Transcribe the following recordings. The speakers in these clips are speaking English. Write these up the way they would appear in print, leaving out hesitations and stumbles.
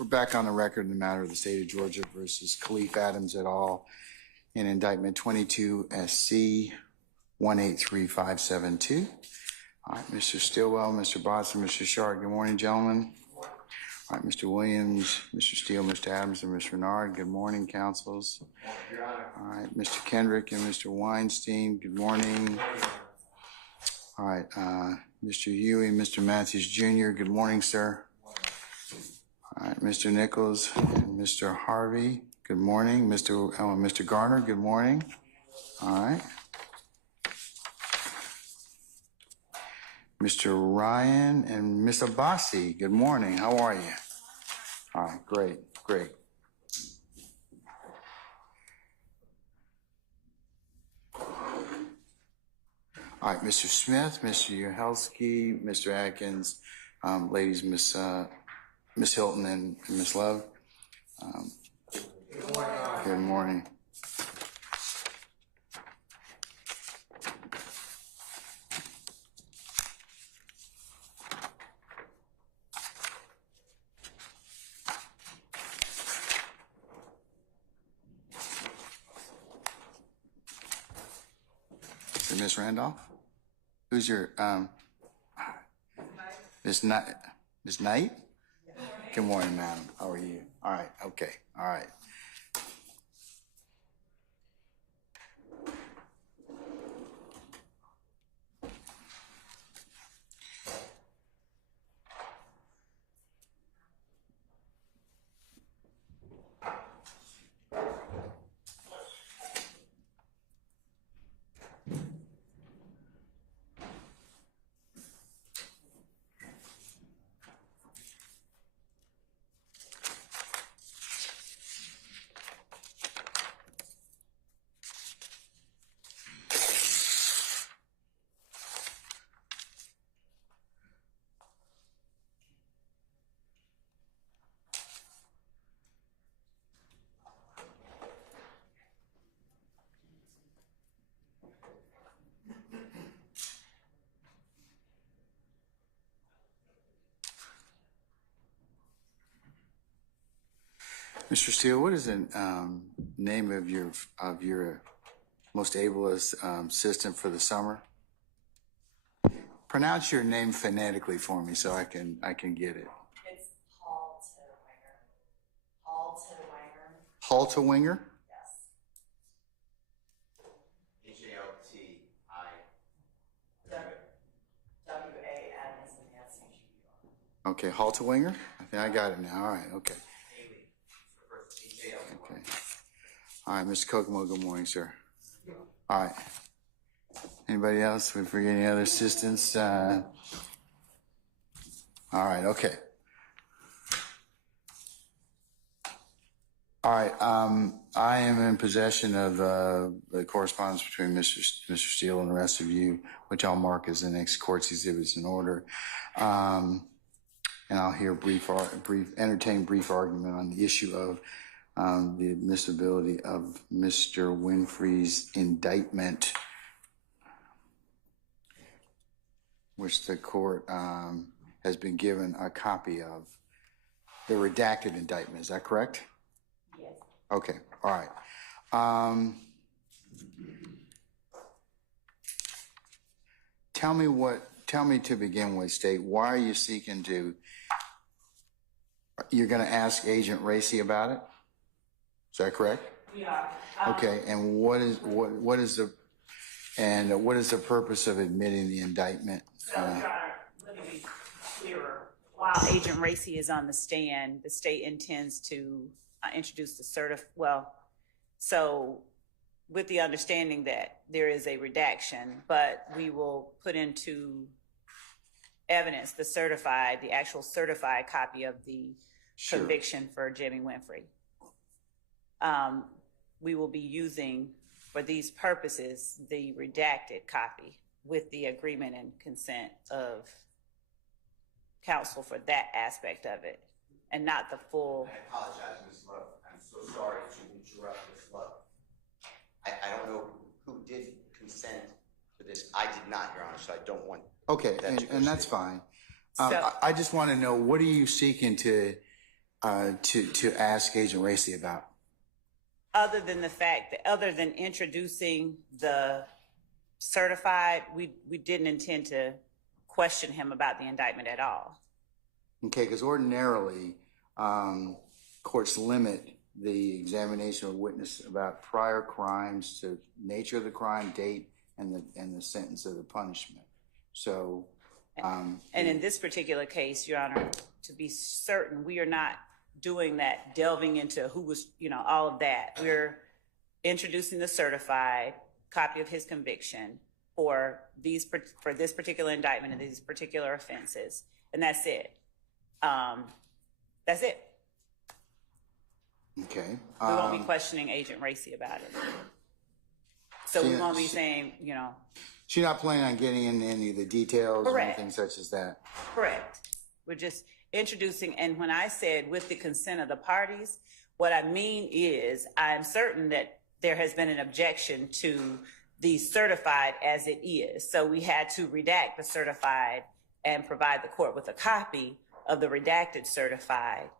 We're back on the record in the matter of the state of Georgia versus Khalif Adams et al. In Indictment 22 SC 183572. All right, Mr. Stilwell, Mr. Botson, Mr. Sharp, good morning, gentlemen. All right, Mr. Williams, Mr. Steele, Mr. Adams, and Mr. Renard, good morning, counsels. All right, Mr. Kendrick and Mr. Weinstein, good morning. All right, Mr. Huey, Mr. Matthews Jr., good morning, sir. All right, Mr. Nichols and Mr. Harvey, good morning. Mr. Garner, good morning. All right. Mr. Ryan and Ms. Abbasi, good morning. How are you? All right, great. All right, Mr. Smith, Mr. Uhelski, Mr. Atkins, ladies, Miss Hilton and Miss Love. Good morning. Good morning. Miss Randolph? Who's your, Miss Knight? Miss Knight? Good morning, madam. How are you? All right, okay, all right. Mr. Steele, what is the name of your most ablest assistant for the summer? Pronounce your name phonetically for me so I can get it. It's Haltewinger. Haltewinger. Haltewinger? Yes. H-A-L-T-I. W-A-N is in Nancy. Okay, Haltewinger? I think I got it now. All right, okay. Okay. All right, Mr. Kokomo, good morning, sir. All right. Anybody else? We forget any other assistants? All right, okay. All right, I am in possession of the correspondence between Mr. Steele and the rest of you, which I'll mark as the next court's exhibits in order. And I'll hear entertain brief argument on the issue of the admissibility of Mr. Winfrey's indictment, which the court has been given a copy of. The redacted indictment, is that correct? Yes. Okay, all right. Tell me to begin with, State, why are you seeking to, you're going to ask Agent Racy about it? Is that correct? We are. Okay, and what is the purpose of admitting the indictment? So, Your Honor, let me be clearer. While Agent Racy is on the stand, the state intends to introduce the so with the understanding that there is a redaction, but we will put into evidence the actual certified copy of the conviction for Jimmy Winfrey. We will be using, for these purposes, the redacted copy with the agreement and consent of counsel for that aspect of it, and not the full. I apologize, Ms. Love. I'm so sorry to interrupt Ms. Love. I don't know who did consent to this. I did not, Your Honor, so I don't want. Okay, and that's fine. I just want to know, what are you seeking to to ask Agent Racy about? Other than the fact that, other than introducing the certified, we didn't intend to question him about the indictment at all. Okay, because ordinarily, courts limit the examination of a witness about prior crimes to nature of the crime, date, and the sentence of the punishment. So, and in this particular case, Your Honor, to be certain, we are not doing that, delving into who was, all of that. We're introducing the certified copy of his conviction for this particular indictment and these particular offenses, and that's it. That's it. Okay. We won't be questioning Agent Racy about it. So we won't be saying, She's not planning on getting into any of the details or anything such as that? Correct. We're just introducing, and when I said with the consent of the parties, what I mean is I'm certain that there has been an objection to the certified as it is. So we had to redact the certified and provide the court with a copy of the redacted certified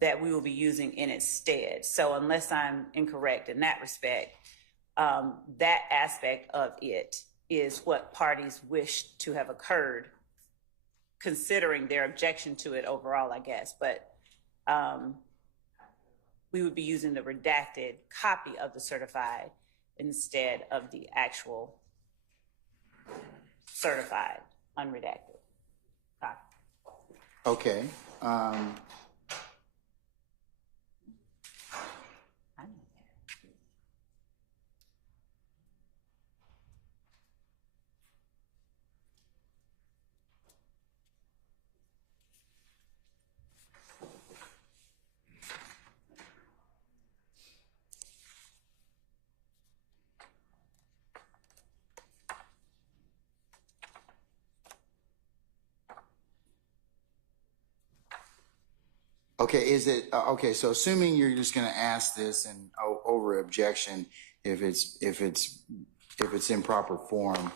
that we will be using in its stead. So unless I'm incorrect in that respect, that aspect of it is what parties wish to have occurred, considering their objection to it overall, I guess. But we would be using the redacted copy of the certified instead of the actual certified, unredacted copy. Okay. Okay, is it okay? So assuming you're just going to ask this and over objection, if it's in proper form,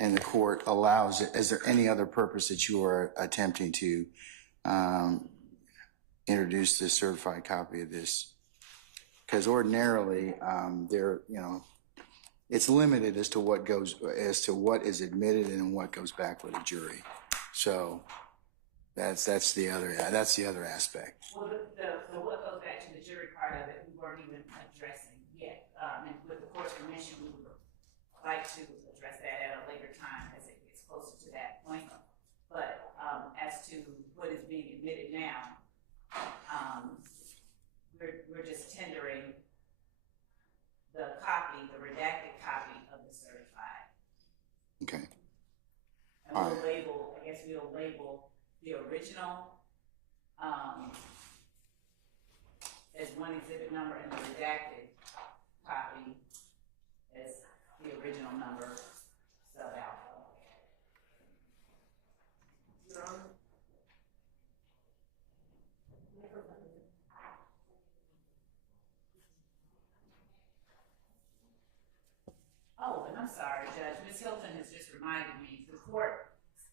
and the court allows it, is there any other purpose that you are attempting to introduce this certified copy of this? Because ordinarily, it's limited as to what is admitted and what goes back with a jury. So. That's the other aspect. Well, the what goes back to the jury part of it, we weren't even addressing yet. And with the court's permission, we would like to address that at a later time as it gets closer to that point. But as to what is being admitted now, we're just tendering the copy, the redacted copy of the certified. Okay. And we'll label, I guess we'll label the original as one exhibit number and the redacted copy as the original number sub alpha. Your Honor? Oh, and I'm sorry, Judge. Ms. Hilton has just reminded me, the court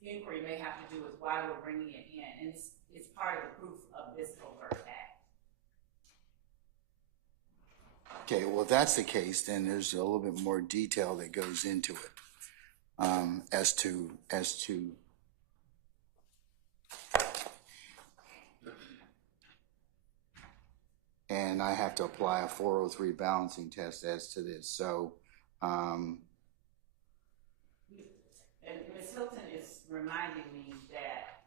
inquiry may have to do with why we're bringing it in, and it's part of the proof of this overt act. Okay, well, if that's the case, then there's a little bit more detail that goes into it as to and I have to apply a 403 balancing test as to this. So and Ms. Hilton is reminding me that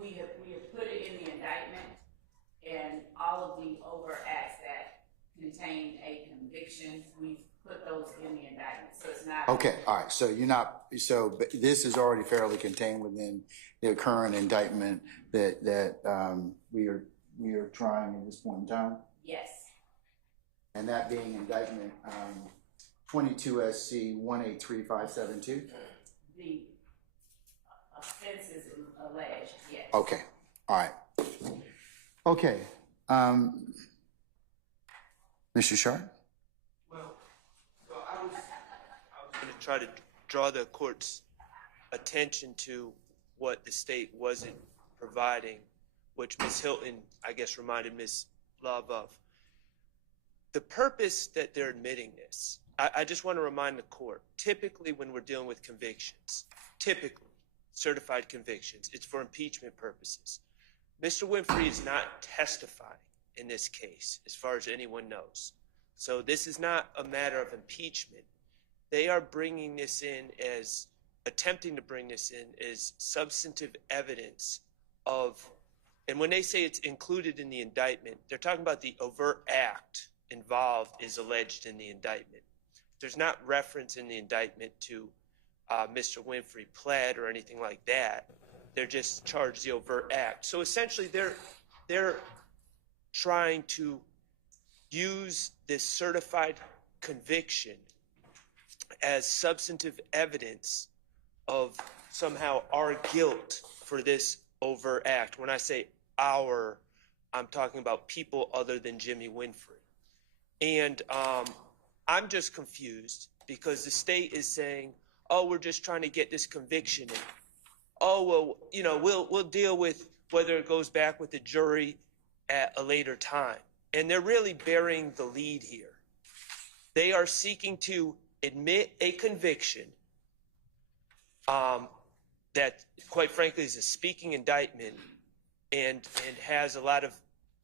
we have put it in the indictment, and all of the overt acts that contain a conviction, we've put those in the indictment. So it's not okay, all right. So you're not. So but this is already fairly contained within the current indictment that we are trying at this point in time. Yes. And that being indictment 22 SC 183572. The offenses alleged, yes. Okay, all right. Okay, Mr. Sharp. Well, I was going to try to draw the court's attention to what the state wasn't providing, which Ms. Hilton, I guess, reminded Ms. Love of. The purpose that they're admitting this, I just want to remind the court, typically when we're dealing with convictions, typically certified convictions, it's for impeachment purposes. Mr. Winfrey is not testifying in this case, as far as anyone knows. So this is not a matter of impeachment. They are bringing this in as, attempting to bring this in as substantive evidence of, and when they say it's included in the indictment, they're talking about the overt act involved is alleged in the indictment. There's not reference in the indictment to Mr. Winfrey pled or anything like that. They're just charged the overt act. So essentially they're trying to use this certified conviction as substantive evidence of somehow our guilt for this overt act. When I say our, I'm talking about people other than Jimmy Winfrey. And I'm just confused because the state is saying, oh, we're just trying to get this conviction in. Oh, well, you know, we'll deal with whether it goes back with the jury at a later time. And they're really burying the lead here. They are seeking to admit a conviction that, quite frankly, is a speaking indictment and has a lot of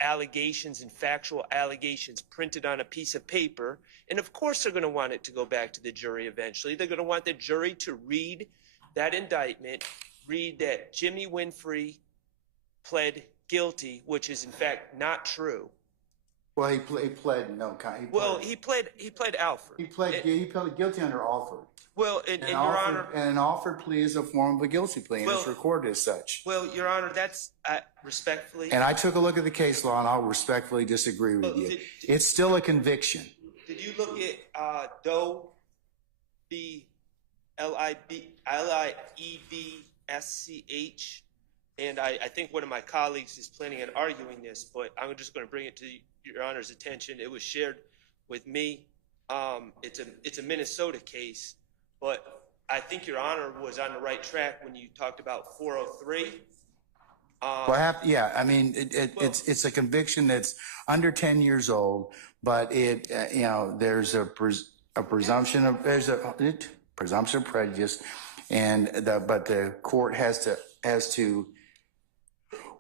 allegations and factual allegations printed on a piece of paper. And of course they're going to want it to go back to the jury eventually. They're going to want the jury to read that indictment, read that Jimmy Winfrey pled guilty, which is in fact not true. Well, he pled no. He pled Alfred. He pled guilty under Alford. Well, and Your Honor, and an Alford plea is a form of a guilty plea, and it's recorded as such. Well, Your Honor, that's respectfully. And I took a look at the case law, and I'll respectfully disagree with you. It's still a conviction. Did you look at Doe v. Liebsch? And I think one of my colleagues is planning on arguing this, but I'm just going to bring it to Your Honor's attention. It was shared with me. It's a Minnesota case, but I think Your Honor was on the right track when you talked about 403. It's a conviction that's under 10 years old, but there's a presumption of prejudice, but the court has to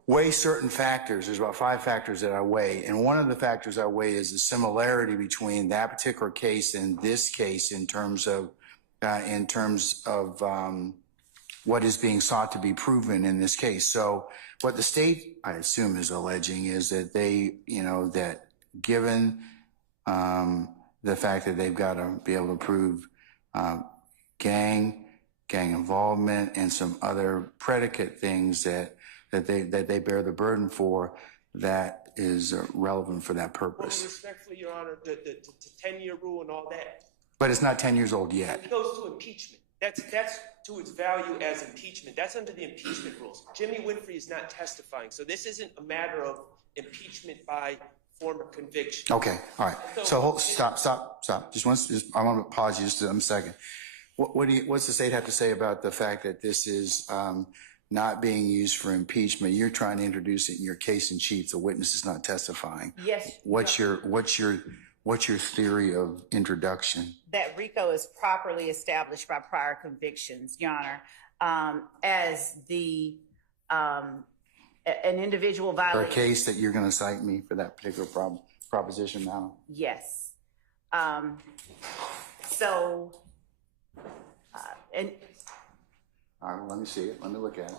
weigh certain factors. There's about 5 factors that I weigh, and one of the factors I weigh is the similarity between that particular case and this case in terms of what is being sought to be proven in this case. So what the state, I assume, is alleging is that that given the fact that they've got to be able to prove gang involvement and some other predicate things that they bear the burden for, that is relevant for that purpose. Well, respectfully, Your Honor, the 10-year rule and all that. But it's not 10 years old yet. It goes to impeachment. That's to its value as impeachment. That's under the impeachment rules. Jimmy Winfrey is not testifying, so this isn't a matter of impeachment by former conviction. Okay, all right. So stop. I want to pause you just a second. What's the state have to say about the fact that this is not being used for impeachment? You're trying to introduce it in your case in chief. The witness is not testifying. Yes. What's your theory of introduction? That RICO is properly established by prior convictions, Your Honor, as an individual violator. A case that you're going to cite me for that particular proposition now? Yes. All right, let me see it. Let me look at it.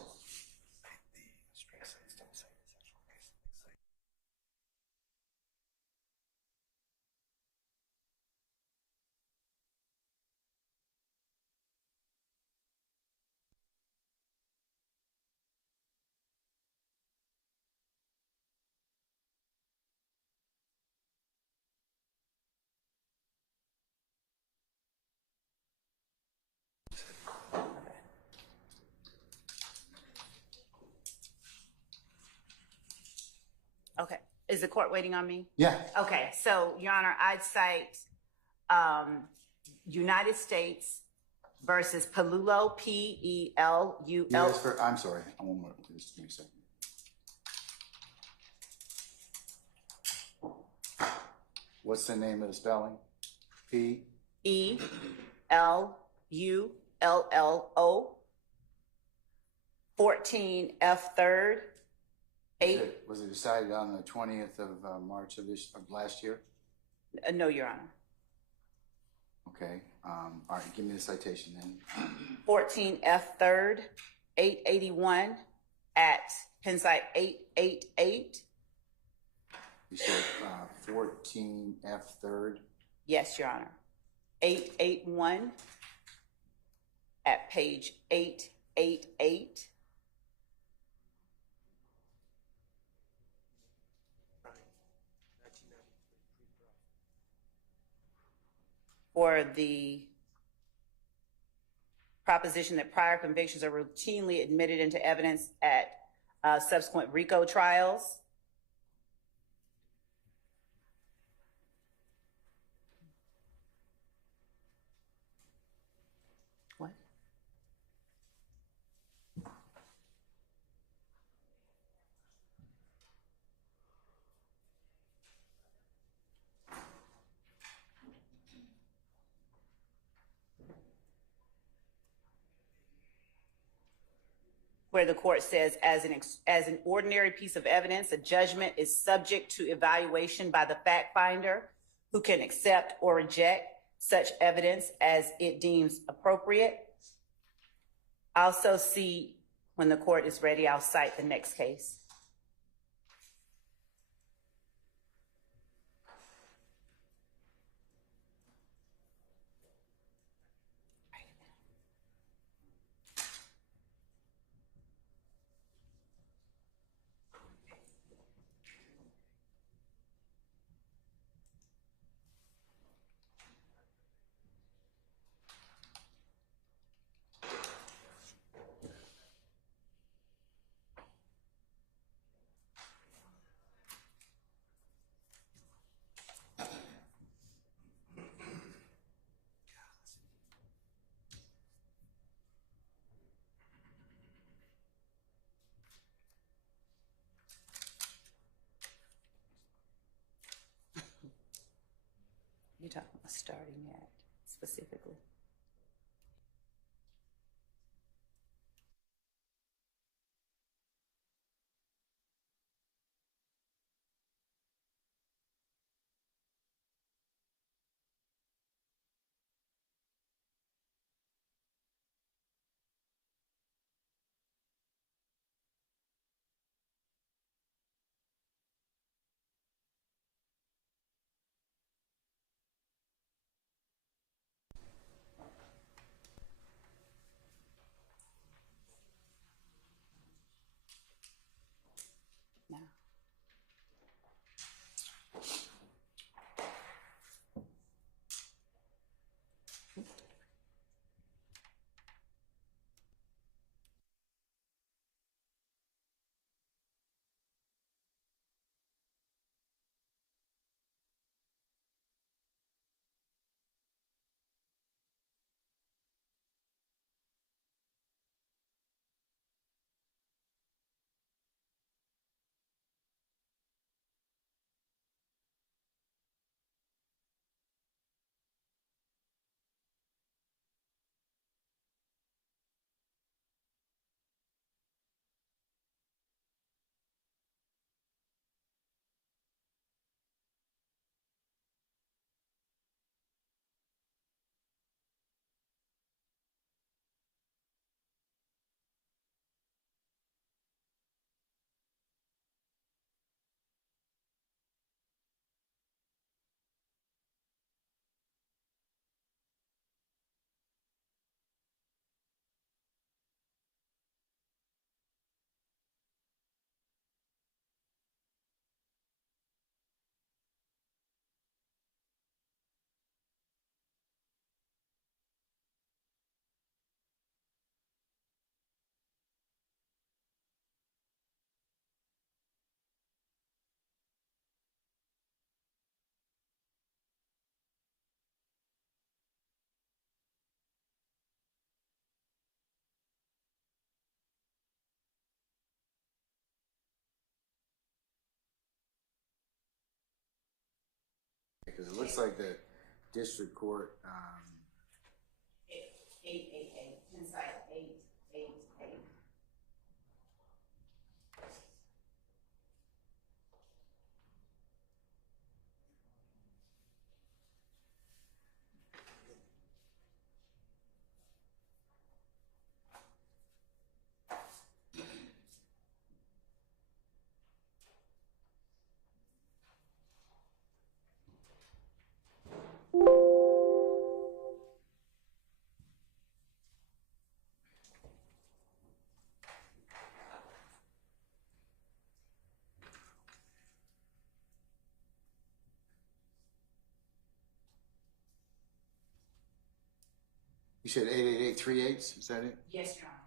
Okay. Is the court waiting on me? Yeah. Okay. So, Your Honor, I'd cite United States versus Pellulo, P-E-L-U-L. I'm sorry, I won't move, please, give me a second. What's the name of the spelling? P? E-L-U-L-L-O. 14 F 3rd. Was it decided on the 20th of March of last year? No, Your Honor. Okay, all right, give me the citation then. 14 F 3rd, 881 at Pennsite 888. You said 14 F 3rd? Yes, Your Honor. 881 at page 888. For the proposition that prior convictions are routinely admitted into evidence at subsequent RICO trials. What? Where the court says, as an ordinary piece of evidence, a judgment is subject to evaluation by the fact finder, who can accept or reject such evidence as it deems appropriate. Also see, when the court is ready, I'll cite the next case. You're talking about starting at specifically. Because it looks like the district court, 888, inside 888. you said 88838, is that it? Yes, Your Honor.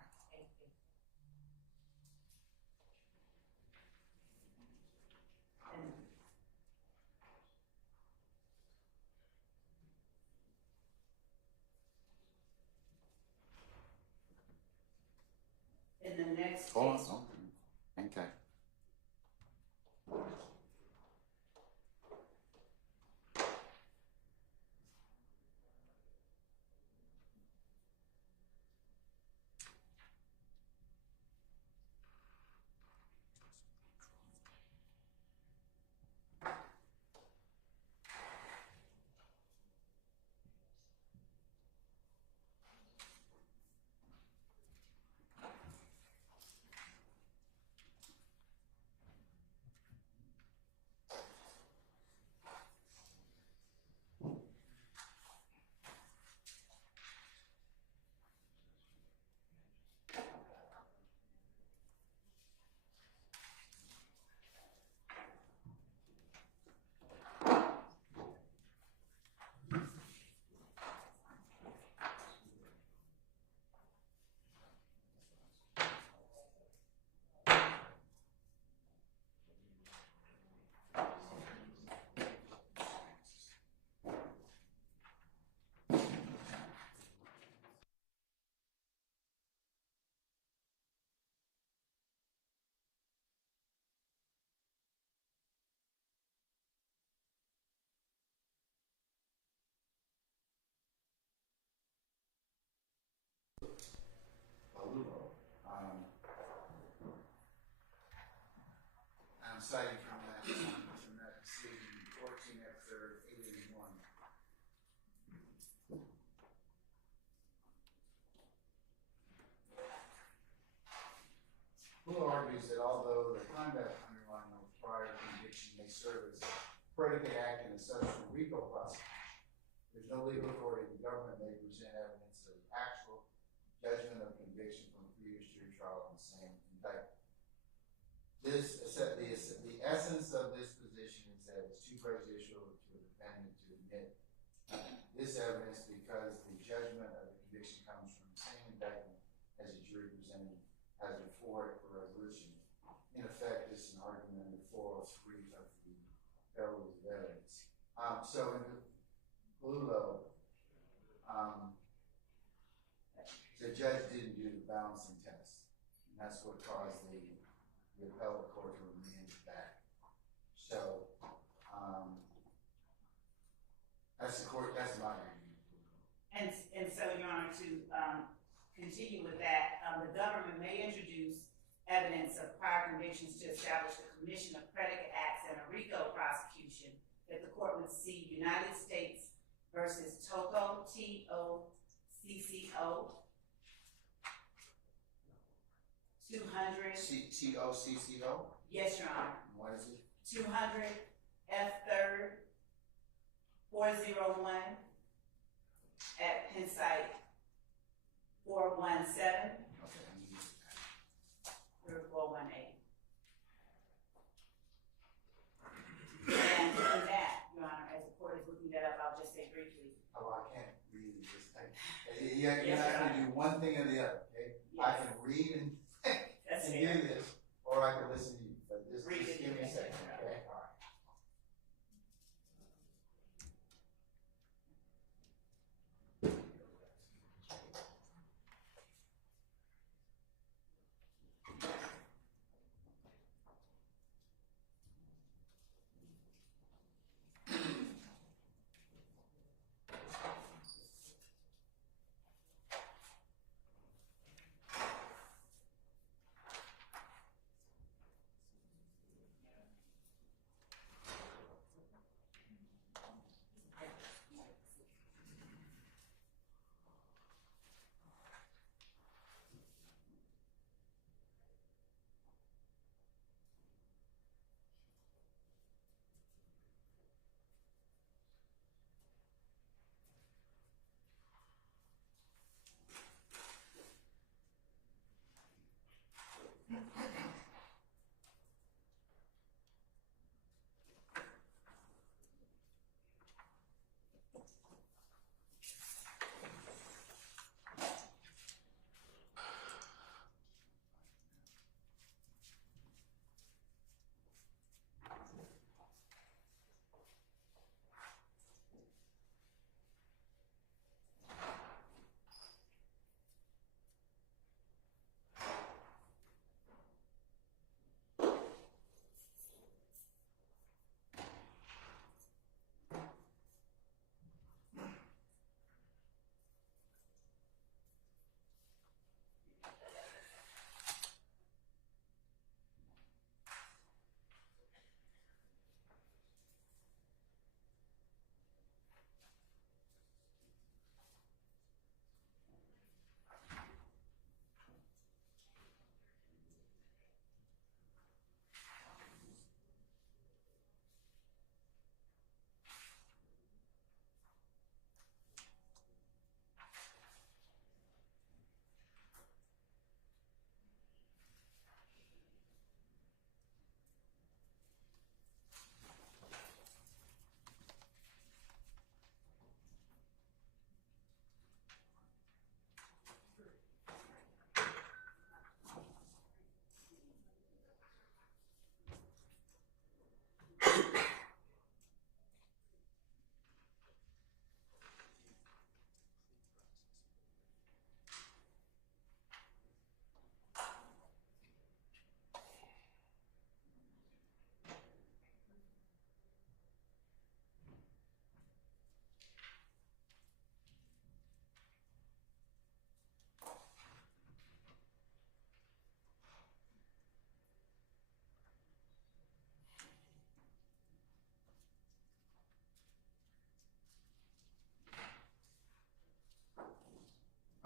In the next Hold case, on. Okay. I'm citing from that decision, 14 F 3rd, 881. Who argues that although the conduct underlying the prior conviction may serve as a predicate act in a subsequent RICO prosecution, there's no legal authority the government may present evidence of actual judgment of conviction from a previous jury trial on the same indictment. The essence of this position is that it's too prejudicial to a defendant to admit this evidence because the judgment of the conviction comes from the same indictment as the jury presented as before it for resolution. In effect, this is an argument under 403 of the Federal Rules of Evidence. So in the Blulow, the judge didn't do the balancing test, and that's what caused the appellate court to remand it back. So that's my argument. and so, Your Honor, to continue with that, the government may introduce evidence of prior convictions to establish the commission of predicate acts in a RICO prosecution that the court would see United States versus Tocco, T-O-C-C-O, 200. C-O-C-C-O? Yes, Your Honor. What is it? 200 F 3rd 401 at Penn Site 417 Okay, I'm gonna use through 418. And in that, Your Honor, as the court is looking that up, I'll just say briefly. Oh, I can't read it this time. You're not gonna do one thing or the other, okay? Yes. I can read and That's do fair. this, or I can listen to you, but just Read it. give me a second, okay? All right.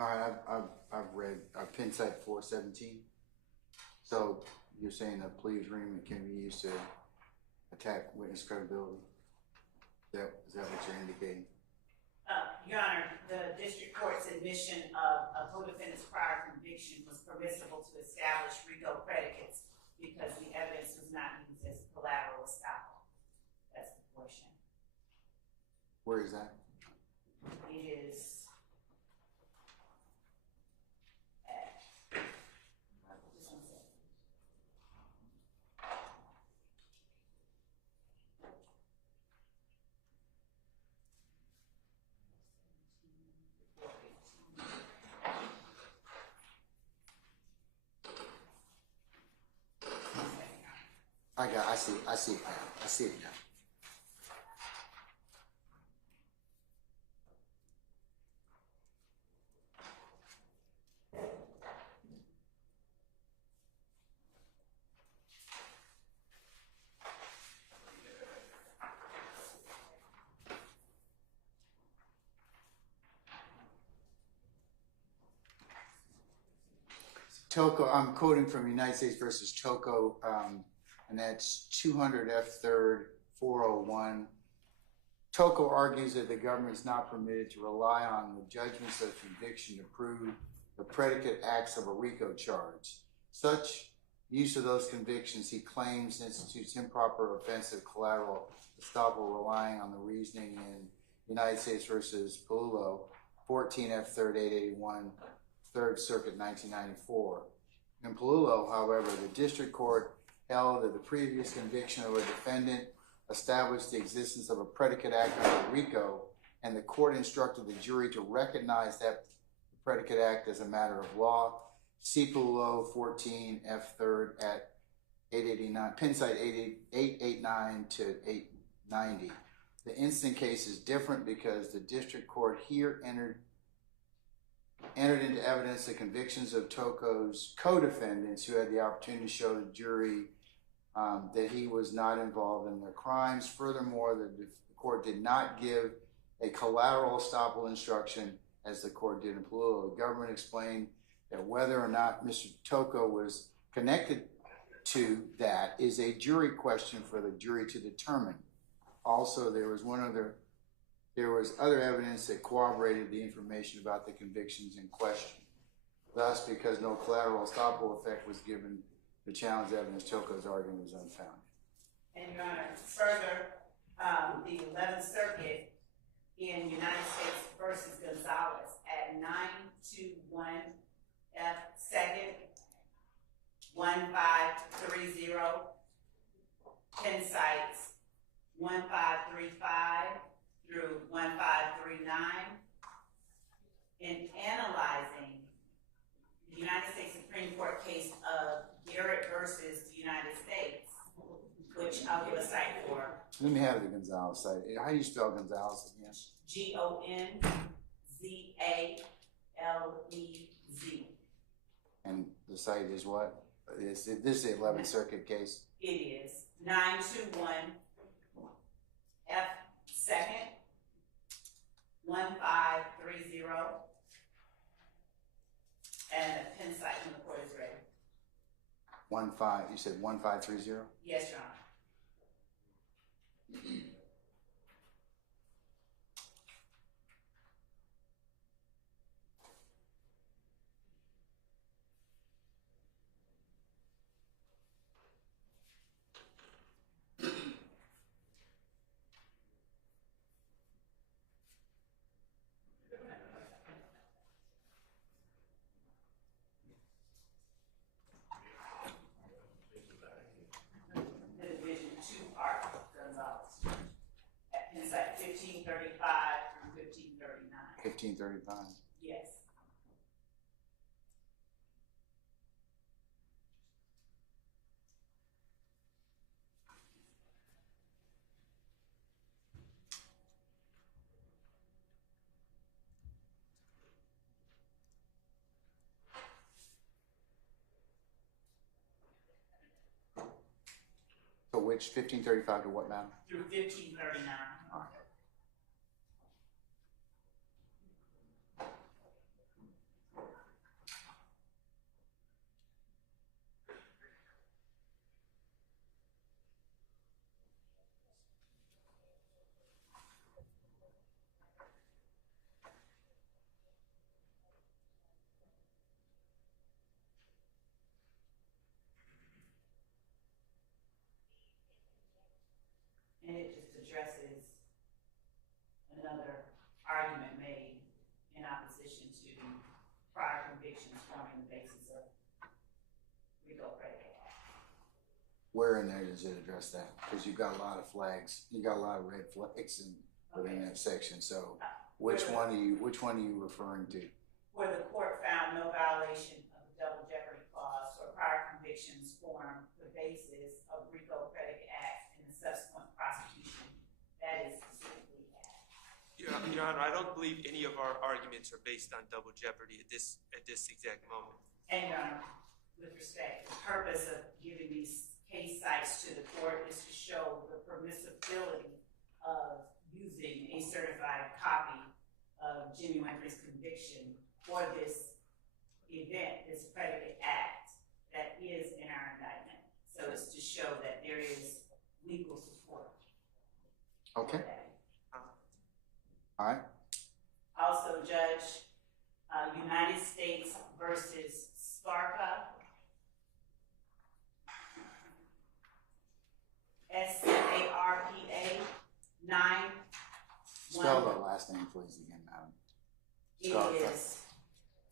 All right, I've read Penn site 417. So you're saying a plea agreement can be used to attack witness credibility? Is that what you're indicating? Your Honor, the district court's admission of a co-defendant's prior conviction was permissible to establish RICO predicates because the evidence was not used as collateral estoppel. That's the portion. Where is that? It is just one second. I see it now. I see it now. Toko, I'm quoting from United States versus Toko, and that's 200 F 3rd 401. Toko argues that the government is not permitted to rely on the judgments of conviction to prove the predicate acts of a RICO charge. Such use of those convictions, he claims, institutes improper offensive collateral estoppel, relying on the reasoning in United States versus Palullo, 14 F 3rd 881. Third Circuit, 1994. In Palullo, however, the district court held that the previous conviction of a defendant established the existence of a predicate act under RICO, and the court instructed the jury to recognize that predicate act as a matter of law. See Palullo 14 F 3rd at 889, Penn site 889 to 890. The instant case is different because the district court here entered into evidence the convictions of Toko's co-defendants who had the opportunity to show the jury that he was not involved in their crimes. Furthermore, the court did not give a collateral estoppel instruction as the court did in Palullo. The government explained that whether or not Mr. Toko was connected to that is a jury question for the jury to determine. Also, there was other evidence that corroborated the information about the convictions in question. Thus, because no collateral estoppel effect was given, the challenge evidence Toko's argument is unfounded. And Your Honor, further, the 11th Circuit in United States versus Gonzalez at 921 F 2nd 1530, Penn sites 1535 through 1539, in analyzing the United States Supreme Court case of Greer versus the United States, which I'll give a cite for. Let me have the Gonzalez site. How do you spell Gonzalez again? Gonzalez. And the site is what? This is the 11th Circuit case? It is 921 F 2nd 1530, and the Penn site when the court is ready. 15. You said 1530? Yes, Your Honor. Division 2 Art Gonzalez at Penn site 1535 through 1539. 1535. Yes. So which 1535 to what, ma'am? Through 1539. All right. another argument made in opposition to prior convictions forming the basis of RICO predicate act. Where in there does it address that? Because you've got a lot of flags, you got a lot of red flags within that section. So which one are you referring to? Where the court found no violation of the double jeopardy clause or prior convictions form the basis of RICO predicate acts in the subsequent prosecution. That is specifically that. Your Honor, I don't believe any of our arguments are based on double jeopardy at this exact moment. And Your Honor, with respect, the purpose of giving these case sites to the court is to show the permissibility of using a certified copy of Jimmy Winfrey's conviction for this event, this predicate act that is in our indictment. So it's to show that there is legal support. Okay. For that. All right. Also, Judge, United States versus Scarpa, SCARPA 9. Spell the last name, please, again, madam. It is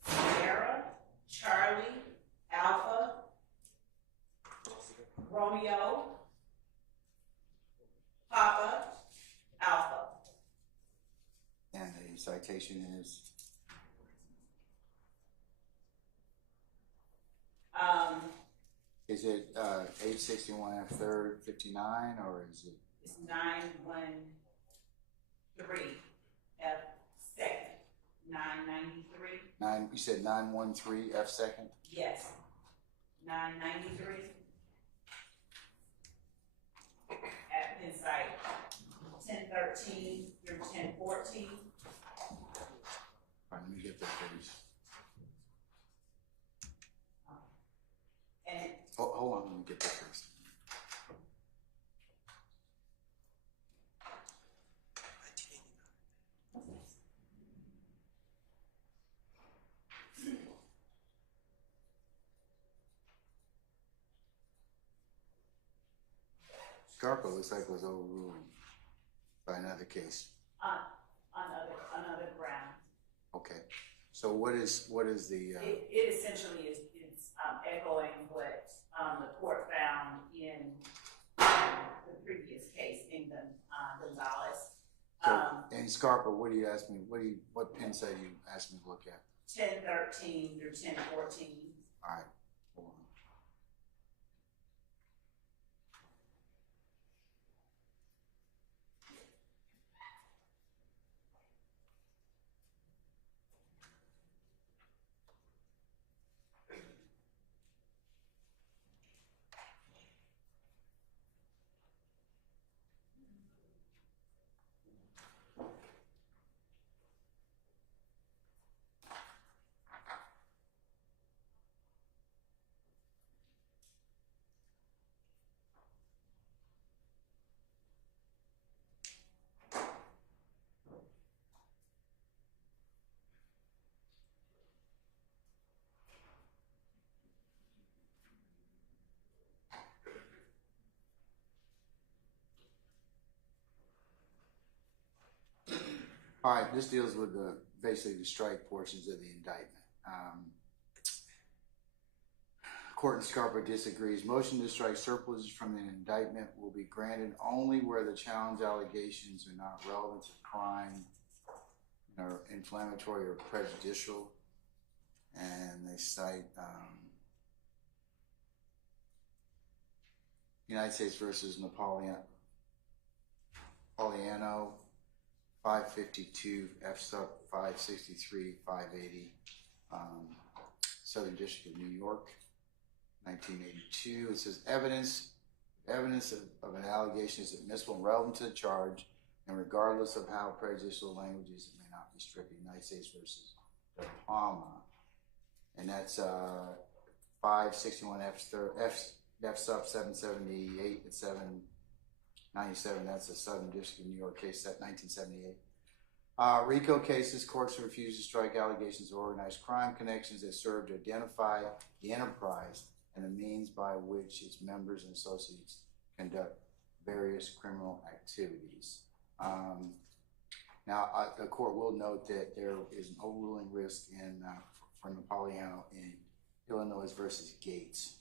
Sierra, Charlie, Alpha, Romeo, Papa, Alpha. And the citation is? Is it 861 F 3rd 59, or is it? It's 913 F 2nd, 993. You said 913 F 2nd? Yes, 993. At Penn site 1013 through 1014. All right, let me get that, please. And Oh, hold on, let me get that first. Scarpa looks like it was overruled by another case. another ground. Okay, so what is the? It essentially is echoing what the court found in the previous case in Gonzalez. And Scarpa, what do you ask me? What pen site do you ask me to look at? 1013 through 1014. All right, hold on. All right, this deals with basically the strike portions of the indictment. Court in Scarpa disagrees. Motion to strike surpluses from the indictment will be granted only where the challenge allegations are not relevant to the crime, or inflammatory or prejudicial. And they cite United States versus Napoleano, 552 F sub 563 580, Southern District of New York, 1982. It says evidence of an allegation is admissible and relevant to the charge, and regardless of how prejudicial language is, it may not be stricken. United States versus De Palma, and that's 561 F sub 778 and 797. That's the Southern District of New York case, set 1978. RICO cases, courts refuse to strike allegations of organized crime connections that serve to identify the enterprise and the means by which its members and associates conduct various criminal activities. Now, the court will note that there is an overruling risk from Napoleano in Illinois versus Gates,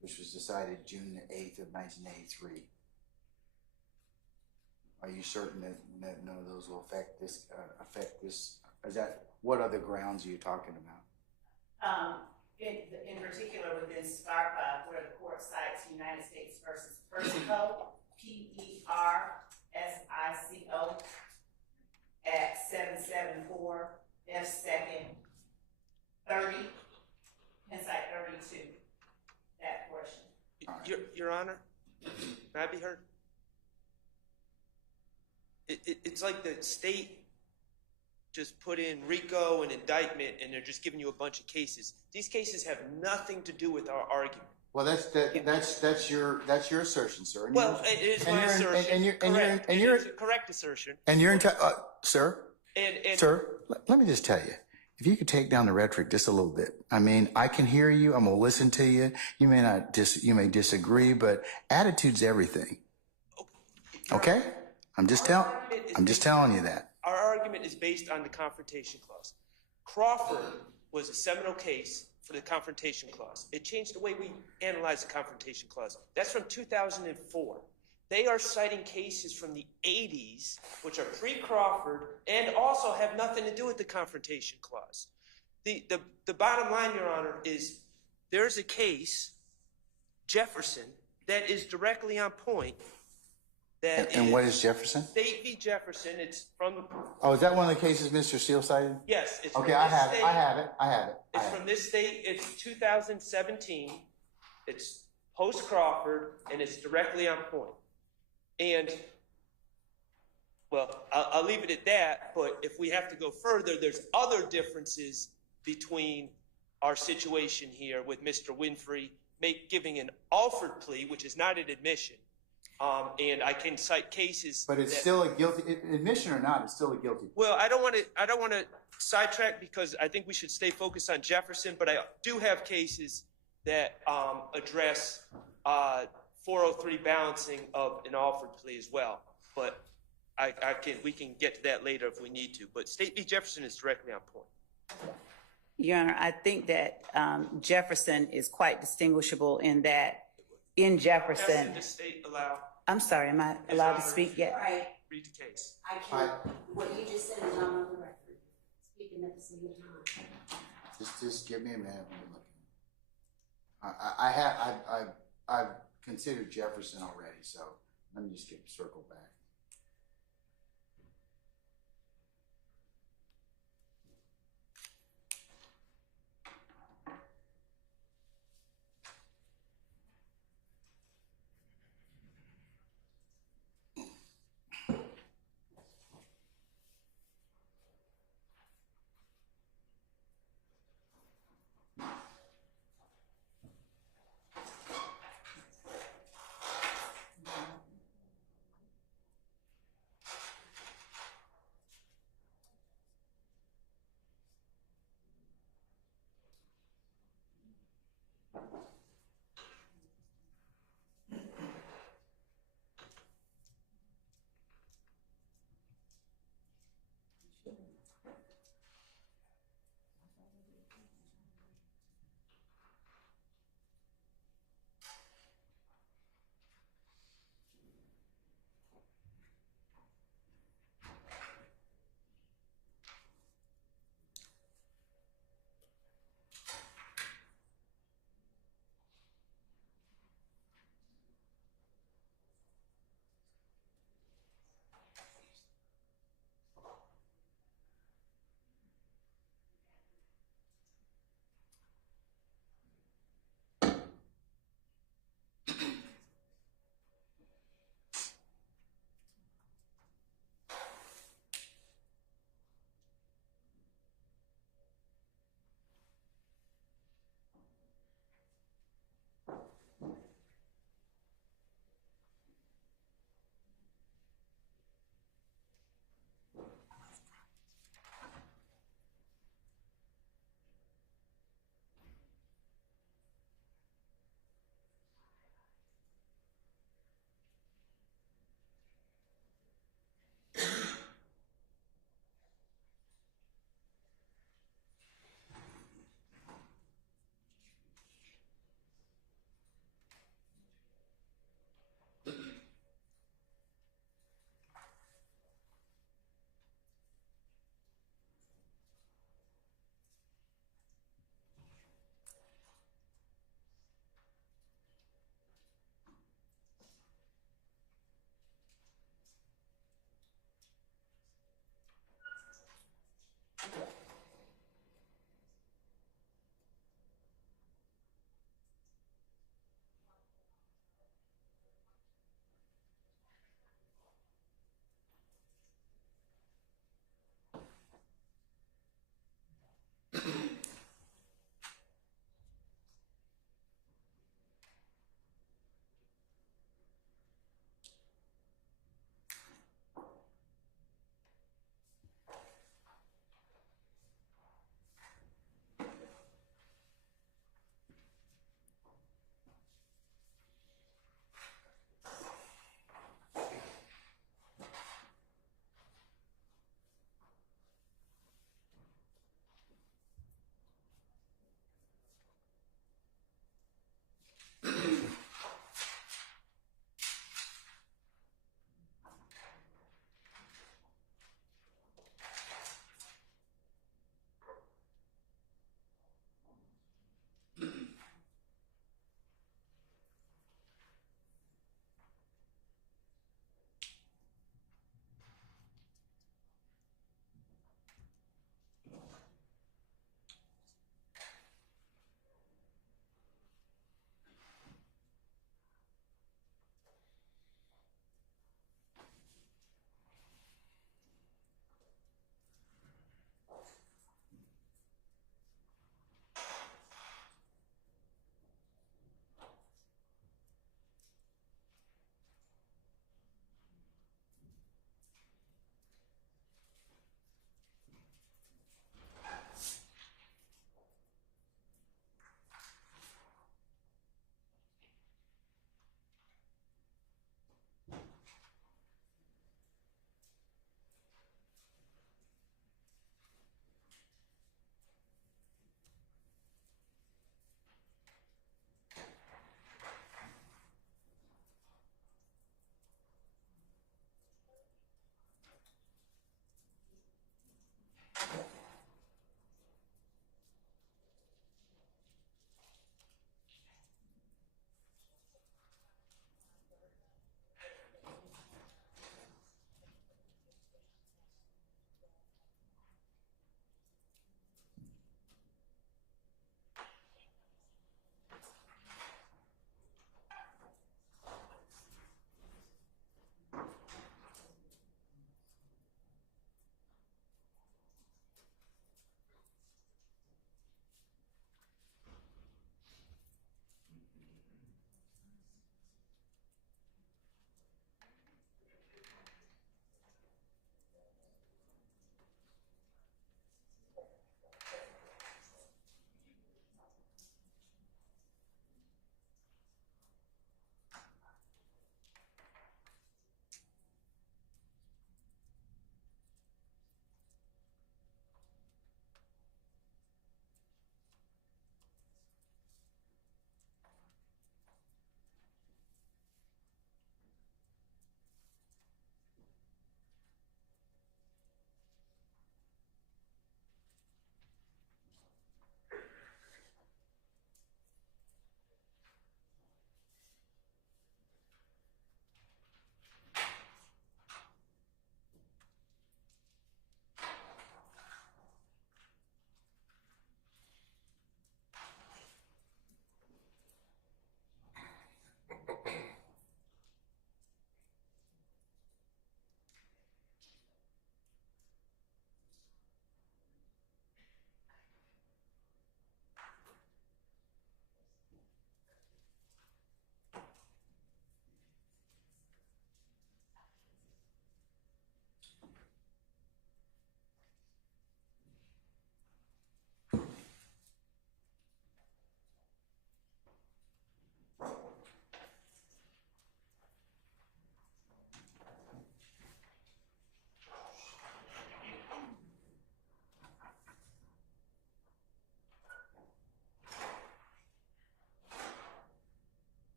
which was decided June the 8th of 1983. Are you certain that none of those will affect this? Is that, what other grounds are you talking about? In particular within SCARPA, where the court cites United States versus Persico, PERSICO, at 774 F. 2nd 30, Insight 32, that portion. Your Honor, may I be heard? It's like the state just put in RICO and Indictment, and they're just giving you a bunch of cases. These cases have nothing to do with our argument. Well, that's your assertion, sir. And well, it is my assertion. It's a correct assertion. And you're sir. And sir, let me just tell you. If you could take down the rhetoric just a little bit. I mean, I can hear you. I'm gonna listen to you. You may disagree, but attitude's everything. Okay? I'm just telling you that. Our argument is based on the Confrontation Clause. Crawford was a seminal case for the Confrontation Clause. It changed the way we analyze the Confrontation Clause. That's from 2004. They are citing cases from the 80s, which are pre-Crawford, and also have nothing to do with the Confrontation Clause. The bottom line, Your Honor, is there's a case, Jefferson, that is directly on point. And what is Jefferson? State v. Jefferson. It's from the... Oh, is that one of the cases Mr. Steele cited? Yes. It's okay, I have it. It's from this state. It's 2017. It's post-Crawford, and it's directly on point. And, well, I'll leave it at that, but if we have to go further, there's other differences between our situation here with Mr. Winfrey giving an offered plea, which is not an admission. And I can cite cases. But it's still a guilty admission or not? It's still a guilty. Well, I don't want to sidetrack because I think we should stay focused on Jefferson. But I do have cases that address 403 balancing of an offered plea as well. But we can get to that later if we need to. But State v. Jefferson is directly on point. Your Honor, I think that Jefferson is quite distinguishable in that in Jefferson. Does the state allow? I'm sorry, am I allowed to speak yet? Right. Read the case. I can't. What you just said is not on the record. Speaking at the same time. Just give me a minute. I've considered Jefferson already, so let me just circle back.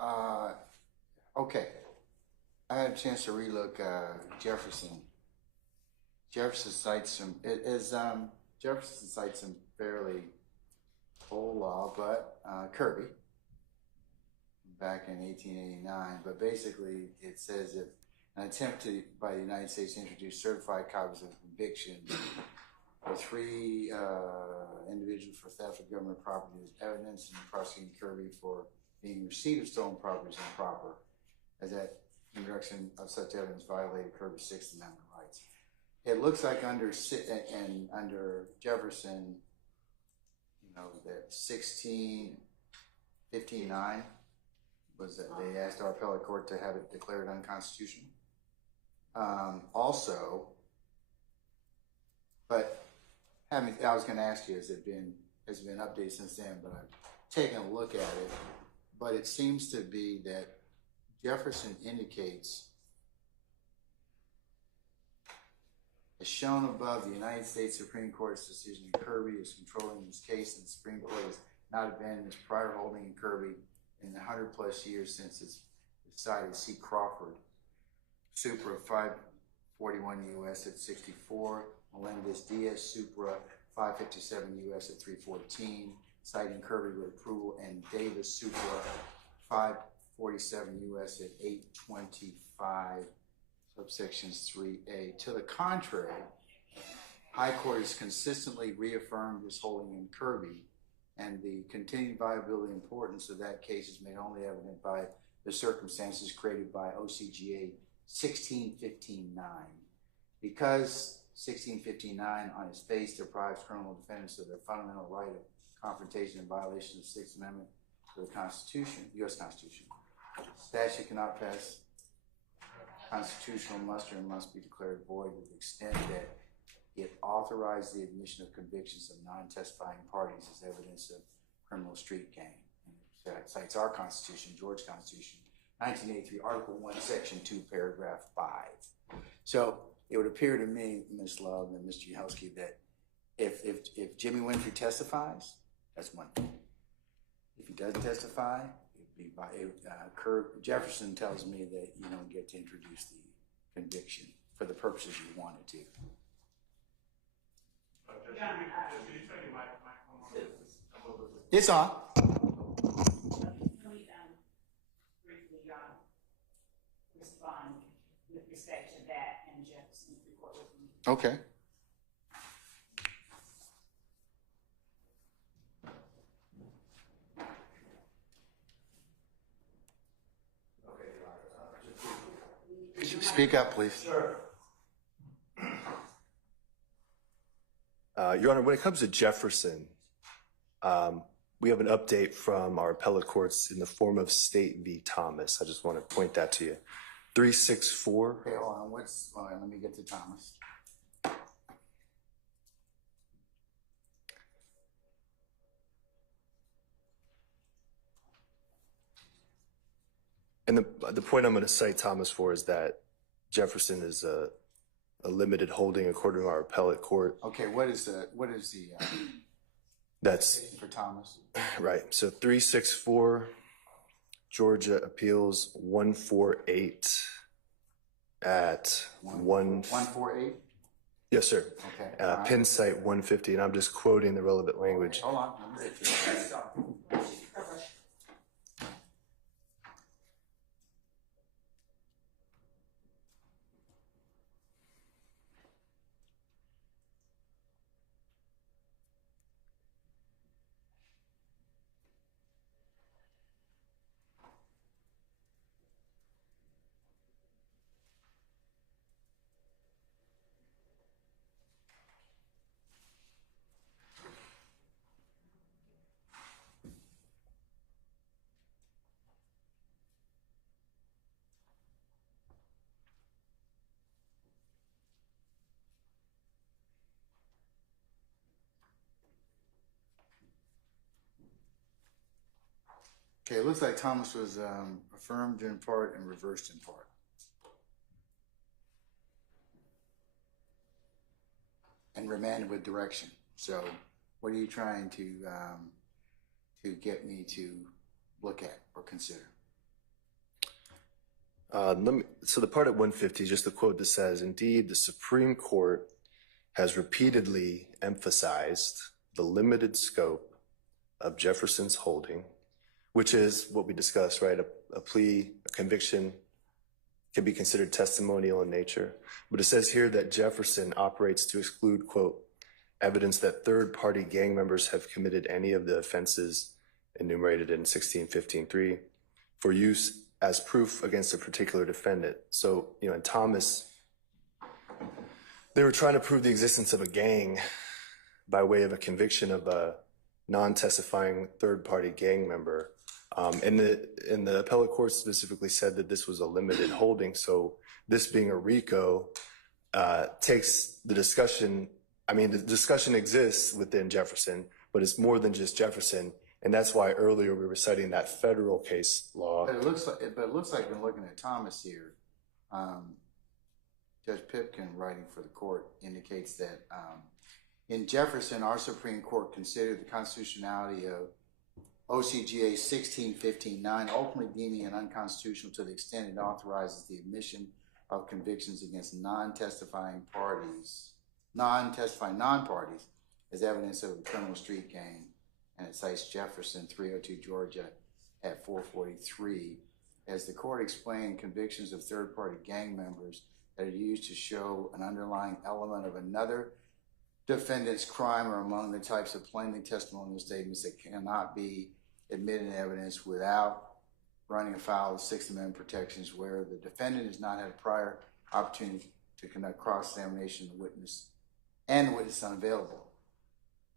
Okay. I had a chance to relook Jefferson. Jefferson cites some fairly old law, but Kirby, back in 1889. But basically, it says if an attempt by the United States to introduce certified copies of convictions for three individuals for theft of government property as evidence, and prosecuting Kirby for being receipt of stolen property is improper, as that introduction of such evidence violated Kirby's Sixth Amendment rights. It looks like under Jefferson, that 1659 was that they asked our appellate court to have it declared unconstitutional. But I was going to ask you, has it been updated since then? But I've taken a look at it, but it seems to be that Jefferson indicates, as shown above, the United States Supreme Court's decision in Kirby is controlling this case, and the Supreme Court has not abandoned its prior holding in Kirby in the 100+ years since it's decided. See Crawford, Supra 541 U.S. at 64, Melendez Diaz Supra 557 U.S. at 314, citing Kirby with approval, and Davis Supra 547 U.S. at 825. Subsections 3A. To the contrary, High Court has consistently reaffirmed this holding in Kirby, and the continued viability and importance of that case is made only evident by the circumstances created by OCGA 1615-9. Because 1659 on its face deprives criminal defendants of their fundamental right of confrontation in violation of the Sixth Amendment to the Constitution, U.S. Constitution, statute cannot pass constitutional muster and must be declared void to the extent that it authorized the admission of convictions of non-testifying parties as evidence of criminal street gang. And it cites our Constitution, Georgia Constitution, 1983, Article 1, Section 2, Paragraph 5. So it would appear to me, Ms. Love and Mr. Yahelski, that if Jimmy Winfrey testifies, that's one thing. If he doesn't testify, Jefferson tells me that you don't get to introduce the conviction for the purposes you wanted to. It's on. Let me briefly respond with respect to that and Jefferson's report with me. Okay. Speak up, please. Sure. Your Honor, when it comes to Jefferson, we have an update from our appellate courts in the form of State v. Thomas. I just want to point that to you. 364. Okay, hold on. Let me get to Thomas. And the point I'm going to cite Thomas for is that Jefferson is a limited holding according to our appellate court. Okay, what is the That's for Thomas? right. So 364, Georgia Appeals 148 at 148? Yes, sir. Okay. All right. Penn site 150, and I'm just quoting the relevant language. Hold on. Let me get to it. Okay, it looks like Thomas was affirmed in part and reversed in part. And remanded with direction. So what are you trying to get me to look at or consider? So the part at 150, just the quote that says, "Indeed, the Supreme Court has repeatedly emphasized the limited scope of Jefferson's holding," which is what we discussed, right? A plea, a conviction can be considered testimonial in nature. But it says here that Jefferson operates to exclude, quote, "evidence that third-party gang members have committed any of the offenses enumerated in 1615(3) for use as proof against a particular defendant." So, in Thomas, they were trying to prove the existence of a gang by way of a conviction of a non-testifying third-party gang member. And the appellate court specifically said that this was a limited holding. So this being a RICO takes the discussion. I mean, the discussion exists within Jefferson, but it's more than just Jefferson. And that's why earlier we were citing that federal case law. But it looks like in looking at Thomas here, Judge Pipkin, writing for the court, indicates that in Jefferson, our Supreme Court considered the constitutionality of OCGA 1615-9, ultimately deeming it unconstitutional to the extent it authorizes the admission of convictions against non-testifying non-parties as evidence of a criminal street gang. And it cites Jefferson 302 Georgia at 443. As the court explained, convictions of third-party gang members that are used to show an underlying element of another defendant's crime are among the types of plainly testimonial statements that cannot be admitted in evidence without running afoul of Sixth Amendment protections, where the defendant has not had a prior opportunity to conduct cross-examination of the witness and the witness unavailable.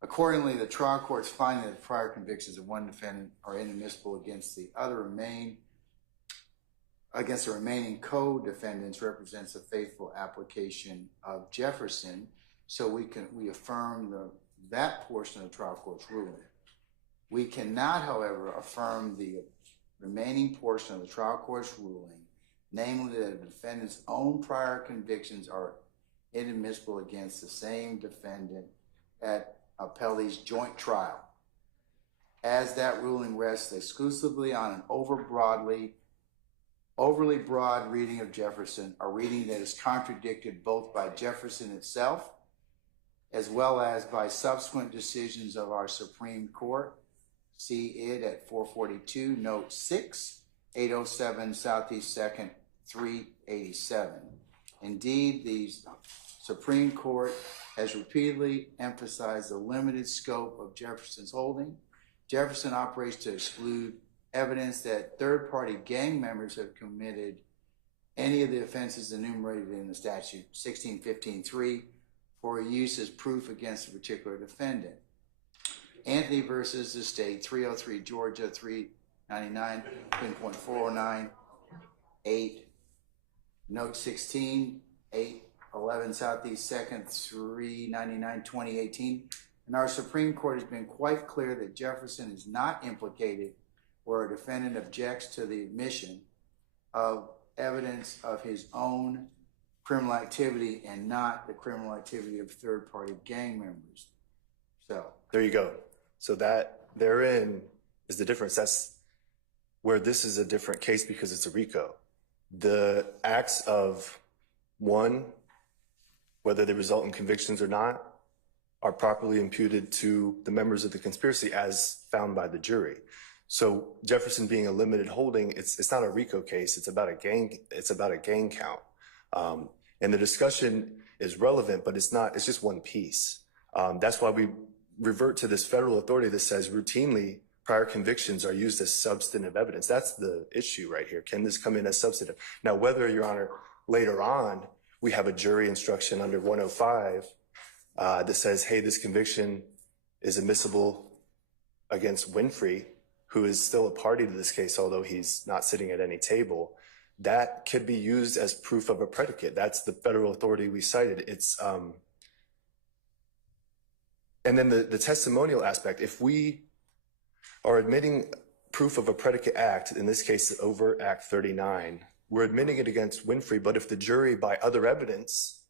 Accordingly, the trial court's finding that the prior convictions of one defendant are inadmissible against the remaining co-defendants represents a faithful application of Jefferson. So we affirm that portion of the trial court's ruling. We cannot, however, affirm the remaining portion of the trial court's ruling, namely that the defendant's own prior convictions are inadmissible against the same defendant at appellee's joint trial, as that ruling rests exclusively on an overly broad reading of Jefferson, a reading that is contradicted both by Jefferson itself as well as by subsequent decisions of our Supreme Court. See it at 442, note 6, 807 Southeast 2nd, 387. Indeed, the Supreme Court has repeatedly emphasized the limited scope of Jefferson's holding. Jefferson operates to exclude evidence that third-party gang members have committed any of the offenses enumerated in the statute 1615(3) for use as proof against a particular defendant. Anthony versus the state, 303 Georgia, 399, pinpoint 409, 8, note 16, 811 Southeast 2nd, 399, 2018. And our Supreme Court has been quite clear that Jefferson is not implicated where a defendant objects to the admission of evidence of his own criminal activity and not the criminal activity of third-party gang members. So There you go. So that therein is the difference. That's where this is a different case because it's a RICO. The acts of one, whether they result in convictions or not, are properly imputed to the members of the conspiracy as found by the jury. So Jefferson being a limited holding, it's not a RICO case. It's about a gang count. And the discussion is relevant, but it's just one piece. That's why we revert to this federal authority that says routinely prior convictions are used as substantive evidence. That's the issue right here. Can this come in as substantive? Now, whether, Your Honor, later on we have a jury instruction under 105 that says, hey, this conviction is admissible against Winfrey, who is still a party to this case, although he's not sitting at any table, that could be used as proof of a predicate. That's the federal authority we cited. And then the testimonial aspect, if we are admitting proof of a predicate act, in this case, over Act 39, we're admitting it against Winfrey, but if the jury, by other evidence,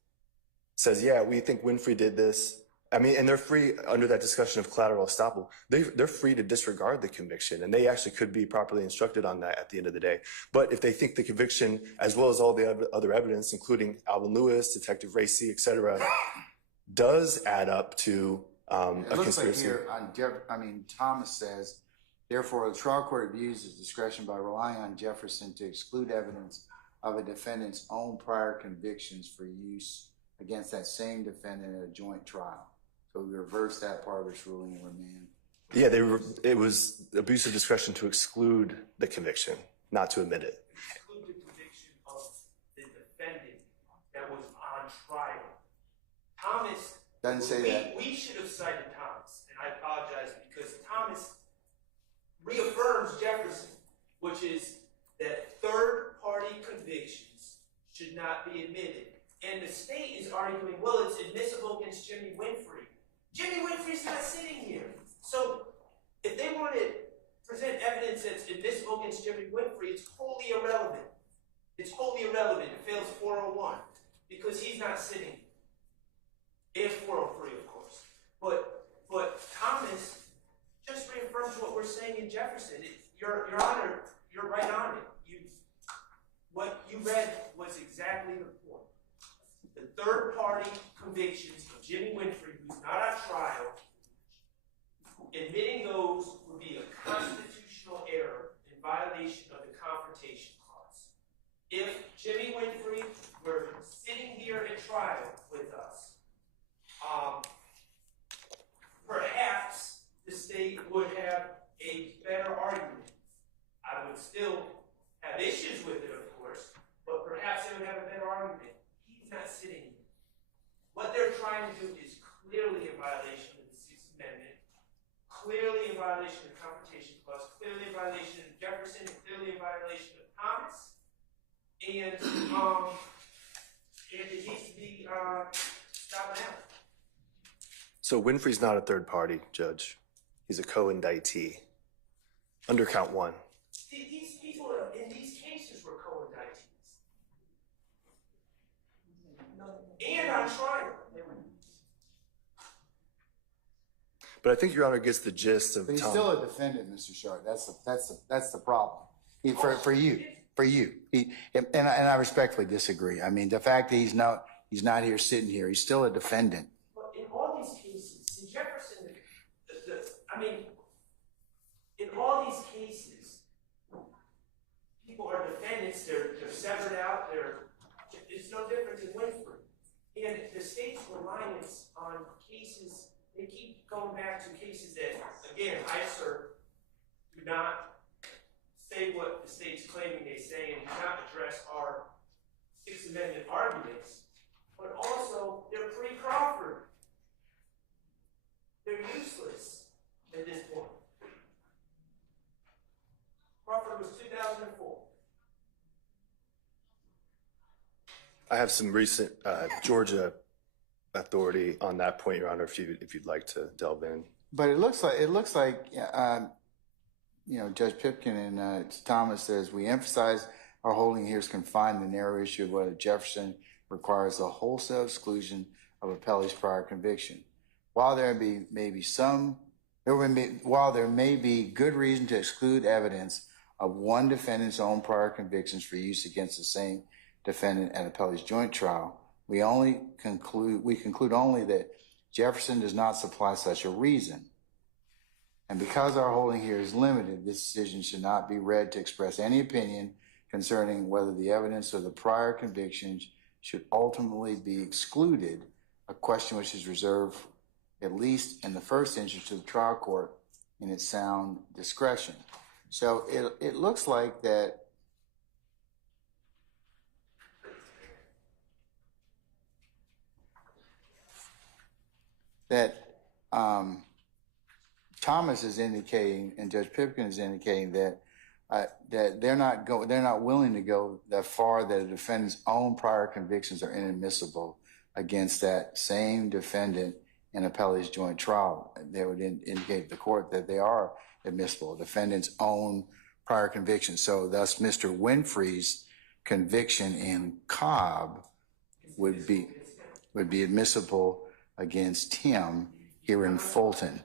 says, yeah, we think Winfrey did this, I mean, and they're free under that discussion of collateral estoppel. They're free to disregard the conviction, and they actually could be properly instructed on that at the end of the day. But if they think the conviction, as well as all the other evidence, including Alvin Lewis, Detective Racy, et cetera, does add up to a conspiracy. It looks like here, Thomas says, therefore, the trial court abuses discretion by relying on Jefferson to exclude evidence of a defendant's own prior convictions for use against that same defendant at a joint trial. So we reverse that part of this ruling and remand. Yeah, it was abuse of discretion to exclude the conviction, not to admit it. Exclude the conviction of the defendant that was on trial. Thomas Doesn't say that. We should have cited Thomas, and I apologize because Thomas reaffirms Jefferson, which is that third-party convictions should not be admitted. And the state is arguing, well, it's admissible against Jimmy Winfrey. Jimmy Winfrey's not sitting here. So if they want to present evidence that's admissible against Jimmy Winfrey, it's wholly irrelevant. It's wholly irrelevant. It fails 401 because he's not sitting here. And 403, of course. But Thomas just reaffirms what we're saying in Jefferson. Your Honor, you're right on it. What you read was exactly the point. The third-party convictions of Jimmy Winfrey, who's not on trial, admitting those would be a constitutional error in violation of the Confrontation Clause. If Jimmy Winfrey were sitting here at trial with us, perhaps the state would have a better argument. I would still have issues with it, of course, but perhaps they would have a better argument. He's not sitting here. What they're trying to do is clearly in violation of the Sixth Amendment, clearly in violation of the Confrontation Clause, clearly in violation of Jefferson, and clearly in violation of Thomas. And it needs to be stopped now. So Winfrey's not a third party, Judge. He's a co-indictee under count one. These people in these cases were co-indictees. And on trial. But I think Your Honor gets the gist of But he's Tom. still a defendant, Mr. Sharp. That's the problem. For you. And I respectfully disagree. I mean, the fact that he's not here sitting here, he's still a defendant. But in all these cases, in Jefferson, in all these cases, people are defendants. They're severed out. It's no different than Winfrey. And the state's reliance on cases, they keep going back to cases that, again, I assert, do not say what the state's claiming they say and do not address our Sixth Amendment arguments, but also they're pre-Crawford. They're useless at this point. Crawford was 2004. I have some recent Georgia authority on that point, Your Honor, if you'd like to delve in. But it looks like Judge Pipkin and Thomas says we emphasize our holding here is confined to the narrow issue of whether Jefferson requires a wholesale exclusion of appellee's prior conviction. While there may be good reason to exclude evidence of one defendant's own prior convictions for use against the same defendant at appellee's joint trial, we conclude only that Jefferson does not supply such a reason. And because our holding here is limited, this decision should not be read to express any opinion concerning whether the evidence of the prior convictions should ultimately be excluded, a question which is reserved, at least in the first instance, to the trial court in its sound discretion. So it looks like that Thomas is indicating and Judge Pipkin is indicating that they're not willing to go that far that a defendant's own prior convictions are inadmissible against that same defendant in appellee's joint trial. They would indicate to the court that they are admissible, defendant's own prior convictions. So thus Mr. Winfrey's conviction in Cobb would be admissible against him here in Fulton.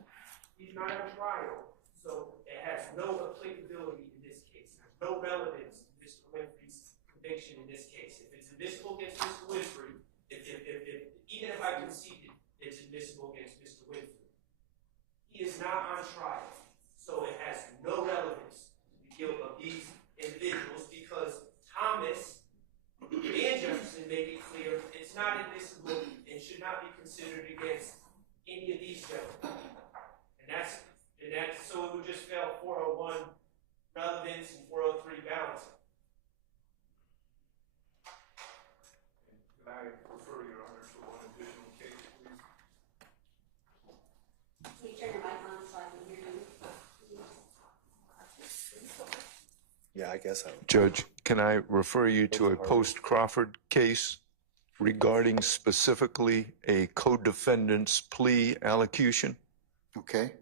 He's not on trial, so it has no applicability in this case. There's no relevance to Mr. Winfrey's conviction in this case. If it's admissible against Mr. Winfrey, even if I conceded it's admissible against Mr. Winfrey, he is not on trial, so it has no relevance to the guilt of these individuals because Thomas and Jefferson make it clear it's not admissible and should not be considered against any of these gentlemen. And that's so it would just fail 401 relevance and 403 balancing. Can I refer Your Honor to one additional case, please? Can you turn your mic on so I can hear you? Yeah, I guess I. Judge, can I refer you to a post-Crawford case regarding specifically a co-defendant's plea allocution? Okay?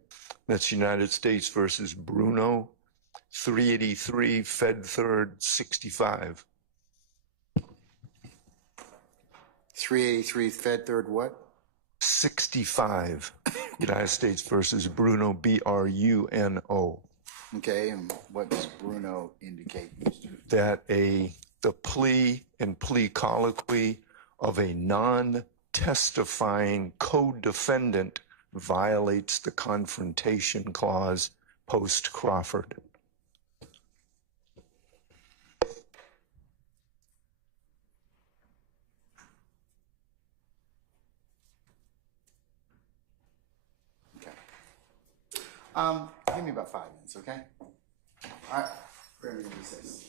That's United States versus Bruno, 383 Fed Third 65. 383 Fed Third what? 65. United States versus Bruno, Bruno. Okay, and what does Bruno indicate, Mr.? That the plea and plea colloquy of a non-testifying co-defendant violates the confrontation clause post-Crawford. Okay. Give me about 5 minutes, okay? All right, we're going to recess.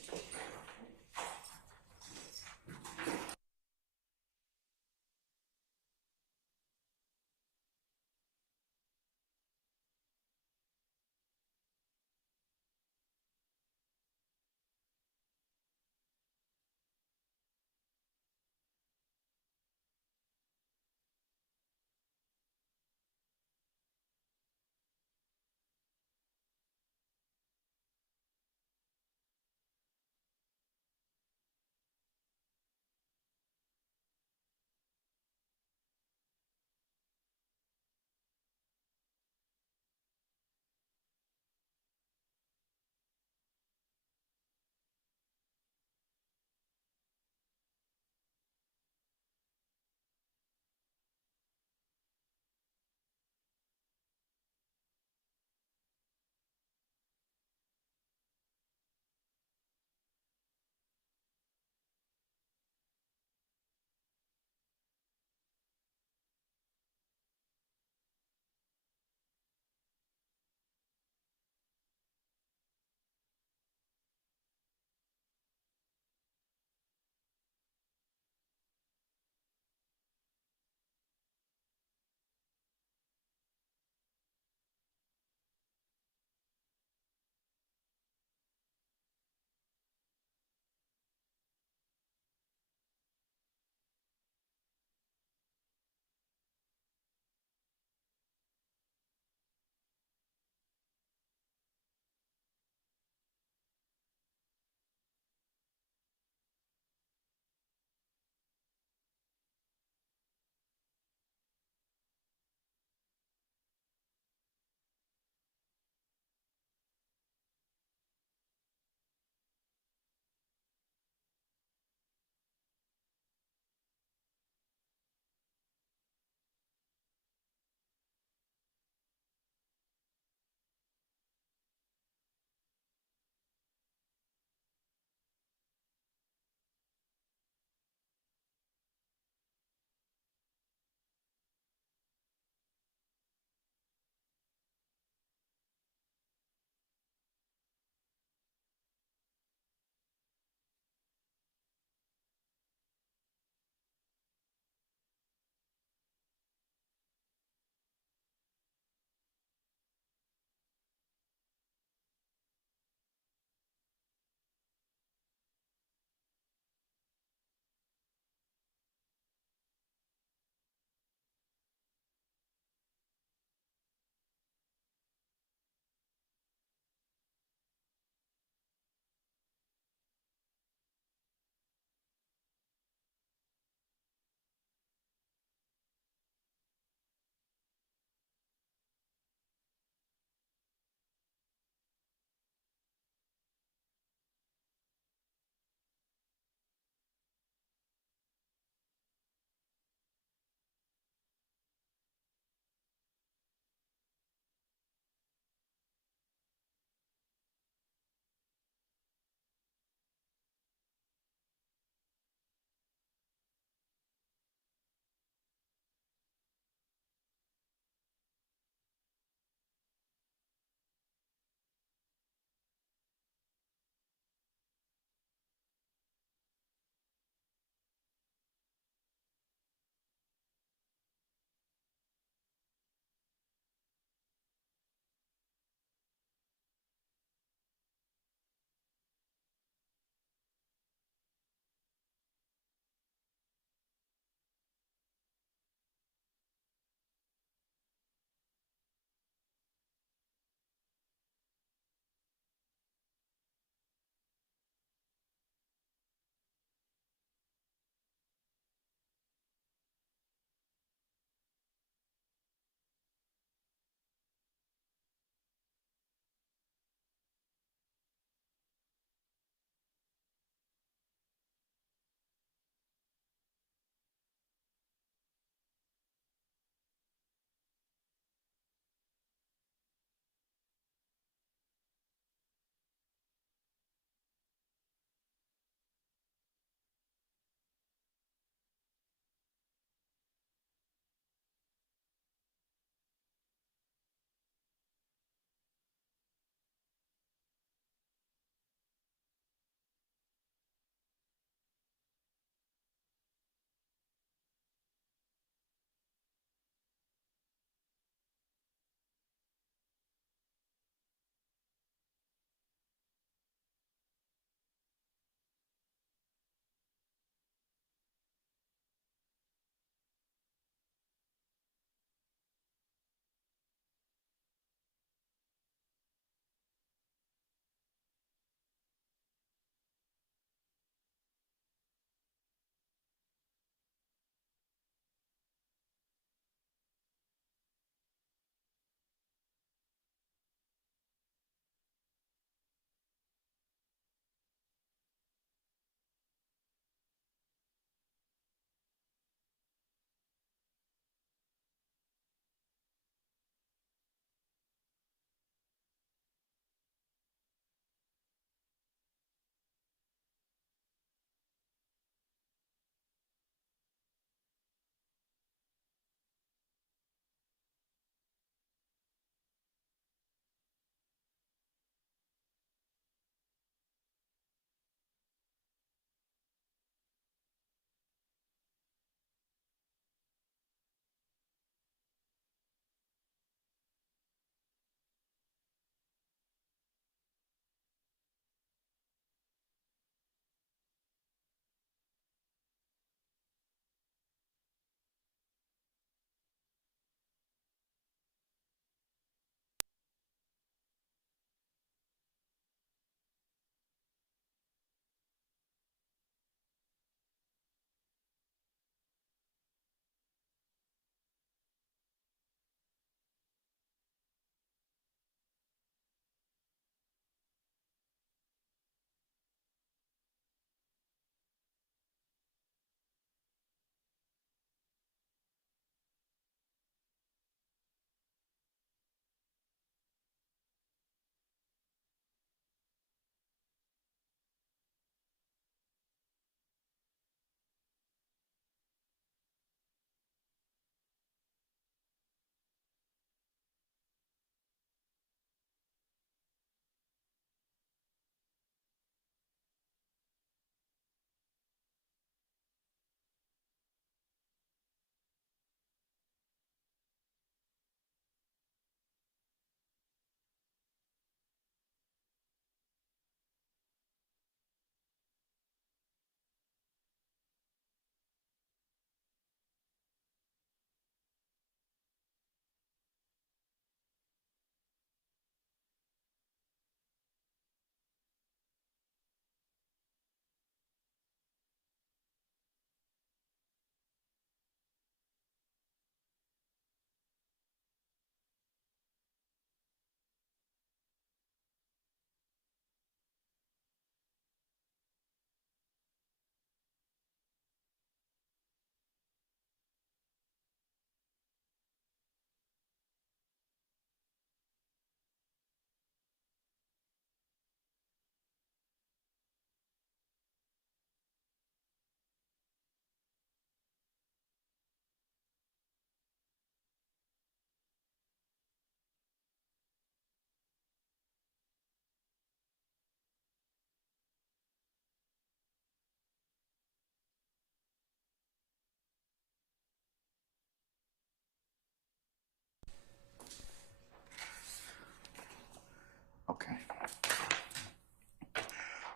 Okay.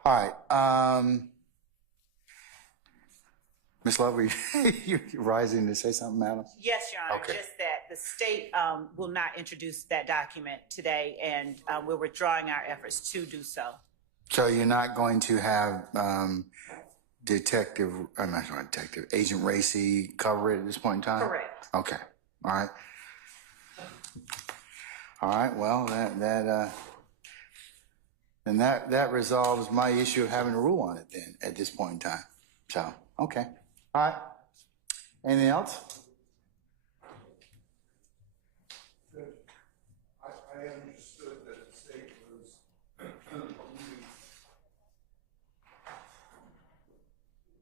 All right. Ms. Love, were you rising to say something, madam? Yes, Your Honor, Okay. just that the state will not introduce that document today, and we're withdrawing our efforts to do so. So you're not going to have Agent Racy cover it at this point in time? Correct. Okay. All right. All right. Well, that resolves my issue of having a rule on it then at this point in time. So, okay. All right. Anything else? I understood that the state was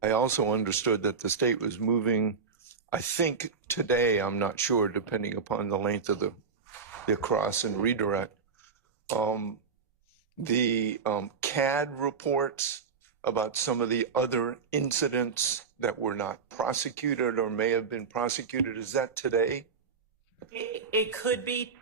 I also understood that the state was moving, I think today, I'm not sure, depending upon the length of the cross and redirect, the CAD reports about some of the other incidents that were not prosecuted or may have been prosecuted. Is that today? It could be,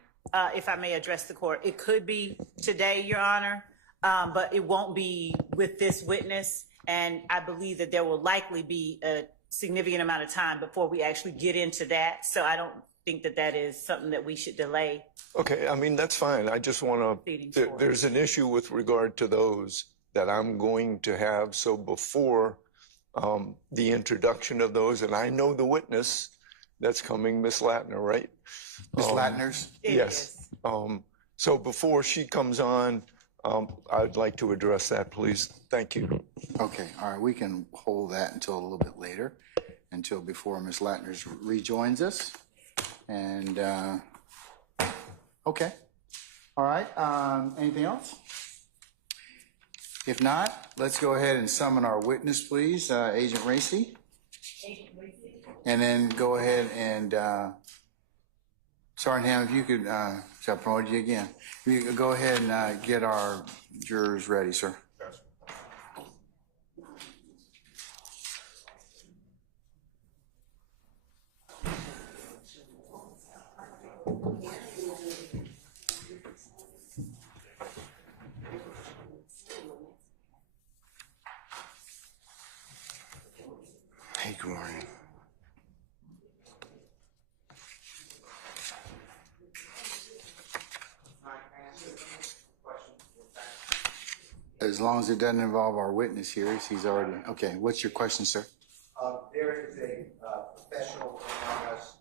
if I may address the court, it could be today, Your Honor, but it won't be with this witness. And I believe that there will likely be a significant amount of time before we actually get into that. So I don't think that that is something that we should delay. Okay, I mean, that's fine. I just want to, there's an issue with regard to those that I'm going to have. So before the introduction of those, and I know the witness that's coming, Miss Latner, right? Ms. Latner's? Yes. So before she comes on, I'd like to address that, please. Thank you. Okay. All right. We can hold that until a little bit later, until before Ms. Latner's rejoins us. And, okay. All right. Anything else? If not, let's go ahead and summon our witness, please, Agent Racy. And then go ahead and, Sergeant Ham, if you could, shall I promote you again? If you could go ahead and get our jurors ready, sir. Hey, good morning. As long as it doesn't involve our witness here, he's already, okay. What's your question, sir? There is a professional among us.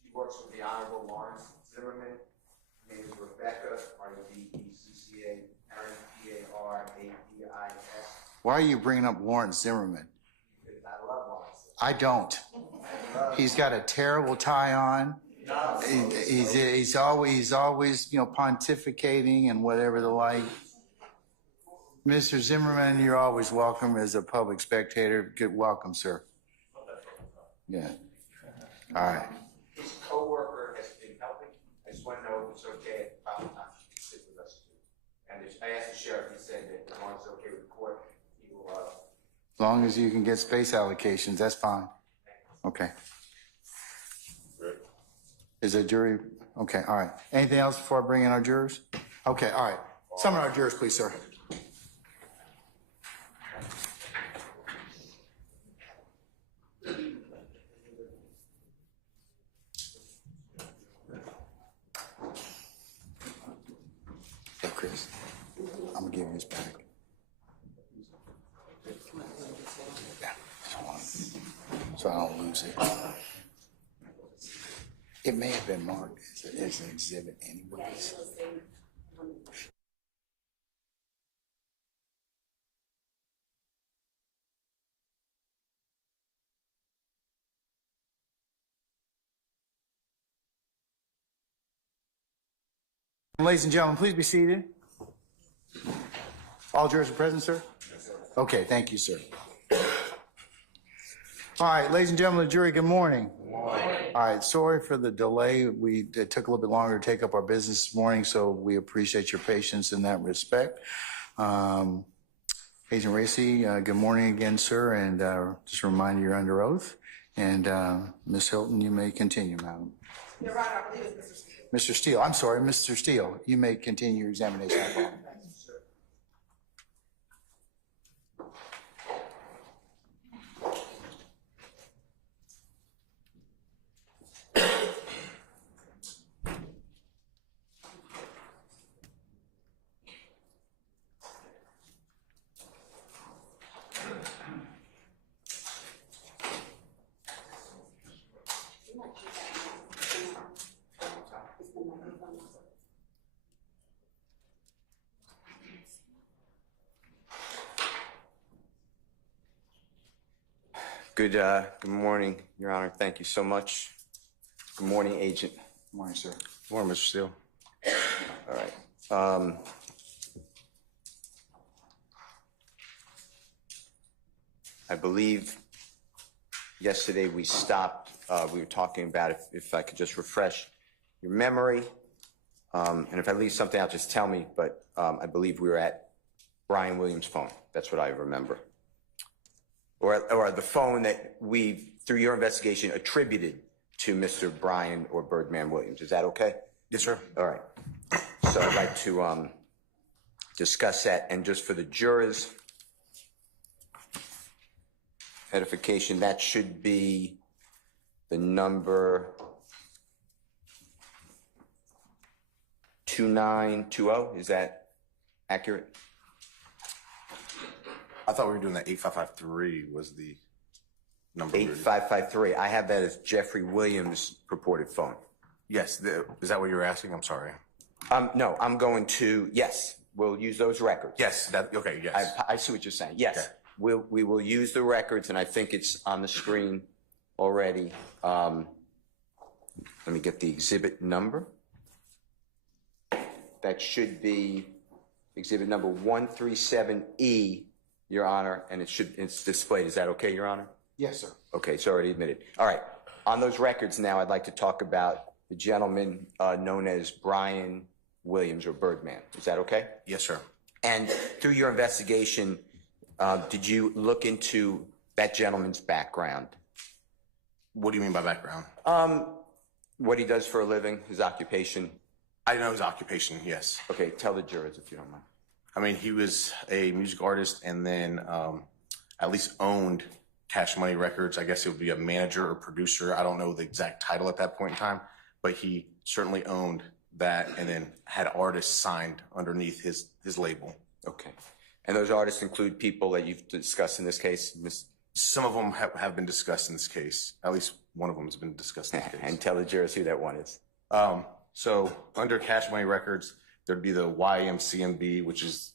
She works with the Honorable Lawrence Zimmerman. Her name is Rebecca, R-E-B-E-C-C-A, Aaron, P-A-R-A-D-I-S. Why are you bringing up Lawrence Zimmerman? Because I love Lawrence. I don't. He's got a terrible tie on. He's always, pontificating and whatever the like. Mr. Zimmerman, you're always welcome as a public spectator. Good welcome, sir. Yeah. All right. His coworker has been helping. I just want to know if it's okay at the proper time to sit with us too. And I asked the sheriff, he said that as long as it's okay with the court, he will. As long as you can get space allocations, that's fine. Okay. Is a jury? Okay, all right. Anything else before I bring in our jurors? Okay, all right. Summon our jurors, please, sir. Hey, Chris, I'm gonna give you this back. Yeah, so I don't lose it. It may have been marked as an exhibit anyways. Ladies and gentlemen, please be seated. All jurors are present, sir? Yes, sir. Okay, thank you, sir. All right, ladies and gentlemen of the jury, good morning. Good morning. All right, sorry for the delay. It took a little bit longer to take up our business this morning, so we appreciate your patience in that respect. Agent Racy, good morning again, sir, and just a reminder you're under oath. And Ms. Hilton, you may continue, madam. Your Honor, I believe it's Mr. Steele. Mr. Steele, I'm sorry, Mr. Steele, you may continue your examination. Good morning, Your Honor. Thank you so much. Good morning, Agent. Good morning, sir. Good morning, Mr. Steele. All right. I believe yesterday we stopped, we were talking about if I could just refresh your memory. And if I leave something out, just tell me, but I believe we were at Brian Williams' phone. That's what I remember. Or the phone that we, through your investigation, attributed to Mr. Brian or Birdman Williams. Is that okay? Yes, sir. All right. So I'd like to discuss that. And just for the jurors' edification, that should be the number 2920. Is that accurate? I thought we were doing that 8553 was the number. 8553. I have that as Jeffery Williams' purported phone. Yes. Is that what you were asking? I'm sorry. No, I'm going to, yes, we'll use those records. Yes. Okay. Yes. I see what you're saying. Yes. Okay. We will use the records, and I think it's on the screen already. Let me get the exhibit number. That should be exhibit number 137E, Your Honor, and it's displayed. Is that okay, Your Honor? Yes, sir. Okay, it's already admitted. All right. On those records now, I'd like to talk about the gentleman known as Brian Williams or Birdman. Is that okay? Yes, sir. And through your investigation, did you look into that gentleman's background? What do you mean by background? What he does for a living, his occupation? I know his occupation, yes. Okay, tell the jurors if you don't mind. I mean, he was a music artist and then at least owned Cash Money Records. I guess it would be a manager or producer. I don't know the exact title at that point in time, but he certainly owned that and then had artists signed underneath his label. Okay. And those artists include people that you've discussed in this case? Some of them have been discussed in this case. At least one of them has been discussed in this case. And tell the jurors who that one is. So under Cash Money Records, there'd be the YMCMB, which is,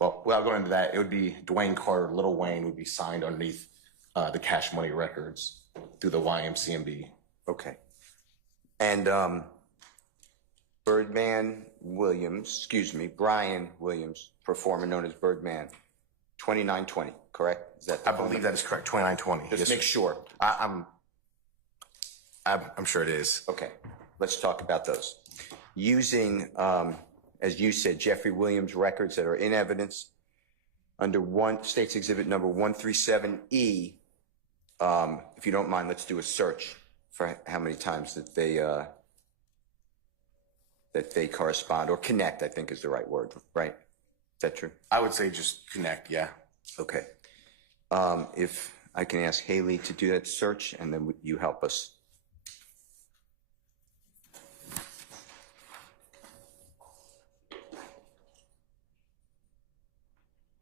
well, without going into that, it would be Dwayne Carter, Lil Wayne would be signed underneath the Cash Money Records through the YMCMB. Okay. And Brian Williams, performer known as Birdman, 2920, correct? Is that I believe that is correct, 2920. Just yes, make sir. sure. I'm sure it is. Okay, let's talk about those. Using, as you said, Jeffery Williams records that are in evidence under State's Exhibit number 137E, if you don't mind, let's do a search for how many times that they correspond, or connect, I think is the right word, right? Is that true? I would say just connect, yeah. Okay. If I can ask Haley to do that search, and then you help us.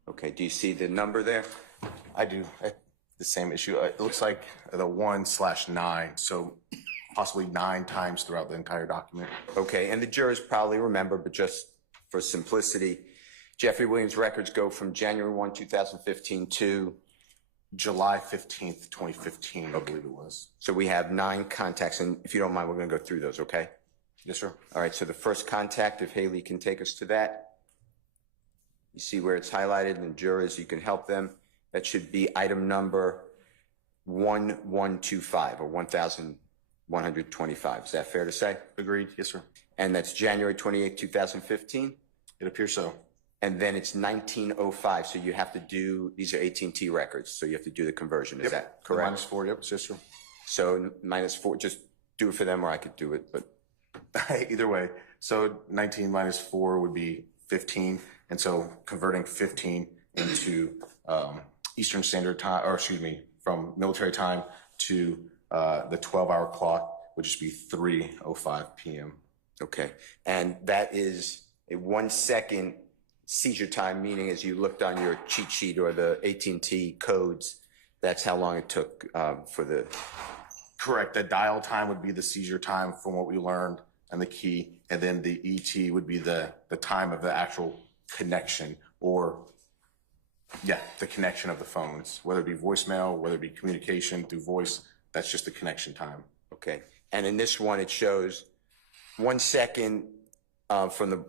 Okay, do you see the number there? I do. The same issue. It looks like the 1/9, so possibly 9 times throughout the entire document. Okay, and the jurors probably remember, but just for simplicity, Jeffery Williams records go from January 1, 2015 to July 15th, 2015, I believe it was. So we have 9 contacts, and if you don't mind, we're going to go through those, okay? Yes, sir. All right, so the first contact, if Haley can take us to that. You see where it's highlighted, and jurors, you can help them. That should be item number 1125 or 1125. Is that fair to say? Agreed. Yes, sir. And that's January 28, 2015? It appears so. And then it's 1905. So you have to do, these are AT&T records, so you have to do the conversion. Is that correct? -4, yep, yes, sir. So -4, just do it for them, or I could do it, but. Either way. So 19 -4 would be 15. And so converting 15 into Eastern Standard Time, or excuse me, from military time to the 12-hour clock would just be 3:05 p.m. Okay. And that is a 1-second seizure time, meaning as you looked on your cheat sheet or the AT&T codes, that's how long it took for the... Correct. The dial time would be the seizure time from what we learned and the key, and then the ET would be the time of the actual connection or Yeah, the connection of the phones, whether it be voicemail, whether it be communication through voice, that's just the connection time. Okay. And in this one, it shows 1 second from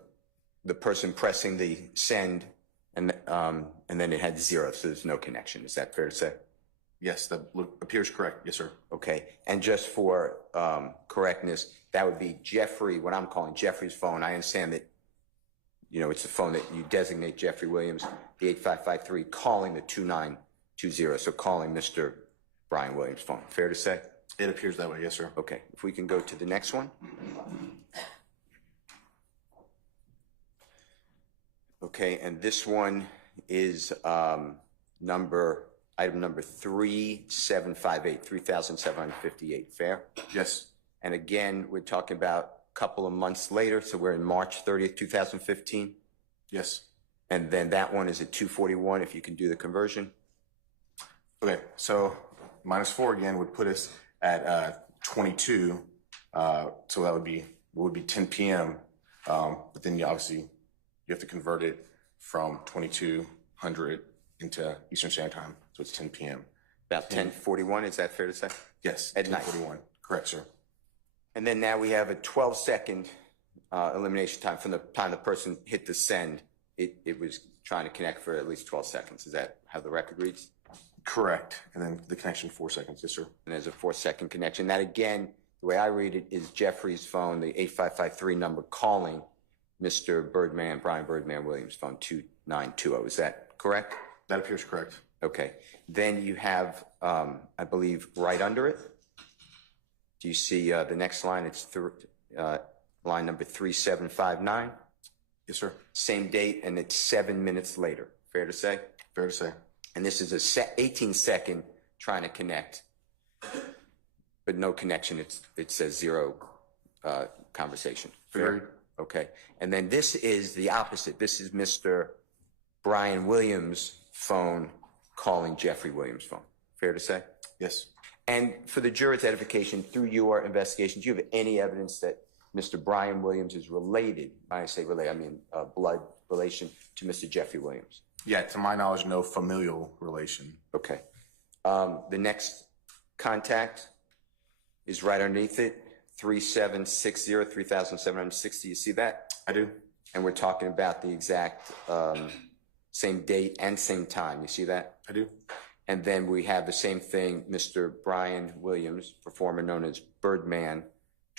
the person pressing the send, and then it had 0, so there's no connection. Is that fair to say? Yes, that appears correct. Yes, sir. Okay. And just for correctness, that would be Jeffrey, what I'm calling Jeffrey's phone. I understand that, you know, it's the phone that you designate Jeffery Williams, the 8553, calling the 2920, so calling Mr. Brian Williams' phone. Fair to say? It appears that way. Yes, sir. Okay. If we can go to the next one. Okay, and this one is item number 3758, 3758. Fair? Yes. And again, we're talking about a couple of months later, so we're in March 30th, 2015. Yes. And then that one is at 241, if you can do the conversion. Okay, so -4 again would put us at 22. So that would be 10 p.m. But then obviously you have to convert it from 2200 into Eastern Standard Time, so it's 10 p.m. About 10:41, is that fair to say? Yes, At night. 10:41. Correct, sir. And then now we have a 12-second elimination time from the time the person hit the send. It was trying to connect for at least 12 seconds. Is that how the record reads? Correct. And then the connection 4 seconds. Yes, sir. And there's a 4-second connection. That again, the way I read it, is Jeffrey's phone, the 8553 number, calling Mr. Birdman, Brian Birdman Williams' phone, 2920. Is that correct? That appears correct. Okay. Then you have, I believe, right under it. Do you see the next line? It's line number 3759. Yes, sir. Same date, and it's 7 minutes later. Fair to say? Fair to say. And this is a 18-second trying to connect, but no connection. It says 0 conversation. Fair. Okay. And then this is the opposite. This is Mr. Brian Williams' phone calling Jeffery Williams' phone. Fair to say? Yes. And for the juror's edification, through your investigation, do you have any evidence that Mr. Brian Williams is related? When I say related, I mean blood relation to Mr. Jeffery Williams. Yeah, to my knowledge, no familial relation. Okay. The next contact is right underneath it, 3760, 3760. You see that? I do. And we're talking about the exact same date and same time. You see that? I do. And then we have the same thing, Mr. Brian Williams, performer known as Birdman,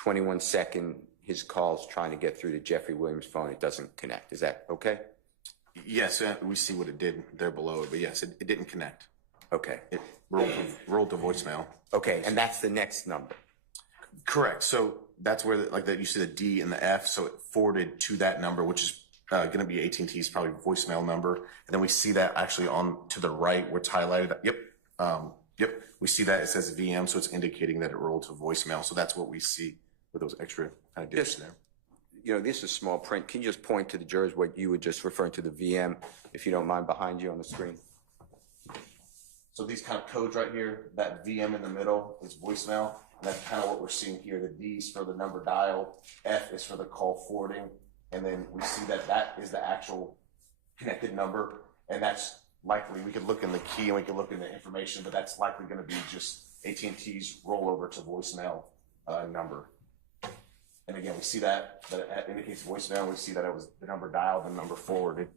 21-second, his call's trying to get through to Jeffery Williams' phone. It doesn't connect. Is that okay? Yes, we see what it did there below, but yes, it didn't connect. Okay. It rolled to voicemail. Okay, and that's the next number. Correct. So that's where, you see the D and the F, so it forwarded to that number, which is going to be AT&T's probably voicemail number. And then we see that actually on to the right where it's highlighted. Yep. We see that it says VM, so it's indicating that it rolled to voicemail. So that's what we see with those extra kind of digits there. You know, this is small print. Can you just point to the jurors what you were just referring to, the VM, if you don't mind, behind you on the screen? So these kind of codes right here, that VM in the middle is voicemail. And that's kind of what we're seeing here. The D is for the number dialed, F is for the call forwarding. And then we see that that is the actual connected number. And that's likely, we could look in the key and we could look in the information, but that's likely going to be just AT&T's rollover to voicemail number. And again, we see that it indicates voicemail. We see that it was the number dialed and number forwarded.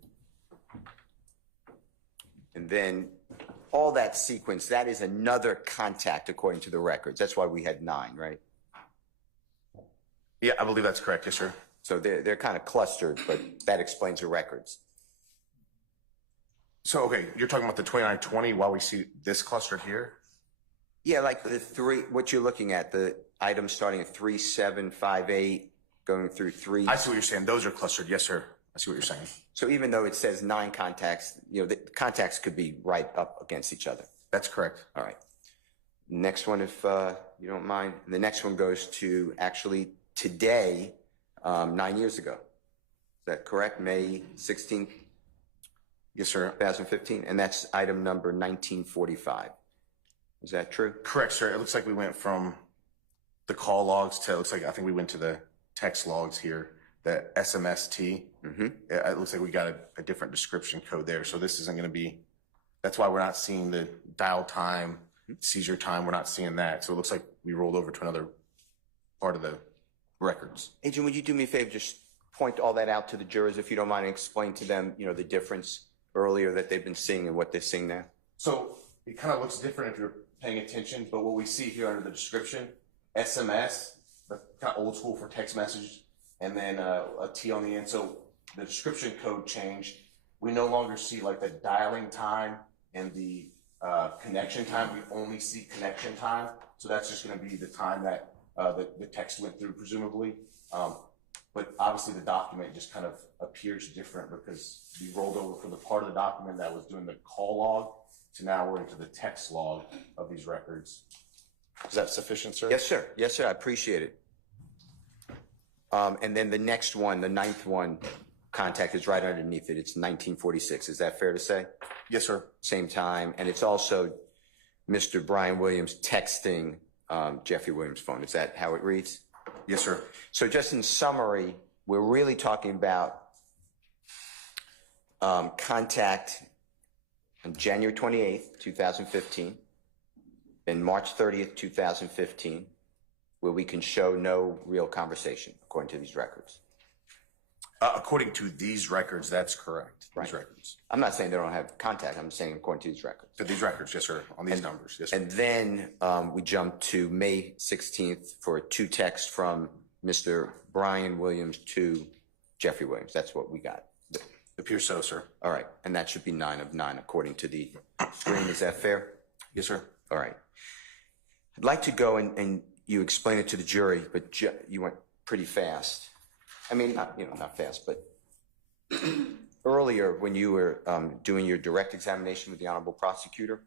And then all that sequence, that is another contact according to the records. That's why we had 9, right? Yeah, I believe that's correct. Yes, sir. So they're kind of clustered, but that explains the records. So, okay, you're talking about the 2920 while we see this clustered here? Yeah, like the 3, what you're looking at, the items starting at 3758, going through 3. I see what you're saying. Those are clustered. Yes, sir. I see what you're saying. So even though it says 9 contacts, you know, the contacts could be right up against each other. That's correct. All right. Next one, if you don't mind. The next one goes to actually today, 9 years ago. Is that correct? May 16th? Yes, sir. 2015. And that's item number 1945. Is that true? Correct, sir. It looks like we went from the call logs to, I think we went to the text logs here, the SMST. Mm-hmm. It looks like we got a different description code there. So this isn't going to be That's why we're not seeing the dial time, seizure time. We're not seeing that. So it looks like we rolled over to another part of the records. Agent, would you do me a favor, just point all that out to the jurors if you don't mind, and explain to them, you know, the difference earlier that they've been seeing and what they're seeing now? So it kind of looks different if you're paying attention, but what we see here under the description, SMS, the kind of old school for text message, and then a T on the end. So the description code changed. We no longer see like the dialing time and the connection time. We only see connection time. So that's just going to be the time that the text went through, presumably. But obviously the document just kind of appears different because we rolled over from the part of the document that was doing the call log to now we're into the text log of these records. Is that sufficient, sir? Yes, sir. Yes, sir. I appreciate it. And then the next one, the ninth one, contact is right underneath it. It's 1946. Is that fair to say? Yes, sir. Same time. And it's also Mr. Brian Williams texting Jeffrey Williams' phone. Is that how it reads? Yes, sir. So just in summary, we're really talking about contact on January 28th, 2015, and March 30th, 2015, where we can show no real conversation, according to these records. According to these records, that's correct. Right. These records. I'm not saying they don't have contact. I'm saying according to these records. To these records, yes, sir. On these numbers, yes, sir. And then we jump to May 16th for 2 texts from Mr. Brian Williams to Jeffrey Williams. That's what we got. Appears so, sir. All right. And that should be 9 of 9 according to the screen. Is that fair? Yes, sir. All right. I'd like to go and you explain it to the jury, but you went pretty fast. I mean, not fast, but earlier when you were doing your direct examination with the honorable prosecutor,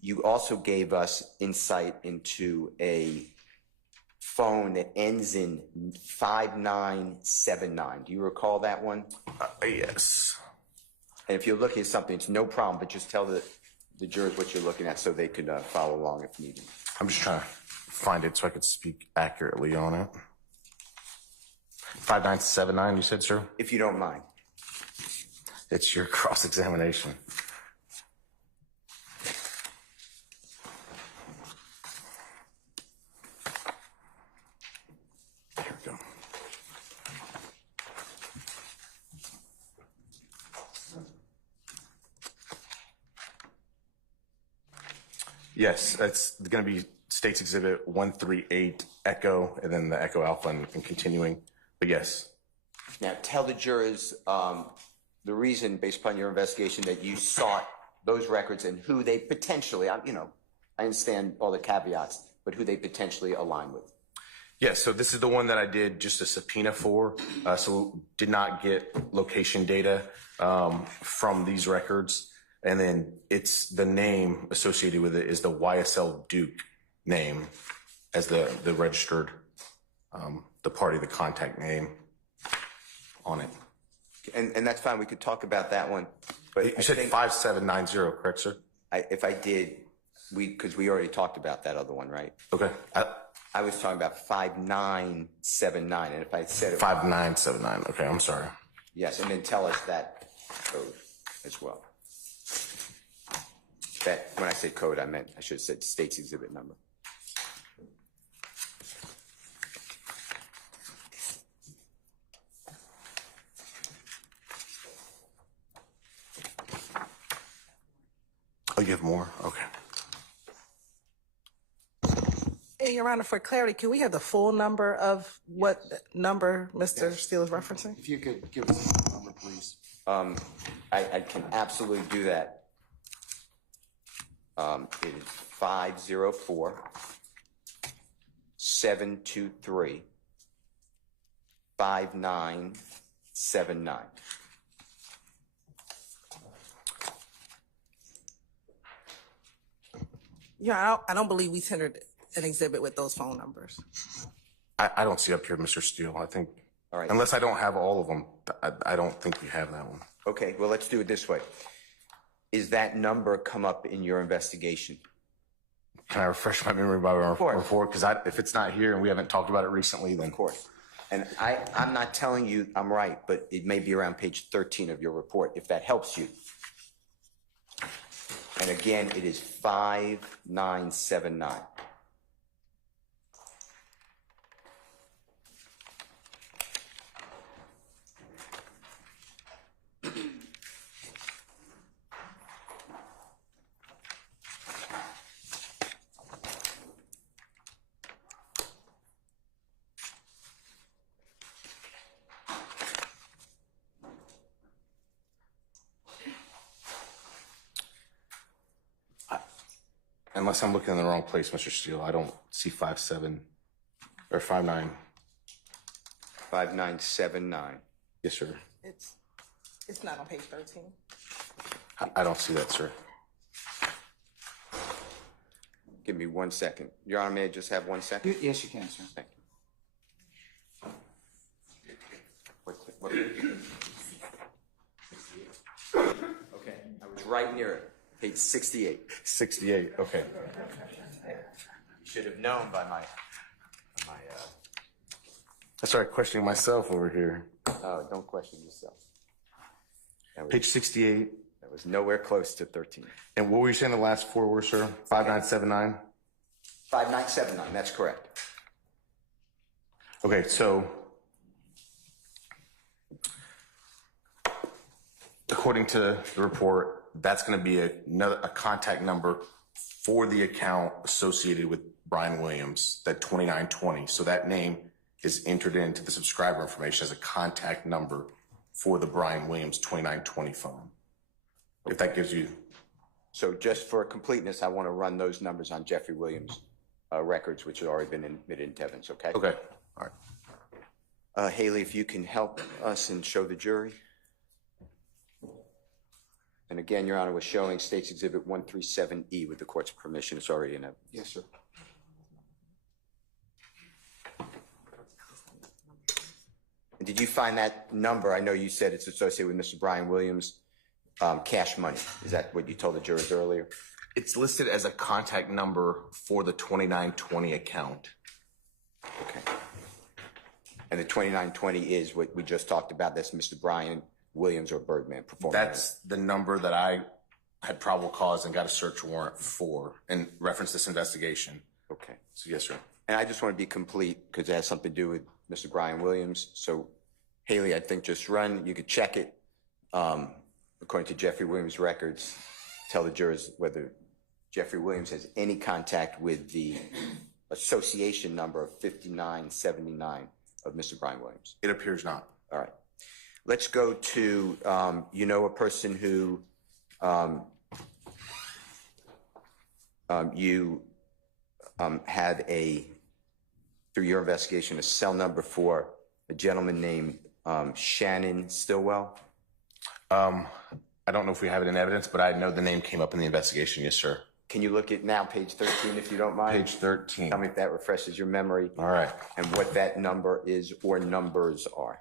you also gave us insight into a phone that ends in 5979. Do you recall that one? Yes. And if you're looking at something, it's no problem, but just tell the jurors what you're looking at so they could follow along if needed. I'm just trying to find it so I could speak accurately on it. 5979, you said, sir? If you don't mind. It's your cross-examination. There we go. Yes, that's going to be States Exhibit 138 Echo, and then the Echo Alpha and continuing. But yes. Now, tell the jurors the reason, based upon your investigation, that you sought those records and who they potentially, I understand all the caveats, but who they potentially align with. Yes, so this is the one that I did just a subpoena for, so did not get location data from these records. And then it's the name associated with it is the YSL Duke name as the registered, the party, the contact name on it. And that's fine. We could talk about that one. But You said 5790, correct, sir? If I did, because we already talked about that other one, right? Okay. I was talking about 5979, and if I said it 5979. Okay, I'm sorry. Yes, and then tell us that code as well. That when I say code, I should have said States Exhibit number. Oh, you have more? Okay. Hey, Your Honor, for clarity, can we have the full number of what number Mr. Steele is referencing? If you could give us the number, please. I can absolutely do that. It is 504-723-5979. Yeah, I don't believe we tendered an exhibit with those phone numbers. I don't see up here, Mr. Steele. I think, All right. unless I don't have all of them, I don't think we have that one. Okay, well, let's do it this way. Is that number come up in your investigation? Can I refresh my memory about our course. report? Because if it's not here and we haven't talked about it recently, then. Of course. And I'm not telling you I'm right, but it may be around page 13 of your report, if that helps you. And again, it is 5979. Unless I'm looking in the wrong place, Mr. Steele, I don't see 57 or 59. 5979. Yes, sir. It's not on page 13. I don't see that, sir. Give me 1 second. Your Honor, may I just have 1 second? Yes, you can, sir. Thank you. What? Okay, I was right near it. Page 68. 68, okay. You should have known by my I started questioning myself over here. oh, don't question yourself. Page 68. That was nowhere close to 13. And what were you saying the last four were, sir? 5979? 5979, that's correct. Okay, so according to the report, that's going to be a contact number for the account associated with Brian Williams, that 2920. So that name is entered into the subscriber information as a contact number for the Brian Williams 2920 phone. If that gives you. So just for completeness, I want to run those numbers on Jeffery Williams' records, which have already been admitted into evidence, okay? Okay, all right. Haley, if you can help us and show the jury. And again, Your Honor, we're showing State's Exhibit 137E with the court's permission. It's already in evidence. Yes, sir. And did you find that number? I know you said it's associated with Mr. Brian Williams' cash money. Is that what you told the jurors earlier? It's listed as a contact number for the 2920 account. Okay. And the 2920 is what we just talked about. That's Mr. Brian Williams or Birdman performing. That's the number that I had probable cause and got a search warrant for in reference to this investigation. Okay. So yes, sir. And I just want to be complete because it has something to do with Mr. Brian Williams. So Haley, I think just run, you could check it. According to Jeffery Williams' records, tell the jurors whether Jeffery Williams has any contact with the association number of 5979 of Mr. Brian Williams. It appears not. All right. Let's go to, a person who you had through your investigation, a cell number for a gentleman named Shannon Stillwell. I don't know if we have it in evidence, but I know the name came up in the investigation. Yes, sir. Can you look at now page 13 if you don't mind? Page 13. Tell me if that refreshes your memory. All right. And what that number is or numbers are.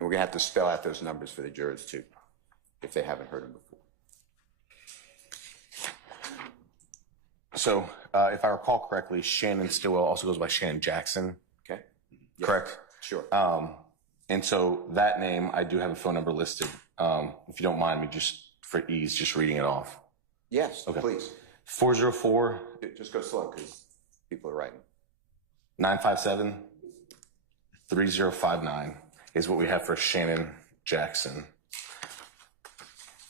And we're going to have to spell out those numbers for the jurors too, if they haven't heard them before. So, if I recall correctly, Shannon Stillwell also goes by Shannon Jackson. Okay. Yeah. Correct? Sure. And so that name, I do have a phone number listed. If you don't mind me just, for ease, just reading it off. Yes, okay. Please. 404. Just go slow because people are writing. 957-3059 is what we have for Shannon Jackson.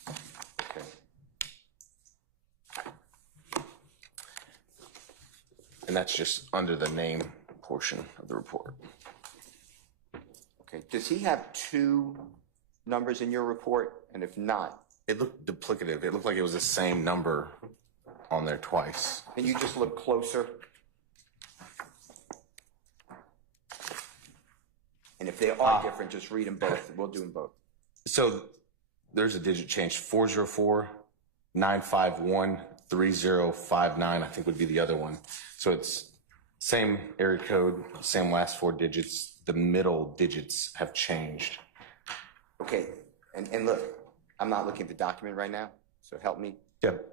Okay. And that's just under the name portion of the report. Okay. Does he have two numbers in your report? And if not, it looked duplicative. It looked like it was the same number on there twice. Can you just look closer? And if they are different, just read them both. We'll do them both. So there's a digit change. 404-951-3059, I think would be the other one. So it's same area code, same last four digits. The middle digits have changed. Okay. And look, I'm not looking at the document right now, so help me. Yep.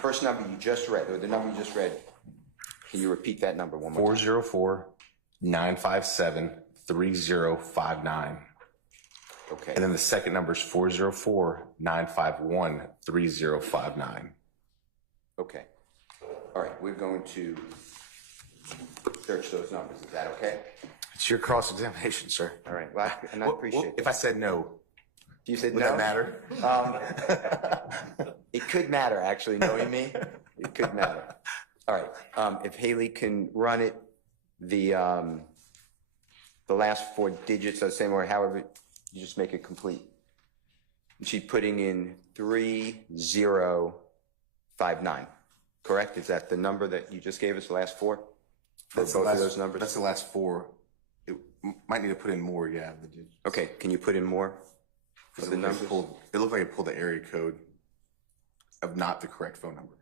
First number you just read, or the number you just read, can you repeat that number one more time? 957-3059. Okay. And then the second number is 404-951-3059. Okay. All right, we're going to search those numbers. Is that okay? It's your cross-examination, sir. All right. Well, and I appreciate it. If I said no, You said would no? that matter? It could matter, actually, knowing me. It could matter. All right. If Haley can run it, the last four digits, the same, or however, you just make it complete. And she's putting in 3059, correct? Is that the number that you just gave us, the last four? For both of those numbers? That's the last four. It might need to put in more, yeah. Okay, can you put in more for the numbers? It looked like it pulled the area code of not the correct phone number.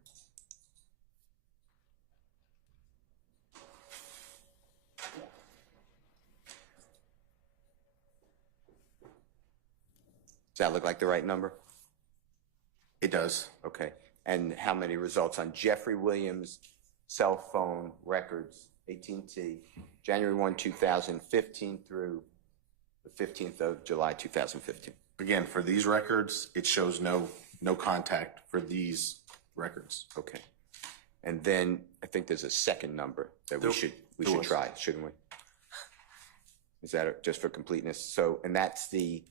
Does that look like the right number? It does. Okay. And how many results on Jeffery Williams cell phone records, AT&T, January 1, 2015 through the 15th of July, 2015? Again, for these records, it shows no contact for these records. Okay. And then I think there's a second number that we should try, shouldn't we? Is that just for completeness? So, and that's the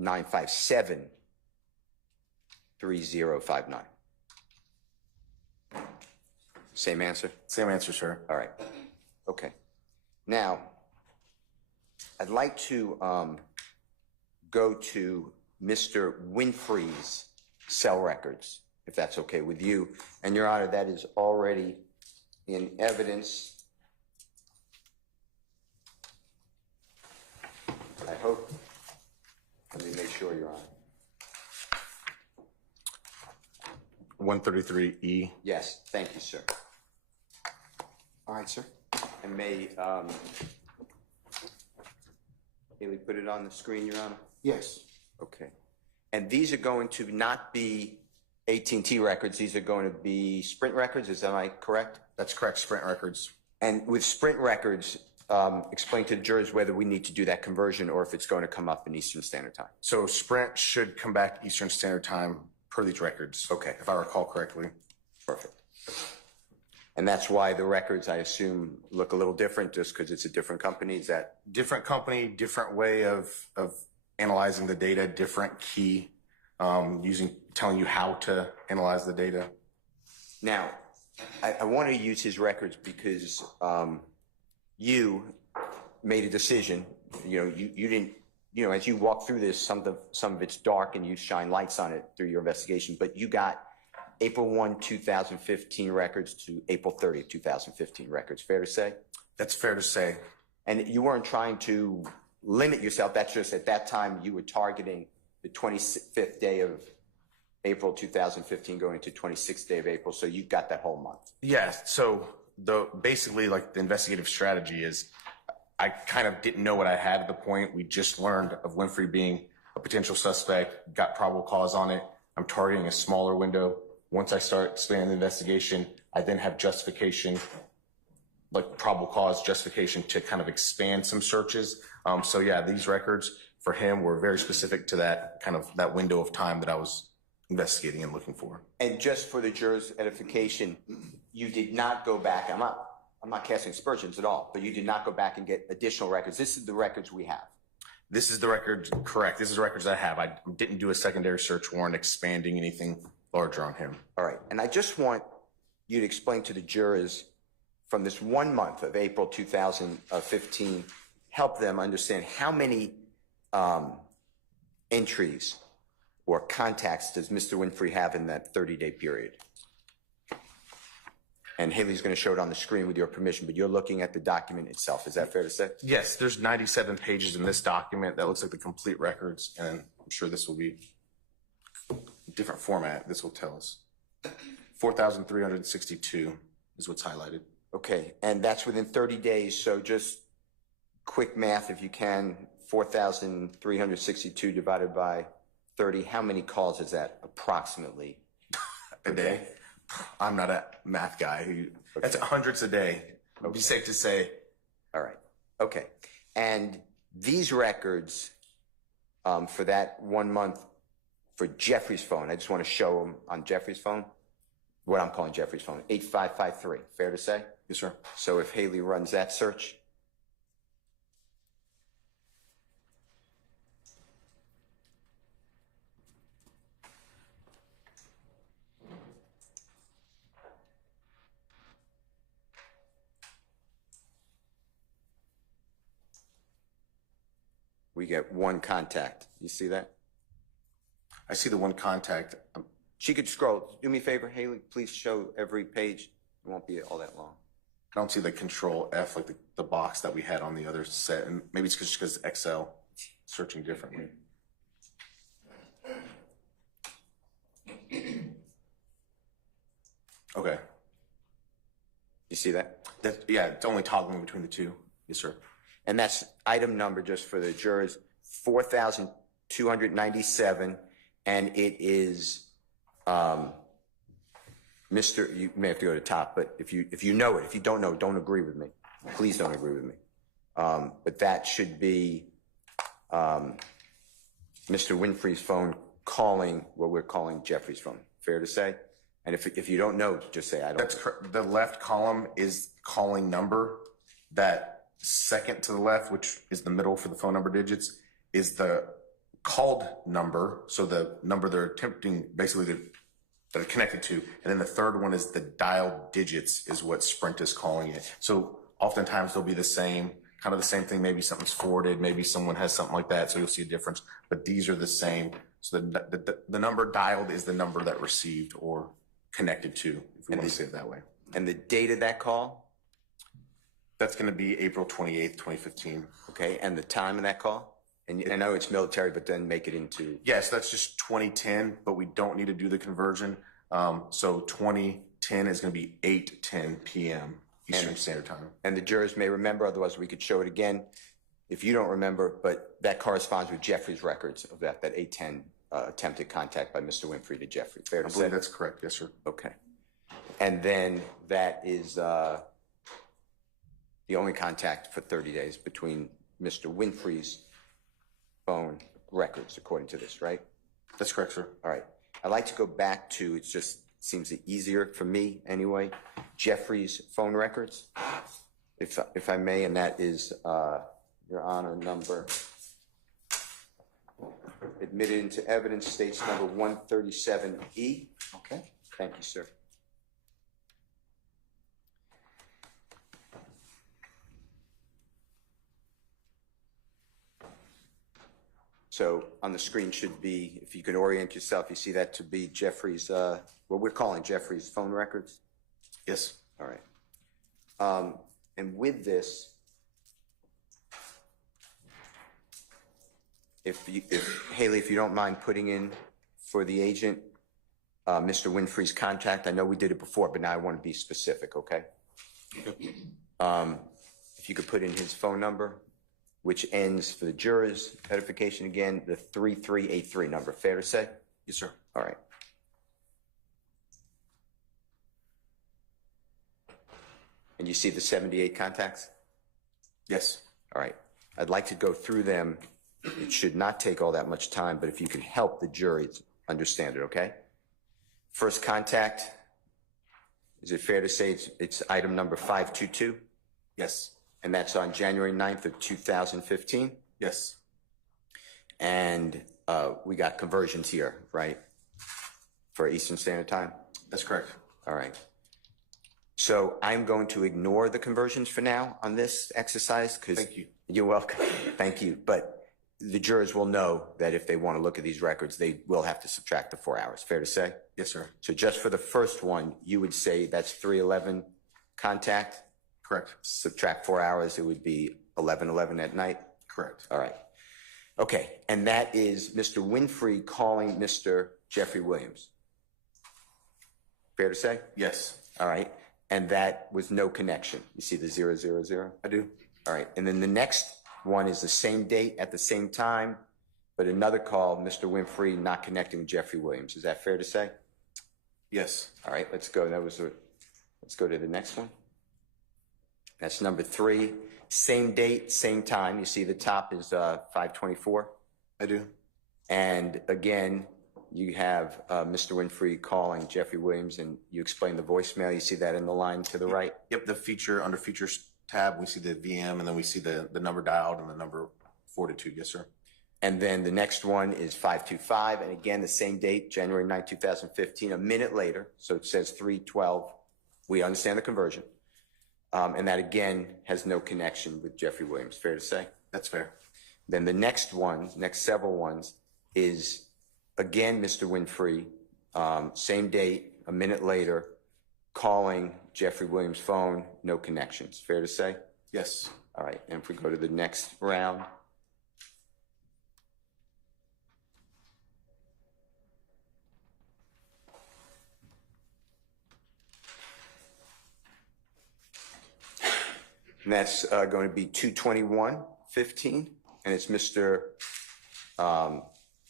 957-3059. Same answer? Same answer, sir. All right. Okay. Now, I'd like to go to Mr. Winfrey's cell records, if that's okay with you. And Your Honor, that is already in evidence. I hope. Let me make sure, Your Honor. 133E. Yes, thank you, sir. All right, sir. And may Haley put it on the screen, Your Honor? Yes. Okay. And these are going to not be AT&T records. These are going to be Sprint records. Is that right, correct? That's correct, Sprint records. And with Sprint records, explain to the jurors whether we need to do that conversion or if it's going to come up in Eastern Standard Time. So Sprint should come back Eastern Standard Time per these records. Okay. If I recall correctly. Perfect. And that's why the records, I assume, look a little different just because it's a different company? Is that? Different company, different way of analyzing the data, different key, telling you how to analyze the data. Now, I want to use his records because you made a decision. You didn't, as you walk through this, some of it's dark and you shine lights on it through your investigation, but you got April 1, 2015 records to April 30, 2015 records. Fair to say? That's fair to say. And you weren't trying to limit yourself. That's just at that time you were targeting the 25th day of April 2015 going to 26th day of April. So you got that whole month. Yes. So basically like the investigative strategy is I kind of didn't know what I had at the point. We just learned of Winfrey being a potential suspect, got probable cause on it. I'm targeting a smaller window. Once I start expanding the investigation, I then have justification, like probable cause justification to kind of expand some searches. So yeah, these records for him were very specific to that window of time that I was investigating and looking for. And just for the jurors' edification, you did not go back. I'm not casting aspersions at all, but you did not go back and get additional records. This is the records we have. This is the records, correct. This is the records I have. I didn't do a secondary search warrant expanding anything larger on him. All right. And I just want you to explain to the jurors from this 1 month of April 2015, help them understand how many entries or contacts does Mr. Winfrey have in that 30-day period? And Haley's going to show it on the screen with your permission, but you're looking at the document itself. Is that fair to say? Yes, there's 97 pages in this document. That looks like the complete records, and I'm sure this will be a different format. This will tell us. 4,362 is what's highlighted. Okay, and that's within 30 days, so just quick math if you can. 4,362 divided by 30, how many calls is that approximately? A day? I'm not a math guy. That's hundreds a day. It would be safe to say All right. Okay. And these records for that 1 month for Jeffrey's phone, I just want to show them on Jeffrey's phone, what I'm calling Jeffrey's phone, 8553. Fair to say? Yes, sir. So if Haley runs that search. We get one contact. You see that? I see the one contact. She could scroll. Do me a favor, Haley, please show every page. It won't be all that long. I don't see the Control F, like the box that we had on the other set, and maybe it's just because Excel searching differently. Okay. You see that? Yeah, it's only toggling between the two. Yes, sir. And that's item number, just for the jurors, 4,297, and it is, Mr. You may have to go to the top, but if you know it, if you don't know, don't agree with me. Please don't agree with me. But that should be Mr. Winfrey's phone calling what we're calling Jeffrey's phone. Fair to say? And if you don't know, just say I don't. That's correct. The left column is calling number. That second to the left, which is the middle for the phone number digits, is the called number. So the number they're attempting, basically, that are connected to. And then the third one is the dialed digits, is what Sprint is calling it. So oftentimes they'll be the same, kind of the same thing. Maybe something's forwarded, maybe someone has something like that. So you'll see a difference, but these are the same. So the number dialed is the number that received or connected to, if we want to say it that way. And the date of that call? That's going to be April 28th, 2015. Okay, and the time of that call? And I know it's military, but then make it into... Yes, that's just 2010, but we don't need to do the conversion. So 2010 is going to be 8:10 p.m. Eastern Standard Time. And the jurors may remember, otherwise we could show it again if you don't remember, but that corresponds with Jeffrey's records of that 8:10 attempted contact by Mr. Winfrey to Jeffrey. Fair to say? I believe that's correct, yes, sir. Okay. And then that is the only contact for 30 days between Mr. Winfrey's phone records, according to this, right? That's correct, sir. All right. I'd like to go back to, it just seems easier for me anyway, Jeffrey's phone records, if I may, and that is, Your Honor, number, admitted into evidence, states number 137E. Okay. Thank you, sir. So on the screen should be, if you can orient yourself, you see that to be Jeffrey's, what we're calling Jeffrey's phone records? Yes. All right. And with this, Haley, if you don't mind putting in for the agent, Mr. Winfrey's contact. I know we did it before, but now I want to be specific, okay? If you could put in his phone number, which ends, for the jurors' edification again, the 3383 number. Fair to say? Yes, sir. All right. And you see the 78 contacts? Yes. All right. I'd like to go through them. It should not take all that much time, but if you can help the jury understand it, okay? First contact, is it fair to say it's item number 522? Yes. And that's on January 9th of 2015? Yes. And we got conversions here, right? For Eastern Standard Time? That's correct. All right. So I'm going to ignore the conversions for now on this exercise, because... Thank you. You're welcome. Thank you. But the jurors will know that if they want to look at these records, they will have to subtract the 4 hours. Fair to say? Yes, sir. So just for the first one, you would say that's 311 contact? Correct. Subtract 4 hours, it would be 11:11 at night? Correct. All right. Okay, and that is Mr. Winfrey calling Mr. Jeffery Williams. Fair to say? Yes. All right. And that was no connection. You see the 000? I do. All right. And then the next one is the same date at the same time, but another call, Mr. Winfrey not connecting with Jeffery Williams. Is that fair to say? Yes. All right. Let's go. Let's go to the next one. That's number 3. Same date, same time. You see the top is 5:24. I do. And again, you have Mr. Winfrey calling Jeffrey Williams, and you explain the voicemail. You see that in the line to the right? Yep, the feature, under features tab, we see the VM, and then we see the number dialed and the number forwarded to. Yes, sir. And then the next one is 5:25, and again, the same date, January 9, 2015, a minute later. So it says 3:12. We understand the conversion. And that, again, has no connection with Jeffrey Williams. Fair to say? That's fair. Then the next several ones, is, again, Mr. Winfrey, same date, a minute later, calling Jeffrey Williams' phone, no connections. Fair to say? Yes. All right, and if we go to the next round. And that's going to be 2:21:15, and it's Mr.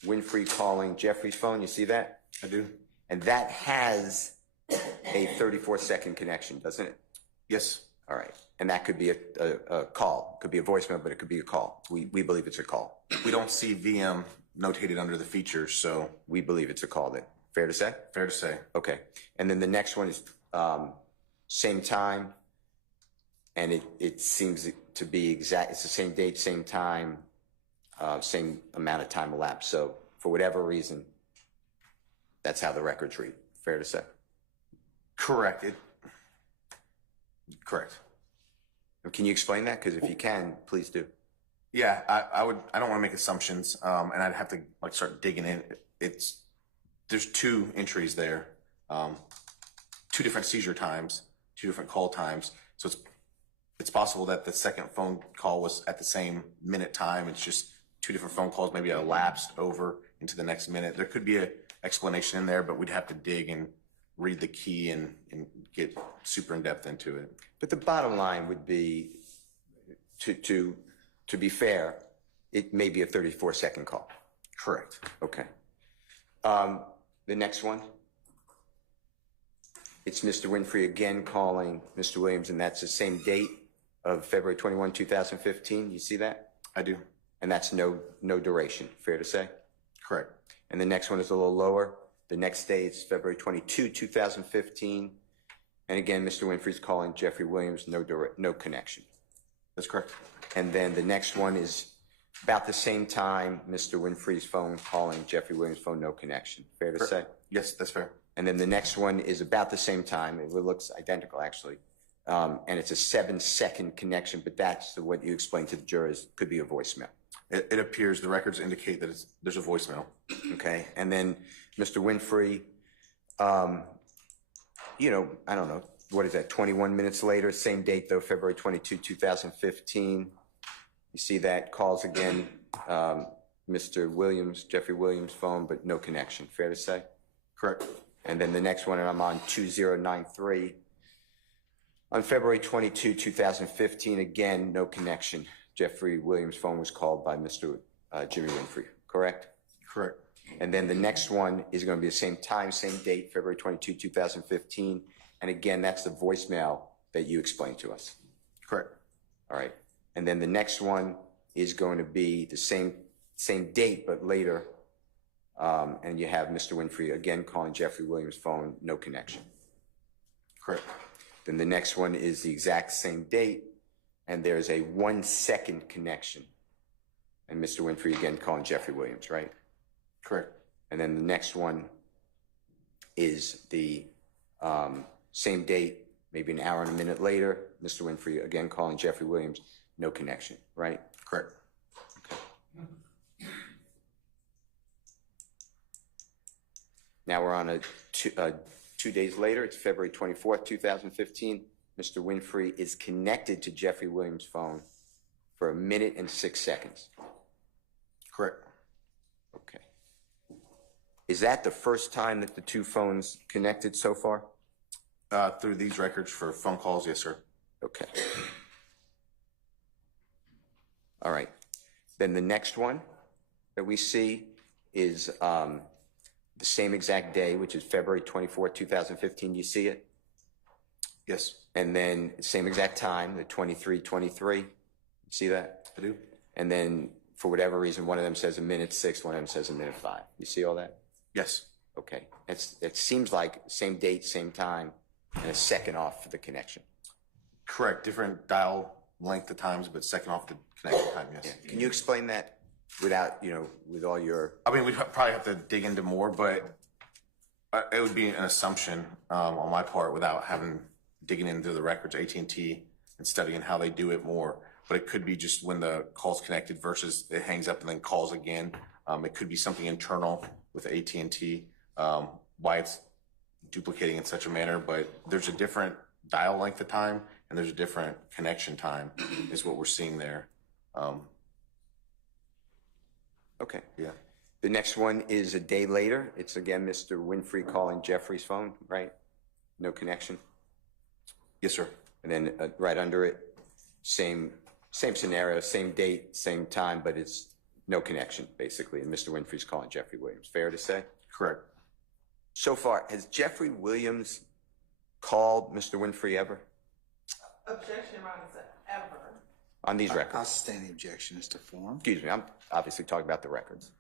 Winfrey calling Jeffrey's phone. You see that? I do. And that has a 34-second connection, doesn't it? Yes. All right. And that could be a call. It could be a voicemail, but it could be a call. We believe it's a call. We don't see VM notated under the features, so. We believe it's a call then. Fair to say? Fair to say. Okay. And then the next one is same time, and it seems to be exact. It's the same date, same time, same amount of time elapsed. So for whatever reason, that's how the records read. Fair to say? Correct. Correct. Can you explain that? Because if you can, please do. Yeah, I don't want to make assumptions, and I'd have to start digging in. There's 2 entries there, 2 different seizure times, 2 different call times. So it's possible that the second phone call was at the same minute time. It's just 2 different phone calls, maybe elapsed over into the next minute. There could be an explanation in there, but we'd have to dig and read the key and get super in depth into it. But the bottom line would be, to be fair, it may be a 34-second call. Correct. Okay. The next one, it's Mr. Winfrey again calling Mr. Williams, and that's the same date of February 21, 2015. You see that? I do. And that's no duration. Fair to say? Correct. And the next one is a little lower. The next day is February 22, 2015. And again, Mr. Winfrey's calling Jeffrey Williams, no connection. That's correct. And then the next one is about the same time, Mr. Winfrey's phone calling Jeffrey Williams' phone, no connection. Fair to say? Yes, that's fair. And then the next one is about the same time. It looks identical, actually. And it's a 7-second connection, but that's what you explained to the jurors. Could be a voicemail. It appears the records indicate that there's a voicemail. Okay. And then Mr. Winfrey, I don't know, what is that, 21 minutes later, same date though, February 22, 2015. You see that, calls again, Mr. Williams, Jeffrey Williams' phone, but no connection. Fair to say? Correct. And then the next one, and I'm on 2093. On February 22, 2015, again, no connection. Jeffrey Williams' phone was called by Mr. Jimmy Winfrey, correct? Correct. And then the next one is going to be the same time, same date, February 22, 2015. And again, that's the voicemail that you explained to us. Correct. All right. And then the next one is going to be the same date, but later. And you have Mr. Winfrey again calling Jeffrey Williams' phone, no connection. Correct. Then the next one is the exact same date, and there's a 1-second connection. And Mr. Winfrey again calling Jeffrey Williams, right? Correct. And then the next one is the same date, maybe an hour and a minute later, Mr. Winfrey again calling Jeffrey Williams, no connection, right? Correct. Now we're on 2 days later. It's February 24th, 2015. Mr. Winfrey is connected to Jeffrey Williams' phone for 1 minute and 6 seconds. Correct. Okay. Is that the first time that the 2 phones connected so far? Through these records for phone calls, yes, sir. Okay. All right. Then the next one that we see is the same exact day, which is February 24, 2015. You see it? Yes. And then same exact time, the 23:23. You see that? I do. And then for whatever reason, one of them says 1:06, one of them says 1:05. You see all that? Yes. Okay. It seems like same date, same time, and a second off for the connection. Correct. Different dial length of times, but second off the connection time, yes. Yeah. Can you explain that without, with all your... I mean, we'd probably have to dig into more, but it would be an assumption on my part without digging into the records, AT&T, and studying how they do it more. But it could be just when the call's connected versus it hangs up and then calls again. It could be something internal with AT&T, why it's duplicating in such a manner, but there's a different dial length of time and there's a different connection time is what we're seeing there. Okay. Yeah. The next one is a day later. It's again Mr. Winfrey calling Jeffrey's phone, right? No connection. Yes, sir. And then right under it, same scenario, same date, same time, but it's no connection, basically. And Mr. Winfrey's calling Jeffery Williams. Fair to say? Correct. So far, has Jeffery Williams called Mr. Winfrey ever? Objection, Your Honor, ever. On these I'll records? sustain the objection as to form. Excuse me, I'm obviously talking about the records.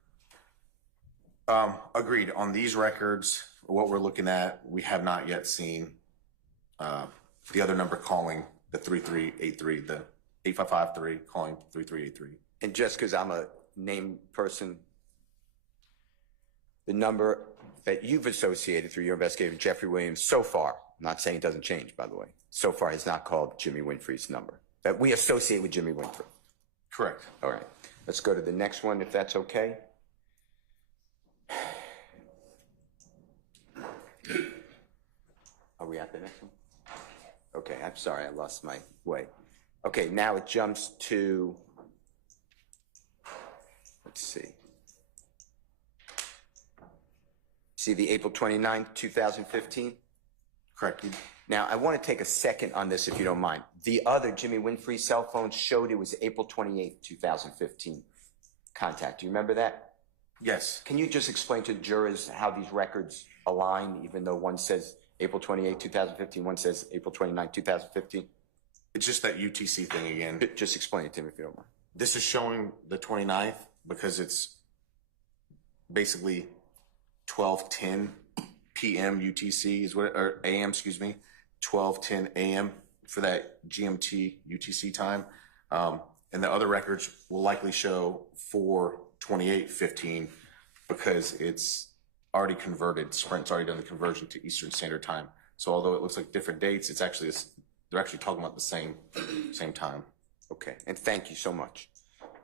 Agreed. On these records, what we're looking at, we have not yet seen the other number calling the 3383, the 8553 calling 3383. And just because I'm a named person, the number that you've associated through your investigation, Jeffery Williams, so far, I'm not saying it doesn't change, by the way, so far has not called Jimmy Winfrey's number that we associate with Jimmy Winfrey. Correct. All right. Let's go to the next one, if that's okay. Are we at the next one? Okay, I'm sorry, I lost my way. Okay, now it jumps to, let's see. See the April 29th, 2015? Correct. Now, I want to take a second on this, if you don't mind. The other Jimmy Winfrey cell phone showed it was April 28th, 2015 contact. Do you remember that? Yes. Can you just explain to jurors how these records align, even though one says April 28th, 2015, one says April 29th, 2015? It's just that UTC thing again. Just explain it to me, if you don't mind. This is showing the 29th because it's basically 12:10 p.m. UTC is what, or AM, excuse me, 12:10 a.m. for that GMT UTC time. And the other records will likely show 4:28:15 because it's already converted. Sprint's already done the conversion to Eastern Standard Time. So although it looks like different dates, it's actually, they're actually talking about the same time. Okay, and thank you so much.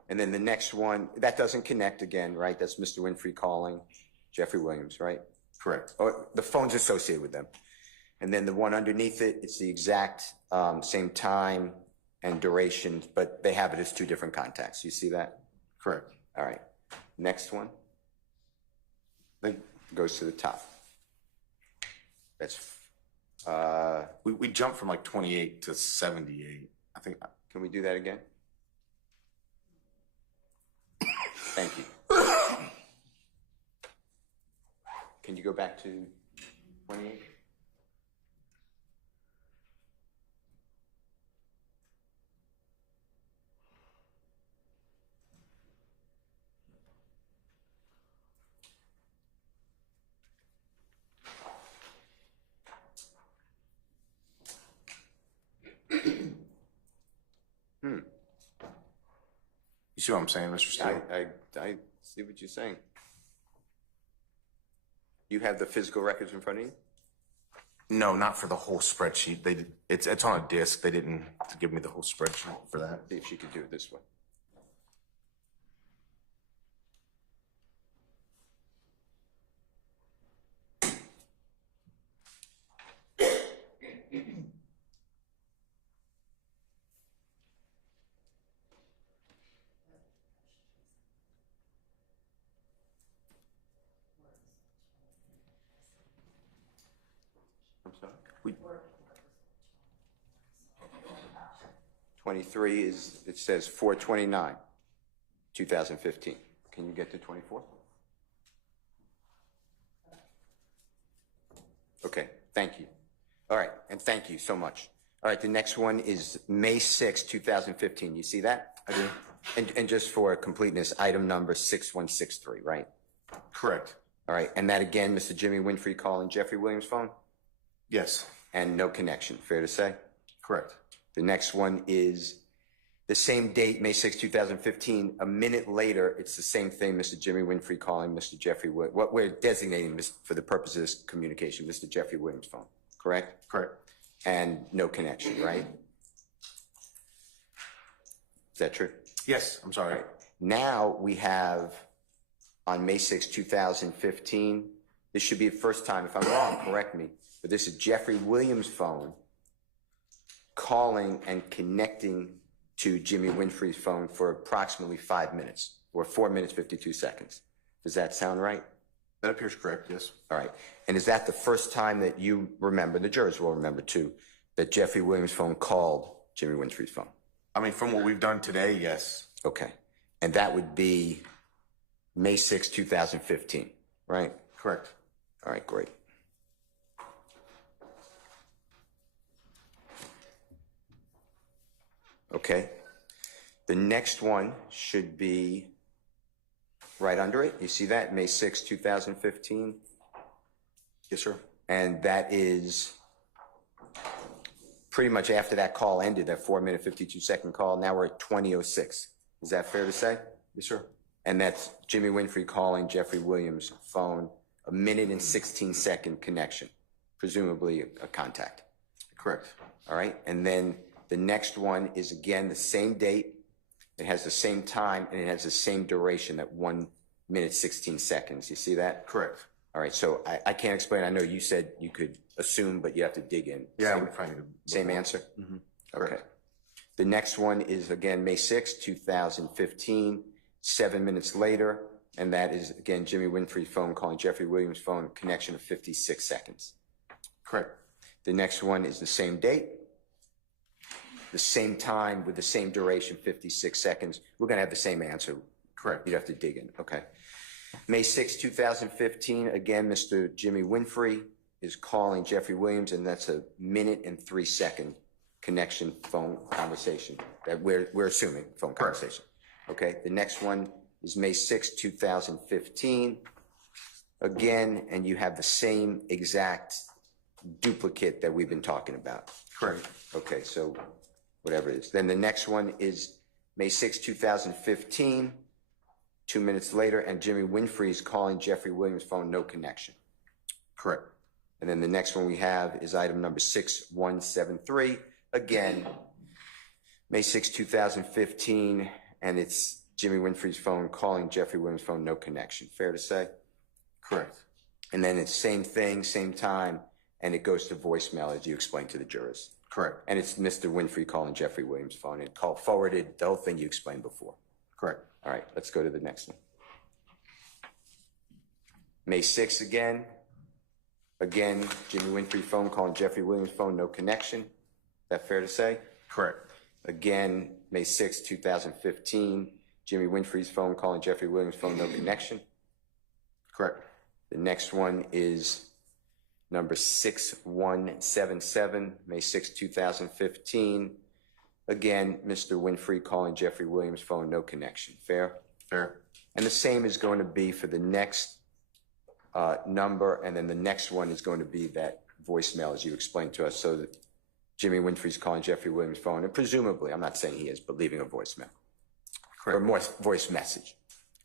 And then the next one, that doesn't connect again, right? That's Mr. Winfrey calling Jeffery Williams, right? Correct. Oh, the phone's associated with them. And then the one underneath it, it's the exact same time and duration, but they have it as two different contacts. You see that? Correct. All right. Next one. Then goes to the top. That's we jumped from like 28 to 78. I think. Can we do that again? Thank you. Can you go back to 28? You see what I'm saying, Mr. Steele? I see what you're saying. You have the physical records in front of you? No, not for the whole spreadsheet. They did, it's on a disk. They didn't give me the whole spreadsheet for that. See if she could do it this way. I'm sorry? 23 is, it says 4/29, 2015. Can you get to 24? Okay, thank you. All right, and thank you so much. All right, the next one is May 6, 2015. You see that? I do. And just for completeness, item number 6163, right? Correct. All right, and that again, Mr. Jimmy Winfrey calling Jeffery Williams' phone? Yes. And no connection, fair to say? Correct. The next one is the same date, May 6, 2015. A minute later, it's the same thing, Mr. Jimmy Winfrey calling Mr. Jeffery Williams. What we're designating for the purpose of this communication, Mr. Jeffery Williams' phone, correct? Correct. And no connection, right? Is that true? Yes, I'm sorry. All right. Now we have on May 6, 2015, this should be the first time, if I'm wrong, correct me, but this is Jeffery Williams' phone calling and connecting to Jimmy Winfrey's phone for approximately 5 minutes, or 4 minutes, 52 seconds. Does that sound right? That appears correct, yes. All right. And is that the first time that you remember, the jurors will remember too, that Jeffery Williams' phone called Jimmy Winfrey's phone? I mean, from what we've done today, yes. Okay. And that would be May 6, 2015, right? Correct. All right, great. Okay. The next one should be right under it. You see that? May 6, 2015. Yes, sir. And that is pretty much after that call ended, that 4 minute, 52 second call. Now we're at 20:06. Is that fair to say? Yes, sir. And that's Jimmy Winfrey calling Jeffery Williams' phone, a minute and 16 second connection, presumably a contact. Correct. All right. And then the next one is again the same date. It has the same time and it has the same duration at 1 minute, 16 seconds. You see that? Correct. All right. So I can't explain. I know you said you could assume, but you have to dig in. Yeah, Same, we're trying to. same answer? Mm-hmm. Okay. The next one is again May 6, 2015, 7 minutes later, and that is again Jimmy Winfrey's phone calling Jeffery Williams' phone, connection of 56 seconds. Correct. The next one is the same date, the same time with the same duration, 56 seconds. We're going to have the same answer. Correct. You'd have to dig in. Okay. May 6, 2015, again, Mr. Jimmy Winfrey is calling Jeffery Williams, and that's a minute and 3 second connection phone conversation that we're assuming phone conversation. Okay. The next one is May 6, 2015. Again, and you have the same exact duplicate that we've been talking about. Correct. Okay. So whatever it is. Then the next one is May 6, 2015, 2 minutes later, and Jimmy Winfrey is calling Jeffery Williams' phone, no connection. Correct. And then the next one we have is item number 6173. Again, May 6, 2015, and it's Jimmy Winfrey's phone calling Jeffery Williams' phone, no connection. Fair to say? Correct. And then it's same thing, same time, and it goes to voicemail as you explained to the jurors. Correct. And it's Mr. Winfrey calling Jeffery Williams' phone and forwarded the whole thing you explained before. Correct. All right, let's go to the next one. May 6 again. Again, Jimmy Winfrey phone calling Jeffery Williams' phone, no connection. Is that fair to say? Correct. Again, May 6, 2015, Jimmy Winfrey's phone calling Jeffery Williams' phone, no connection. Correct. The next one is number 6177, May 6, 2015. Again, Mr. Winfrey calling Jeffery Williams' phone, no connection. Fair? Fair. And the same is going to be for the next number, and then the next one is going to be that voicemail as you explained to us, so that Jimmy Winfrey's calling Jeffery Williams' phone, and presumably, I'm not saying he is, but leaving a voicemail. Correct. Or more voice message.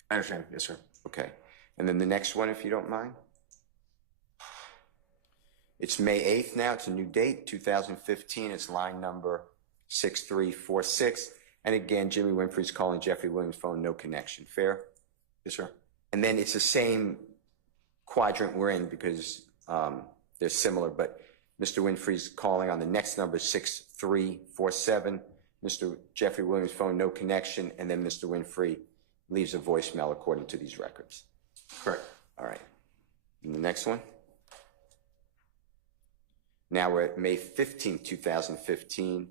I understand. Yes, sir. Okay. And then the next one, if you don't mind. It's May 8th now. It's a new date, 2015. It's line number 6346. And again, Jimmy Winfrey's calling Jeffery Williams' phone, no connection. Fair? Yes, sir. And then it's the same quadrant we're in because they're similar, but Mr. Winfrey's calling on the next number, 6347. Mr. Jeffery Williams' phone, no connection. And then Mr. Winfrey leaves a voicemail according to these records. Correct. All right. And the next one. Now we're at May 15th, 2015.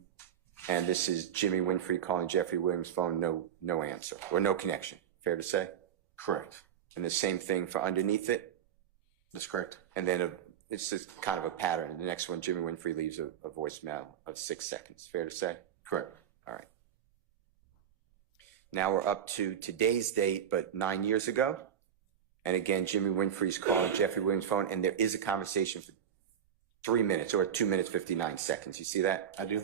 And this is Jimmy Winfrey calling Jeffery Williams' phone, no answer, or no connection. Fair to say? Correct. And the same thing for underneath it. That's correct. And then it's just kind of a pattern. The next one, Jimmy Winfrey leaves a voicemail of 6 seconds. Fair to say? Correct. All right. Now we're up to today's date, but 9 years ago. And again, Jimmy Winfrey's calling Jeffrey Williams' phone, and there is a conversation for 3 minutes or 2 minutes, 59 seconds. You see that? I do.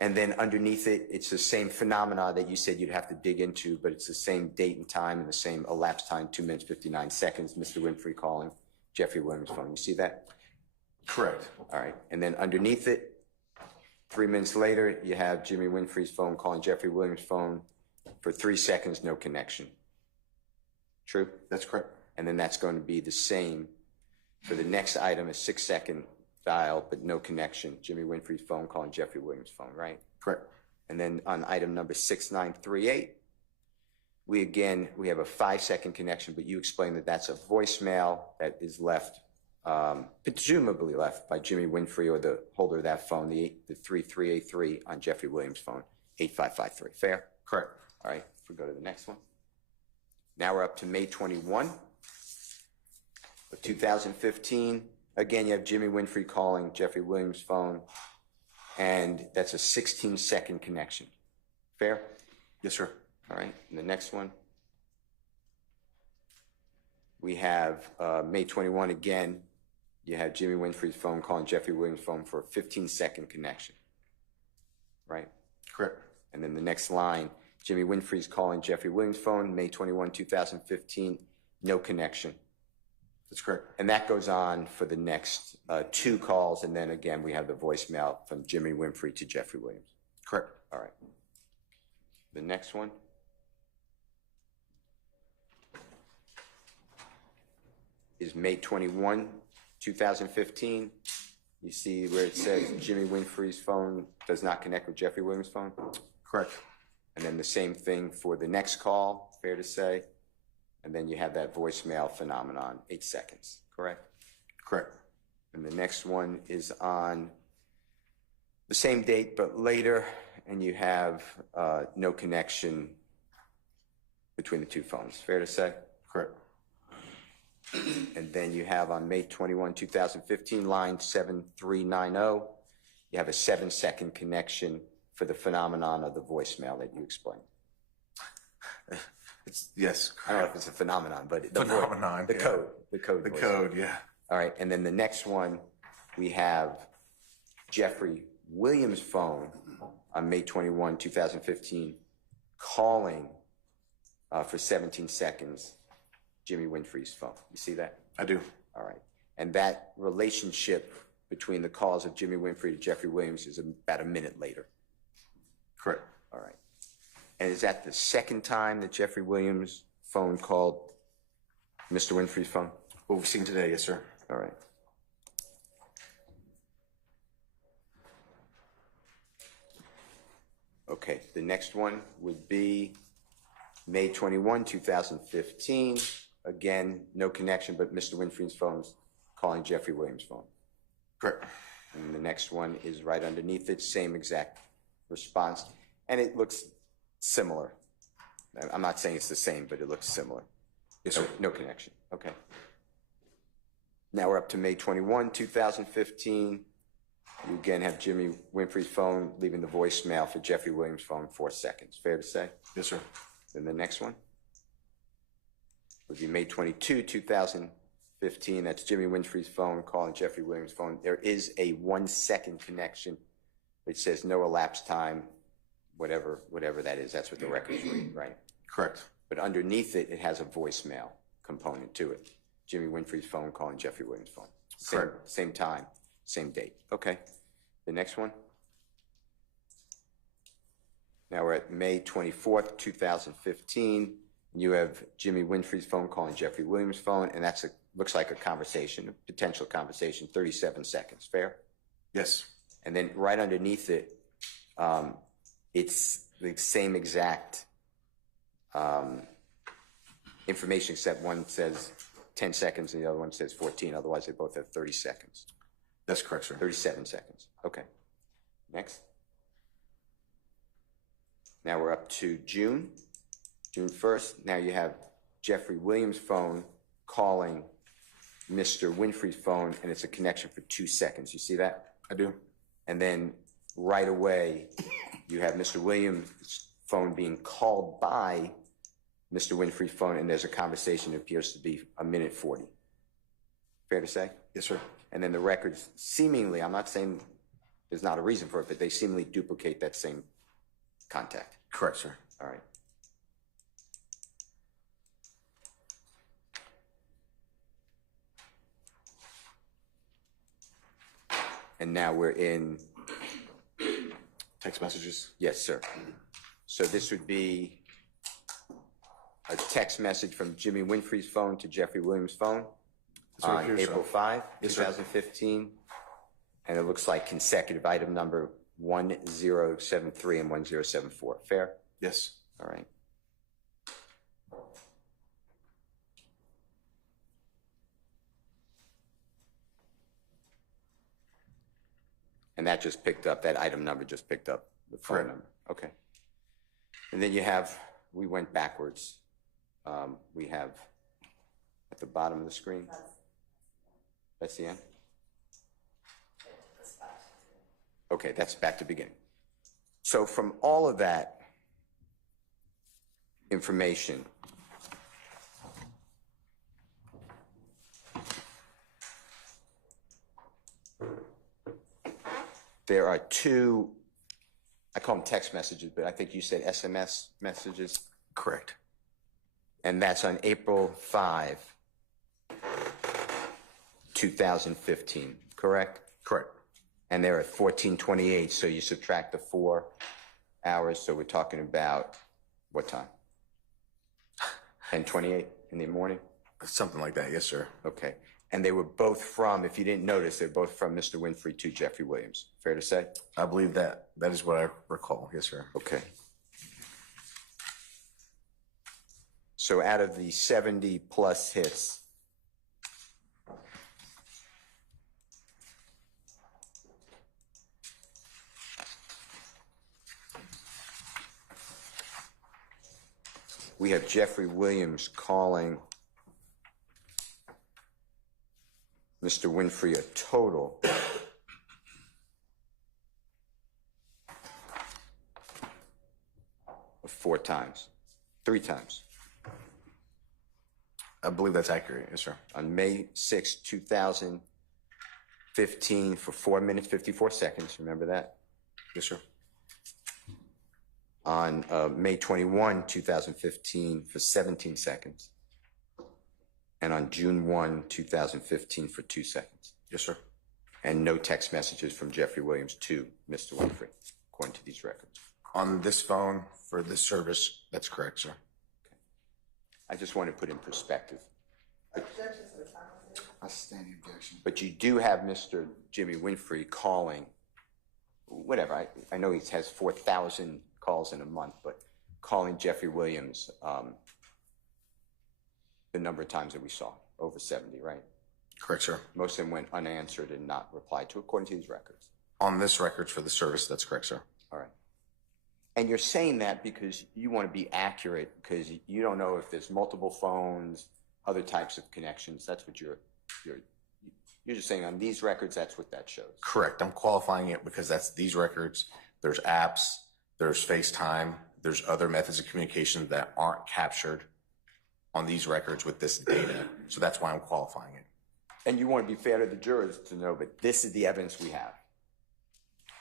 And then underneath it, it's the same phenomena that you said you'd have to dig into, but it's the same date and time and the same elapsed time, 2 minutes, 59 seconds. Mr. Winfrey calling Jeffrey Williams' phone. You see that? Correct. All right. And then underneath it, 3 minutes later, you have Jimmy Winfrey's phone calling Jeffrey Williams' phone for 3 seconds, no connection. True? That's correct. And then that's going to be the same for the next item, a 6 second dial, but no connection. Jimmy Winfrey's phone calling Jeffrey Williams' phone, right? Correct. And then on item number 6938, we have a 5 second connection, but you explained that that's a voicemail that is left, presumably left by Jimmy Winfrey or the holder of that phone, the 3383 on Jeffrey Williams' phone, 8553. Fair? Correct. All right, if we go to the next one. Now we're up to May 21 of 2015. Again, you have Jimmy Winfrey calling Jeffrey Williams' phone, and that's a 16 second connection. Fair? Yes, sir. All right, and the next one. We have May 21 again. You have Jimmy Winfrey's phone calling Jeffrey Williams' phone for a 15 second connection. Right? Correct. And then the next line, Jimmy Winfrey's calling Jeffrey Williams' phone, May 21, 2015, no connection. That's correct. And that goes on for the next 2 calls, and then again, we have the voicemail from Jimmy Winfrey to Jeffrey Williams. Correct. All right. The next one. Is May 21, 2015. You see where it says Jimmy Winfrey's phone does not connect with Jeffrey Williams' phone? Correct. And then the same thing for the next call, fair to say. And then you have that voicemail phenomenon, 8 seconds, correct? Correct. And the next one is on the same date, but later, and you have no connection between the 2 phones, fair to say? Correct. And then you have on May 21, 2015, line 7390, you have a 7 second connection for the phenomenon of the voicemail that you explained. Yes. I don't know if it's a phenomenon, but the Phenomenon, the yeah. code, the code. The voicemail. code, yeah. All right, and then the next one, we have Jeffrey Williams' phone on May 21, 2015, calling for 17 seconds Jimmy Winfrey's phone. You see that? I do. All right. And that relationship between the calls of Jimmy Winfrey to Jeffrey Williams is about a minute later. Correct. All right. And is that the second time that Jeffrey Williams' phone called Mr. Winfrey's phone? What we've seen today, yes, sir. All right. Okay, the next one would be May 21, 2015. Again, no connection, but Mr. Winfrey's phone's calling Jeffrey Williams' phone. Correct. And the next one is right underneath it, same exact response. And it looks similar. I'm not saying it's the same, but it looks similar. Yes, sir. No connection. Okay. Now we're up to May 21, 2015. You again have Jimmy Winfrey's phone leaving the voicemail for Jeffrey Williams' phone, 4 seconds. Fair to say? Yes, sir. Then the next one would be May 22, 2015. That's Jimmy Winfrey's phone calling Jeffrey Williams' phone. There is a 1 second connection which says no elapsed time, whatever that is. That's what the records read, right? Correct. But underneath it, it has a voicemail component to it. Jimmy Winfrey's phone calling Jeffrey Williams' phone. Correct. Same time, same date. Okay. The next one. Now we're at May 24th, 2015. You have Jimmy Winfrey's phone calling Jeffrey Williams' phone, and that's looks like a conversation, a potential conversation, 37 seconds. Fair? Yes. And then right underneath it, it's the same exact information, except one says 10 seconds and the other one says 14. Otherwise, they both have 30 seconds. That's correct, sir. 37 seconds. Okay. Next. Now we're up to June 1st. Now you have Jeffrey Williams' phone calling Mr. Winfrey's phone, and it's a connection for 2 seconds. You see that? I do. And then right away, you have Mr. Williams' phone being called by Mr. Winfrey's phone, and there's a conversation that appears to be 1:40. Fair to say? Yes, sir. And then the records seemingly, I'm not saying there's not a reason for it, but they seemingly duplicate that same contact. Correct, sir. All right. And now we're in, Text messages. yes, sir. So this would be a text message from Jimmy Winfrey's phone to Jeffrey Williams' phone That's right on here, April sir. 5, Yes, sir. 2015. And it looks like consecutive item number 1073 and 1074. Fair? Yes. All right. And that just picked up, that item number just picked up the phone Correct. number. Okay. And then you have, we went backwards. We have at the bottom of the screen. That's the end? Okay, that's back to beginning. So from all of that information, there are two, I call them text messages, but I think you said SMS messages. Correct. And that's on April 5, 2015, correct? Correct. And they're at 14:28, so you subtract the 4 hours, so we're talking about what time? 10:28 in the morning? Something like that. Yes, sir. Okay. And they were both from, if you didn't notice, they're both from Mr. Winfrey to Jeffrey Williams. Fair to say? I believe that is what I recall. Yes, sir. Okay. So out of the 70 plus hits, we have Jeffrey Williams calling Mr. Winfrey a total of 4 times, 3 times. I believe that's accurate. Yes, sir. On May 6, 2015 for 4 minutes, 54 seconds. Remember that? Yes, sir. On May 21, 2015 for 17 seconds. And on June 1, 2015 for 2 seconds. Yes, sir. And no text messages from Jeffrey Williams to Mr. Winfrey, according to these records. On this phone for this service, that's correct, sir. I just want to put in perspective. I stand the objection. But you do have Mr. Jimmy Winfrey calling, whatever, I know he has 4,000 calls in a month, but calling Jeffrey Williams the number of times that we saw, over 70, right? Correct, sir. Most of them went unanswered and not replied to, according to these records. On this records for the service, that's correct, sir. All right. And you're saying that because you want to be accurate, because you don't know if there's multiple phones, other types of connections. That's what you're just saying on these records, that's what that shows. Correct. I'm qualifying it because that's these records. There's apps, there's FaceTime, there's other methods of communication that aren't captured on these records with this data. So that's why I'm qualifying it. And you want to be fair to the jurors to know, but this is the evidence we have.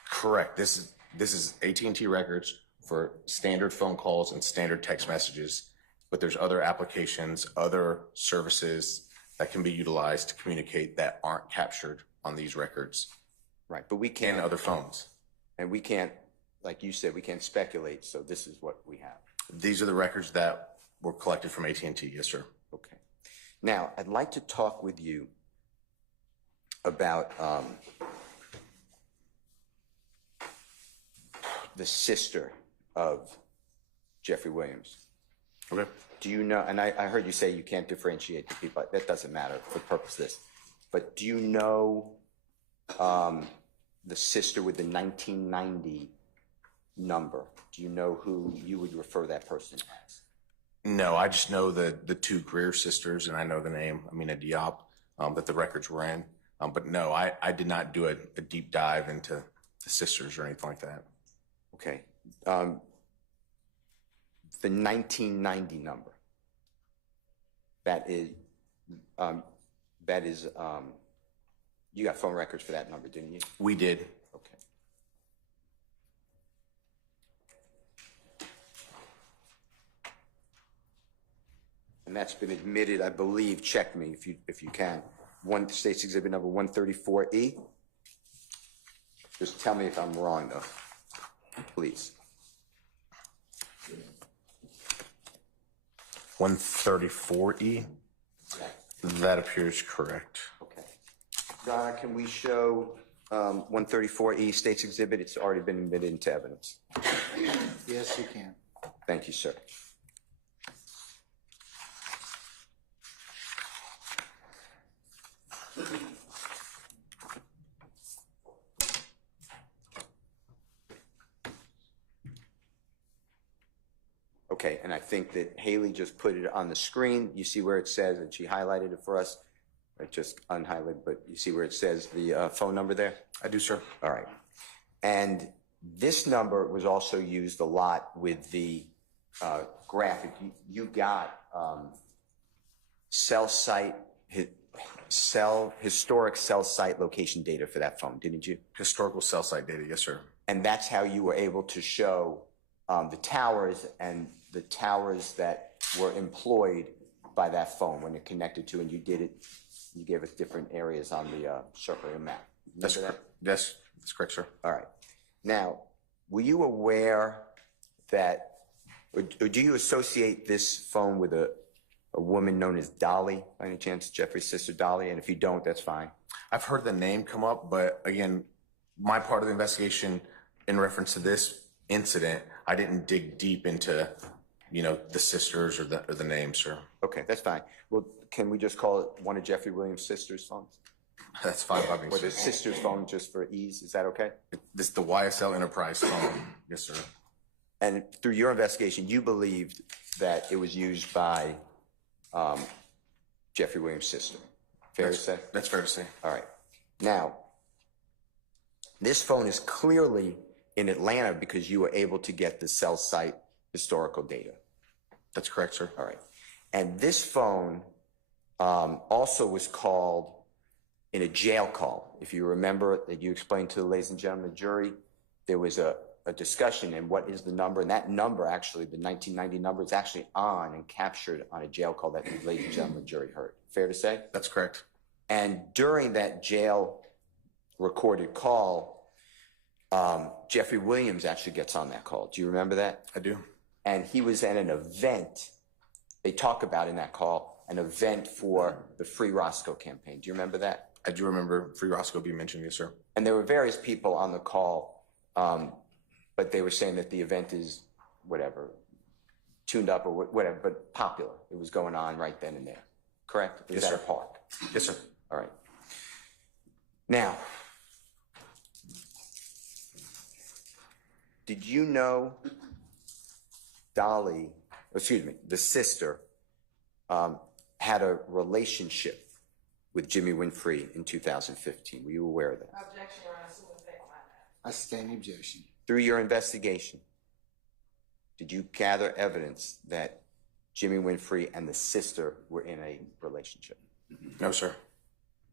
Correct. This is AT&T records for standard phone calls and standard text messages, but there's other applications, other services that can be utilized to communicate that aren't captured on these records. Right, but we can't. And other phones. And we can't, like you said, we can't speculate, so this is what we have. These are the records that were collected from AT&T. Yes, sir. Okay. Now, I'd like to talk with you about the sister of Jeffrey Williams. Okay. Do you know, and I heard you say you can't differentiate the people. That doesn't matter for the purpose of this. But do you know the sister with the 1990 number? Do you know who you would refer that person as? No, I just know the two Greer sisters, and I know the name, Amina Diop. that the records were in. But no, I did not do a deep dive into the sisters or anything like that. Okay. The 1990 number. That is, you got phone records for that number, didn't you? We did. Okay. And that's been admitted, I believe, check me if you can. State's Exhibit number 134E. Just tell me if I'm wrong, though, please. 134E? That appears correct. Okay. Donna, can we show 134E, State's Exhibit? It's already been admitted into evidence. Yes, you can. Thank you, sir. Okay, and I think that Haley just put it on the screen. You see where it says, and she highlighted it for us. It just unhighlighted, but you see where it says the phone number there? I do, sir. All right. And this number was also used a lot with the graphic. You got historic cell site location data for that phone, didn't you? Historical cell site data, yes, sir. And that's how you were able to show the towers and the towers that were employed by that phone when it connected to, and you did it, you gave us different areas on the circular map. That's correct. Yes, that's correct, sir. All right. Now, were you aware that, or do you associate this phone with a woman known as Dolly, by any chance, Jeffrey's sister Dolly? And if you don't, that's fine. I've heard the name come up, but again, my part of the investigation in reference to this incident, I didn't dig deep into, the sisters or the name, sir. Okay, that's fine. Well, can we just call it one of Jeffrey Williams' sister's phones? That's fine by me, Or sir. the sister's phone, just for ease, is that okay? This is the YSL Enterprise phone. Yes, sir. And through your investigation, you believed that it was used by Jeffrey Williams' sister. Fair to say? That's fair to say. All right. Now, this phone is clearly in Atlanta because you were able to get the cell site historical data. That's correct, sir. All right. And this phone also was called in a jail call. If you remember that you explained to the ladies and gentlemen of the jury, there was a discussion and what is the number, and that number actually, the 1990 number, is actually on and captured on a jail call that the ladies and gentlemen of the jury heard. Fair to say? That's correct. And during that jail recorded call, Jeffery Williams actually gets on that call. Do you remember that? I do. And he was at an event, they talk about in that call, an event for the Free Roscoe campaign. Do you remember that? I do remember Free Roscoe being mentioned, yes, sir. And there were various people on the call, but they were saying that the event is whatever, tuned up or whatever, but popular. It was going on right then and there. Correct? It was Yes, at sir. a park. Yes, sir. All right. Now, did you know Dolly, the sister, had a relationship with Jimmy Winfrey in 2015? Were you aware of that? Objection, Your Honor. I sustain the objection. Through your investigation, did you gather evidence that Jimmy Winfrey and the sister were in a relationship? No, sir.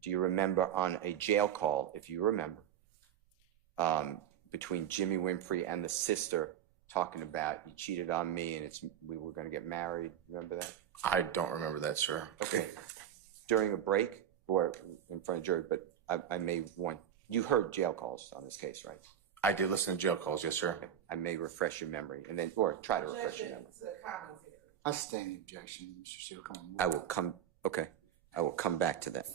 Do you remember on a jail call, if you remember, between Jimmy Winfrey and the sister talking about, you cheated on me and we were going to get married? Remember that? I don't remember that, sir. Okay. During a break or in front of jury, but I may want, you heard jail calls on this case, right? I did listen to jail calls, yes, sir. Okay. I may refresh your memory and then, or try to refresh your memory. I sustain the objection, Mr. Steele. Come on. I will come back to that.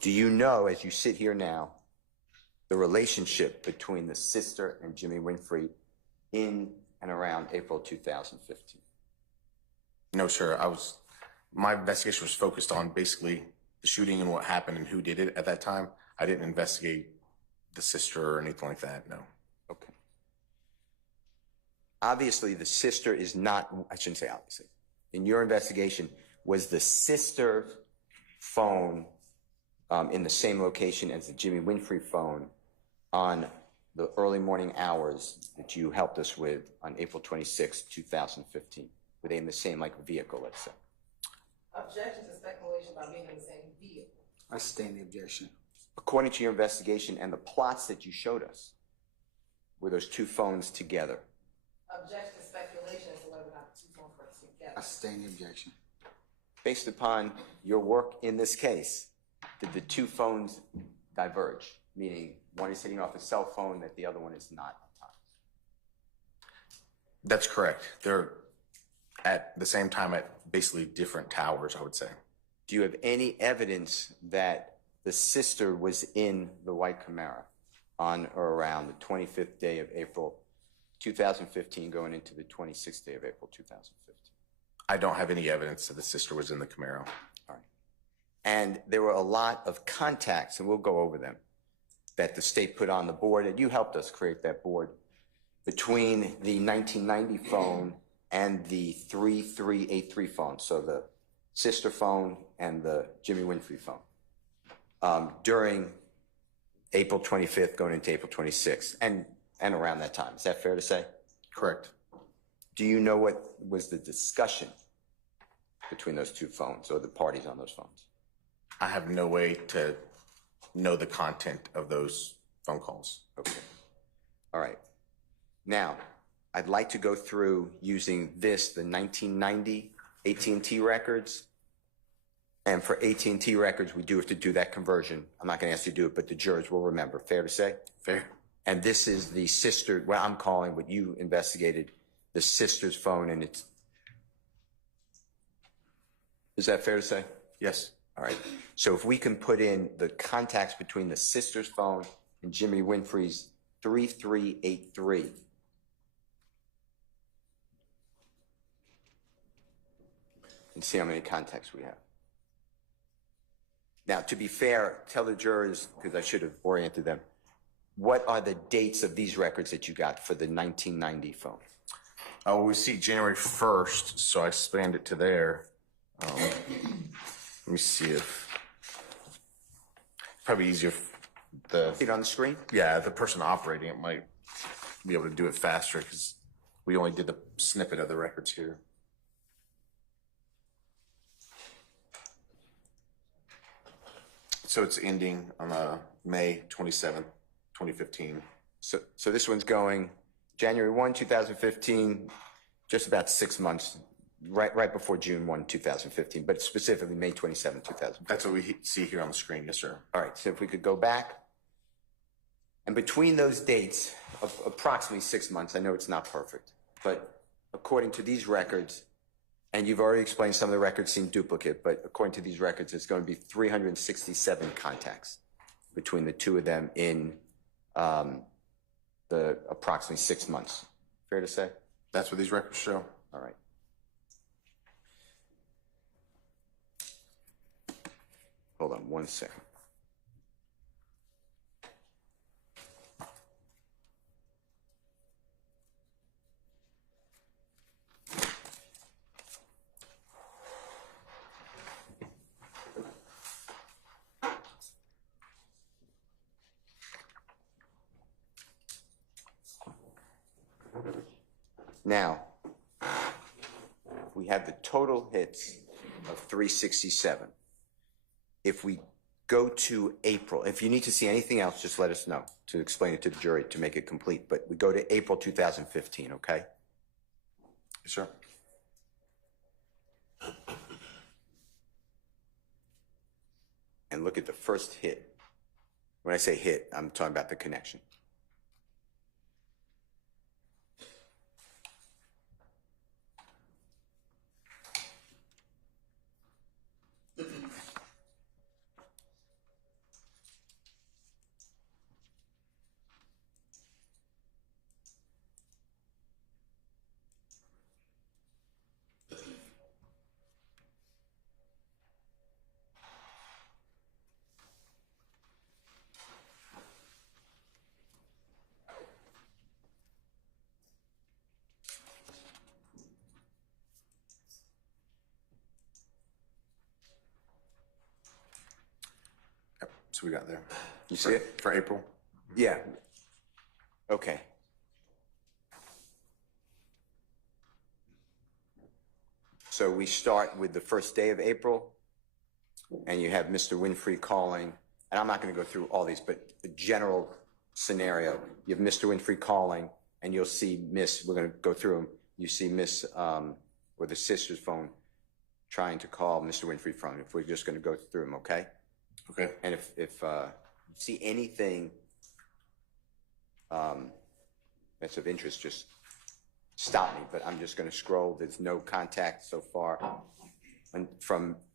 Do you know, as you sit here now, the relationship between the sister and Jimmy Winfrey in and around April 2015? No, sir. My investigation was focused on basically the shooting and what happened and who did it at that time. I didn't investigate the sister or anything like that, no. Okay. Obviously, the sister is not, I shouldn't say obviously. In your investigation, was the sister phone in the same location as the Jimmy Winfrey phone on the early morning hours that you helped us with on April 26, 2015? Were they in the same, like, vehicle, let's say? Objection to speculation about being in the same vehicle. I sustain the objection. According to your investigation and the plots that you showed us, were those two phones together? Objection to speculation as to whether or not the two phones were together. I sustain the objection. Based upon your work in this case, did the two phones diverge? Meaning one is hitting off a cell phone that the other one is not at times? That's correct. They're at the same time at basically different towers, I would say. Do you have any evidence that the sister was in the white Camaro on or around the 25th day of April 2015 going into the 26th day of April 2015? I don't have any evidence that the sister was in the Camaro. All right. And there were a lot of contacts, and we'll go over them, that the state put on the board, and you helped us create that board, between the 1990 phone and the 3383 phone, so the sister phone and the Jimmy Winfrey phone, during April 25th going into April 26th, and around that time. Is that fair to say? Correct. Do you know what was the discussion between those two phones or the parties on those phones? I have no way to know the content of those phone calls. Okay. All right. Now, I'd like to go through using this, the 1990 AT&T records. And for AT&T records, we do have to do that conversion. I'm not going to ask you to do it, but the jurors will remember. Fair to say? Fair. And this is the sister, well, I'm calling what you investigated, the sister's phone, and it's... Is that fair to say? Yes. All right. So if we can put in the contacts between the sister's phone and Jimmy Winfrey's 3383. And see how many contacts we have. Now, to be fair, tell the jurors, because I should have oriented them, what are the dates of these records that you got for the 1990 phone? Oh, we see January 1st, so I spanned it to there. Let me see if probably easier if the See it on the screen? the person operating it might be able to do it faster because we only did the snippet of the records here. So it's ending on May 27th, 2015. So this one's going January 1, 2015, just about 6 months, right before June 1, 2015, but specifically May 27, 2015. That's what we see here on the screen, yes, sir. All right, so if we could go back. And between those dates, of approximately 6 months, I know it's not perfect, but according to these records, and you've already explained some of the records seem duplicate, but according to these records, it's going to be 367 contacts between the two of them in the approximately 6 months. Fair to say? That's what these records show. All right. Hold on 1 second. Now, we have the total hits of 367. If we go to April, if you need to see anything else, just let us know to explain it to the jury to make it complete. But we go to April 2015, okay? Yes, sir. And look at the first hit. When I say hit, I'm talking about the connection. So we got there. You see it? For April? Yeah. Okay. So we start with the first day of April, and you have Mr. Winfrey calling, and I'm not going to go through all these, but the general scenario, you have Mr. Winfrey calling, and you'll see Miss, we're going to go through them, you see Miss, or the sister's phone trying to call Mr. Winfrey phone, if we're just going to go through them, okay? Okay. And if you see anything that's of interest, just stop me, but I'm just going to scroll. There's no contact so far. And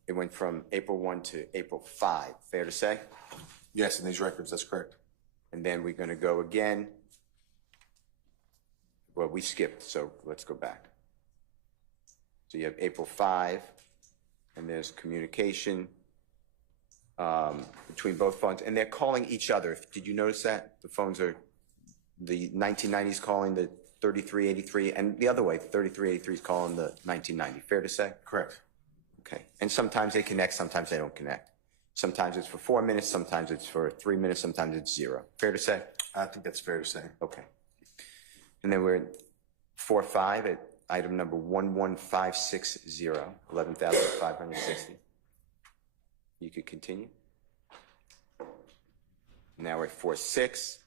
it went from April 1 to April 5, fair to say? Yes, in these records, that's correct. And then we're going to go again. Well, we skipped, so let's go back. So you have April 5, and there's communication between both phones, and they're calling each other. Did you notice that? The phones are, the 1990s calling the 3383, and the other way, 3383 is calling the 1990. Fair to say? Correct. Okay. And sometimes they connect, sometimes they don't connect. Sometimes it's for 4 minutes, sometimes it's for 3 minutes, sometimes it's 0. Fair to say? I think that's fair to say. Okay. And then we're at 4-5 at item number 11560, 11,560. You could continue. Now we're at 4-6.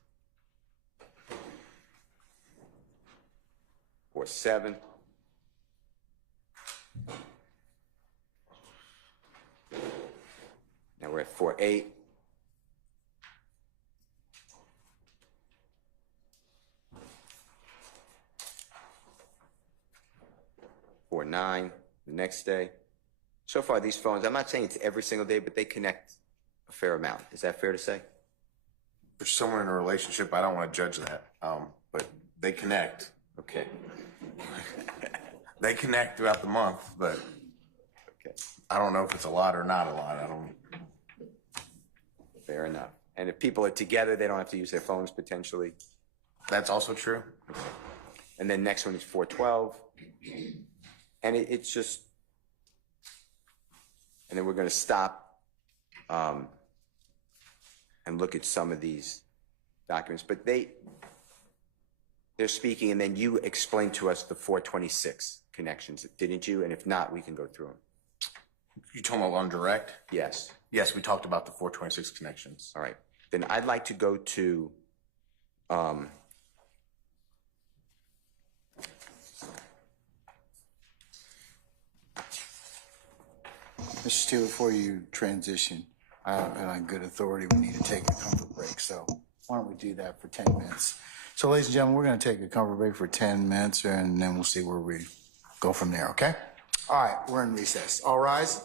4-7. Now we're at 4-8. 4-9 the next day. So far, these phones, I'm not saying it's every single day, but they connect a fair amount. Is that fair to say? For someone in a relationship, I don't want to judge that, but they connect. Okay. They connect throughout the month, but Okay. I don't know if it's a lot or not a lot. I don't. Fair enough. And if people are together, they don't have to use their phones potentially. That's also true. And then next one is 412. And it's just, and then we're going to stop and look at some of these documents. But they're speaking, and then you explained to us the 426 connections, didn't you? And if not, we can go through them. You talking about on direct? Yes. Yes, we talked about the 426 connections. All right. Then I'd like to go to Mr. Steele, before you transition, on good authority, we need to take a comfort break. So why don't we do that for 10 minutes? So ladies and gentlemen, we're going to take a comfort break for 10 minutes, and then we'll see where we go from there, okay? All right, we're in recess. All rise.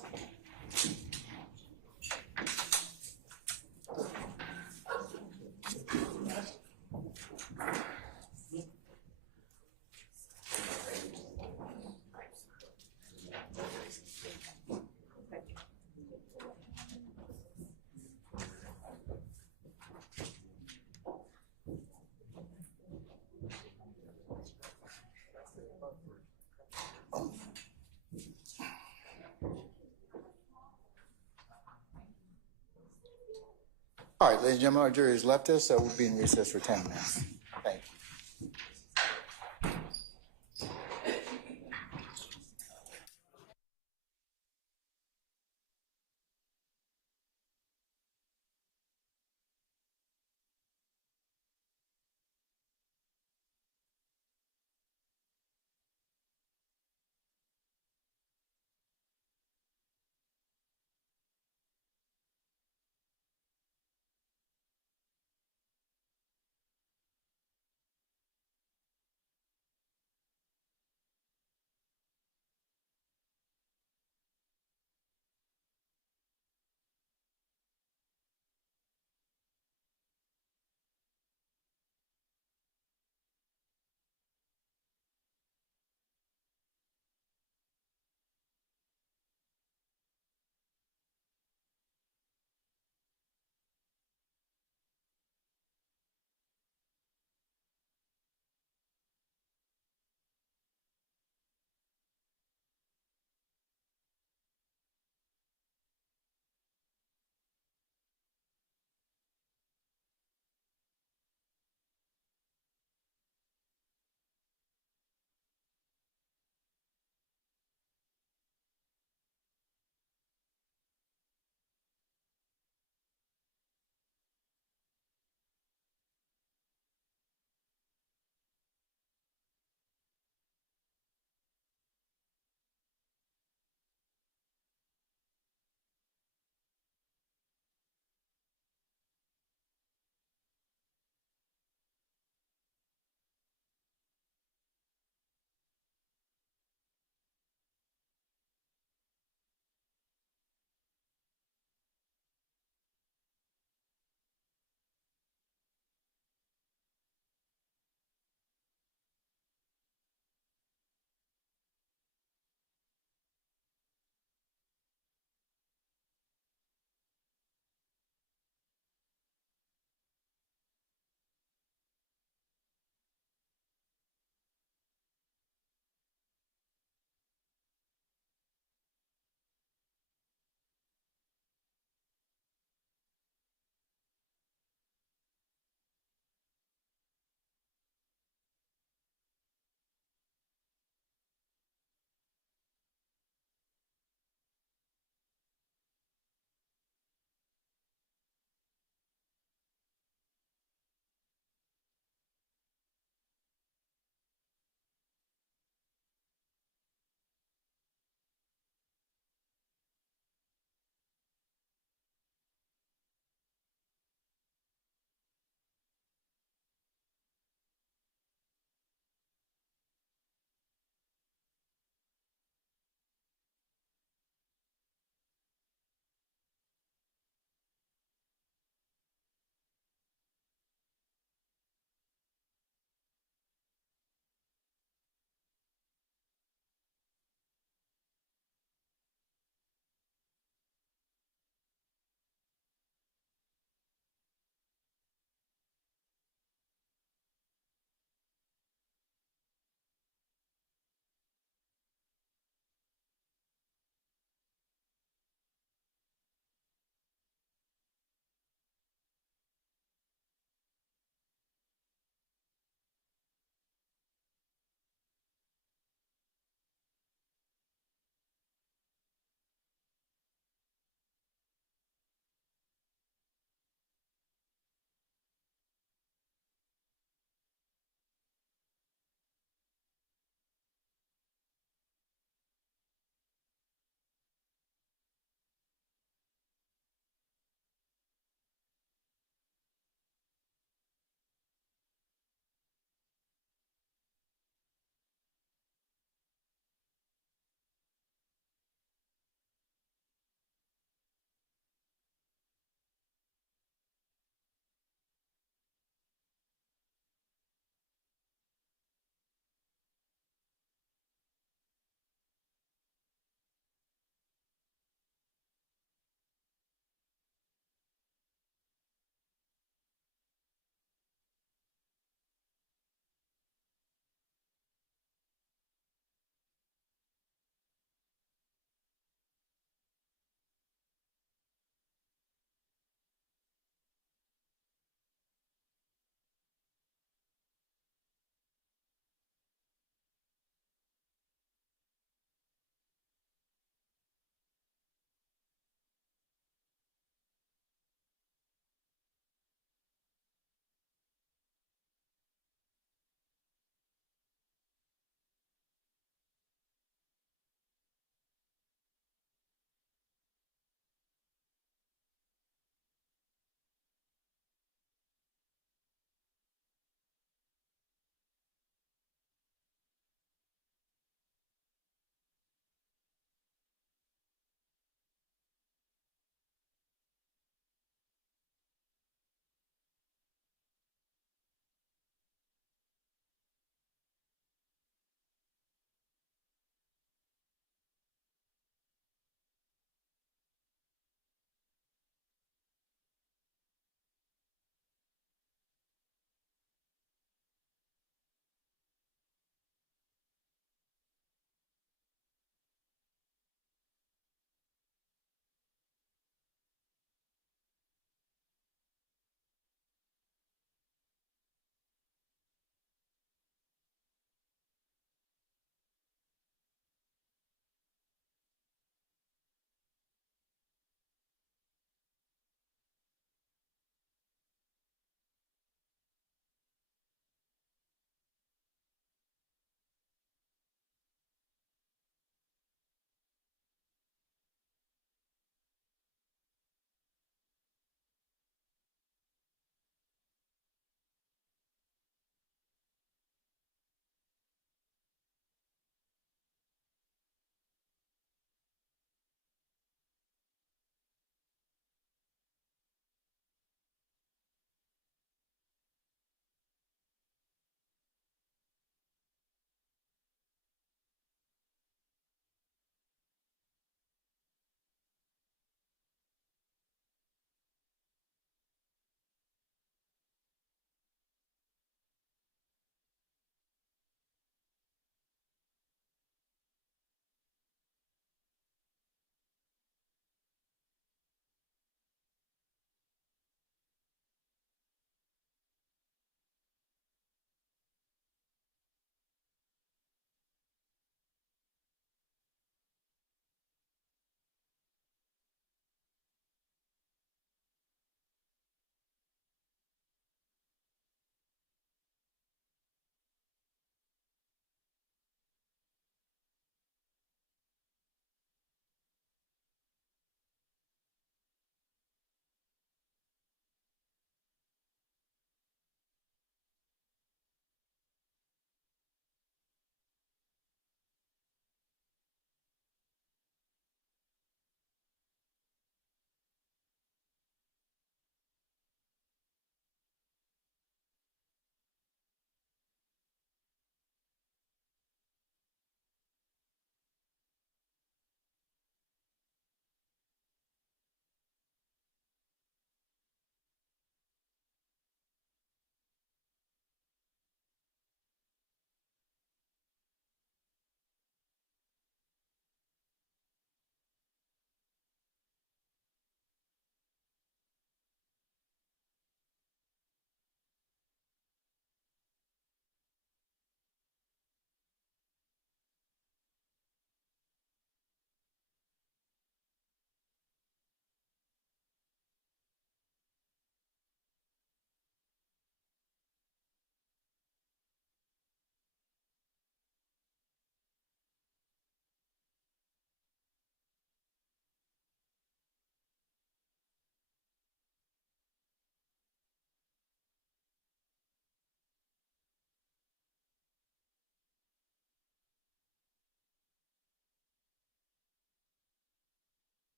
All right, ladies and gentlemen, our jury has left us, so we'll be in recess for 10 minutes. Thank you.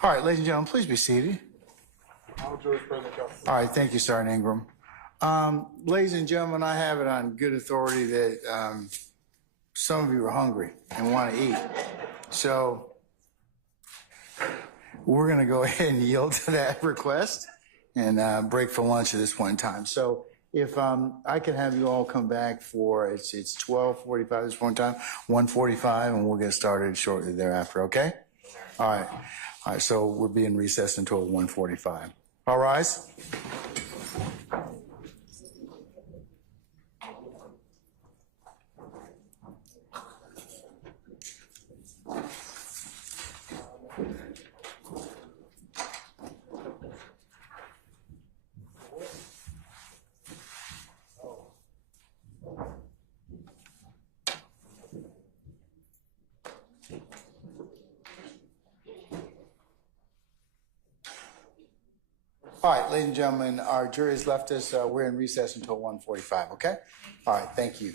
All right, ladies and gentlemen, please be seated. All jurors present, counsel. All right, thank you, Sergeant Ingram. Ladies and gentlemen, I have it on good authority that some of you are hungry and want to eat. So we're going to go ahead and yield to that request and break for lunch at this point in time. So if I could have you all come back for, it's 12:45 at this point in time, 1:45, and we'll get started shortly thereafter, okay? All right. All right, so we'll be in recess until 1:45. All rise. All right, ladies and gentlemen, our jury has left us. We're in recess until 1:45, okay? All right, thank you.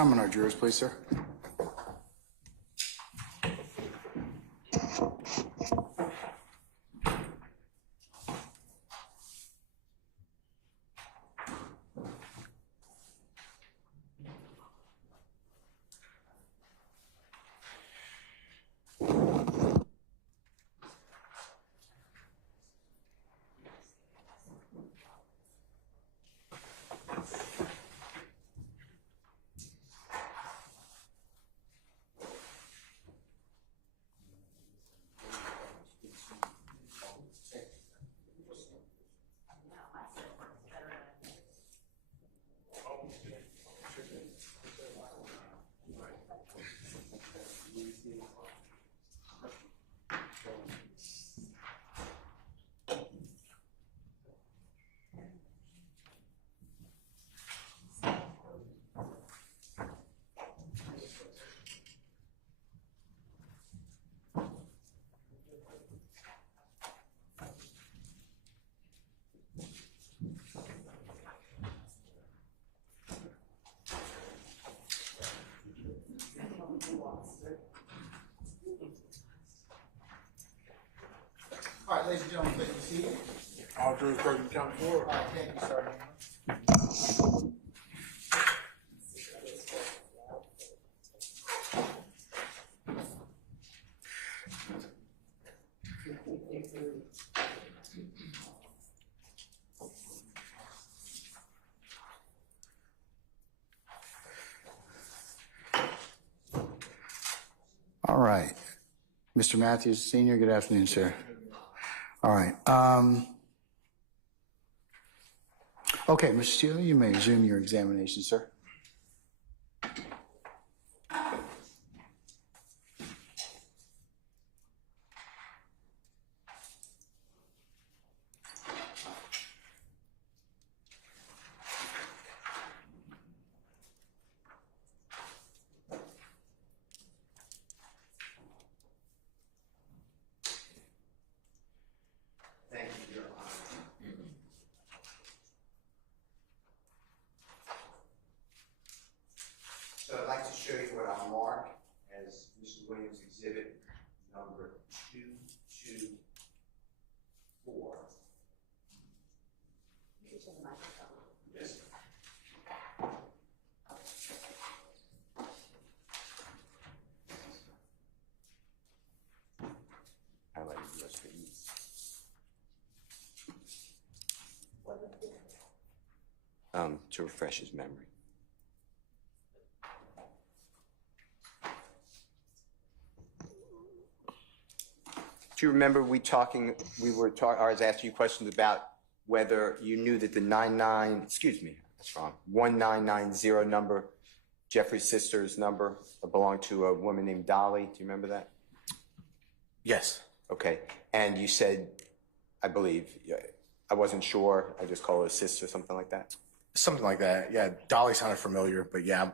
summon our jurors, please, sir. All right, ladies and gentlemen, please be seated. All jurors present, count forward. All right, thank you, Sergeant. All right. Mr. Matthews, Senior, good afternoon, sir. All right. Okay, Mr. Steele, you may resume your examination, sir. Thank you, Your Honor. So I'd like to show you what I'll mark as Mr. Williams exhibit number 224. Yes, sir. Highlighted US for ease. To refresh his memory. Do you remember I was asking you questions about whether you knew that the 1990 number, Jeffrey's sister's number, belonged to a woman named Dolly? Do you remember that? Yes. Okay. And you said, I believe, I wasn't sure, I just call her a sister, something like that? Something like that. Yeah, Dolly sounded familiar, but yeah,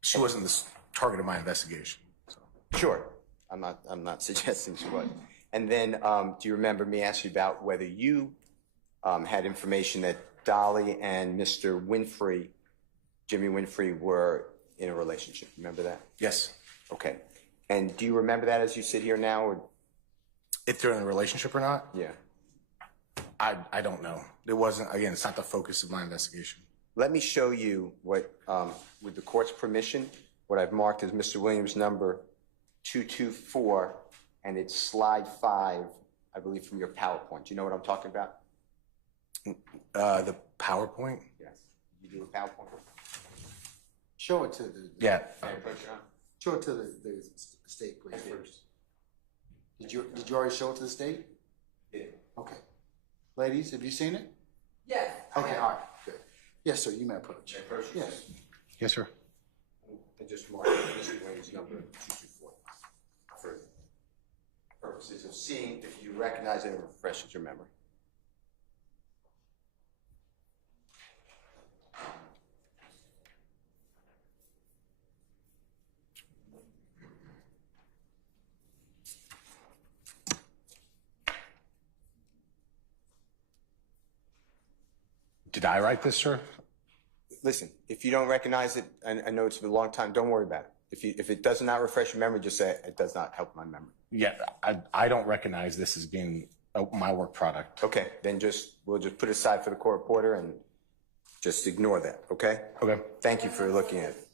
she wasn't the target of my investigation. So. Sure. I'm not suggesting she was. And then, do you remember me asking you about whether you had information that Dolly and Mr. Winfrey, Jimmy Winfrey, were in a relationship? Remember that? Yes. Okay. And do you remember that as you sit here now? Or? If they're in a relationship or not? Yeah. I don't know. It wasn't, again, it's not the focus of my investigation. Let me show you what, with the court's permission, what I've marked as Mr. Williams' number 224, and it's slide 5, I believe, from your PowerPoint. Do you know what I'm talking about? The PowerPoint? Yes. You do a PowerPoint? Show it to the... Yeah. Show it to the state, please, first. Did you already show it to the state? Yeah. Okay. Ladies, have you seen it? Yes. Okay, all right, good. Yes, sir, you may approach. Yes. Yes, sir. I just marked Mr. Williams' number 224 for purposes of seeing if you recognize it and refreshes your memory. Did I write this, sir? listen, if you don't recognize it, and I know it's been a long time, don't worry about it. If it does not refresh your memory, just say it does not help my memory. Yeah, I don't recognize this as being my work product. Okay, then we'll just put it aside for the court reporter and just ignore that, okay? Okay. Thank you for looking at it.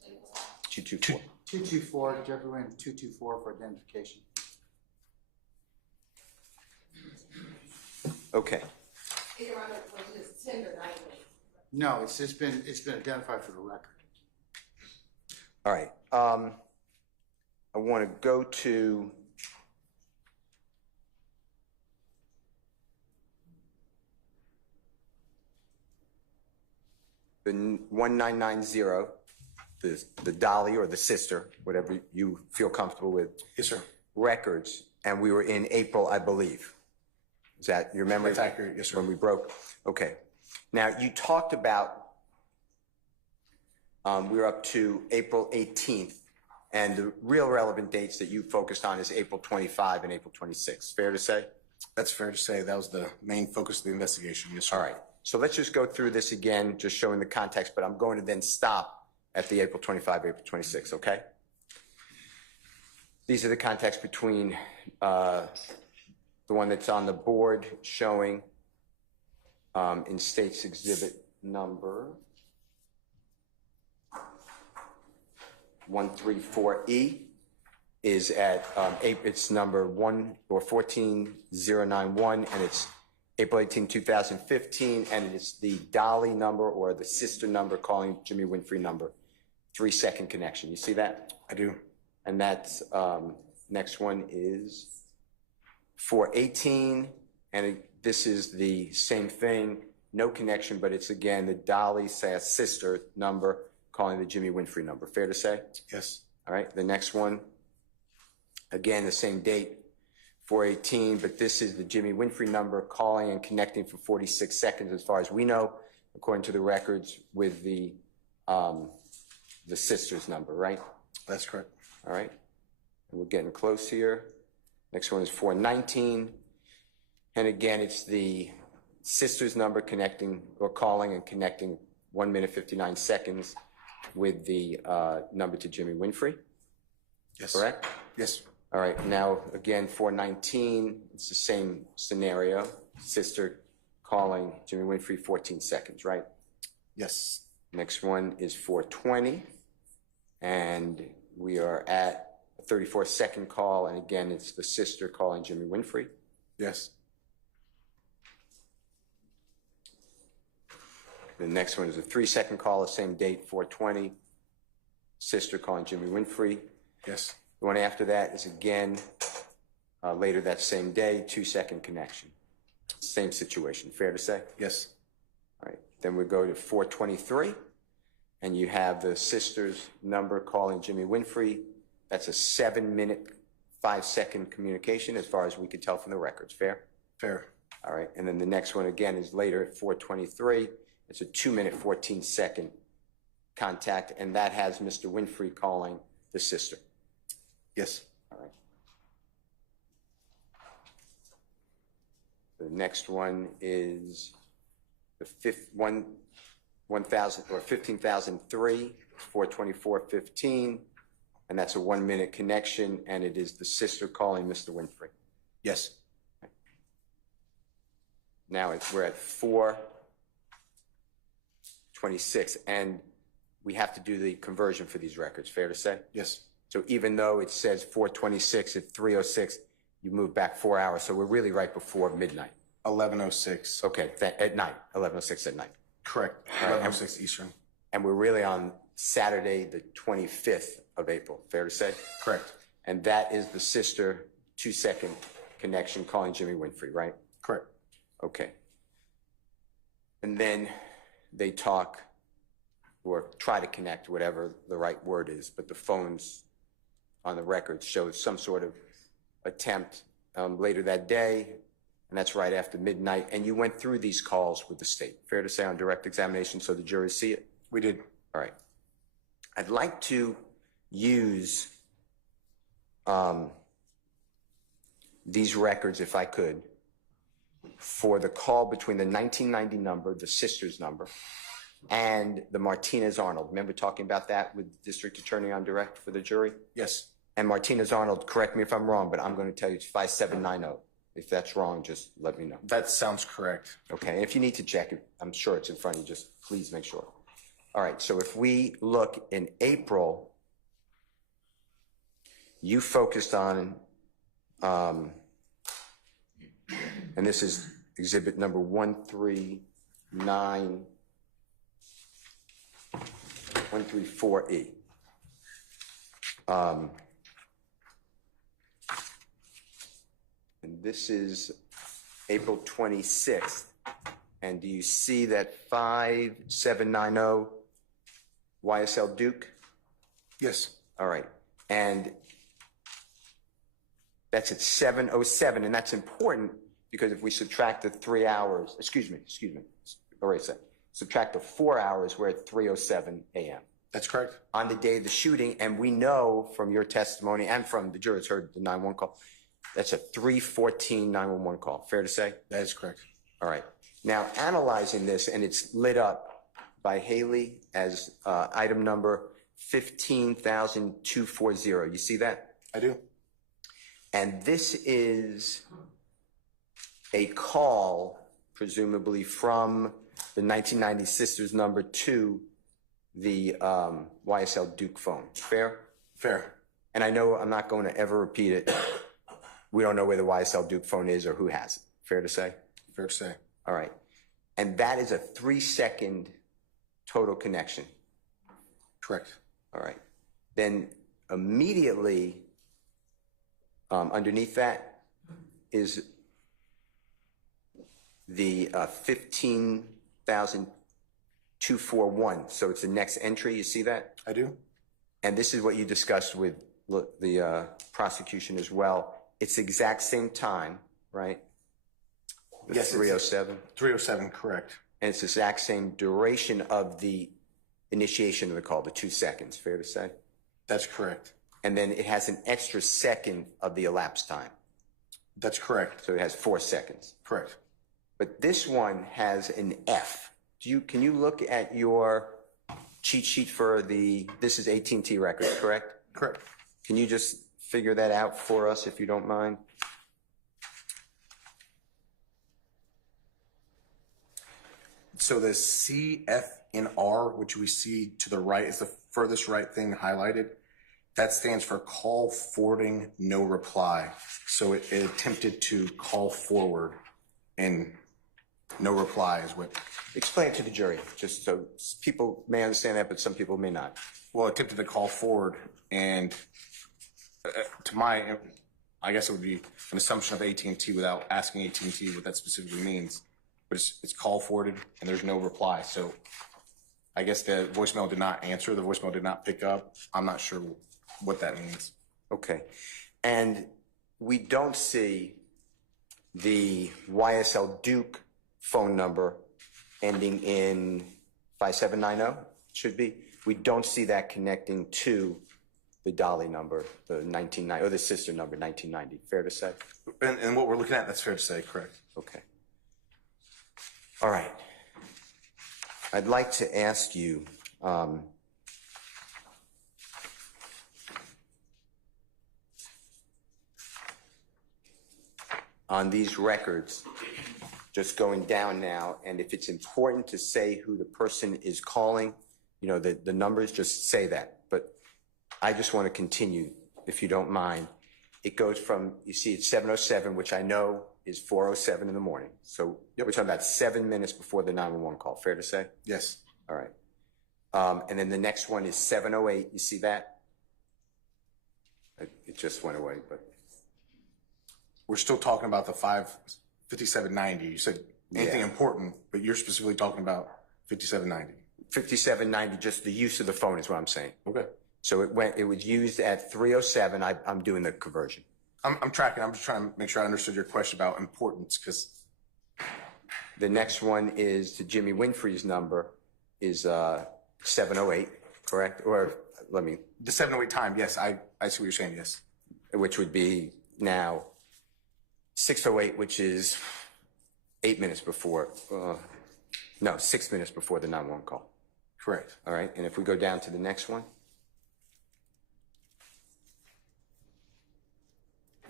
224. 224, Jeffery Williams, 224 for identification. Okay. Your Honor, was this tender night? No, it's been identified for the record. All right. I want to go to the 1990, the Dolly or the sister, whatever you feel comfortable with. Yes, sir. Records, and we were in April, I believe. Is that your memory? That's accurate, yes, sir. When we broke. Okay. Now, you talked about, we were up to April 18th, and the real relevant dates that you focused on is April 25 and April 26. Fair to say? That's fair to say. That was the main focus of the investigation, yes, sir. All right. So let's just go through this again, just showing the context, but I'm going to then stop at the April 25, April 26, okay? These are the contexts between the one that's on the board showing in State's Exhibit number 134E is at, it's number 14091, and it's April 18, 2015, and it's the Dolly number or the sister number calling Jimmy Winfrey number, 3-second connection. You see that? I do. And that's, next one is 418, and this is the same thing, no connection, but it's again the Dolly sister number calling the Jimmy Winfrey number. Fair to say? Yes. All right, the next one, again, the same date, 418, but this is the Jimmy Winfrey number calling and connecting for 46 seconds as far as we know, according to the records, with the sister's number, right? That's correct. All right, and we're getting close here. Next one is 419, and again, it's the sister's number connecting or calling and connecting 1 minute 59 seconds with the number to Jimmy Winfrey. Yes. Correct? Yes. All right, now again, 419, it's the same scenario. Sister calling Jimmy Winfrey 14 seconds, right? Yes. Next one is 420, and we are at a 34-second call, and again, it's the sister calling Jimmy Winfrey. Yes. The next one is a 3-second call, the same date, 420, sister calling Jimmy Winfrey. Yes. The one after that is again, later that same day, 2-second connection. Same situation, fair to say? Yes. All right, then we go to 423, and you have the sister's number calling Jimmy Winfrey. That's a 7-minute, 5-second communication as far as we could tell from the records, fair? Fair. All right, and then the next one again is later at 423. It's a 2-minute, 14-second contact, and that has Mr. Winfrey calling the sister. Yes. All right. The next one is the 15,003, 424.15, and that's a 1-minute connection, and it is the sister calling Mr. Winfrey. Yes. Okay. Now we're at 426, and we have to do the conversion for these records, fair to say? Yes. So even though it says 426 at 306, you move back 4 hours, so we're really right before midnight. 11:06. Okay, at night, 11:06 at night. Correct. All right, 11:06 Eastern. And we're really on Saturday, the 25th of April, fair to say? Correct. And that is the sister 2-second connection calling Jimmy Winfrey, right? Correct. Okay. And then they talk or try to connect, whatever the right word is, but the phones on the record show some sort of attempt later that day, and that's right after midnight. And you went through these calls with the state, fair to say, on direct examination so the jury see it? We did. All right. I'd like to use these records, if I could, for the call between the 1990 number, the sister's number, and the Martinez-Arnold. Remember talking about that with District Attorney on direct for the jury? Yes. And Martinez-Arnold, correct me if I'm wrong, but I'm going to tell you it's 5790. If that's wrong, just let me know. That sounds correct. Okay, and if you need to check it, I'm sure it's in front of you, just please make sure. All right, so if we look in April, you focused on, and this is exhibit number 134E. And this is April 26th. And do you see that 5790 YSL Duke? Yes. All right. And that's at 7:07, and that's important because if we subtract the 3 hours, excuse me, all right, subtract the 4 hours, we're at 3:07 a.m. That's correct. On the day of the shooting, and we know from your testimony and from the jurors heard the 911 call, that's a 3:14 911 call. Fair to say? That is correct. All right. Now, analyzing this, and it's lit up by Haley as item number 15,240. You see that? I do. And this is a call, presumably from the 1990 Sisters number to the YSL Duke phone. Fair? Fair. And I know I'm not going to ever repeat it. We don't know where the YSL Duke phone is or who has it. Fair to say? Fair to say. All right. And that is a 3-second total connection. Correct. All right. Then immediately underneath that is the 15,241. So it's the next entry. You see that? I do. And this is what you discussed with the prosecution as well. It's the exact same time, right? The Yes. 3:07. 3:07, correct. And it's the exact same duration of the initiation of the call, the 2 seconds. Fair to say? That's correct. And then it has an extra second of the elapsed time. That's correct. So it has 4 seconds. Correct. But this one has an F. Can you look at your cheat sheet for this is AT&T record, correct? Correct. Can you just figure that out for us if you don't mind? So the C, F, and R, which we see to the right, is the furthest right thing highlighted. That stands for call forwarding, no reply. So it attempted to call forward and no reply is what. Explain it to the jury, just so people may understand that, but some people may not. Well, attempted to call forward, and to my, I guess it would be an assumption of AT&T without asking AT&T what that specifically means. But it's call forwarded and there's no reply. So I guess the voicemail did not answer. The voicemail did not pick up. I'm not sure what that means. Okay. And we don't see the YSL Duke phone number ending in 5790, should be. We don't see that connecting to the Dolly number, the 1990, or the sister number, 1990. Fair to say? And what we're looking at, that's fair to say, correct. Okay. All right. I'd like to ask you, on these records, just going down now, and if it's important to say who the person is calling, you know, the numbers, just say that. But I just want to continue, if you don't mind. It goes from, you see, it's 7:07, which I know is 4:07 in the morning. So we're talking about 7 minutes before the 911 call. Fair to say? Yes. All right. And then the next one is 7:08. You see that? It just went away, but. We're still talking about the 5790. You said anything important, but you're specifically talking about 5790. 5790, just the use of the phone is what I'm saying. Okay. So it was used at 3:07. I'm doing the conversion. I'm tracking. I'm just trying to make sure I understood your question about importance, because the next one is to Jimmy Winfrey's number is 7:08, correct? Or let me. The 7:08 time, yes. I see what you're saying, yes. Which would be now 6:08, which is 8 minutes before. No, 6 minutes before the 911 call. Correct. All right, and if we go down to the next one.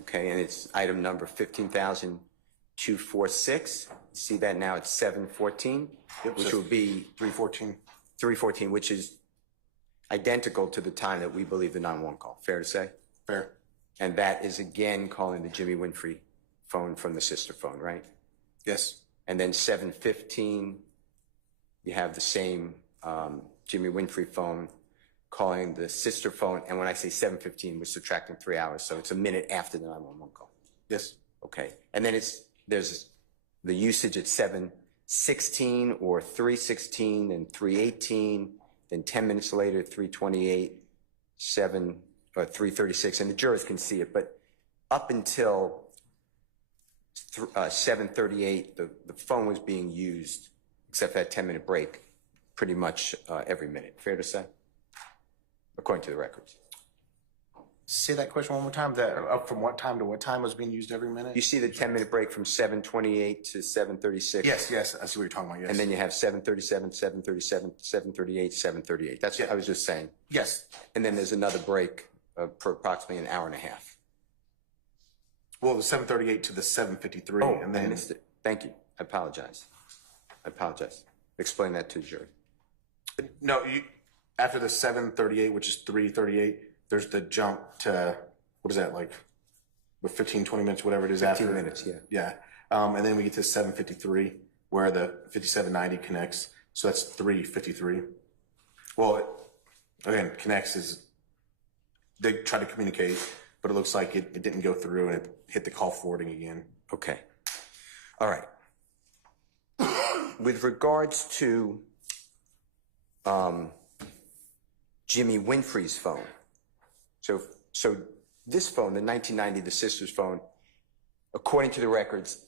Okay, and it's item number 15,246. See that now it's 714, which will be 314. 314, which is identical to the time that we believe the 911 call. Fair to say? Fair. And that is again calling the Jimmy Winfrey phone from the sister phone, right? Yes. And then 715, you have the same Jimmy Winfrey phone calling the sister phone. And when I say 715, we're subtracting 3 hours. So it's a minute after the 911 call. Yes. Okay. And then there's the usage at 716 or 316 and 318. Then 10 minutes later, 328, 336. And the jurors can see it. But up until 738, the phone was being used, except for that 10-minute break, pretty much every minute. Fair to say? According to the records. Say that question one more time. That up from what time to what time was being used every minute? You see the 10-minute break from 728 to 736? Yes, yes. I see what you're talking about, yes. And then you have 737, 737, 738, 738. That's what I was just saying. Yes. And then there's another break for approximately an hour and a half. Well, the 738 to the 753. Oh, and then I missed it. Thank you. I apologize. Explain that to the jury. No, after the 738, which is 338, there's the jump to, what is that, like, with 15, 20 minutes, whatever it is 15 after. minutes, yeah. Yeah. And then we get to 753, where the 5790 connects. So that's 353. Well, again, connects is, they try to communicate, but it looks like it didn't go through and it hit the call forwarding again. Okay. All right. With regards to Jimmy Winfrey's phone, so this phone, the 1990, the sister's phone, according to the records,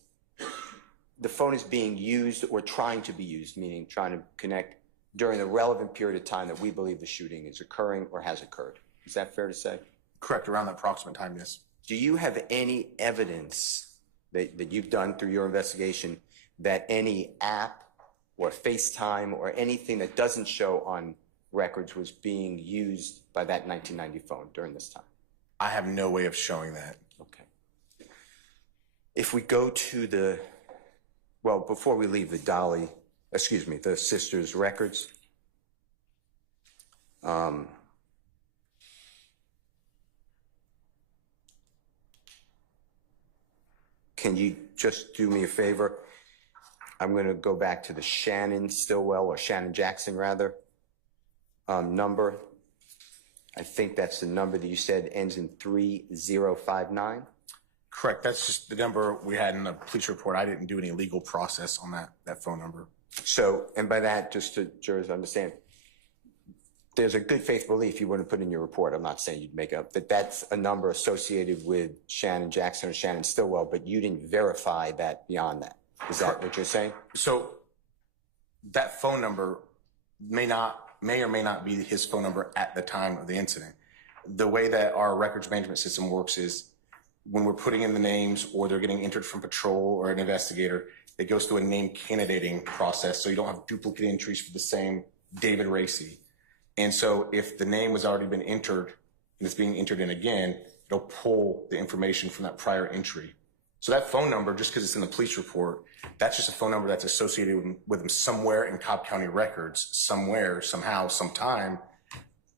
the phone is being used or trying to be used, meaning trying to connect during the relevant period of time that we believe the shooting is occurring or has occurred. Is that fair to say? Correct, around that approximate time, yes. Do you have any evidence that you've done through your investigation that any app or FaceTime or anything that doesn't show on records was being used by that 1990 phone during this time? I have no way of showing that. Okay. If we go to before we leave the the sister's records, can you just do me a favor? I'm going to go back to the Shannon Stillwell, or Shannon Jackson rather, number. I think that's the number that you said ends in 3059. Correct. That's just the number we had in the police report. I didn't do any legal process on that phone number. So, and by that, just to jurors understand, there's a good faith belief you wouldn't put in your report. I'm not saying you'd make up that that's a number associated with Shannon Jackson or Shannon Stillwell, but you didn't verify that beyond that. Is that what you're saying? So that phone number may or may not be his phone number at the time of the incident. The way that our records management system works is when we're putting in the names or they're getting entered from patrol or an investigator, it goes through a name candidating process, so you don't have duplicate entries for the same David Racy. And so if the name has already been entered and it's being entered in again, it'll pull the information from that prior entry. So that phone number, just because it's in the police report, that's just a phone number that's associated with him somewhere in Cobb County records, somewhere, somehow, sometime.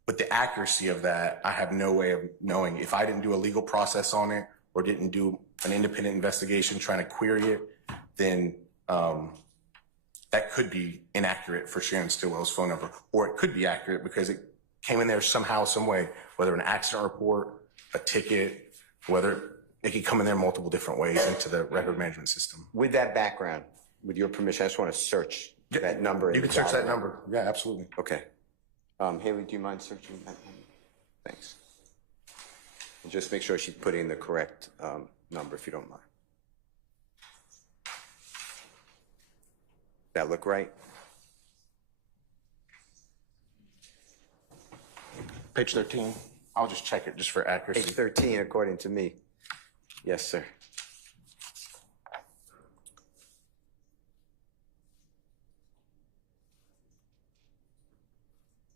But the accuracy of that, I have no way of knowing. If I didn't do a legal process on it or didn't do an independent investigation trying to query it, then that could be inaccurate for Shannon Stillwell's phone number. Or it could be accurate because it came in there somehow, some way, whether an accident report, a ticket, whether it could come in there multiple different ways into the record management system. With that background, with your permission, I just want to search that number. You can search that number. Yeah, absolutely. Okay. Haley, do you mind searching that number? Thanks. And just make sure she's putting the correct number, if you don't mind. That look right? Page 13. I'll just check it just for accuracy. Page 13, according to me. Yes, sir.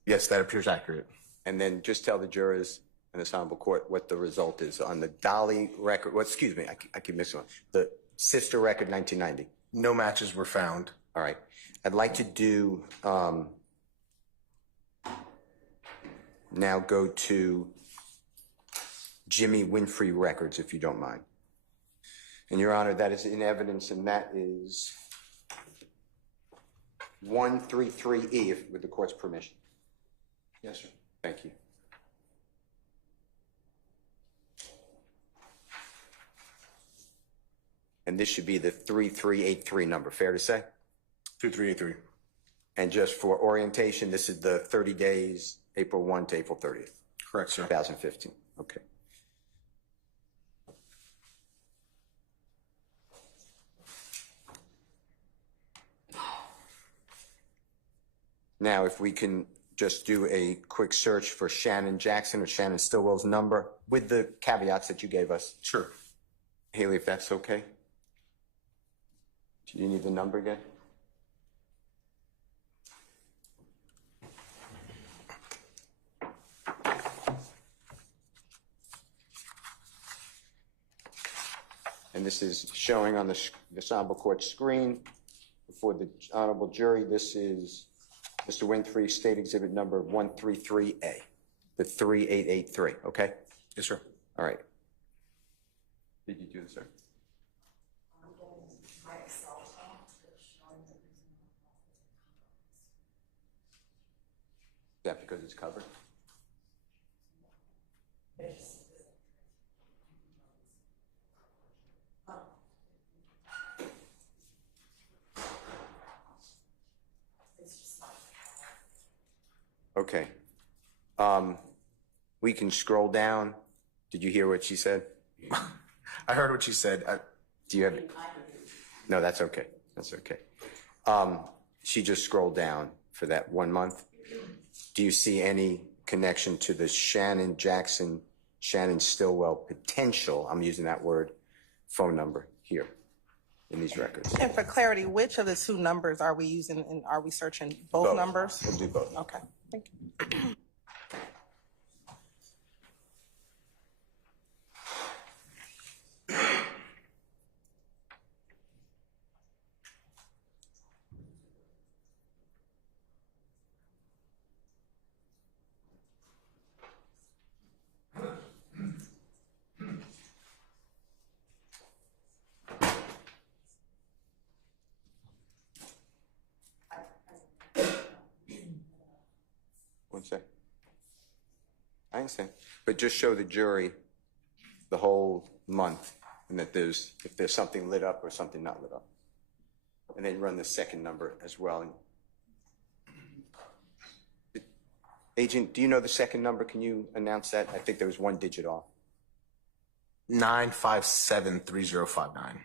Yes, that appears accurate. And then just tell the jurors in this honorable court what the result is on the Dolly record. Well, excuse me, I keep missing one. The sister record, 1990. No matches were found. All right. I'd like to do, now go to Jimmy Winfrey records, if you don't mind. And Your Honor, that is in evidence, and that is 133E, with the court's permission. Yes, sir. Thank you. And this should be the 3383 number, fair to say? 2383. And just for orientation, this is the 30 days, April 1 to April 30th. Correct, sir. 2015. Okay. Now, if we can just do a quick search for Shannon Jackson or Shannon Stillwell's number with the caveats that you gave us. Sure. Haley, if that's okay. Do you need the number again? And this is showing on the honorable court screen before the honorable jury. This is Mr. Winfrey, State Exhibit number 133A, the 3883, okay? Yes, sir. All right. Did you do this, sir? Is that because it's covered? Okay. We can scroll down. Did you hear what she said? I heard what she said. Do you have it? No, that's okay. That's okay. She just scrolled down for that 1 month. Do you see any connection to the Shannon Jackson, Shannon Stillwell potential, I'm using that word, phone number here in these records? And for clarity, which of the two numbers are we using, and are we searching both numbers? We'll do both. Okay, thank you. One sec. I understand. But just show the jury the whole month, and that if there's something lit up or something not lit up. And then run the second number as well. Agent, do you know the second number? Can you announce that? I think there was 1 digit off. 9573059.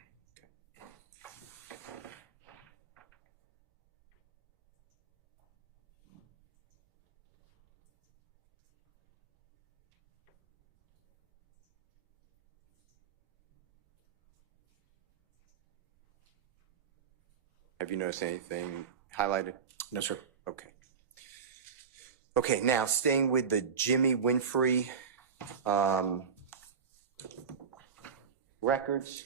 Have you noticed anything highlighted? No, sir. Okay. Okay, now staying with the Jimmy Winfrey records.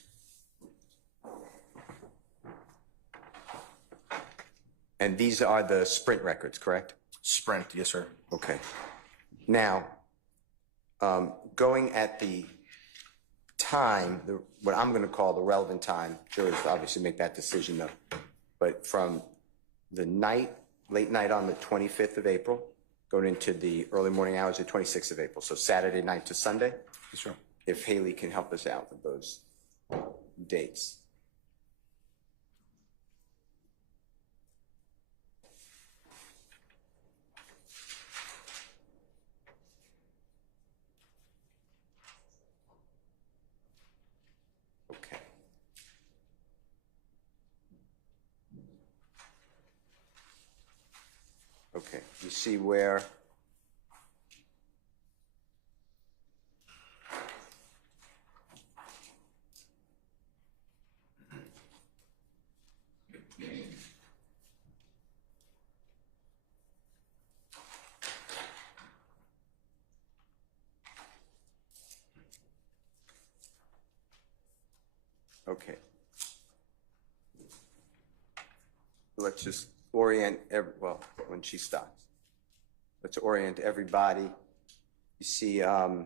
And these are the Sprint records, correct? Sprint, yes, sir. Okay. Now, going at the time, what I'm going to call the relevant time, jurors obviously make that decision though, but from the night, late night on the 25th of April, going into the early morning hours of 26th of April, so Saturday night to Sunday. Yes, sir. If Haley can help us out with those dates. Okay. Okay, you see where Okay. Let's just orient, well, when she stops. Let's orient everybody. You see, are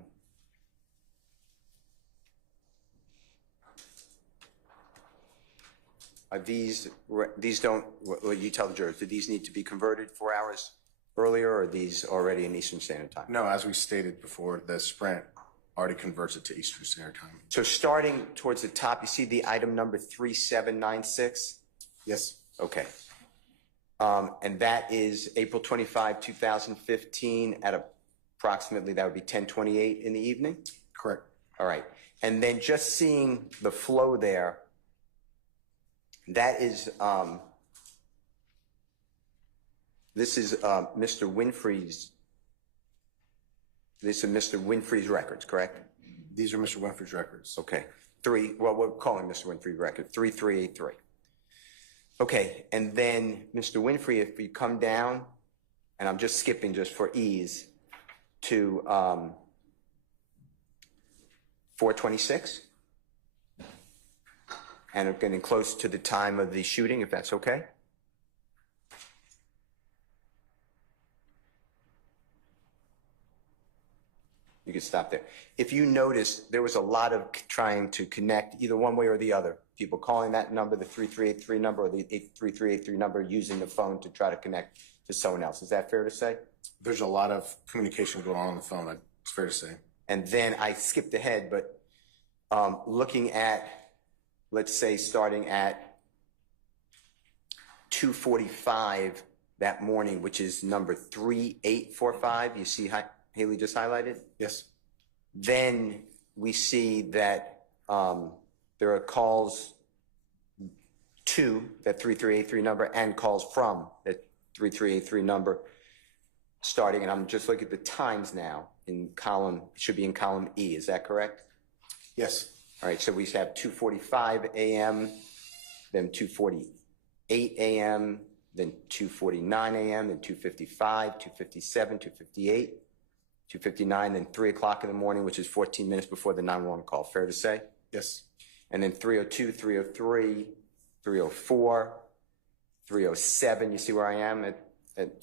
these don't, what you tell the jurors, do these need to be converted 4 hours earlier, or are these already in Eastern Standard Time? No, as we stated before, the Sprint already converts it to Eastern Standard Time. So starting towards the top, you see the item number 3796? Yes. Okay. And that is April 25, 2015 at approximately, that would be 10:28 in the evening? Correct. All right. And then just seeing the flow there, that is, this is Mr. Winfrey's, this is Mr. Winfrey's records, correct? These are Mr. Winfrey's records. Okay. Well, we're calling Mr. Winfrey's record 3383. Okay, and then Mr. Winfrey, if you come down, and I'm just skipping just for ease, to 426, and I'm getting close to the time of the shooting, if that's okay. You can stop there. If you notice, there was a lot of trying to connect either one way or the other. People calling that number, the 3383 number, or the 3383 number, using the phone to try to connect to someone else. Is that fair to say? There's a lot of communication going on the phone, it's fair to say. And then I skipped ahead, but looking at, let's say, starting at 2:45 that morning, which is number 3845, you see Haley just highlighted? Yes. Then we see that there are calls to that 3383 number and calls from that 3383 number starting, and I'm just looking at the times now in column, should be in column E, is that correct? Yes. All right, so we have 2:45 a.m., then 2:48 a.m., then 2:49 a.m., then 2:55, 2:57, 2:58, 2:59, then 3 o'clock in the morning, which is 14 minutes before the 911 call. Fair to say? Yes. And then 3:02, 3:03, 3:04, 3:07. You see where I am at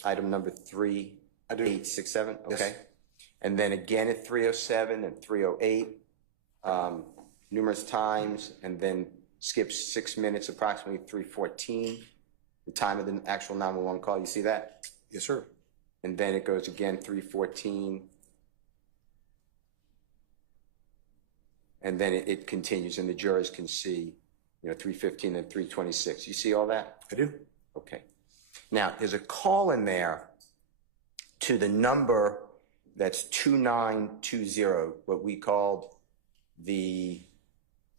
item number 3867? Okay. Yes. And then again at 3:07 and 3:08, numerous times, and then skips 6 minutes, approximately 3:14, the time of the actual 911 call. You see that? Yes, sir. And then it goes again 3:14. And then it continues, and the jurors can see, 3:15 and 3:26. You see all that? I do. Okay. Now, there's a call in there to the number that's 2920, what we called the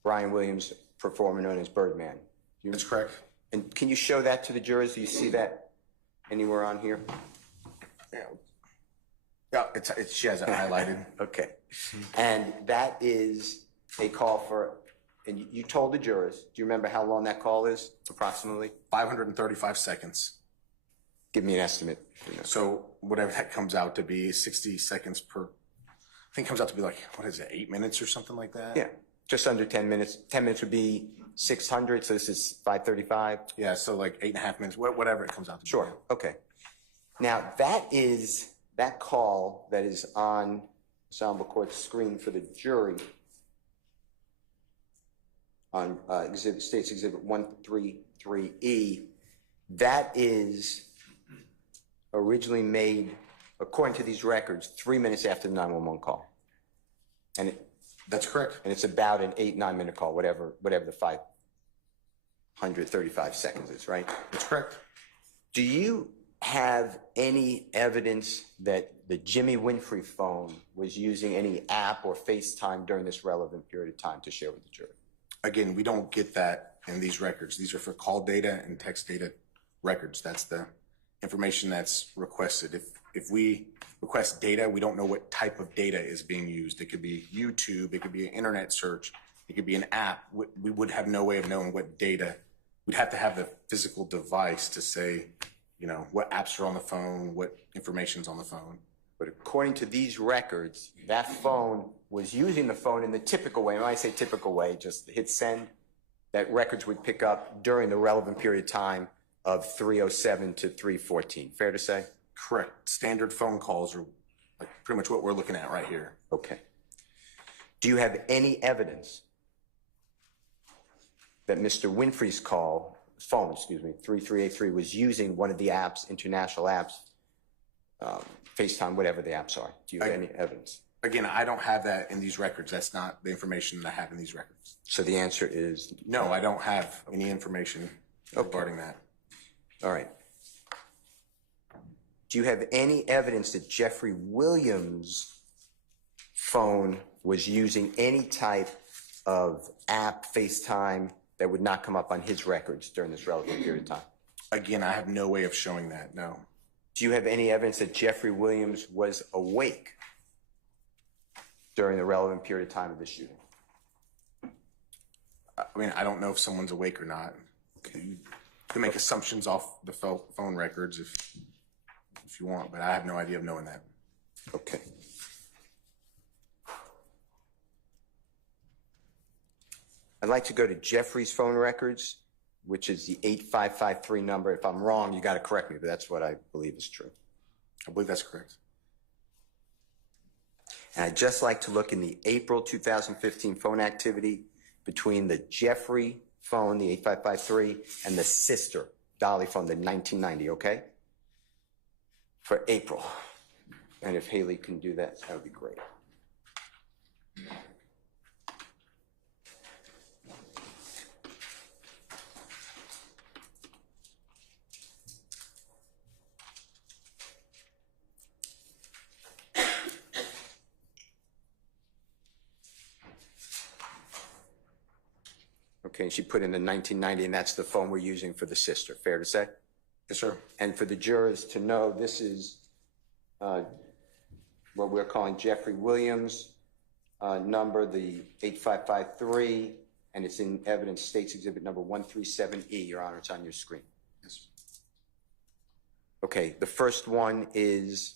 Brian Williams performer known as Birdman. That's correct. And can you show that to the jurors? Do you see that anywhere on here? Yeah, she has it highlighted. Okay. And that is a call for, and you told the jurors, do you remember how long that call is, approximately? 535 seconds. Give me an estimate. So whatever that comes out to be, 60 seconds per, I think it comes out to be like, 8 minutes or something like that? Yeah, just under 10 minutes. 10 minutes would be 600, so this is 535? Yeah, so like 8.5 minutes, whatever it comes out to be. Sure, okay. Now, that call that is on the Honorable Court's screen for the jury on State's Exhibit 133E, that is originally made, according to these records, 3 minutes after the 911 call. And that's correct. And it's about an 8-9 minute call, whatever the 535 seconds is, right? That's correct. Do you have any evidence that the Jimmy Winfrey phone was using any app or FaceTime during this relevant period of time to share with the jury? Again, we don't get that in these records. These are for call data and text data records. That's the information that's requested. If we request data, we don't know what type of data is being used. It could be YouTube, it could be an internet search, it could be an app. We would have no way of knowing what data. We'd have to have the physical device to say, what apps are on the phone, what information's on the phone. But according to these records, that phone was using the phone in the typical way. When I say typical way, just hit send, that records would pick up during the relevant period of time of 3:07 to 3:14. Fair to say? Correct. Standard phone calls are like pretty much what we're looking at right here. Okay. Do you have any evidence that Mr. Winfrey's phone, 3383, was using one of the apps, international apps, FaceTime, whatever the apps are? Do you have any evidence? Again, I don't have that in these records. That's not the information that I have in these records. So the answer is no, I don't have any information regarding that. All right. Do you have any evidence that Jeffery Williams' phone was using any type of app, FaceTime, that would not come up on his records during this relevant period of time? Again, I have no way of showing that, no. Do you have any evidence that Jeffery Williams was awake during the relevant period of time of the shooting? I mean, I don't know if someone's awake or not. Okay. You can make assumptions off the phone records if you want, but I have no idea of knowing that. Okay. I'd like to go to Jeffrey's phone records, which is the 8553 number. If I'm wrong, you got to correct me, but that's what I believe is true. I believe that's correct. And I'd just like to look in the April 2015 phone activity between the Jeffrey phone, the 8553, and the sister, Dolly phone, the 1990, okay? For April. And if Haley can do that, that would be great. Okay, and she put in the 1990, and that's the phone we're using for the sister. Fair to say? Yes, sir. And for the jurors to know, this is what we're calling Jeffery Williams' number, the 8553, and it's in evidence states exhibit number 137E. Your Honor, it's on your screen. Yes. Okay, the first one is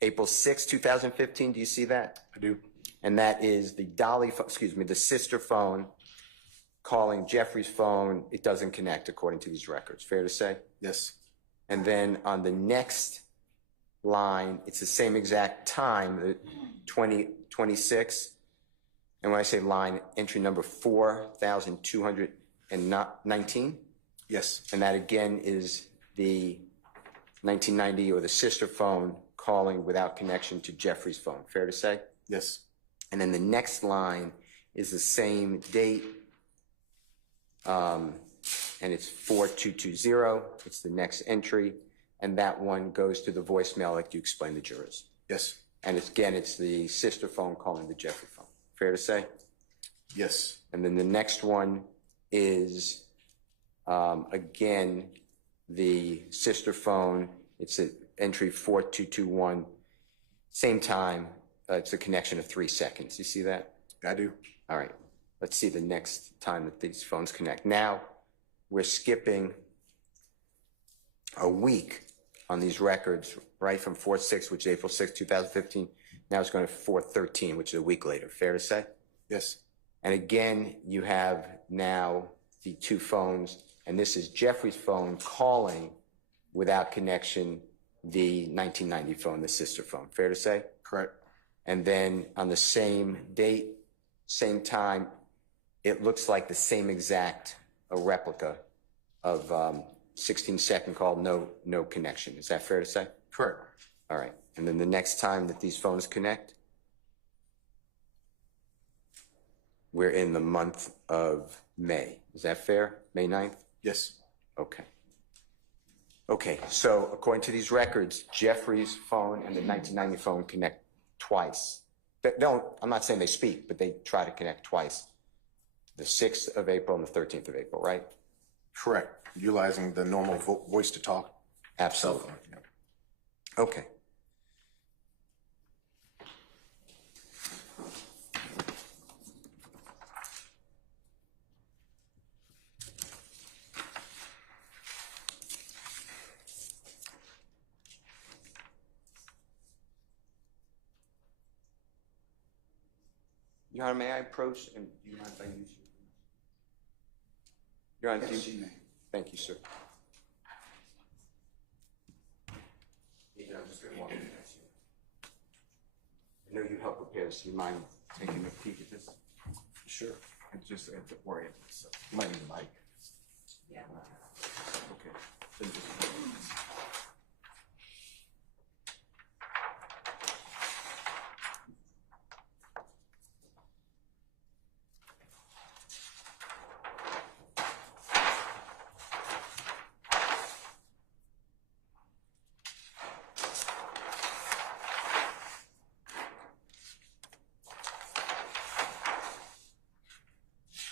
April 6, 2015. Do you see that? I do. And that is the the sister phone calling Jeffrey's phone. It doesn't connect according to these records. Fair to say? Yes. And then on the next line, it's the same exact time, the 2026. And when I say line, entry number 4219. Yes. And that again is the 1990 or the sister phone calling without connection to Jeffrey's phone. Fair to say? Yes. And then the next line is the same date, and it's 4220. It's the next entry, and that one goes to the voicemail like you explained to jurors. Yes. And it's the sister phone calling the Jeffrey phone. Fair to say? Yes. And then the next one is, again, the sister phone. It's at entry 4221. Same time. It's a connection of 3 seconds. You see that? I do. All right. Let's see the next time that these phones connect. Now, we're skipping a week on these records, right, from 4/6, which is April 6, 2015. Now it's going to 4/13, which is a week later. Fair to say? Yes. And again, you have now the two phones, and this is Jeffrey's phone calling without connection the 1990 phone, the sister phone. Fair to say? Correct. And then on the same date, same time, it looks like the same exact replica of 16-second call, no connection. Is that fair to say? Correct. All right. And then the next time that these phones connect, we're in the month of May. Is that fair? May 9th? Yes. Okay. Okay, so according to these records, Jeffrey's phone and the 1990 phone connect twice. I'm not saying they speak, but they try to connect twice. The 6th of April and the 13th of April, right? Correct. Utilizing the normal voice to talk. Absolutely. Yeah. Okay. Your Honor, may I approach, and do you mind if I use your? Your Honor, Yes, you may. thank you, sir. I'm just going to walk you guys here. I know you helped prepare this. Do you mind taking a peek at this? Sure. I just have to orient myself. You might need a mic. Yeah. Okay. Then just-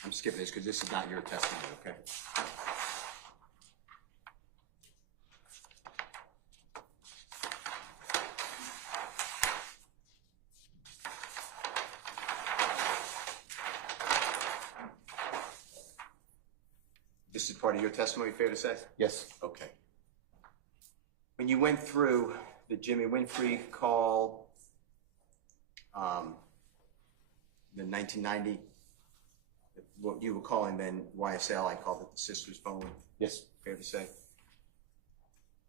I'm skipping this because this is not your testimony, okay? This is part of your testimony, fair to say? Yes. Okay. When you went through the Jimmy Winfrey call, the 1990, what you were calling then YSL, I called it the sister's phone. Yes. Fair to say.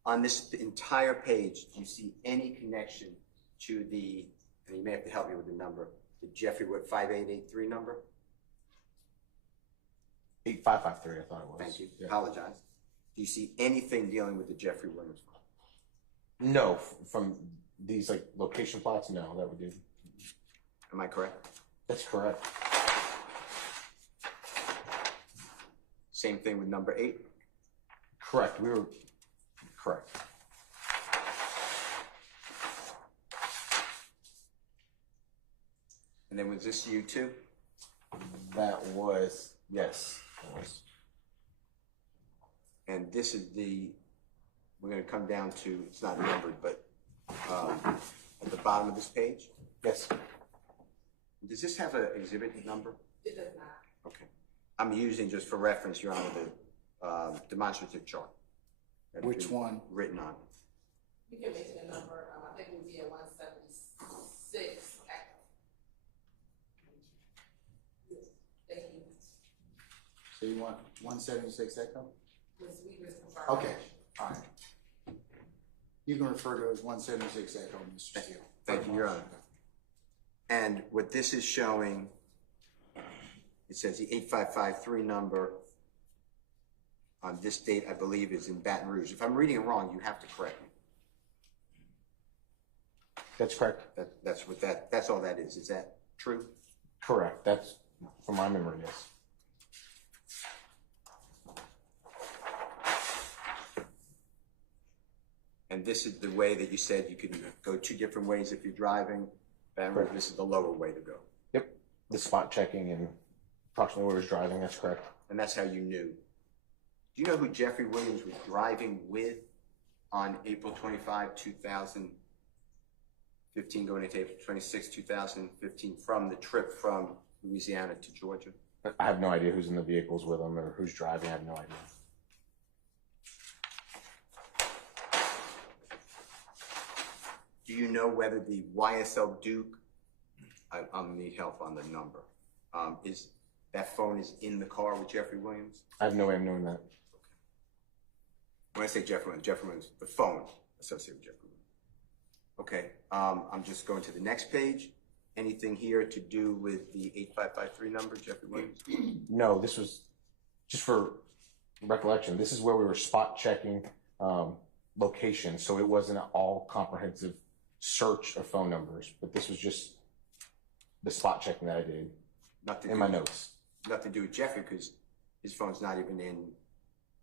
On this entire page, do you see any connection to the, and you may have to help me with the number, the Jeffery 5883 number? 8553, I thought it was. Thank you. Yeah. Apologize. Do you see anything dealing with the Jeffery Williams phone? No, from these like location plots, no, that would do. Am I correct? That's correct. Same thing with number 8? Correct. We were correct. And then was this you too? That was, yes. That was. And this is the, we're going to come down to, it's not numbered, but at the bottom of this page? Yes. Does this have an exhibit number? It does not. Okay. I'm using, just for reference, Your Honor, the demonstrative chart. that Which has been one? Written on. You can mention a number, I think it would be at 176. Thank you. So you want 176 Echo? Ms. Weaver's confirmed. Okay, all right. You can refer to it as 176 Echo, Mr. Steele. Thank you, Your Honor. And what this is showing, it says the 8553 number on this date, I believe, is in Baton Rouge. If I'm reading it wrong, you have to correct me. That's correct. That's all that is. Is that true? Correct. That's from my memory, yes. And this is the way that you said you could go 2 different ways if you're driving. Baton Rouge, this is the lower way to go. Yep. The spot checking and approximately where he was driving, that's correct. And that's how you knew. Do you know who Jeffery Williams was driving with on April 25, 2015, going into April 26, 2015, from the trip from Louisiana to Georgia? I have no idea who's in the vehicles with him or who's driving. I have no idea. Do you know whether the YSL Duke, I'll need help on the number, is that phone is in the car with Jeffery Williams? I have no way of knowing that. When I say Jeffery Williams, the phone associated with Jeffery Williams. Okay, I'm just going to the next page. Anything here to do with the 8553 number, Jeffery Williams? No, this was just for recollection. This is where we were spot checking locations, so it wasn't an all comprehensive search of phone numbers, but this was just the spot checking that I did in my notes. Nothing to do with Jeffrey because his phone's not even in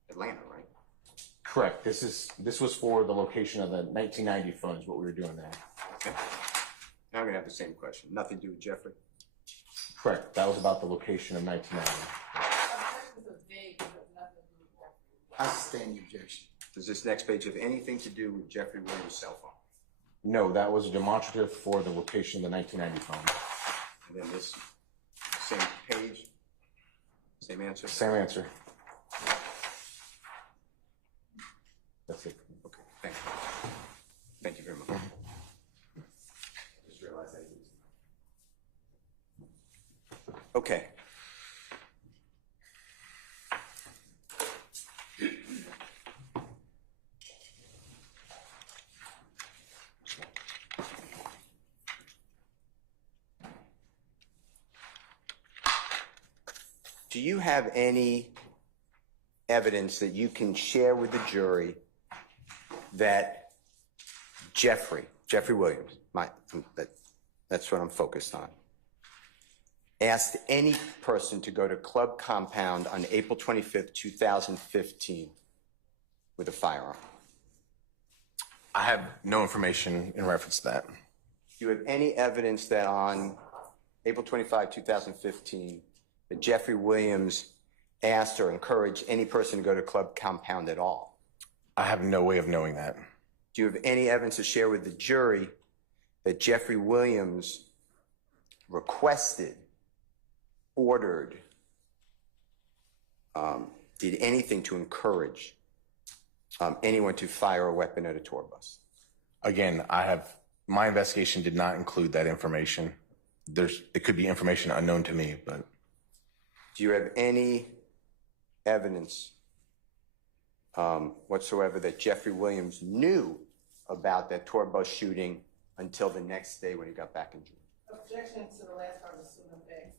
Atlanta, right? Correct. This was for the location of the 1990 phones, what we were doing there. Okay. Now I'm going to have the same question. Nothing to do with Jeffrey? Correct. That was about the location of 1990. I sustain the objection. Does this next page have anything to do with Jeffery Williams' cell phone? No, that was a demonstrative for the location of the 1990 phone. And then this same page, same answer? Same answer. That's it. Okay, thank you. Thank you very much. Just realized I used it. Okay. do you have any evidence that you can share with the jury that Jeffery Williams, that's what I'm focused on, asked any person to go to Club Compound on April 25th, 2015 with a firearm? I have no information in reference to that. Do you have any evidence that on April 25, 2015, that Jeffery Williams asked or encouraged any person to go to Club Compound at all? I have no way of knowing that. Do you have any evidence to share with the jury that Jeffery Williams requested, ordered, did anything to encourage anyone to fire a weapon at a tour bus? Again, my investigation did not include that information. It could be information unknown to me, but. Do you have any evidence whatsoever that Jeffery Williams knew about that tour bus shooting until the next day when he got back in June? Objection to the last part of the student effect.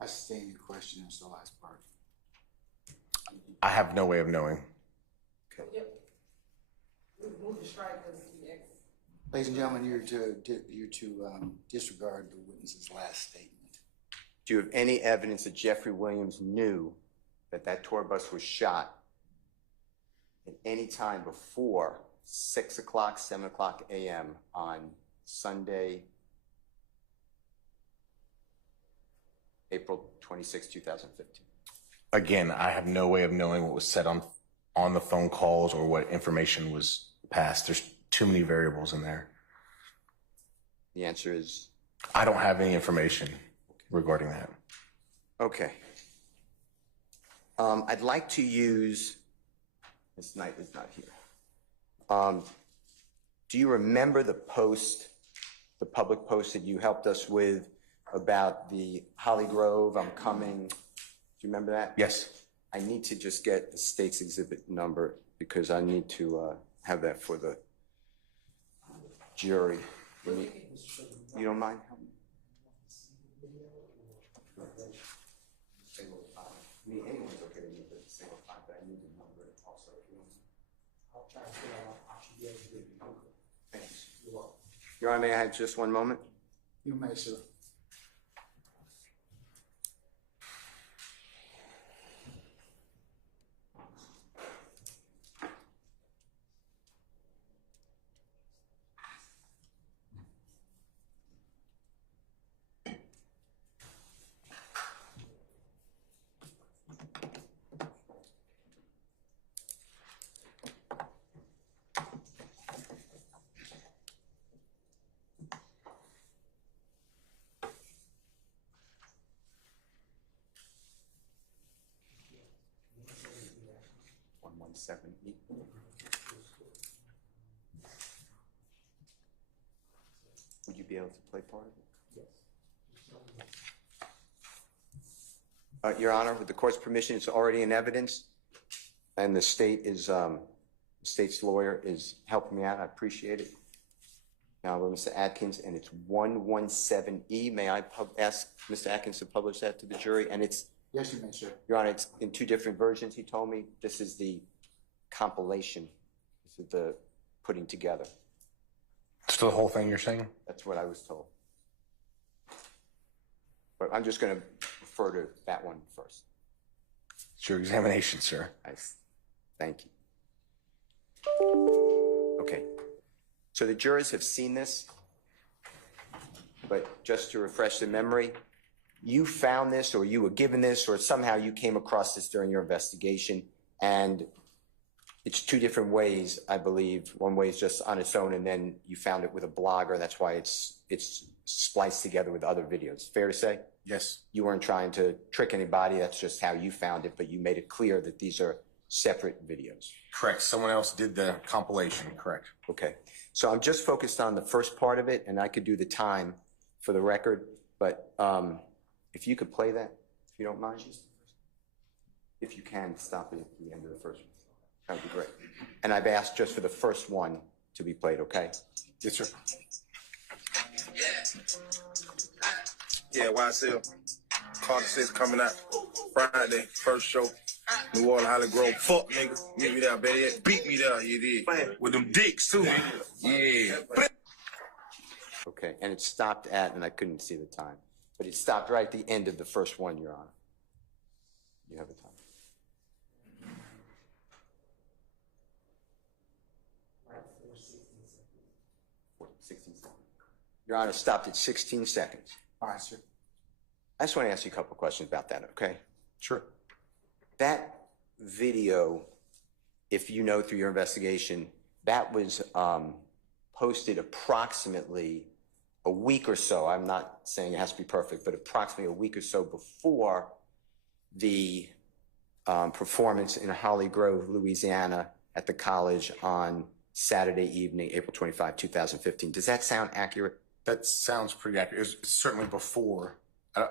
I stand your question as the last part. I have no way of knowing. Okay. Yep. We move to strike this. Ladies and gentlemen, you're to disregard the witness's last statement. Do you have any evidence that Jeffery Williams knew that that tour bus was shot at any time before 6 o'clock, 7 o'clock a.m. on Sunday, April 26, 2015? Again, I have no way of knowing what was said on the phone calls or what information was passed. There's too many variables in there. The answer is? I don't have any information regarding that. Okay. I'd like to use, Ms. Knight is not here. Do you remember the public post that you helped us with about the Holly Grove, I'm coming? Do you remember that? Yes. I need to just get the state's exhibit number because I need to have that for the jury. You don't mind? Anyone's okay with me, but single time, but I need the number also. I'll try to figure out. I should be able to get the number. Thanks. You're welcome. Your Honor, may I have just one moment? You may, sir. Would you be able to play part of it? Yes. Your Honor, with the court's permission, it's already in evidence, and the state's lawyer is helping me out. I appreciate it. Now, Mr. Atkins, and it's 117E. May I ask Mr. Atkins to publish that to the jury? And it's. Yes, you may, sir. Your Honor, it's in two different versions, he told me. This is the compilation. This is the putting together. It's the whole thing you're saying? That's what I was told. But I'm just going to refer to that one first. It's your examination, sir. Nice. Thank you. Okay. So the jurors have seen this, but just to refresh the memory, you found this, or you were given this, or somehow you came across this during your investigation, and it's two different ways, I believe. One way is just on its own, and then you found it with a blogger. That's why it's spliced together with other videos. Fair to say? Yes. You weren't trying to trick anybody. That's just how you found it, but you made it clear that these are separate videos. Correct. Someone else did the compilation. Correct. Okay. So I'm just focused on the first part of it, and I could do the time for the record, but if you could play that, if you don't mind. If you can, stop it at the end of the first one. That would be great. And I've asked just for the first one to be played, okay? Yes, sir. Yeah, YSL. Carter 6 coming out Friday, first show. New Orleans, Holly Grove. Fuck, nigga. Meet me there, baby. Beat me there, you did. With them dicks, too. Yeah. Okay, and it stopped at, and I couldn't see the time, but it stopped right at the end of the first one, Your Honor. You have the time. 16 seconds. Your Honor, stopped at 16 seconds. All right, sir. I just want to ask you a couple of questions about that, okay? Sure. That video, if you know through your investigation, that was posted approximately a week or so. I'm not saying it has to be perfect, but approximately a week or so before the performance in Holly Grove, Louisiana at the college on Saturday evening, April 25, 2015. Does that sound accurate? That sounds pretty accurate. It's certainly before. I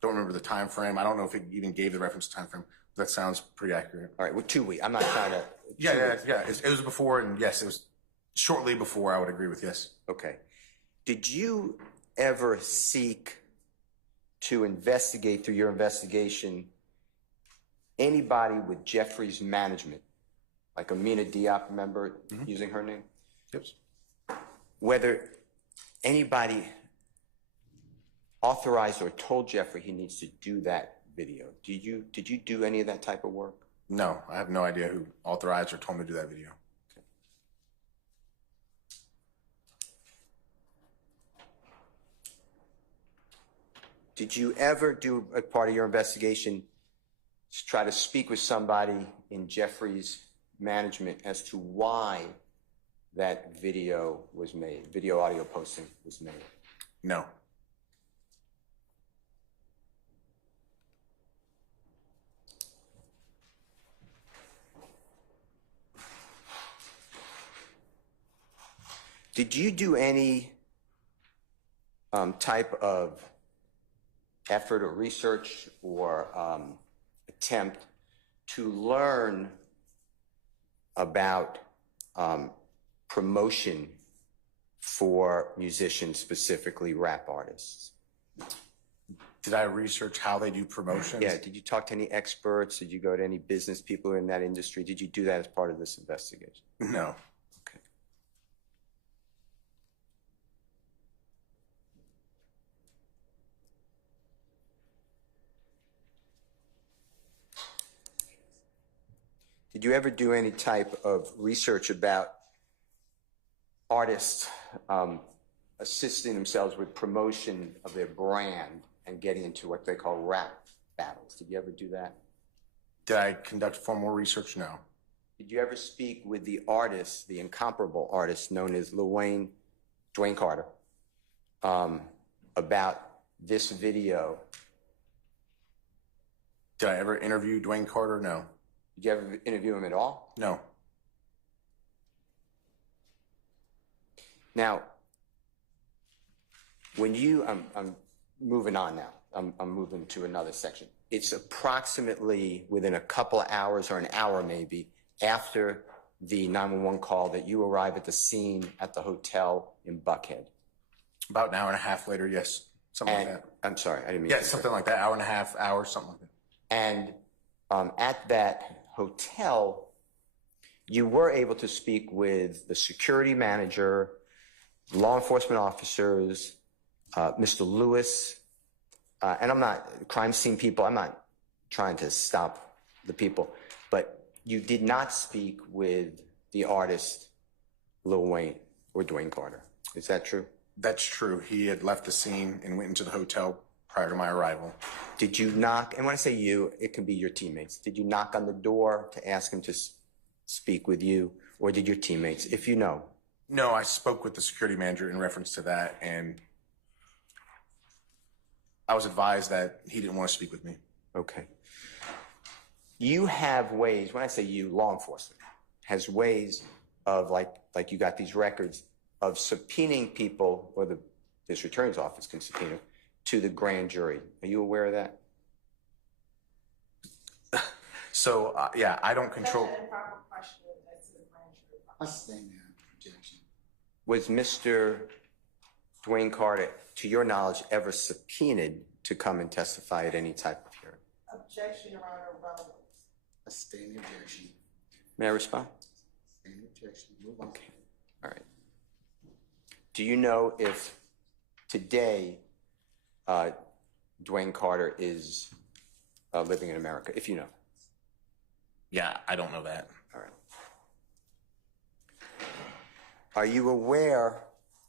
don't remember the time frame. I don't know if it even gave the reference time frame. That sounds pretty accurate. All right, well, 2 weeks. I'm not trying to. Yeah. It was before, and yes, it was shortly before. I would agree with yes. Okay. Did you ever seek to investigate through your investigation anybody with Jeffrey's management, like Amina Diop, remember using her name? Yep. Whether anybody authorized or told Jeffrey he needs to do that video. Did you do any of that type of work? No, I have no idea who authorized or told me to do that video. Okay. Did you ever do a part of your investigation to try to speak with somebody in Jeffrey's management as to why that video was made, video audio posting was made? No. Did you do any type of effort or research or attempt to learn about promotion for musicians, specifically rap artists? Did I research how they do promotions? Yeah, did you talk to any experts? Did you go to any business people in that industry? Did you do that as part of this investigation? No. Okay. Did you ever do any type of research about artists assisting themselves with promotion of their brand and getting into what they call rap battles? Did you ever do that? Did I conduct formal research? No. Did you ever speak with the artist, the incomparable artist known as Lil Wayne, Dwayne Carter, about this video? Did I ever interview Dwayne Carter? No. Did you ever interview him at all? No. Now, when you, I'm moving on now. I'm moving to another section. It's approximately within a couple of hours or an hour maybe after the 911 call that you arrive at the scene at the hotel in Buckhead. About an hour and a half later, yes. Something like that. I'm sorry, I didn't mean Yeah, to something like that. Hour and a half, hour, something like that. And at that hotel, you were able to speak with the security manager, law enforcement officers, Mr. Lewis, and I'm not, crime scene people, I'm not trying to stop the people, but you did not speak with the artist Lil Wayne or Dwayne Carter. Is that true? That's true. He had left the scene and went into the hotel prior to my arrival. Did you knock, and when I say you, it can be your teammates. Did you knock on the door to ask him to speak with you, or did your teammates, if you know? No, I spoke with the security manager in reference to that, and I was advised that he didn't want to speak with me. Okay. You have ways, when I say you, law enforcement, has ways of, like you got these records, of subpoenaing people, or the district attorney's office can subpoena, to the grand jury. Are you aware of that? So, yeah, I don't control. Was Mr. Dwayne Carter, to your knowledge, ever subpoenaed to come and testify at any type of hearing? Objection, Your Honor, relevant. I stand the objection. May I respond? Stand the objection. Move on. Okay. All right. Do you know if today Dwayne Carter is living in America? If you know. Yeah, I don't know that. All right. Are you aware,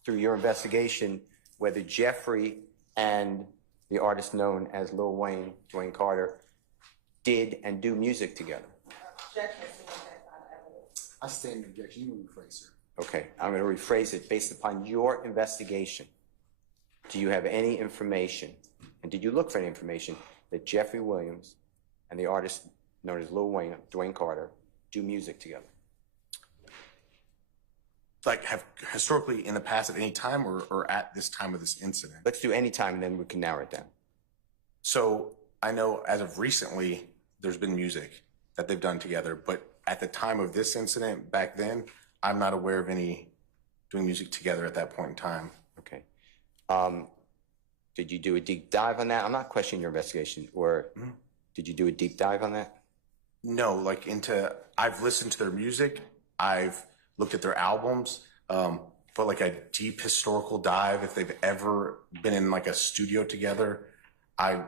through your investigation, whether Jeffrey and the artist known as Lil Wayne, Dwayne Carter, did and do music together? Objection, I stand the objection. You rephrase, sir. Okay, I'm going to rephrase it based upon your investigation. Do you have any information, and did you look for any information, that Jeffery Williams and the artist known as Lil Wayne, Dwayne Carter, do music together? Like, have historically in the past at any time or at this time of this incident? Let's do any time, and then we can narrow it down. So I know as of recently, there's been music that they've done together, but at the time of this incident back then, I'm not aware of any doing music together at that point in time. Okay. Did you do a deep dive on that? I'm not questioning your investigation, or did you do a deep dive on that? No, like I've listened to their music, I've looked at their albums, but like a deep historical dive, if they've ever been in like a studio together, I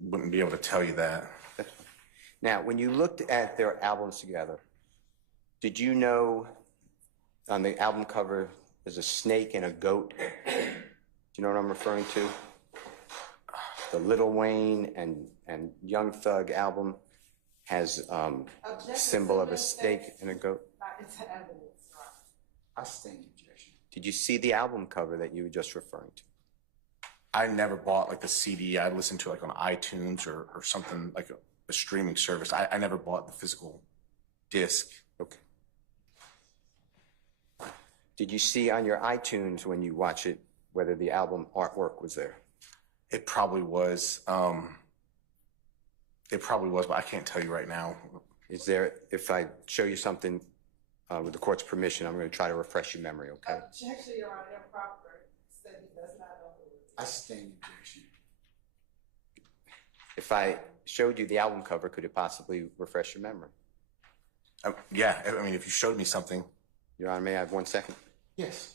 wouldn't be able to tell you that. Now, when you looked at their albums together, did you know on the album cover there's a snake and a goat? Do you know what I'm referring to? The Lil Wayne and Young Thug album has symbol of a snake and a goat. I stand the objection. Did you see the album cover that you were just referring to? I never bought like the CD. I listened to like on iTunes or something like a streaming service. I never bought the physical disc. Okay. Did you see on your iTunes when you watch it whether the album artwork was there? It probably was. It probably was, but I can't tell you right now. Is there, if I show you something with the court's permission, I'm going to try to refresh your memory, okay? Objection, Your Honor, improper. Said he does not know who it is. I stand the objection. If I showed you the album cover, could it possibly refresh your memory? Yeah, I mean, if you showed me something. Your Honor, may I have 1 second? Yes.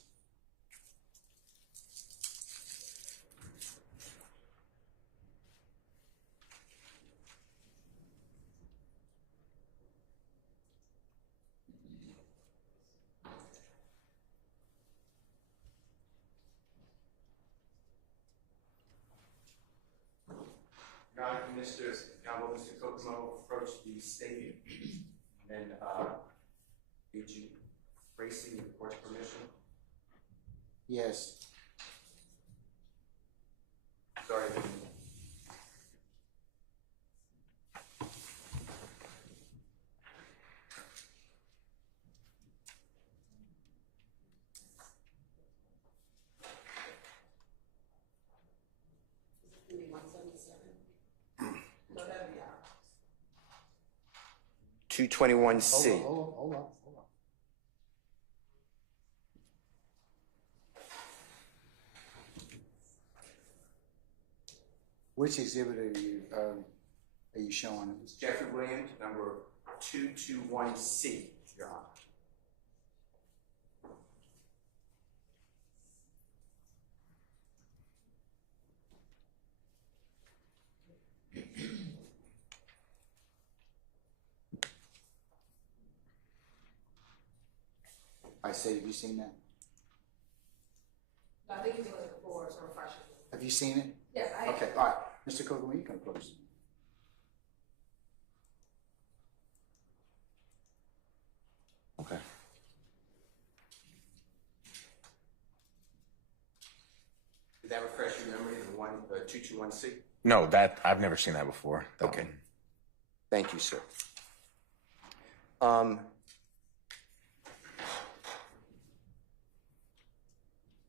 Your Honor, Mr. Kokomo approached the stadium, and did you receive the court's permission? Yes. Sorry. Whatever, yeah. 221C. Hold on. Which exhibit are you showing? It's Jeffery Williams, number 221C, Your Honor. I said, have you seen that? I think he's looking for some refreshers. Have you seen it? Yes, I have. Okay, all right. Mr. Kokomo, you come close. Okay. Did that refresh your memory of the 221C? No, that I've never seen that before. Okay. Thank you, sir.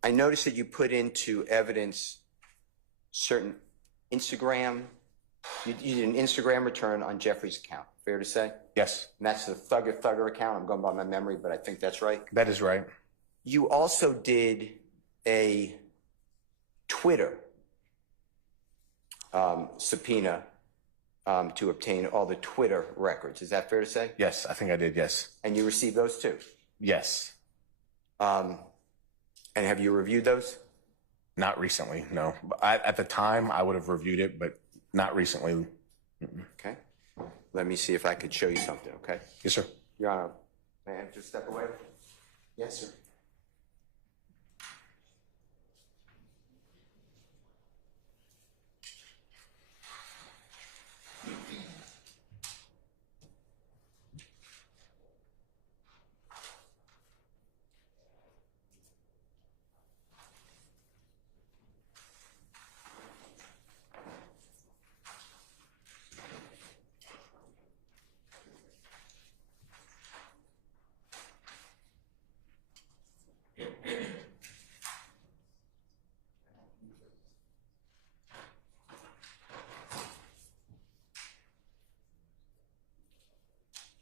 I noticed that you put into evidence certain Instagram, you did an Instagram return on Jeffrey's account, fair to say? Yes. And that's the Thugger account. I'm going by my memory, but I think that's right. That is right. You also did a Twitter subpoena to obtain all the Twitter records. Is that fair to say? Yes, I think I did, yes. And you received those too? Yes. And have you reviewed those? Not recently, no. At the time, I would have reviewed it, but not recently. Okay. Let me see if I could show you something, okay? Yes, sir. Your Honor, may I just step away? Yes, sir.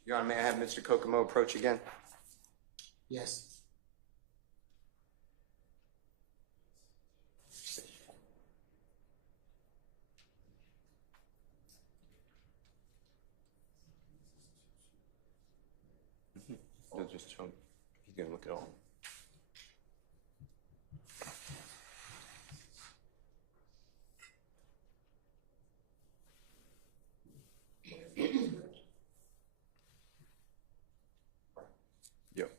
Your Honor, may I have Mr. Kokomo approach again? Yes. He'll just show him. He's going to look at all. Yep.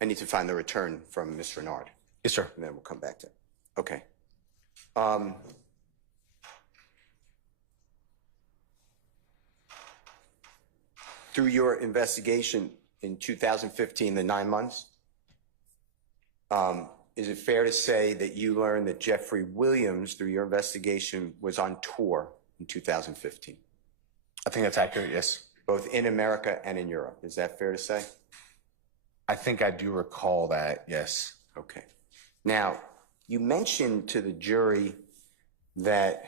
I need to find the return from Ms. Renard. Yes, sir. And then we'll come back to it. Okay. Through your investigation in 2015, the 9 months, is it fair to say that you learned that Jeffery Williams, through your investigation, was on tour in 2015? I think that's accurate, yes. Both in America and in Europe. Is that fair to say? I think I do recall that, yes. Okay. Now, you mentioned to the jury that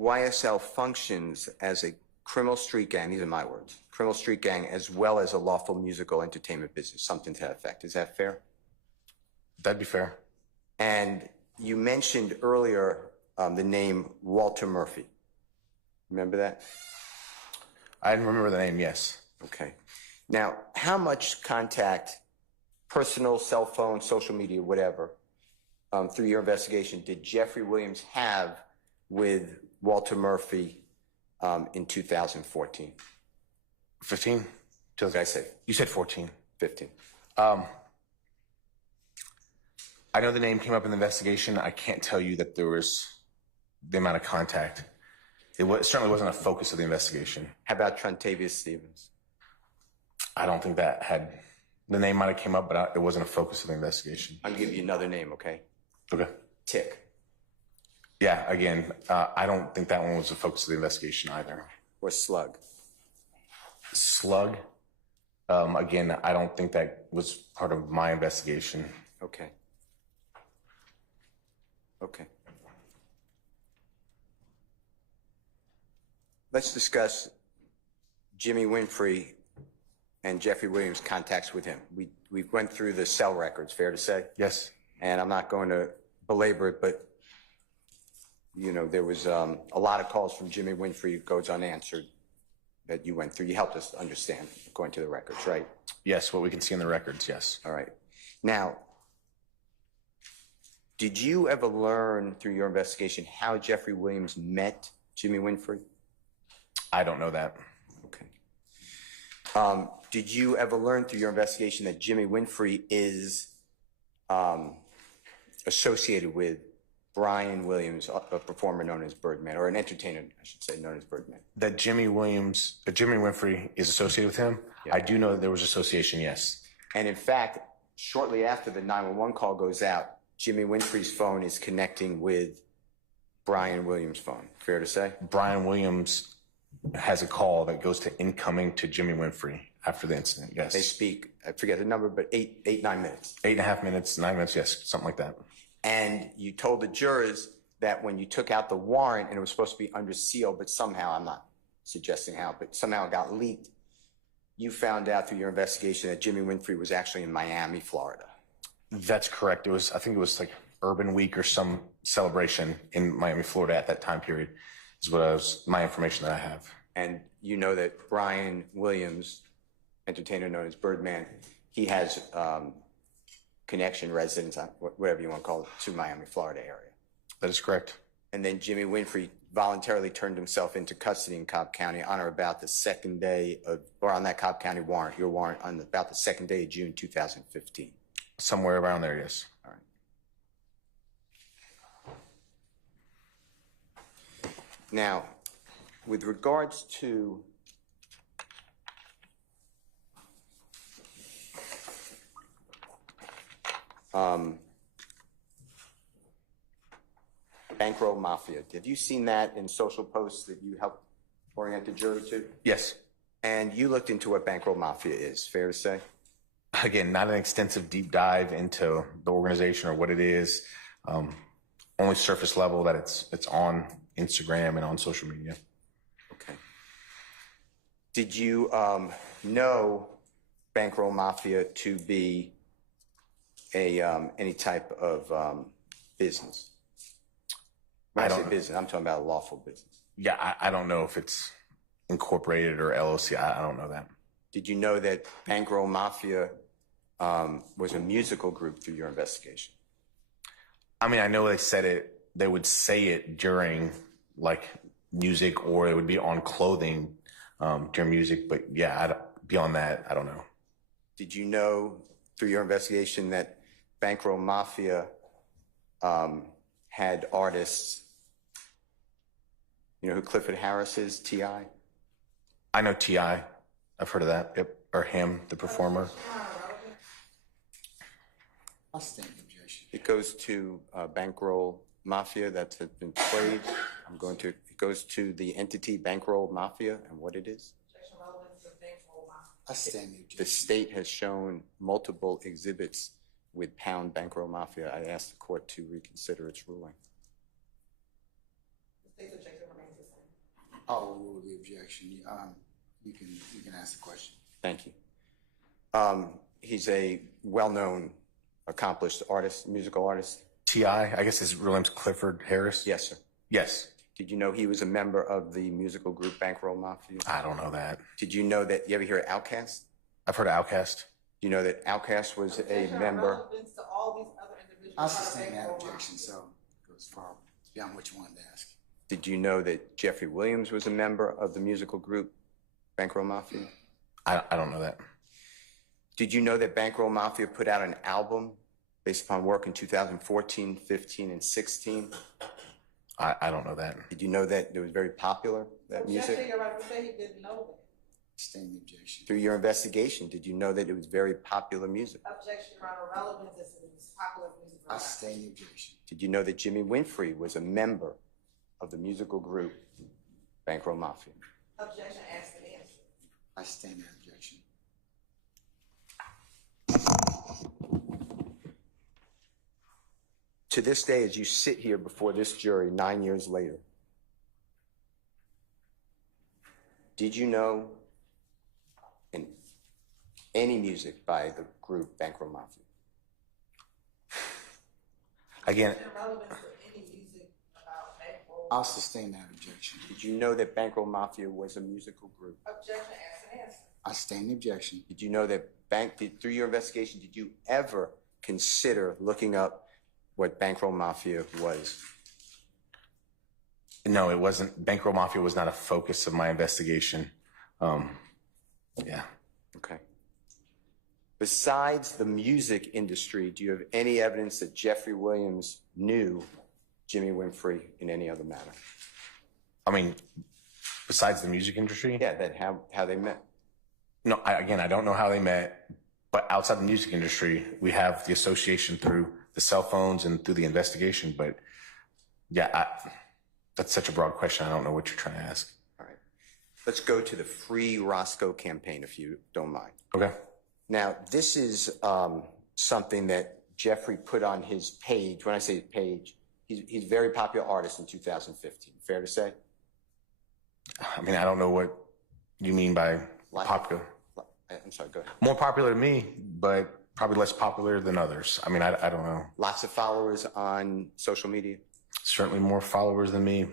YSL functions as a criminal street gang, these are my words, criminal street gang as well as a lawful musical entertainment business, something to that effect. Is that fair? That'd be fair. And you mentioned earlier the name Walter Murphy. Remember that? I remember the name, yes. Okay. Now, how much contact, personal, cell phone, social media, whatever, through your investigation did Jeffery Williams have with Walter Murphy in 2014? 15? What did I say? You said 14. 15. I know the name came up in the investigation. I can't tell you that there was the amount of contact. It certainly wasn't a focus of the investigation. How about Trontavious Stevens? I don't think that had, the name might have came up, but it wasn't a focus of the investigation. I'm going to give you another name, okay? Okay. Tick. Yeah, again, I don't think that one was the focus of the investigation either. Or Slug? Slug? Again, I don't think that was part of my investigation. Okay. Okay. Let's discuss Jimmy Winfrey and Jeffery Williams' contacts with him. We went through the cell records, fair to say? Yes. And I'm not going to belabor it, but you know, there was a lot of calls from Jimmy Winfrey goes unanswered that you went through. You helped us understand, according to the records, right? Yes, what we can see in the records, yes. All right. Now, did you ever learn through your investigation how Jeffery Williams met Jimmy Winfrey? I don't know that. Okay. Did you ever learn through your investigation that Jimmy Winfrey is associated with Brian Williams, a performer known as Birdman, or an entertainer, I should say, known as Birdman? That Jimmy Winfrey is associated with him. Yeah. I do know that there was association, yes. And in fact, shortly after the 911 call goes out, Jimmy Winfrey's phone is connecting with Brian Williams' phone. Fair to say? Brian Williams has a call that goes to incoming to Jimmy Winfrey after the incident, yes. They speak, I forget the number, but 9 minutes. 8.5 minutes, 9 minutes, yes, something like that. And you told the jurors that when you took out the warrant and it was supposed to be under seal, but somehow, I'm not suggesting how, but somehow it got leaked, you found out through your investigation that Jimmy Winfrey was actually in Miami, Florida. That's correct. I think it was like Urban Week or some celebration in Miami, Florida at that time period is my information that I have. And you know that Brian Williams, entertainer known as Birdman, he has connection, residence, whatever you want to call it, to Miami, Florida area. That is correct. And then Jimmy Winfrey voluntarily turned himself into custody in Cobb County on or about the second day of, or on that Cobb County warrant, your warrant, on about the second day of June 2015. Somewhere around there, yes. All right. Now, with regards to Bankroll Mafia, have you seen that in social posts that you helped orient the jury to? Yes. And you looked into what Bankroll Mafia is, fair to say? Again, not an extensive deep dive into the organization or what it is. Only surface level that it's on Instagram and on social media. Okay. Did you know Bankroll Mafia to be any type of business? When I say business, I'm talking about a lawful business. Yeah, I don't know if it's incorporated or LLC. I don't know that. Did you know that Bankroll Mafia was a musical group through your investigation? I mean, I know they would say it during like music, or it would be on clothing during music. But yeah, beyond that, I don't know. Did you know through your investigation that Bankroll Mafia had artists, you know who Clifford Harris is, T.I.? I know T.I. I've heard of that. Yep. Or him, the performer. I'll stand the objection. It goes to Bankroll Mafia that has been played. It goes to the entity Bankroll Mafia and what it is. I stand the objection. The state has shown multiple exhibits with Pound Bankroll Mafia. I asked the court to reconsider its ruling. I'll rule the objection. You can ask the question. Thank you. He's a well-known, accomplished artist, musical artist. T.I., I guess his real name's Clifford Harris? Yes, sir. Yes. Did you know he was a member of the musical group Bankroll Mafia? I don't know that. Did you know that, you ever hear of Outkast? I've heard of Outkast. Do you know that Outkast was a member? I'll sustain that objection, so it goes far beyond what you wanted to ask. Did you know that Jeffery Williams was a member of the musical group Bankroll Mafia? I don't know that. Did you know that Bankroll Mafia put out an album based upon work in 2014, 15, and 16? I don't know that. Did you know that it was very popular, that music? You're right to say he didn't know that. Sustain the objection. Through your investigation, did you know that it was very popular music? Objection, Your Honor. Relevance is popular music. I sustain the objection. Did you know that Jimmy Winfrey was a member of the musical group Bankroll Mafia? Objection, ask and answer. I sustain that objection. To this day, as you sit here before this jury 9 years later, did you know any music by the group Bankroll Mafia? Again, I'll sustain that objection. Did you know that Bankroll Mafia was a musical group? Objection, ask and answer. I sustain the objection. Did you know that through your investigation, did you ever consider looking up what Bankroll Mafia was? no, it wasn't. Bankroll Mafia was not a focus of my investigation. Yeah. Okay. Besides the music industry, do you have any evidence that Jeffery Williams knew Jimmy Winfrey in any other manner? I mean, besides the music industry? Yeah, that how they met. No, I don't know how they met, but outside the music industry, we have the association through the cell phones and through the investigation. But yeah, that's such a broad question. I don't know what you're trying to ask. All right. Let's go to the Free Roscoe campaign, if you don't mind. Okay. Now, this is something that Jeffrey put on his page. When I say page, he's a very popular artist in 2015. Fair to say? I mean, I don't know what you mean by popular. I'm sorry, go ahead. More popular to me, but probably less popular than others. I mean, I don't know. Lots of followers on social media? Certainly more followers than me.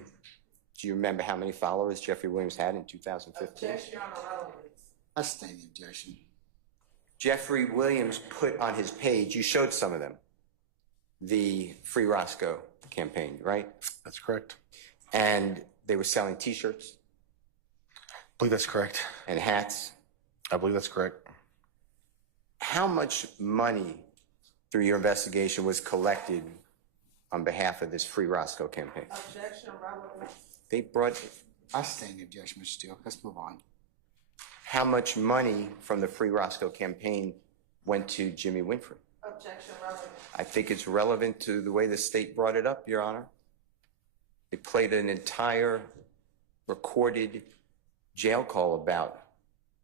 Do you remember how many followers Jeffrey Williams had in 2015? I stand the objection. Jeffrey Williams put on his page, you showed some of them, the Free Roscoe campaign, right? That's correct. And they were selling T-shirts? I believe that's correct. And hats? I believe that's correct. How much money through your investigation was collected on behalf of this Free Roscoe campaign? Objection, relevant. They brought... I stand the objection, Mr. Steele. Let's move on. How much money from the Free Roscoe campaign went to Jimmy Winfrey? Objection, relevant. I think it's relevant to the way the state brought it up, Your Honor. They played an entire recorded jail call about...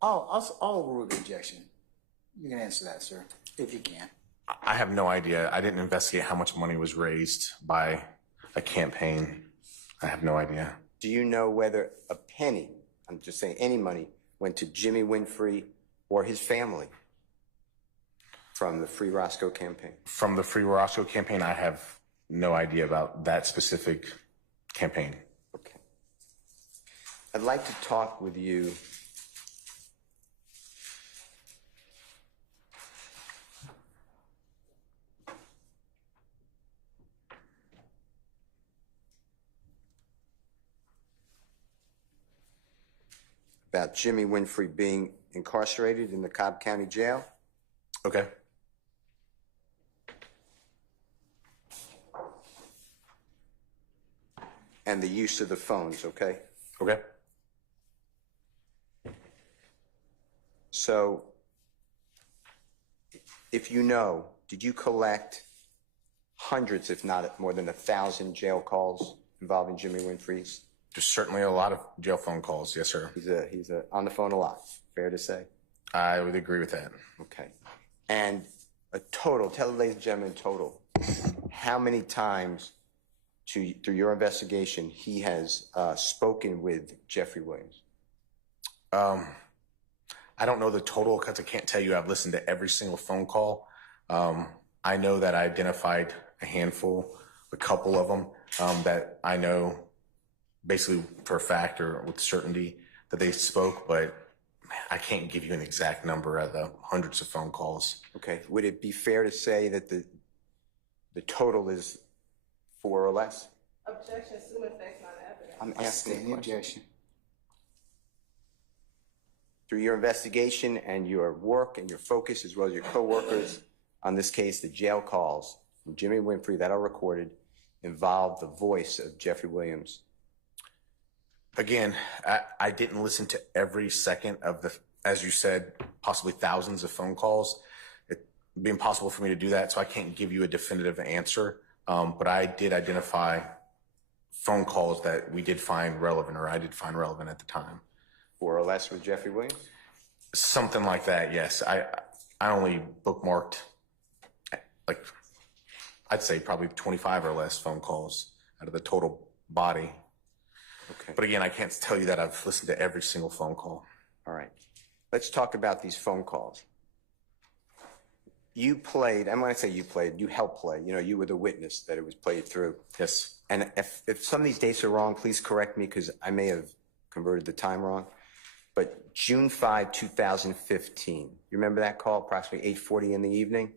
I'll overrule the objection. You can answer that, sir, if you can. I have no idea. I didn't investigate how much money was raised by a campaign. I have no idea. Do you know whether a penny, I'm just saying any money, went to Jimmy Winfrey or his family from the Free Roscoe campaign? From the Free Roscoe campaign, I have no idea about that specific campaign. Okay. I'd like to talk with you about Jimmy Winfrey being incarcerated in the Cobb County Jail. Okay. And the use of the phones, okay? Okay. So, if you know, did you collect hundreds, if not more than 1,000 jail calls involving Jimmy Winfrey's? There's certainly a lot of jail phone calls. Yes, sir. He's on the phone a lot, fair to say? I would agree with that. Okay. And a total, tell the ladies and gentlemen total, how many times through your investigation he has spoken with Jeffrey Williams? I don't know the total because I can't tell you I've listened to every single phone call. I know that I identified a handful, a couple of them that I know basically for a fact or with certainty that they spoke, but I can't give you an exact number of the hundreds of phone calls. Okay. Would it be fair to say that the total is 4 or less? Objection, assume effects on evidence. I'm I asking stand a the question. objection. Through your investigation and your work and your focus, as well as your co-workers on this case, the jail calls from Jimmy Winfrey that are recorded involve the voice of Jeffrey Williams. Again, I didn't listen to every second of the, as you said, possibly thousands of phone calls. It'd be impossible for me to do that, so I can't give you a definitive answer. But I did identify phone calls that we did find relevant, or I did find relevant at the time. 4 or less with Jeffrey Williams? Something like that, yes. I only bookmarked, like, I'd say probably 25 or less phone calls out of the total body. Okay. But again, I can't tell you that I've listened to every single phone call. All right. Let's talk about these phone calls. You played, and when I say you played, you helped play. You know, you were the witness that it was played through. Yes. And if some of these dates are wrong, please correct me because I may have converted the time wrong. But June 5, 2015, you remember that call, approximately 8:40 in the evening?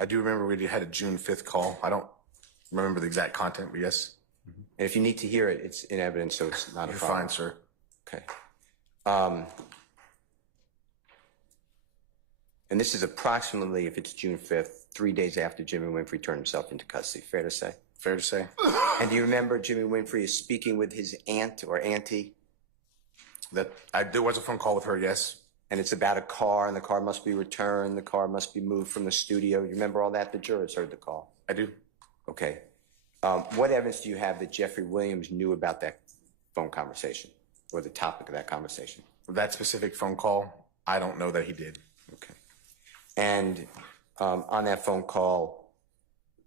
I do remember we had a June 5th call. I don't remember the exact content, but yes. And if you need to hear it, it's in evidence, so it's not a You're problem. fine, sir. Okay. And this is approximately, if it's June 5th, 3 days after Jimmy Winfrey turned himself into custody. Fair to say? fair to say. And do you remember Jimmy Winfrey is speaking with his aunt or auntie? There was a phone call with her, yes. And it's about a car, and the car must be returned, the car must be moved from the studio. You remember all that? The jurors heard the call. I do. Okay. What evidence do you have that Jeffrey Williams knew about that phone conversation or the topic of that conversation? That specific phone call, I don't know that he did. Okay. And on that phone call,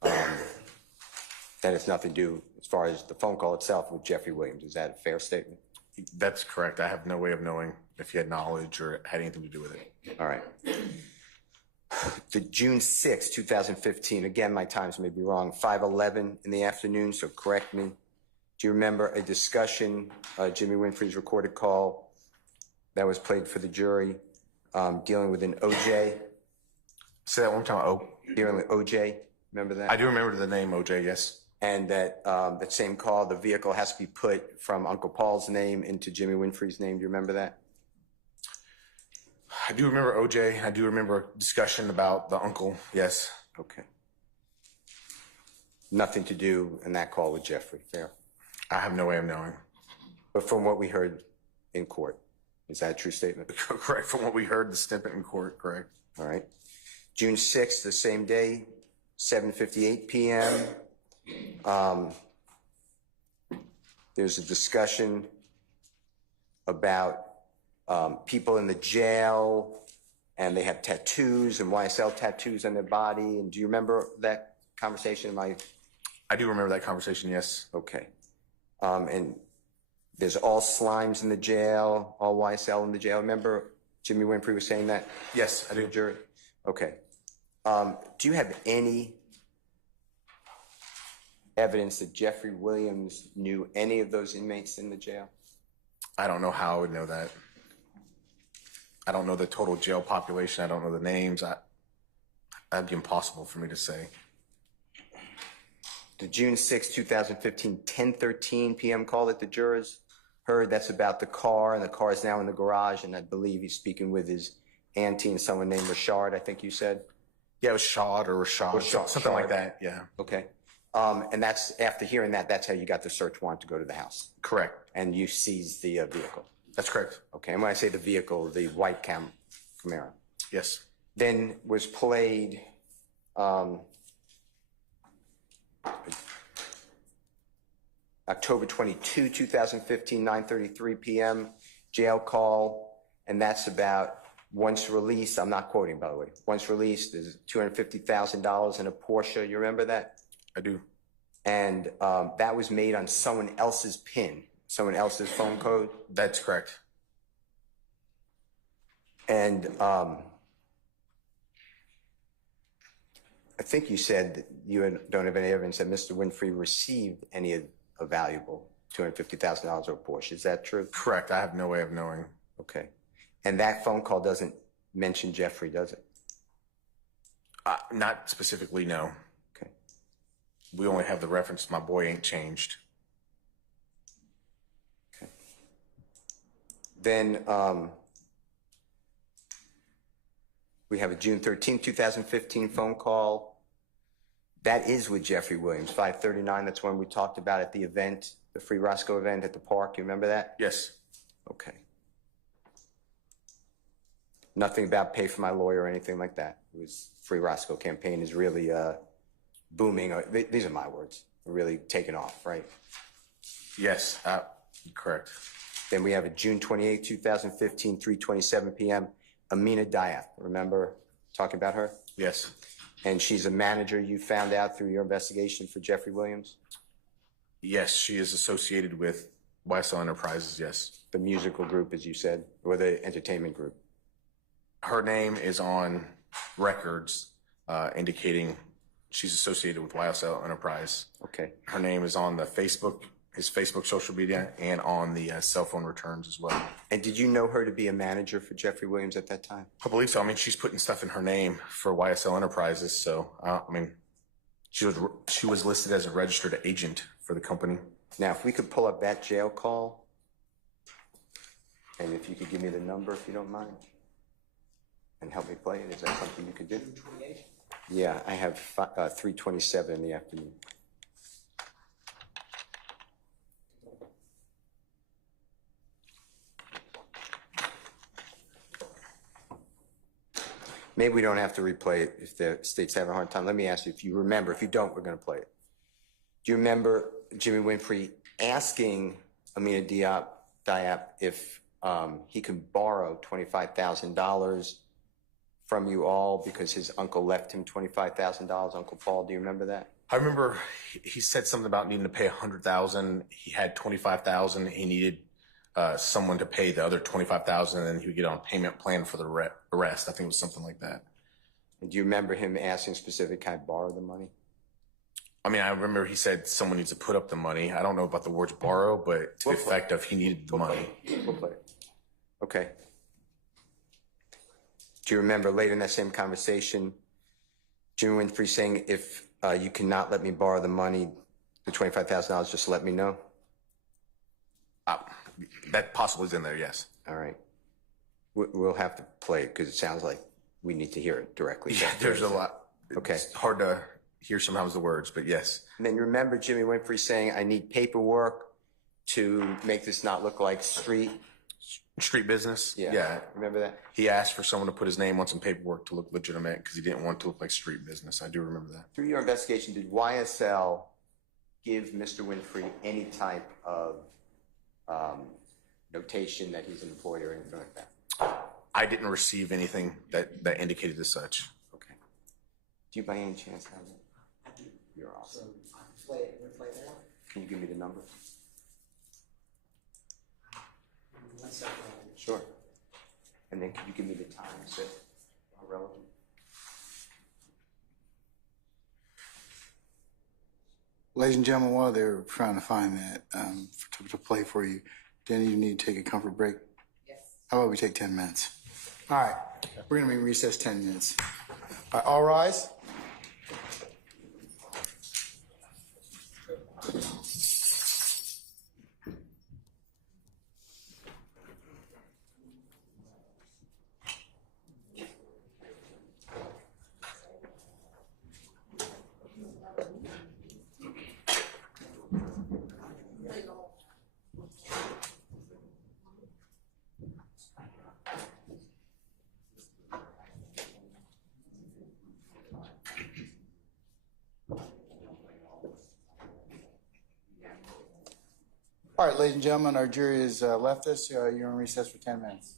that has nothing to do, as far as the phone call itself, with Jeffrey Williams. Is that a fair statement? That's correct. I have no way of knowing if he had knowledge or had anything to do with it. All right. The June 6, 2015, again, my times may be wrong, 5:11 in the afternoon, so correct me. Do you remember a discussion, Jimmy Winfrey's recorded call that was played for the jury, dealing with an OJ? Say that one more time. Dealing with OJ, remember that? I do remember the name OJ, yes. And that that same call, the vehicle has to be put from Uncle Paul's name into Jimmy Winfrey's name. Do you remember that? I do remember OJ. I do remember a discussion about the uncle, yes. Okay. Nothing to do in that call with Jeffrey, fair? I have no way of knowing. But from what we heard in court, is that a true statement? Correct. From what we heard, the snippet in court, correct. All right. June 6th, the same day, 7:58 p.m. There's a discussion about people in the jail, and they have tattoos and YSL tattoos on their body. And do you remember that conversation? I do remember that conversation, yes. Okay. And there's all slimes in the jail, all YSL in the jail. Remember Jimmy Winfrey was saying that? Yes, I do. Jury? Okay. Do you have any evidence that Jeffrey Williams knew any of those inmates in the jail? I don't know how I would know that. I don't know the total jail population. I don't know the names. That'd be impossible for me to say. The June 6, 2015, 10:13 p.m. call that the jurors heard, that's about the car, and the car is now in the garage, and I believe he's speaking with his auntie and someone named Rashard, I think you said? Yeah, it was Shad or Rashad, something like that, yeah. Okay. And that's, after hearing that, that's how you got the search warrant to go to the house? Correct. And you seized the vehicle? That's correct. Okay, and when I say the vehicle, the white Camaro? Yes. Then was played October 22, 2015, 9:33 p.m., jail call, and that's about once released, I'm not quoting, by the way, once released, there's $250,000 in a Porsche. You remember that? I do. And that was made on someone else's PIN, someone else's phone code? That's correct. And I think you said that you don't have any evidence that Mr. Winfrey received any of a valuable $250,000 or Porsche. Is that true? Correct. I have no way of knowing. Okay. And that phone call doesn't mention Jeffrey, does it? Not specifically, no. Okay. We only have the reference, my boy ain't changed. Okay. Then we have a June 13, 2015 phone call. That is with Jeffrey Williams, 5:39. That's when we talked about at the event, the Free Roscoe event at the park. You remember that? Yes. Okay. Nothing about pay for my lawyer or anything like that. It was Free Roscoe campaign is really booming. These are my words. Really taking off, right? Yes, correct. Then we have a June 28, 2015, 3:27 p.m. Amina Diath. Remember talking about her? Yes. And she's a manager you found out through your investigation for Jeffrey Williams? Yes, she is associated with YSL Enterprises, yes. The musical group, as you said, or the entertainment group? Her name is on records indicating she's associated with YSL Enterprise. Okay. Her name is on the Facebook, his Facebook social media, and on the cell phone returns as well. And did you know her to be a manager for Jeffrey Williams at that time? I believe so. I mean, she's putting stuff in her name for YSL Enterprises, so I mean, she was listed as a registered agent for the company. Now, if we could pull up that jail call, and if you could give me the number, if you don't mind, and help me play it, is that something you could do? 328? Yeah, I have 3:27 in the afternoon. Maybe we don't have to replay it if the state's having a hard time. Let me ask you if you remember. If you don't, we're going to play it. Do you remember Jimmy Winfrey asking Amina Diop if he could borrow $25,000 from you all because his uncle left him $25,000? Uncle Paul, do you remember that? I remember he said something about needing to pay $100,000. He had $25,000. He needed someone to pay the other $25,000, and then he would get on a payment plan for the rest. I think it was something like that. And do you remember him asking specific, can I borrow the money? I mean, I remember he said someone needs to put up the money. I don't know about the words borrow, but to the effect of he needed the money. We'll play it. Okay. Do you remember later in that same conversation, Jimmy Winfrey saying, if you cannot let me borrow the money, the $25,000, just let me know? That possibly is in there, yes. All right. We'll have to play it because it sounds like we need to hear it directly. Yeah, there's a lot. Okay. It's hard to hear sometimes the words, but yes. And then you remember Jimmy Winfrey saying, I need paperwork to make this not look like street business? Yeah. Remember that? He asked for someone to put his name on some paperwork to look legitimate because he didn't want it to look like street business. I do remember that. Through your investigation, did YSL give Mr. Winfrey any type of notation that he's an employee or anything like that? I didn't receive anything that indicated as such. Okay. Do you by any chance have it? You're awesome. Can you give me the number? Sure. And then could you give me the times that are relevant? Ladies and gentlemen, while they're trying to find that to play for you, Danny, you need to take a comfort break? Yes. How about we take 10 minutes? All right. We're going to be recessed 10 minutes. All right, all rise. All right, ladies and gentlemen, our jury has left us. You're in recess for 10 minutes.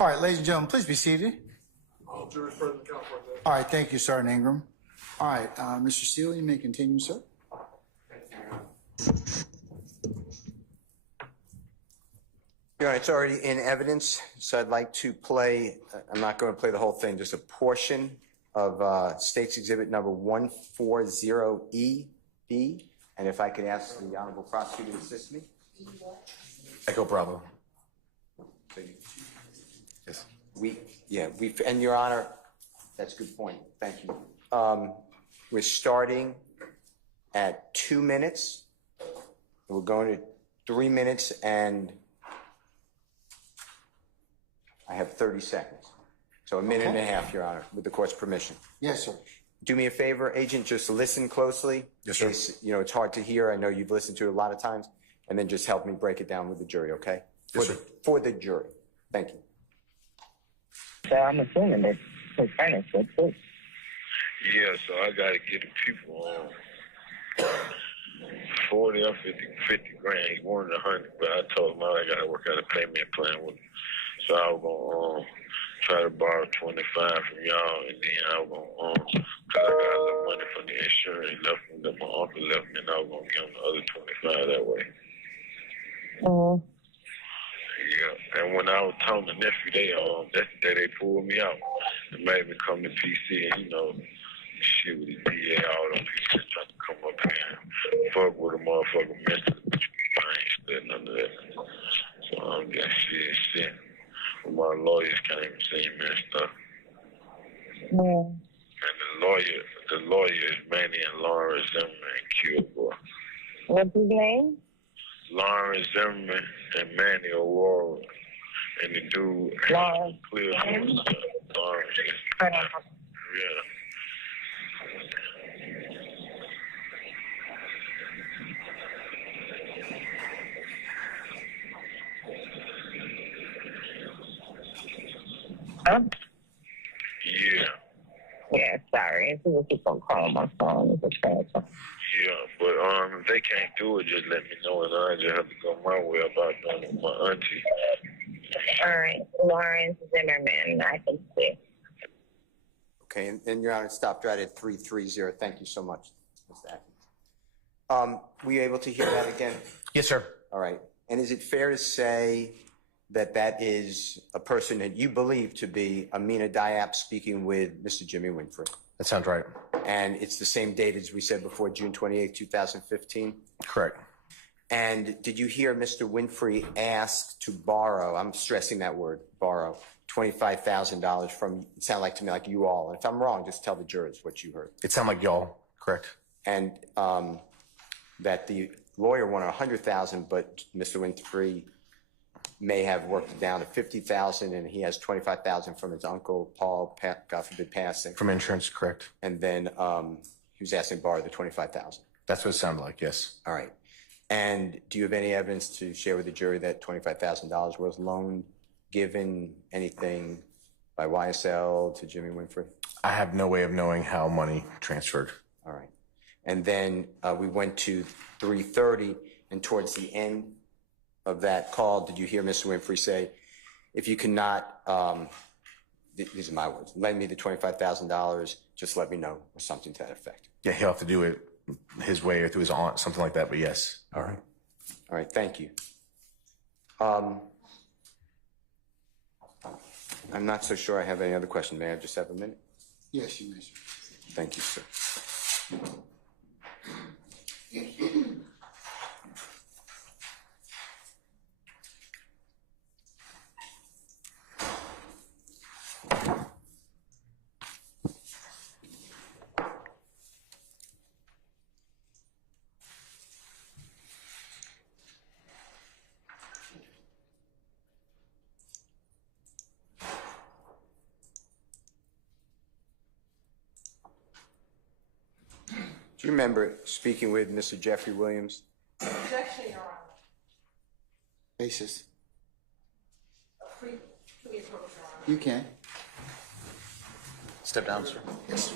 All right, ladies and gentlemen, please be seated. Jurisprudence counsel. All right, thank you, Sergeant Ingram. All right, Mr. Steele, you may continue, sir. Your Honor, it's already in evidence, so I'd like to play, I'm not going to play the whole thing, just a portion of State's Exhibit number 140EB. And if I could ask the Honorable Prosecutor to assist me. Echo Bravo. Yes. And Your Honor, that's a good point. Thank you. We're starting at 2 minutes. We're going to 3 minutes, and I have 30 seconds. So a minute and a half, Your Honor, with the court's permission. Yes, sir. Do me a favor, Agent, just listen closely. Yes, sir. In case, it's hard to hear. I know you've listened to it a lot of times. And then just help me break it down with the jury, okay? Yes, sir. For the jury. Thank you. So I'm assuming that his finance was good. Yeah, so I gotta get the people on 40 or 50 grand. He wanted 100, but I told him I gotta work out a payment plan with him. So I was gonna try to borrow 25 from y'all, and then I was gonna, cause I got a little money from the insurance left me that my uncle left me, and I was gonna give him the other 25 that way. Yeah, and when I was telling the nephew, that day they pulled me out and made me come to PC, and shit with the DA, all them people just trying to come up here and fuck with a motherfucker mentally, but I ain't said none of that. So I'm getting shit. But my lawyers came and seen me and stuff. And the lawyer is Manny and Lauren Zimmerman and Kilgore. What's his name? Lauren Zimmerman and Manny O'Rourke. And the dude clear Lauren. Yeah. Huh? Yeah. Yeah, sorry. If you keep on calling my phone, it's a transfer. Yeah, but if they can't do it, just let me know, and I just have to go my way about doing it with my auntie. All right, Lawrence Zimmerman, I can see. Okay, and Your Honor, it stopped right at 330. Thank you so much, Mr. Atkins. Were you able to hear that again? Yes, sir. All right. And is it fair to say that that is a person that you believe to be Amina Diab speaking with Mr. Jimmy Winfrey? That sounds right. And it's the same date as we said before, June 28, 2015? Correct. And did you hear Mr. Winfrey ask to borrow, I'm stressing that word, borrow, $25,000 from, it sounded like to me like you all. And if I'm wrong, just tell the jurors what you heard. It sounded like y'all, correct? And that the lawyer wanted $100,000, but Mr. Winfrey may have worked it down to $50,000, and he has $25,000 from his uncle, Paul, God forbid, passing. From insurance, correct. And then he was asking to borrow the $25,000. That's what it sounded like, yes. All right. And do you have any evidence to share with the jury that $25,000 was loaned, given, anything by YSL to Jimmy Winfrey? I have no way of knowing how money transferred. All right. And then we went to 3:30, and towards the end of that call, did you hear Mr. Winfrey say, if you cannot, these are my words, lend me the $25,000, just let me know, or something to that effect? Yeah, he'll have to do it his way or through his aunt, something like that, but yes. All right. All right, thank you. I'm not so sure I have any other questions. May I just have a minute? Yes, you may, sir. Thank you, sir. Do you remember speaking with Mr. Jeffery Williams? Objection, Your Honor. Basis. Please approach, Your Honor. You can. Step down, sir. Yes.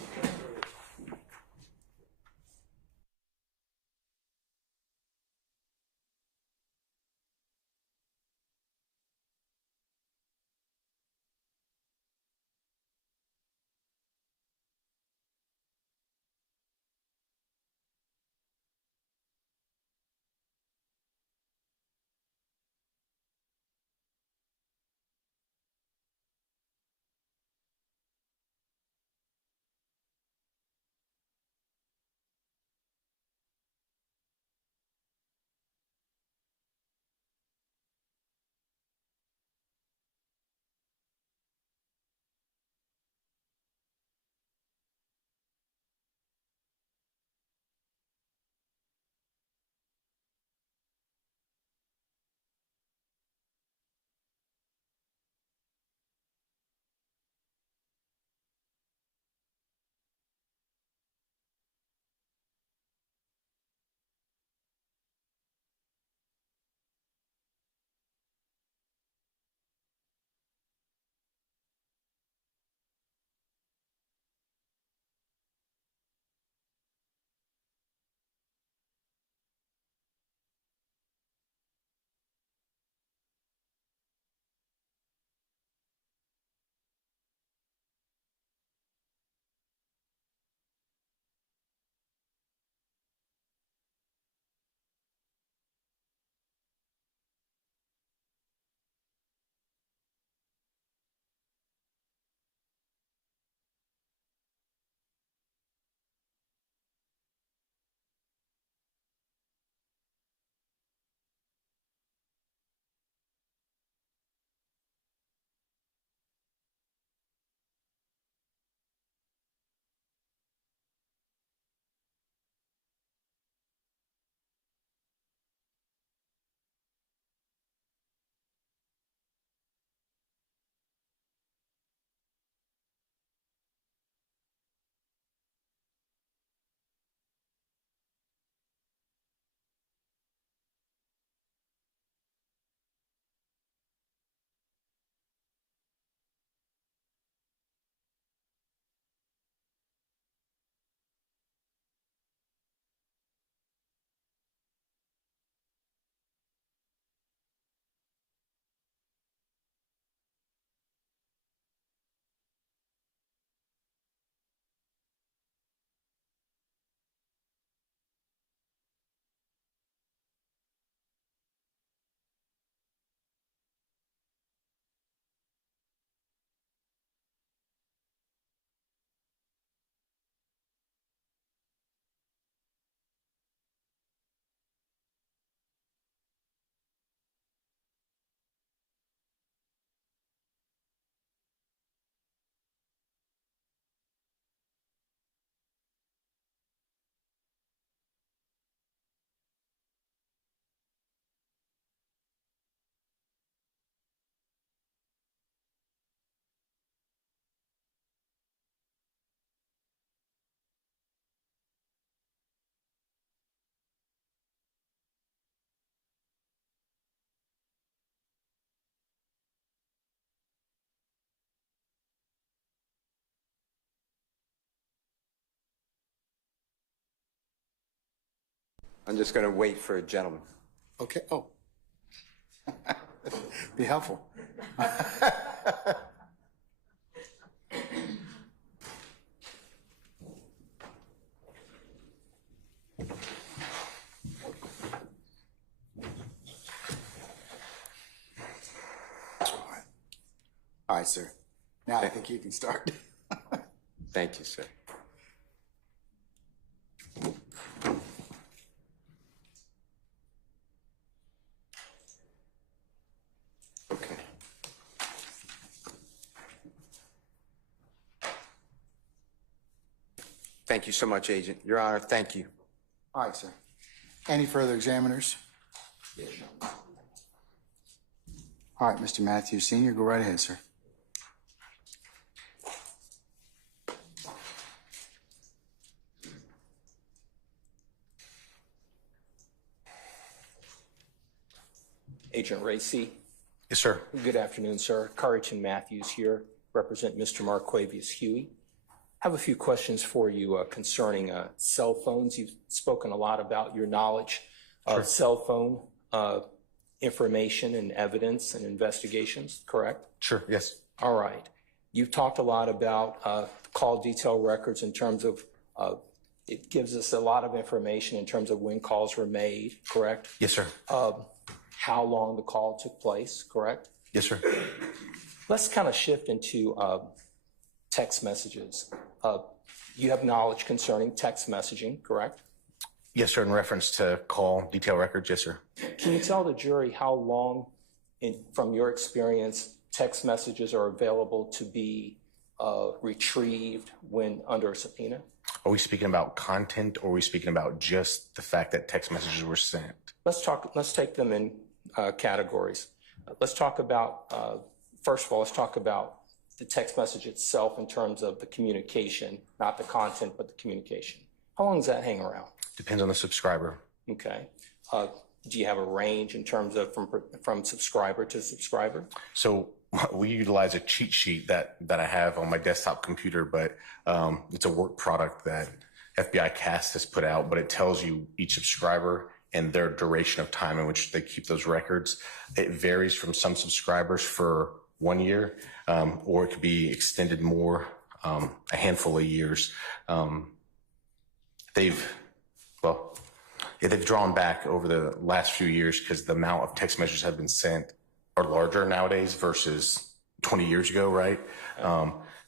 I'm just going to wait for a gentleman. Okay, oh. Be helpful. All right, sir. Now I think you can start. Thank you, sir. Okay. Thank you so much, Agent. Your Honor, thank you. All right, sir. Any further examiners? Yes. All right, Mr. Matthews, Sr., go right ahead, sir. Agent Racy. Yes, sir. Good afternoon, sir. Carrington Matthews here, represent Mr. Marquavius Huey. I have a few questions for you concerning cell phones. You've spoken a lot about your knowledge of cell phone information and evidence and investigations, correct? Sure, yes. All right. You've talked a lot about call detail records in terms of it gives us a lot of information in terms of when calls were made, correct? Yes, sir. How long the call took place, correct? Yes, sir. Let's kind of shift into text messages. You have knowledge concerning text messaging, correct? Yes, sir. In reference to call detail records, yes, sir. Can you tell the jury how long, from your experience, text messages are available to be retrieved when under a subpoena? Are we speaking about content, or are we speaking about just the fact that text messages were sent? Let's take them in categories. Let's talk about, first of all, let's talk about the text message itself in terms of the communication, not the content, but the communication. How long does that hang around? Depends on the subscriber. Okay. Do you have a range in terms of from subscriber to subscriber? So we utilize a cheat sheet that I have on my desktop computer, but it's a work product that FBI CAST has put out, but it tells you each subscriber and their duration of time in which they keep those records. It varies from some subscribers for 1 year, or it could be extended more, a handful of years. They've drawn back over the last few years because the amount of text messages have been sent are larger nowadays versus 20 years ago, right?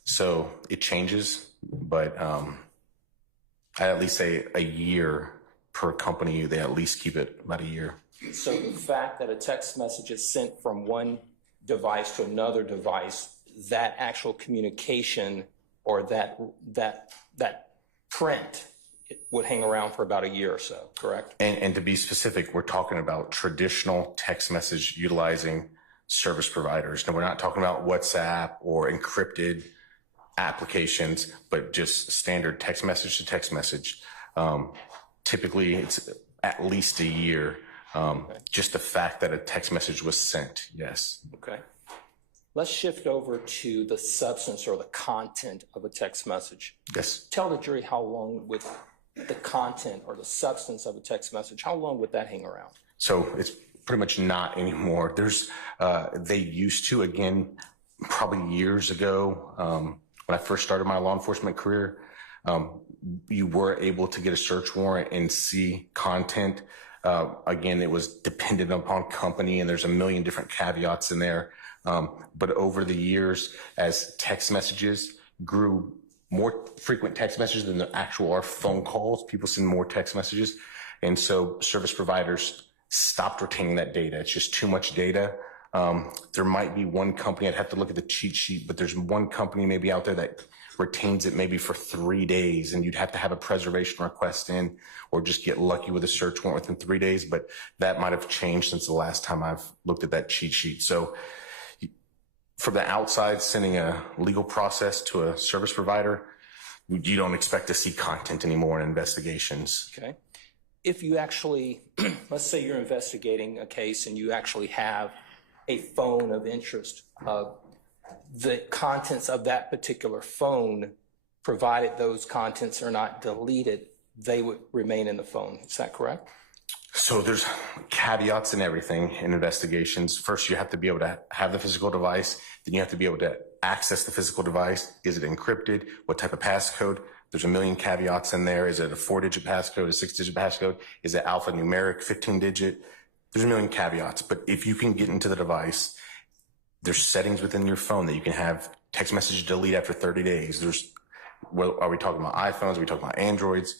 So it changes, but I'd at least say a year per company. They at least keep it about a year. So the fact that a text message is sent from one device to another device, that actual communication or that print would hang around for about a year or so, correct? And to be specific, we're talking about traditional text message utilizing service providers. And we're not talking about WhatsApp or encrypted applications, but just standard text message to text message. Typically, it's at least a year. Just the fact that a text message was sent, yes. Okay. Let's shift over to the substance or the content of a text message. Yes. Tell the jury how long with the content or the substance of a text message, how long would that hang around? So it's pretty much not anymore. They used to, again, probably years ago, when I first started my law enforcement career, you were able to get a search warrant and see content. Again, it was dependent upon company, and there's a million different caveats in there. But over the years, as text messages grew, more frequent text messages than the actual phone calls, people send more text messages. And so service providers stopped retaining that data. It's just too much data. There might be one company, I'd have to look at the cheat sheet, but there's one company maybe out there that retains it maybe for 3 days, and you'd have to have a preservation request in or just get lucky with a search warrant within 3 days. But that might have changed since the last time I've looked at that cheat sheet. So from the outside, sending a legal process to a service provider, you don't expect to see content anymore in investigations. Okay. If you actually, let's say you're investigating a case and you actually have a phone of interest, the contents of that particular phone, provided those contents are not deleted, they would remain in the phone. Is that correct? So there's caveats in everything in investigations. First, you have to be able to have the physical device. Then you have to be able to access the physical device. Is it encrypted? What type of passcode? There's a million caveats in there. Is it a 4-digit passcode, a 6-digit passcode? Is it alphanumeric, 15-digit? There's a million caveats. But if you can get into the device, there's settings within your phone that you can have text message delete after 30 days. Are we talking about iPhones? Are we talking about Androids?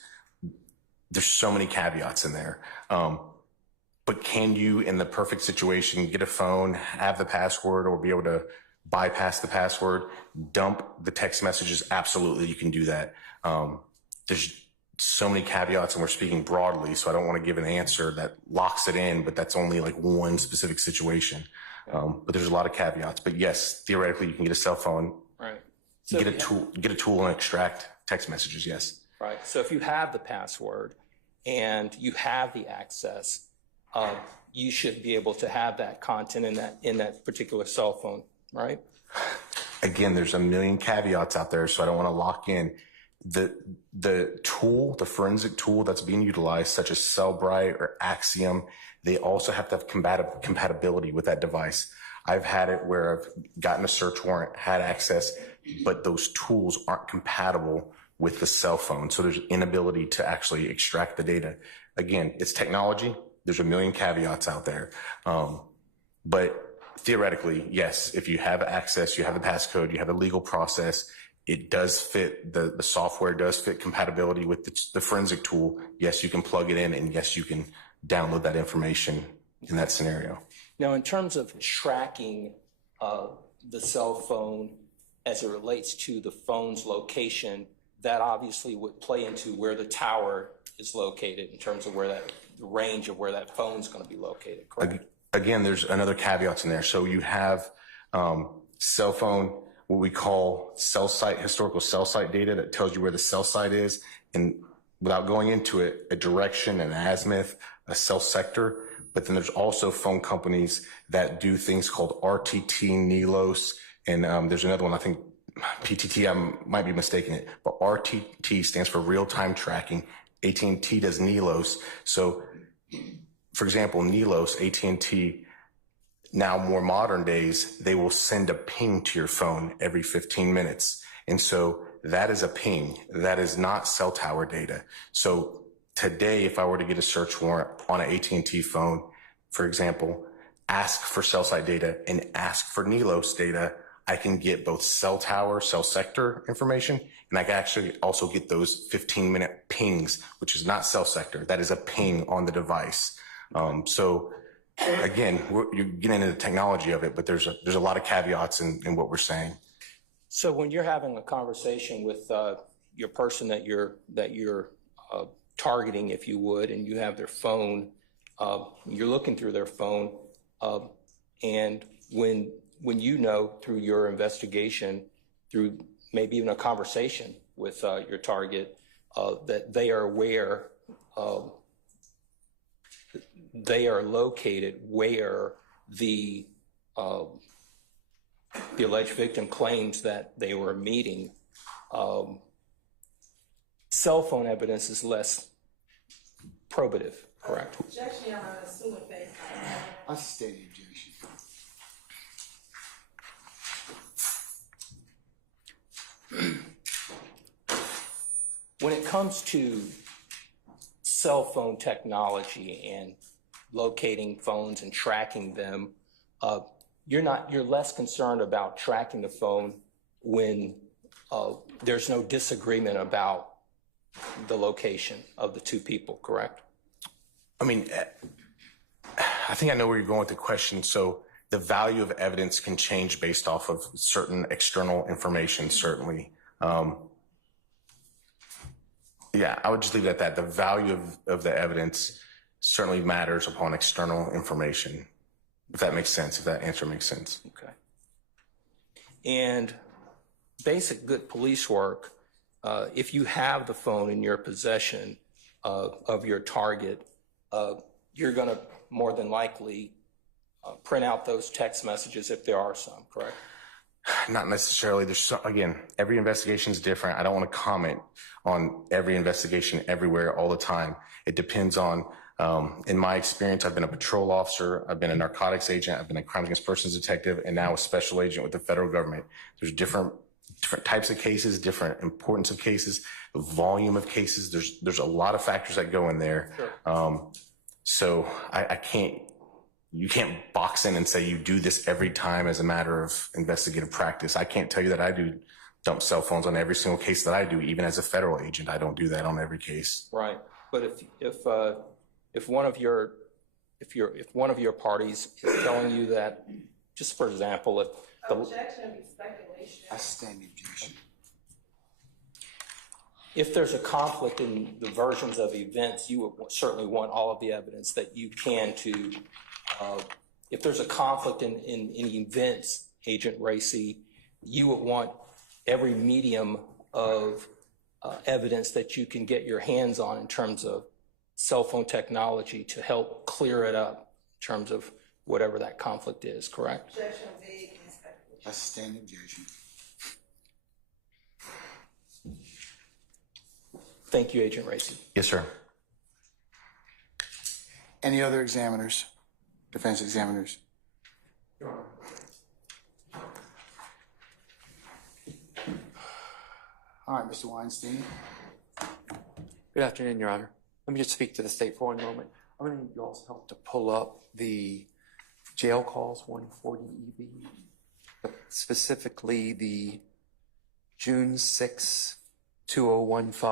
There's so many caveats in there. But can you, in the perfect situation, get a phone, have the password, or be able to bypass the password, dump the text messages? Absolutely, you can do that. There's so many caveats, and we're speaking broadly, so I don't want to give an answer that locks it in, but that's only like one specific situation. But there's a lot of caveats. But yes, theoretically, you can get a cell phone, Right. So get a tool and extract text messages. Yes. Right. So if you have the password and you have the access, you should be able to have that content in that particular cell phone, right? Again, there's a million caveats out there, so I don't want to lock in. The tool, the forensic tool that's being utilized, such as Cellbrite or Axiom, they also have to have compatibility with that device. I've had it where I've gotten a search warrant, had access, but those tools aren't compatible with the cell phone. So there's inability to actually extract the data. Again, it's technology. There's a million caveats out there. But theoretically, yes, if you have access, you have the passcode, you have a legal process, it does fit, the software does fit compatibility with the forensic tool. Yes, you can plug it in, and yes, you can download that information in that scenario. Now, in terms of tracking the cell phone as it relates to the phone's location, that obviously would play into where the tower is located in terms of where the range of where that phone's going to be located, correct? Again, there's another caveats in there. So you have cell phone, what we call cell site, historical cell site data that tells you where the cell site is. And without going into it, a direction, an azimuth, a cell sector. But then there's also phone companies that do things called RTT, NELOS, and there's another one, I think PTT, I might be mistaking it, but RTT stands for real-time tracking. AT&T does NELOS. So, for example, NELOS, AT&T, now more modern days, they will send a ping to your phone every 15 minutes. And so that is a ping. That is not cell tower data. So today, if I were to get a search warrant on an AT&T phone, for example, ask for cell site data and ask for NELOS data, I can get both cell tower, cell sector information, and I can actually also get those 15-minute pings, which is not cell sector. That is a ping on the device. So again, you're getting into the technology of it, but there's a lot of caveats in what we're saying. So when you're having a conversation with your person that you're targeting, if you would, and you have their phone, you're looking through their phone, and when you know through your investigation, through maybe even a conversation with your target, that they are aware, they are located where the alleged victim claims that they were meeting, cell phone evidence is less probative, correct? I state the objection. When it comes to cell phone technology and locating phones and tracking them, you're less concerned about tracking the phone when there's no disagreement about the location of the two people, correct? I mean, I think I know where you're going with the question. So the value of evidence can change based off of certain external information, certainly. Yeah, I would just leave it at that. The value of the evidence certainly matters upon external information, if that makes sense, if that answer makes sense. Okay. And basic good police work, if you have the phone in your possession of your target, you're going to more than likely print out those text messages if there are some, correct? Not necessarily. Again, every investigation is different. I don't want to comment on every investigation everywhere all the time. It depends on In my experience, I've been a patrol officer, I've been a narcotics agent, I've been a crimes against persons detective, and now a special agent with the federal government. There's different types of cases, different importance of cases, the volume of cases. There's a lot of factors that go in there. Sure. So you can't box in and say you do this every time as a matter of investigative practice. I can't tell you that I do dump cell phones on every single case that I do. Even as a federal agent, I don't do that on every case. Right. But if one of your parties is telling you that, just for example, if the Objection would be speculation. I stand the objection. If there's a conflict in the versions of events, you would certainly want all of the evidence that you can to, if there's a conflict in events, Agent Racy, you would want every medium of evidence that you can get your hands on in terms of cell phone technology to help clear it up in terms of whatever that conflict is, correct? Objection vague and speculation. I stand the objection. Thank you, Agent Racy. Yes, sir. Any other examiners? Defense examiners? All right, Mr. Weinstein. Good afternoon, Your Honor. Let me just speak to the state for one moment. I'm going to need y'all's help to pull up the jail calls 140 EB, specifically the June 6, 2015,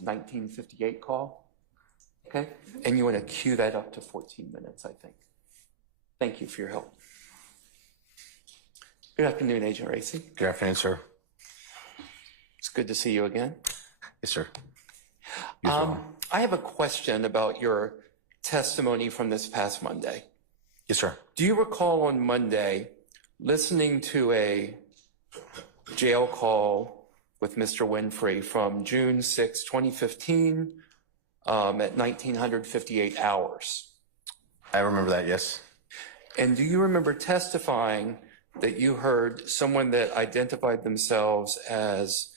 1958 call. Okay? And you want to cue that up to 14 minutes, I think. Thank you for your help. Good afternoon, Agent Racy. Good afternoon, sir. It's good to see you again. Yes, sir. I have a question about your testimony from this past Monday. Yes, sir. Do you recall on Monday listening to a jail call with Mr. Winfrey from June 6, 2015 at 1958 hours? I remember that, yes. And do you remember testifying that you heard someone that identified themselves as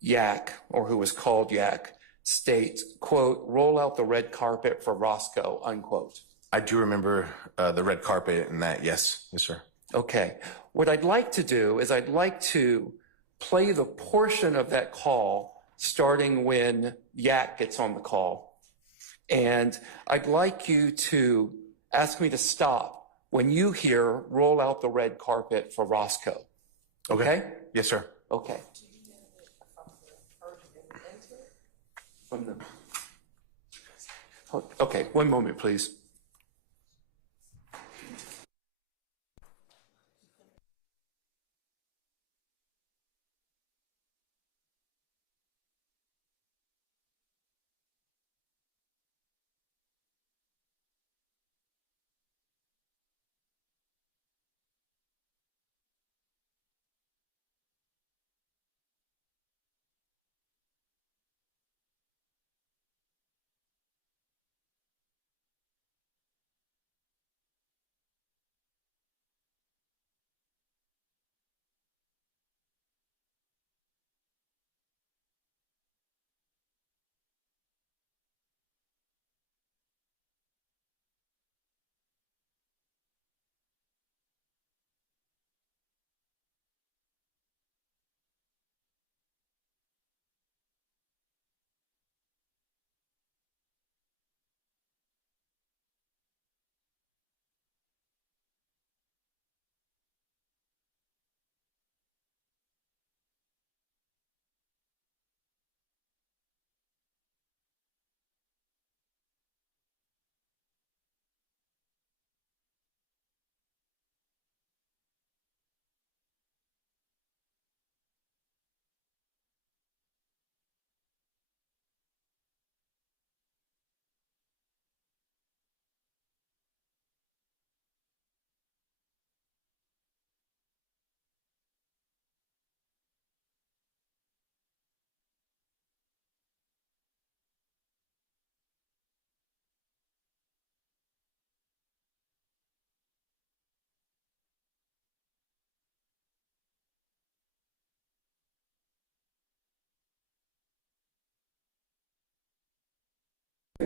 Yak, or who was called Yak, state, quote, roll out the red carpet for Roscoe, unquote? I do remember the red carpet and that, yes. Yes, sir. Okay. What I'd like to do is I'd like to play the portion of that call starting when Yak gets on the call. And I'd like you to ask me to stop when you hear roll out the red carpet for Roscoe. Okay? Yes, sir. Okay. From the... Okay, one moment, please.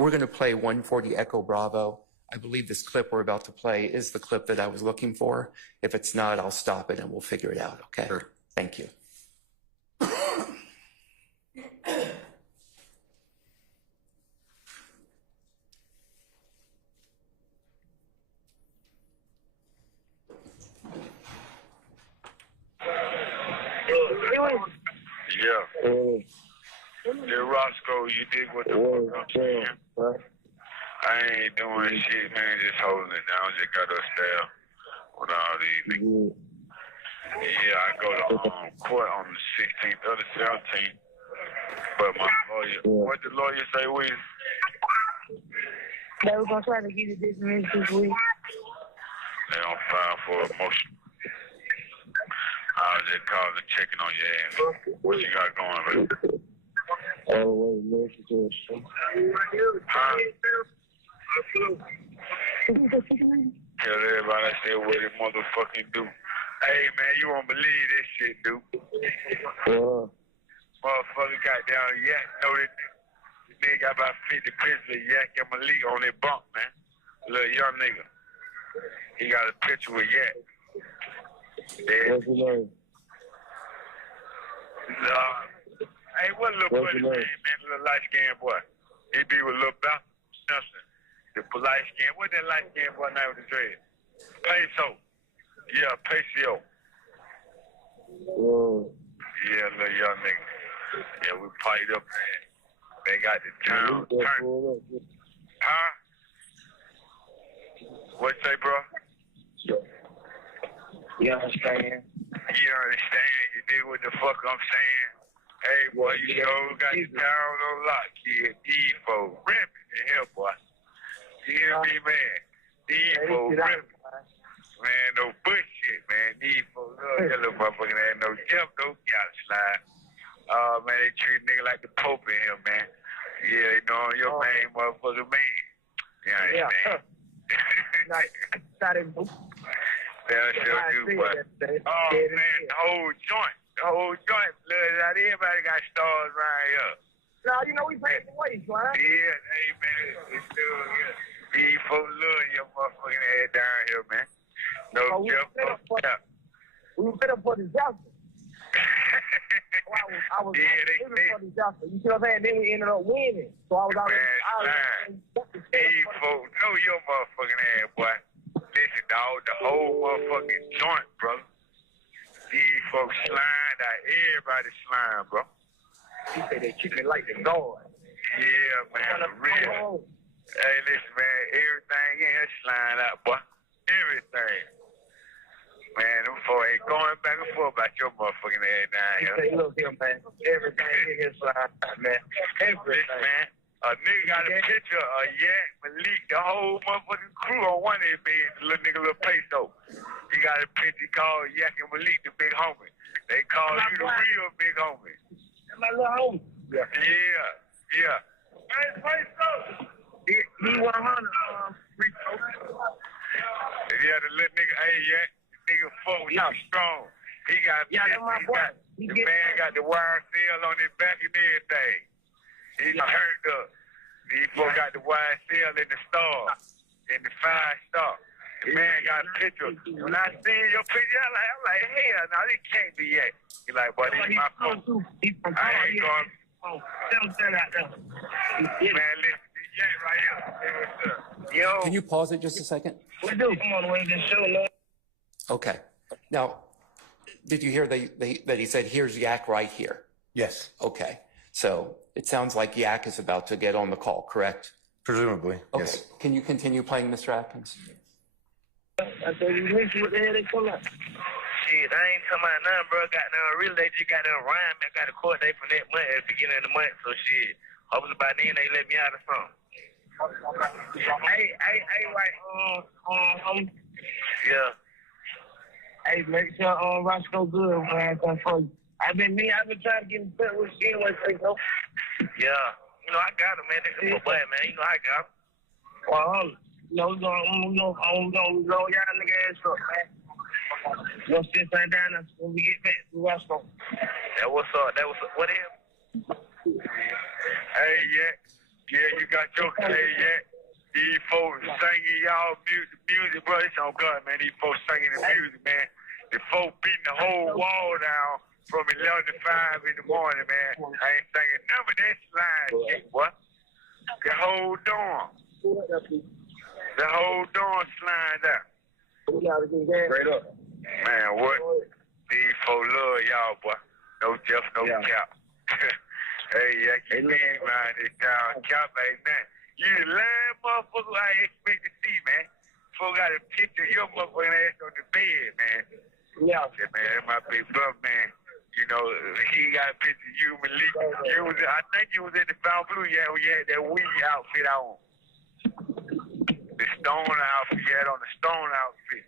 we're going to play 140 Echo Bravo. I believe this clip we're about to play is the clip that I was looking for. If it's not, I'll stop it and we'll figure it out, okay? Sure. Thank you. Yeah. Yeah, Roscoe, you did what the fuck I'm saying. I ain't doing shit, man, just holding it down. Just got us there with all these niggas. Yeah, I go to court on the 16th or the 17th. But my lawyer, what the lawyer say, Wiz? They were going to try to get it dismissed this week. They don't file for a motion. I was just calling, checking on your ass. What you got going, man? Huh? Tell everybody I said what it motherfucking do. Hey, man, you won't believe this shit, dude. Motherfucker got down yak. Know that nigga got about 50 pictures of yak and Malik on that bunk, man. Little young nigga. He got a picture with yak. What's his name? Hey, what little buddy name, man? Little light skinned boy. He be with little Beth Simpson. The light skin. What that light skinned boy name with the dread? Peso. Yeah, Peso. Yeah, little young nigga. Yeah, we piped up, man. They got the town turned. Huh? What you say, bro? You understand? You understand? You dig what the fuck I'm saying? Hey, boy, you sure got the town on lock, kid. These folks ripping in here, boy. You hear me, man? These folks ripping. Man, no bullshit, man. These folks, that little motherfucker ain't no jump, no couch slide. Man, they treat nigga like the Pope in here, man. Yeah, you know, your main motherfucker man. You understand? Yeah, sure do, but oh man, the whole joint, blood out. Everybody got stars right here. No, you know we paid the way, man. Yeah, hey man, it's still here. These folks love your motherfucking head down here, man. No joke. We were better for disaster. I was for disaster. You see what I'm saying? Then we ended up winning. So I was out there. These folks know your motherfucking ass, boy. Listen, dog, the whole motherfucking joint, brother. These folks slimed out. Everybody slimed, bro. You say they treat me like the God. Yeah, man, for real. Hey, listen, man, everything in here slimed out, boy. Everything. Man, them folks ain't going back and forth about your motherfucking ass down here. Say, look here, man. Everything in here slimed out, man. Listen, man. A nigga got a picture of Yak, Malik, the whole motherfucking crew on one of their beds, the little nigga, little Peso. He got a picture called Yak and Malik, the big homie. They call you the real big homie. My little homie. Yeah. Hey, Peso! He 100, RICO. Yeah, the little nigga, hey, Yak, the nigga fuck with you strong. He got a picture. The man got the YSL on his back and everything. He turned up. These folks got the YSL in the star, in the 5-star. The man got a picture. When I seen your picture, I'm like, hell, no, this can't be Yak. He like, boy, this is my phone. I ain't going. Man, listen, this Yak right here. Hey, what's up? Yo. Can you pause it just a second? We do. Come on, wait this show, Lord. Okay. Now, did you hear that he said, here's Yak right here? Yes. Okay. So it sounds like Yak is about to get on the call, correct? Presumably, okay. Yes. Can you continue playing, Mr. Atkins? I said, you listen what the hell they come out. Shit, I ain't talking about nothing, bro. Got down, really, they just got down rhyme. I got a court date for that month at the beginning of the month, so shit. Hopefully by then they let me out or something. Hey, right, yeah. Hey, make sure Roscoe good, man. I've been trying to get in touch with you anyway, so. Yeah. You know, I got him, man. This is my boy, man. You know, I got him. Well, I'm gonna blow y'all nigga ass up, man. We'll sit down when we get back to Roscoe. That what's up. What is? Hey, yeah. Yeah, you got your hey, yeah. These folks singing y'all music, bro. It's on God, man. These folks singing the music, man. The folks beating the whole wall down from 11 to 5 in the morning, man. I ain't singing none of that slide shit, boy. The whole dorm. The whole dorm slide out. Straight up. Man, what? These folks love y'all, boy. No Jeff, no Cap. Hey, I keep being around this town. Cap ain't nothing. You the last motherfucker I expect to see, man. Folks got a picture of your motherfucking ass on the bed, man. Yeah. Yeah, man, that's my big brother, man. You know, he got a picture of you, Malik. I think you was in the Found Blue, yeah, when you had that weed outfit on. The stone outfit, you had on the stone outfit.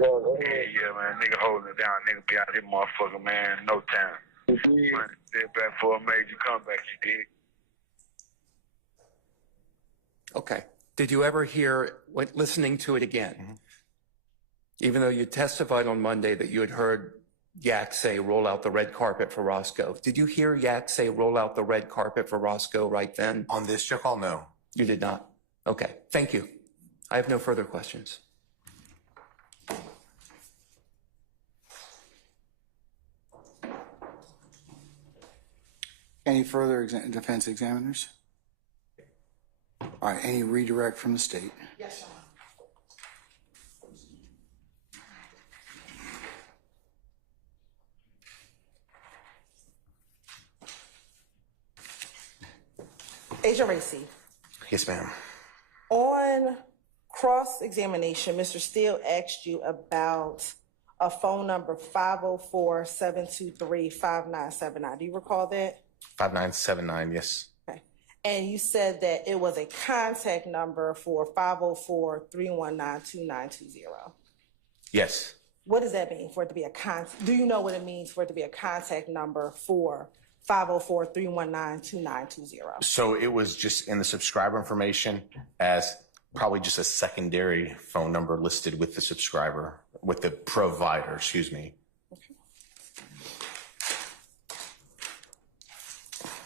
Yeah, man, nigga holding it down. Nigga be out there, motherfucker, man, no time. Sit back for a major comeback, you did. Okay. Did you ever hear, listening to it again, even though you testified on Monday that you had heard Yak say, roll out the red carpet for Roscoe, did you hear Yak say, roll out the red carpet for Roscoe right then? On this show call, no. You did not? Okay. Thank you. I have no further questions. Any further defense examiners? All right, any redirect from the state? Yes, Your Honor. Agent Racy. Yes, ma'am. On cross-examination, Mr. Steele asked you about a phone number 504-723-5979. Do you recall that? 5979, yes. Okay. And you said that it was a contact number for 504-319-2920. Yes. What does that mean for it to be a do you know what it means for it to be a contact number for 504-319-2920? So it was just in the subscriber information as probably just a secondary phone number listed with the subscriber, with the provider, excuse me.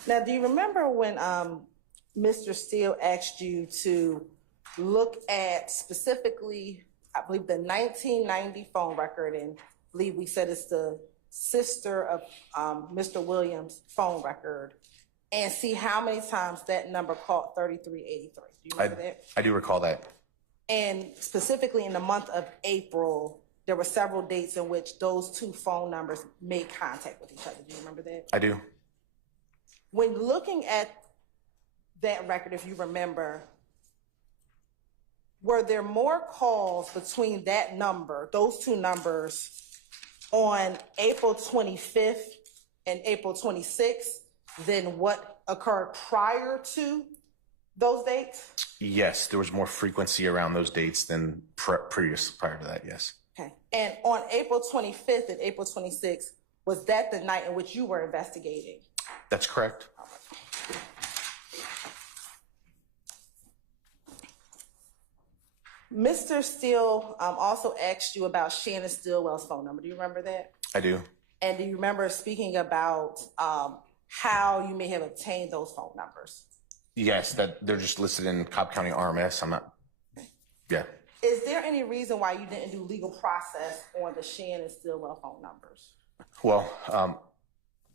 Now, do you remember when Mr. Steele asked you to look at specifically, I believe, the 1990 phone record, and I believe we said it's the sister of Mr. Williams' phone record, and see how many times that number called 3383? Do you remember that? I do recall that. And specifically in the month of April, there were several dates in which those two phone numbers made contact with each other. Do you remember that? I do. When looking at that record, if you remember, were there more calls between that number, those two numbers, on April 25th and April 26th than what occurred prior to those dates? Yes, there was more frequency around those dates than prior to that, yes. Okay. And on April 25th and April 26th, was that the night in which you were investigating? That's correct. Mr. Steele also asked you about Shannon Stillwell's phone number. Do you remember that? I do. And do you remember speaking about how you may have obtained those phone numbers? Yes, that they're just listed in Cobb County RMS. I'm not, yeah. Is there any reason why you didn't do legal process on the Shannon Stillwell phone numbers? Well,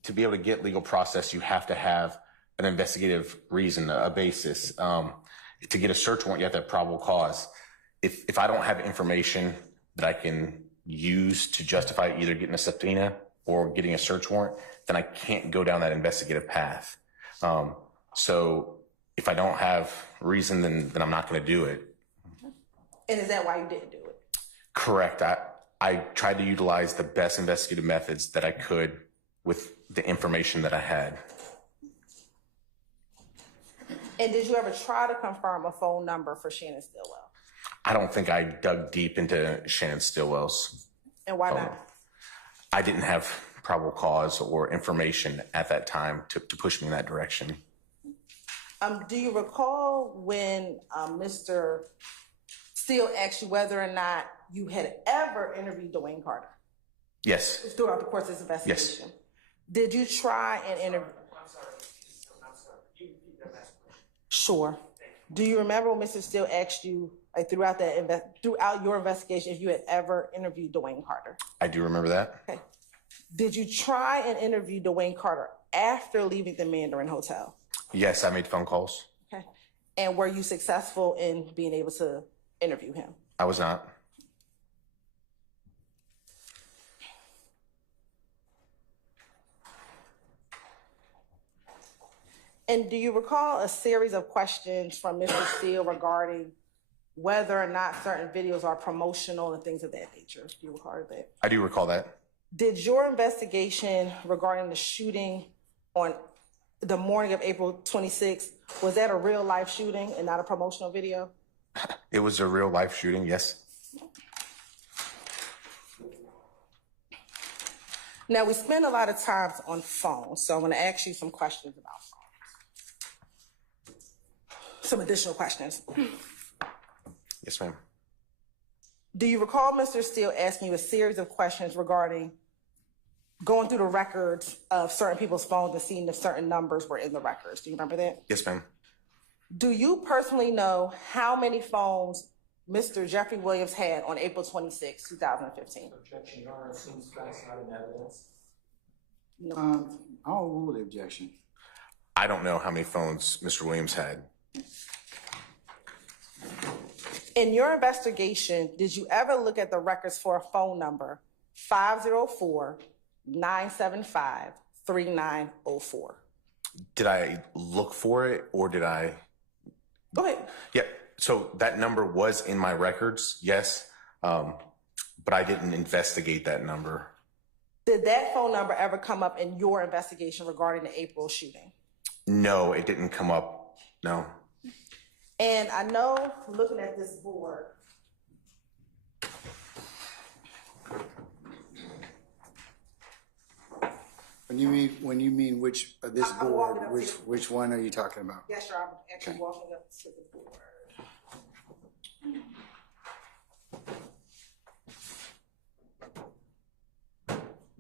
to be able to get legal process, you have to have an investigative reason, a basis. To get a search warrant, you have to have probable cause. If I don't have information that I can use to justify either getting a subpoena or getting a search warrant, then I can't go down that investigative path. So if I don't have reason, then I'm not going to do it. And is that why you didn't do it? Correct. I tried to utilize the best investigative methods that I could with the information that I had. And did you ever try to confirm a phone number for Shannon Stillwell? I don't think I dug deep into Shannon Stillwell's. And why not? I didn't have probable cause or information at that time to push me in that direction. Do you recall when Mr. Steele asked you whether or not you had ever interviewed Dwayne Carter? Yes. Throughout the course of this investigation? Yes. Did you try and interview? Sure. Do you remember when Mr. Steele asked you, like throughout your investigation, if you had ever interviewed Dwayne Carter? I do remember that. Okay. Did you try and interview Dwayne Carter after leaving the Mandarin Hotel? Yes, I made phone calls. Okay. And were you successful in being able to interview him? I was not. And do you recall a series of questions from Mr. Steele regarding whether or not certain videos are promotional and things of that nature? Do you recall that? I do recall that. Did your investigation regarding the shooting on the morning of April 26th, was that a real life shooting and not a promotional video? It was a real life shooting, yes. Now, we spend a lot of time on phones, so I'm going to ask you some questions about phones. Some additional questions. Yes, ma'am. Do you recall Mr. Steele asking you a series of questions regarding going through the records of certain people's phones and seeing if certain numbers were in the records? Do you remember that? Yes, ma'am. Do you personally know how many phones Mr. Jeffery Williams had on April 26, 2015? Objection, Your Honor, seems that's not in evidence. I'll rule the objection. I don't know how many phones Mr. Williams had. In your investigation, did you ever look at the records for a phone number 504-975-3904? Did I look for it or did I? Go ahead. Yeah, so that number was in my records, yes, but I didn't investigate that number. Did that phone number ever come up in your investigation regarding the April shooting? No, it didn't come up, no. And I know, looking at this board, When you mean which this I'm board, walking up which one are you talking about? yes, sir, I'm actually walking up to the board.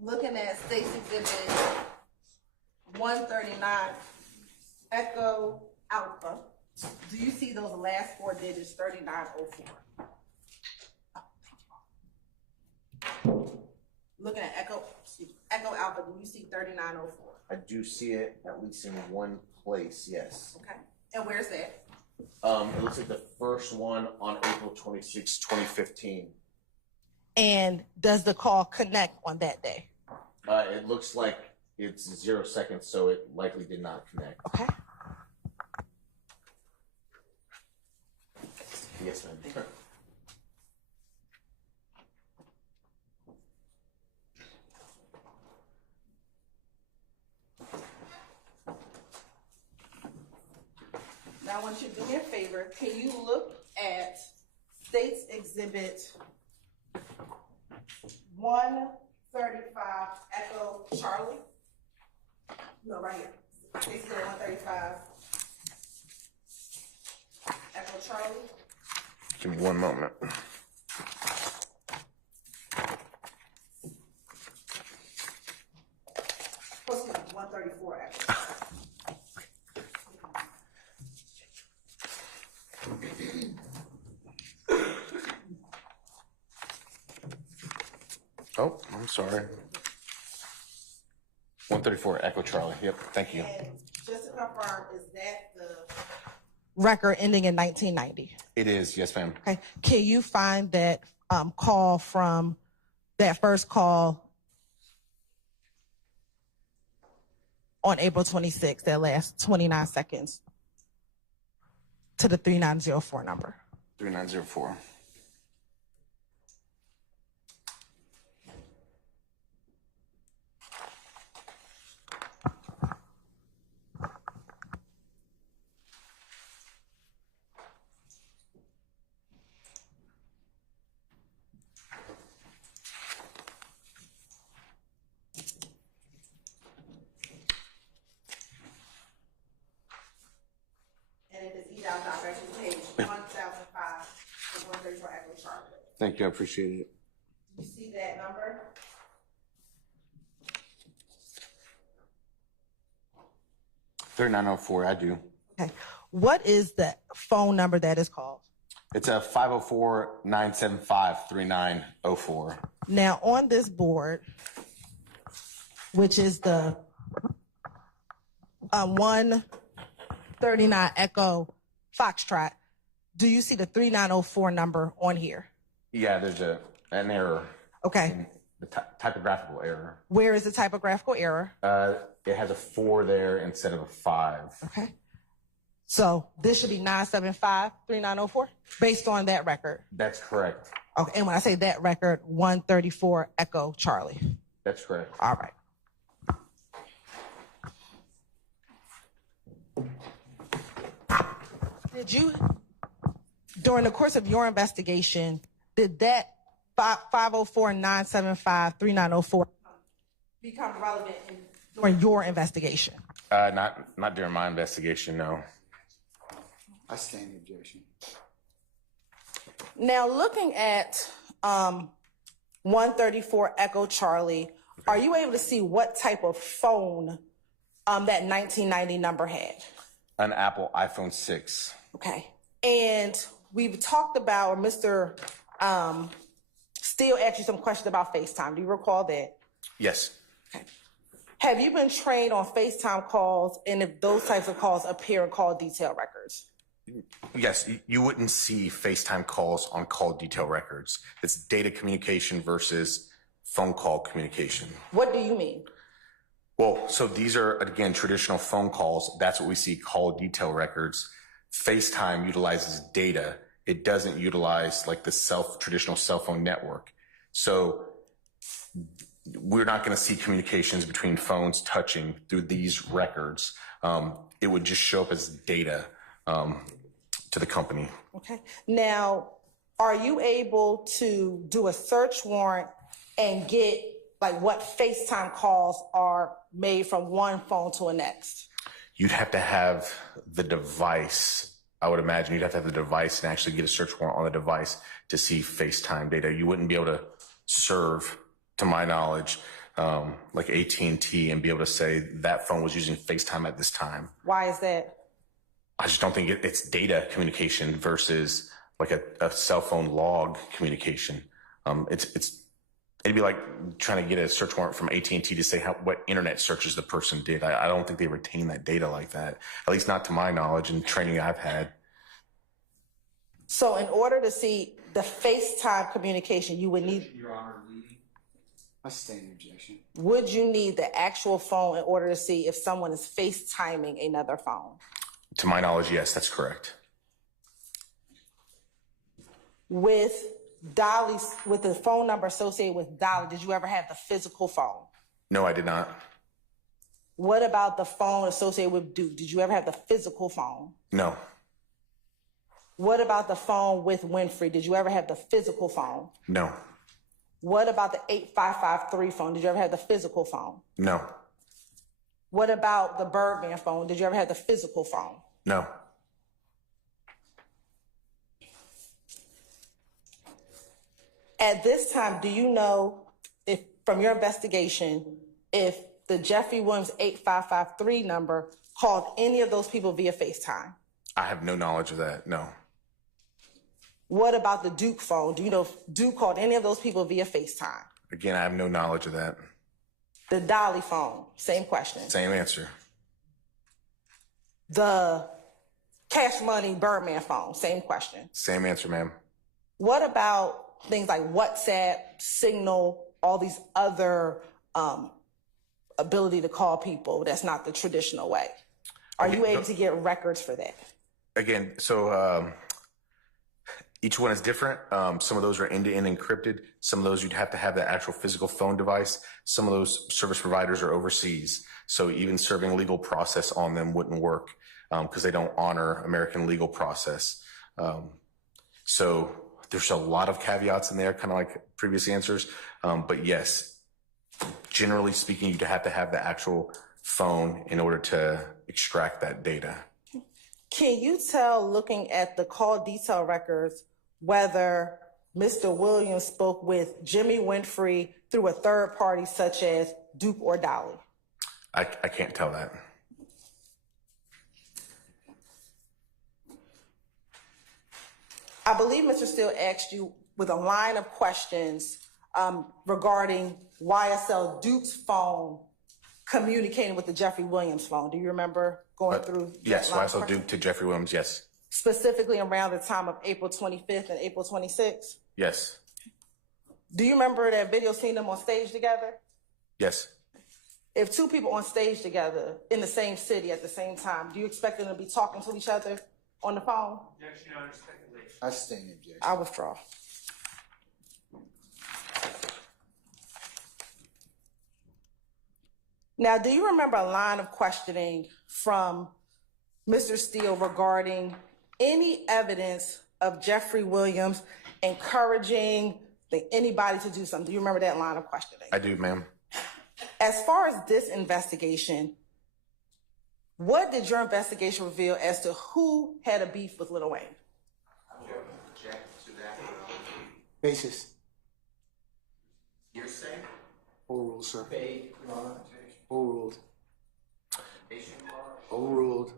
Looking at State's Exhibit 139, Echo Alpha, do you see those last four digits, 3904? Looking at Echo Alpha, do you see 3904? I do see it at least in one place, yes. Okay, and where's that? It looks like the first one on April 26, 2015. And does the call connect on that day? It looks like it's 0 seconds, so it likely did not connect. Okay. Yes, ma'am. Now, I want you to do me a favor. Can you look at State's Exhibit 135, Echo Charlie? No, right here. State's Exhibit 135, Echo Charlie. Give me one moment. Oh, excuse me, 134, Echo. Oh, I'm sorry. 134 Echo Charlie. Yep, thank you. And just to confirm, is that the record ending in 1990? It is, yes, ma'am. Okay. Can you find that call from that first call on April 26th, that last 29 seconds to the 3904 number? 3904. And if it's page 1005 to 134 Echo Charlotte. Thank you, I appreciate it. You see that number? $3904, I do. Okay. What is the phone number that is called? It's a 504-975-3904. Now, on this board, which is the 139 Echo Foxtrot, do you see the 3904 number on here? Yeah, there's an error. Okay. The typographical error. Where is the typographical error? It has a 4 there instead of a 5. Okay. So this should be 975-3904 based on that record. That's correct. Okay. And when I say that record, 134 Echo Charlie. That's correct. All right. Did you, during the course of your investigation, did that 504-975-3904 become relevant during your investigation? Not during my investigation, no. I stand the objection. Now, looking at 134 Echo Charlie, are you able to see what type of phone that 1990 number had? An Apple iPhone 6. Okay. And we've talked about, or Mr. Steele asked you some questions about FaceTime. Do you recall that? Yes. Okay. Have you been trained on FaceTime calls, and if those types of calls appear in call detail records? Yes, you wouldn't see FaceTime calls on call detail records. It's data communication versus phone call communication. What do you mean? Well, so these are, again, traditional phone calls. That's what we see call detail records. FaceTime utilizes data. It doesn't utilize like the traditional cell phone network. So we're not going to see communications between phones touching through these records. It would just show up as data to the company. Okay. Now, are you able to do a search warrant and get like what FaceTime calls are made from one phone to the next? You'd have to have the device. I would imagine you'd have to have the device and actually get a search warrant on the device to see FaceTime data. You wouldn't be able to serve, to my knowledge, like AT&T and be able to say that phone was using FaceTime at this time. Why is that? I just don't think it's data communication versus like a cell phone log communication. It'd be like trying to get a search warrant from AT&T to say what internet searches the person did. I don't think they retain that data like that, at least not to my knowledge and training I've had. So in order to see the FaceTime communication, you would need... Your Honor, I stand the objection. Would you need the actual phone in order to see if someone is FaceTiming another phone? To my knowledge, yes, that's correct. With Dolly's, with the phone number associated with Dolly, did you ever have the physical phone? No, I did not. What about the phone associated with Duke? Did you ever have the physical phone? No. What about the phone with Winfrey? Did you ever have the physical phone? No. What about the 8553 phone? Did you ever have the physical phone? No. What about the Birdman phone? Did you ever have the physical phone? No. At this time, do you know, if from your investigation, if the Jeffery Williams 8553 number called any of those people via FaceTime? I have no knowledge of that, no. What about the Duke phone? Do you know if Duke called any of those people via FaceTime? Again, I have no knowledge of that. The Dolly phone, same question. Same answer. The Cash Money Birdman phone, same question. Same answer, ma'am. What about things like WhatsApp, Signal, all these other ability to call people that's not the traditional way? Are you able to get records for that? Again, so each one is different. Some of those are end-to-end encrypted. Some of those you'd have to have the actual physical phone device. Some of those service providers are overseas. So even serving legal process on them wouldn't work because they don't honor American legal process. So there's a lot of caveats in there, kind of like previous answers. But yes, generally speaking, you'd have to have the actual phone in order to extract that data. Can you tell, looking at the call detail records, whether Mr. Williams spoke with Jimmy Winfrey through a third party such as Duke or Dolly? I can't tell that. I believe Mr. Steele asked you with a line of questions regarding YSL Duke's phone communicating with the Jeffery Williams phone. Do you remember going through? Yes, that line of YSL questions? Duke to Jeffery Williams, yes. Specifically around the time of April 25th and April 26th? Yes. Do you remember that video seeing them on stage together? Yes. If two people on stage together in the same city at the same time, do you expect them to be talking to each other on the phone? Objection, Your Honor, speculation. I sustain the objection. I withdraw. Now, do you remember a line of questioning from Mr. Steele regarding any evidence of Jeffery Williams encouraging anybody to do something? Do you remember that line of questioning? I do, ma'am. As far as this investigation, what did your investigation reveal as to who had a beef with Lil Wayne? I will object to that. Basis. Hearsay? Overruled, sir. Vague, Your Honor. Overruled. Nation Overruled.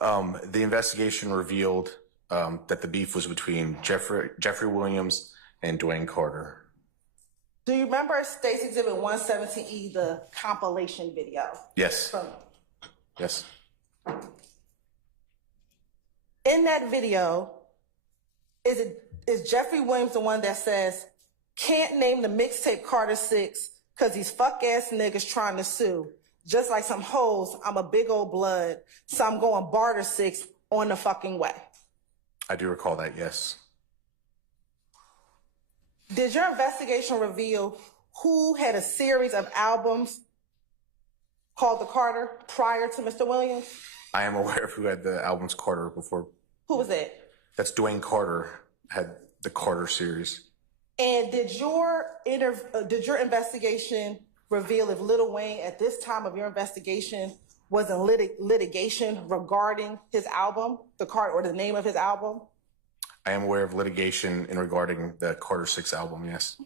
The investigation revealed that the beef was between Jeffery Williams and Dwayne Carter. Do you remember State's Exhibit 117E, the compilation video? Yes. From, Yes. in that video, is Jeffery Williams the one that says, can't name the mixtape Carter 6 because these fuck ass niggas trying to sue? Just like some hoes, I'm a big old blood, so I'm going barter 6 on the fucking way. I do recall that, yes. Did your investigation reveal who had a series of albums called The Carter prior to Mr. Williams? I am aware of who had the albums Carter before. Who was that? That's Dwayne Carter had the Carter series. And did your investigation reveal if Lil Wayne at this time of your investigation was in litigation regarding his album, The Carter, or the name of his album? I am aware of litigation in regarding the Carter 6 album, yes.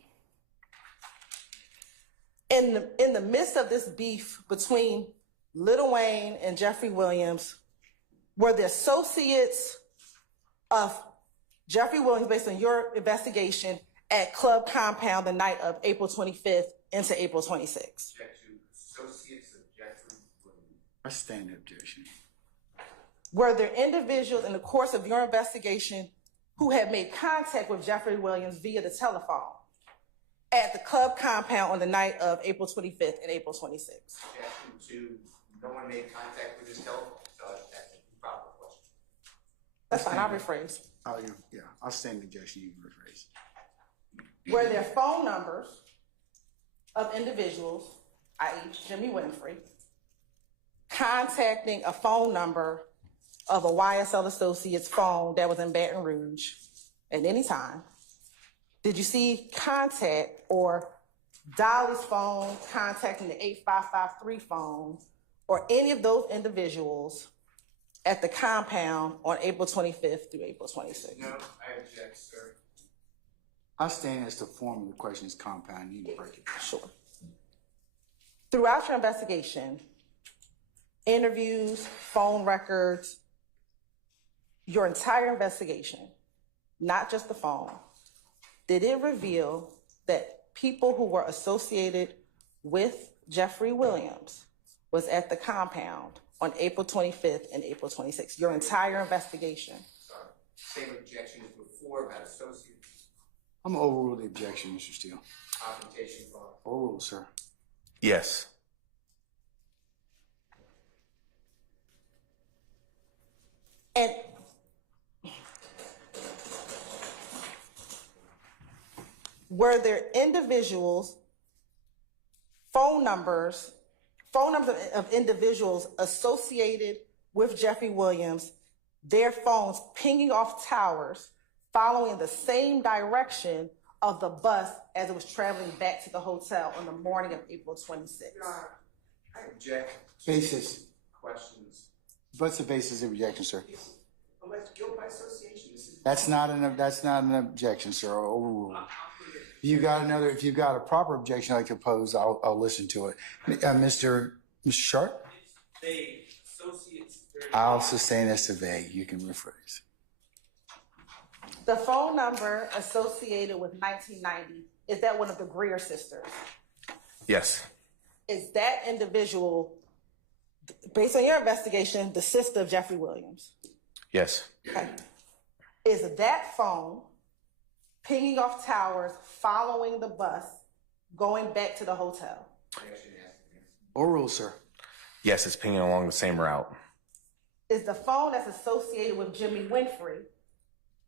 In the midst of this beef between Lil Wayne and Jeffery Williams, were the associates of Jeffery Williams, based on your investigation, at Club Compound the night of April 25th into April 26th? Associates of Jeffery Williams. I sustain the objection. Were there individuals in the course of your investigation who had made contact with Jeffery Williams via the telephone at the Club Compound on the night of April 25th and April 26th? Objection to no one made contact with his telephone, so that's a proper question. That's fine, I'll rephrase. Oh, yeah, I'll stand the objection, you rephrase. Were there phone numbers of individuals, i.e. Jimmy Winfrey, contacting a phone number of a YSL associate's phone that was in Baton Rouge at any time? Did you see contact or Dolly's phone contacting the 8553 phone or any of those individuals at the compound on April 25th through April 26th? No, I object, sir. I stand as the form of the question is compound. You can break it. Sure. Throughout your investigation, interviews, phone records, your entire investigation, not just the phone, did it reveal that people who were associated with Jeffery Williams was at the compound on April 25th and April 26th? Your entire investigation. Sorry. Same objection as before about associates. I'm going to overrule the objection, Mr. Steele. Confrontation clause. Overrule, sir. Yes. And were there individuals, phone numbers of individuals associated with Jeffery Williams, their phones pinging off towers, following the same direction of the bus as it was traveling back to the hotel on the morning of April 26th? I object. Basis. Questions. What's the basis of objection, sir? Alleged guilt by association. That's not an objection, sir. I'll overrule. If you've got a proper objection I'd like to pose, I'll listen to it. Mr. Sharp? Associates. I'll sustain as to vague. You can rephrase. The phone number associated with 1990, is that one of the Greer sisters? Yes. Is that individual, based on your investigation, the sister of Jeffery Williams? Yes. Okay. Is that phone pinging off towers following the bus going back to the hotel? Oral, sir. Yes, it's pinging along the same route. Is the phone that's associated with Jimmy Winfrey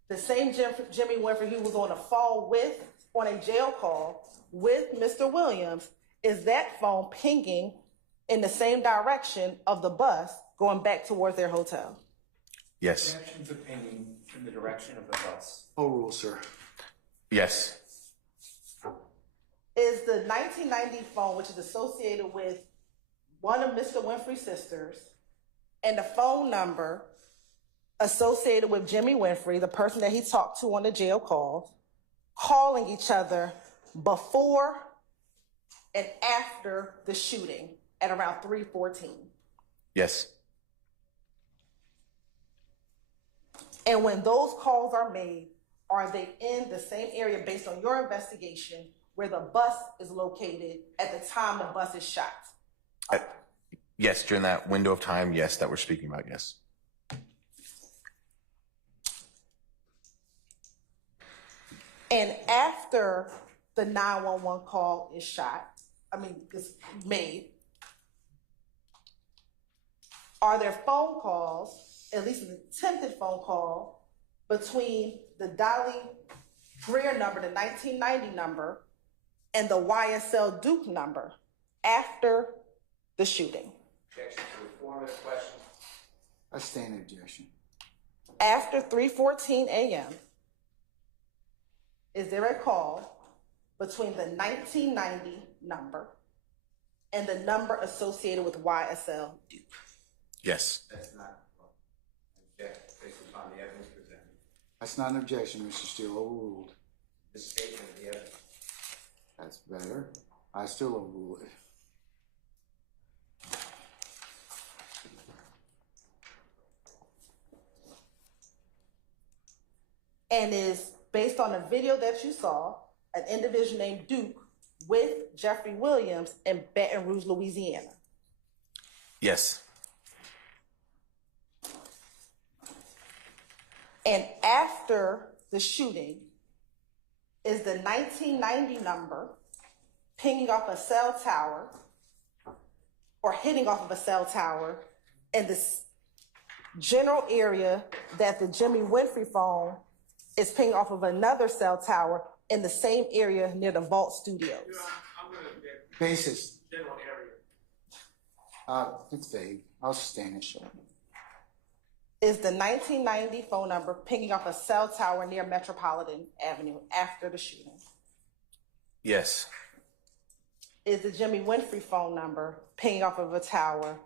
the same Jimmy Winfrey who was on a phone with, on a jail call with Mr. Williams? Is that phone pinging in the same direction of the bus going back towards their hotel? Yes. Directions of pinging in the direction of the bus. Oral, sir. Yes. Is the 1990 phone, which is associated with one of Mr. Winfrey's sisters, and the phone number associated with Jimmy Winfrey, the person that he talked to on the jail call, calling each other before and after the shooting at around 3:14? Yes. And when those calls are made, are they in the same area based on your investigation where the bus is located at the time the bus is shot? Yes, during that window of time, yes, that we're speaking about, yes. And after the 911 call is is made, are there phone calls, at least an attempted phone call, between the Dolly Greer number, the 1990 number, and the YSL Duke number after the shooting? Objection to the form of the question. I stand objection. After 3:14 a.m., is there a call between the 1990 number and the number associated with YSL Duke? Yes. That's not object based upon the evidence presented. That's not an objection, Mr. Steele. Overruled. The statement of the evidence. That's better. I still overrule it. And is based on a video that you saw, an individual named Duke with Jeffery Williams in Baton Rouge, Louisiana? Yes. And after the shooting, is the 1990 number pinging off a cell tower or hitting off of a cell tower in this general area that the Jimmy Winfrey phone is pinging off of another cell tower in the same area near the Vault Studios? Basis. General area. It's vague. I'll stand it short. Is the 1990 phone number pinging off a cell tower near Metropolitan Avenue after the shooting? Yes. Is the Jimmy Winfrey phone number pinging off of a tower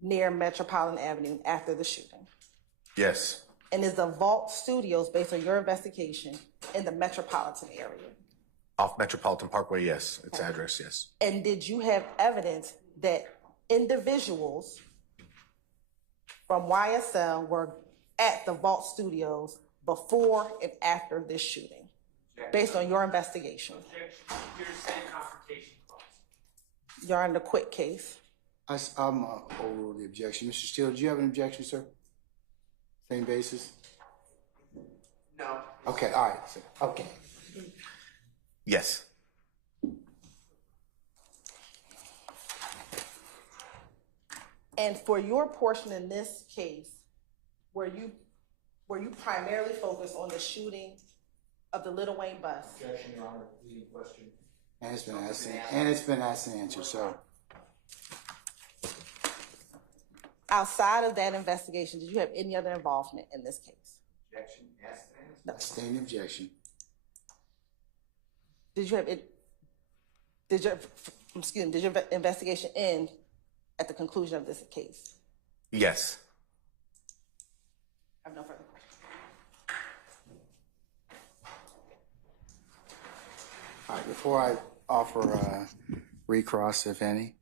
near Metropolitan Avenue after the shooting? Yes. And is the Vault Studios, based on your investigation, in the metropolitan area? Off Metropolitan Parkway, yes. Its address, yes. And did you have evidence that individuals from YSL were at the Vault Studios before and after this shooting, based on your investigation? Hearsay confrontation clause. You're on the quick case. I'm overrule the objection. Mr. Steele, do you have an objection, sir? Same basis? No. Okay, all right, sir. Okay. Yes. And for your portion in this case, were you primarily focused on the shooting of the Little Wayne bus? Objection, Your Honor. Leading question. And it's been asked and answered, so. Outside of that investigation, did you have any other involvement in this case? Objection. Yes. No. Stand objection. Did you have it? Did your investigation end at the conclusion of this case? Yes. I have no further questions. All right, before I offer recross, if any,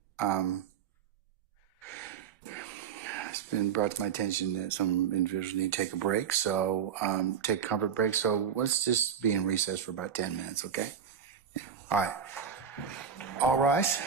been brought to my attention that some individuals need to take a break, so take a comfort break. So let's just be in recess for about 10 minutes, okay? All right. All rise.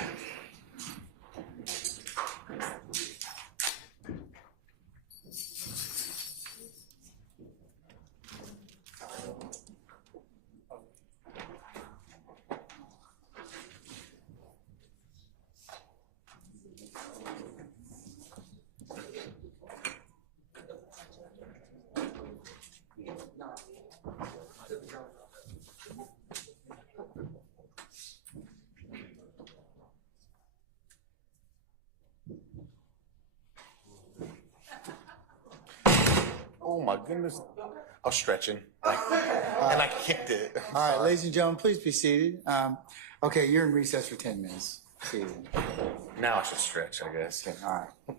Oh my goodness. I was stretching. And I kicked it. All right, ladies and gentlemen, please be seated. Okay, you're in recess for 10 minutes. Seated. Now I should stretch, I guess. Okay, all right.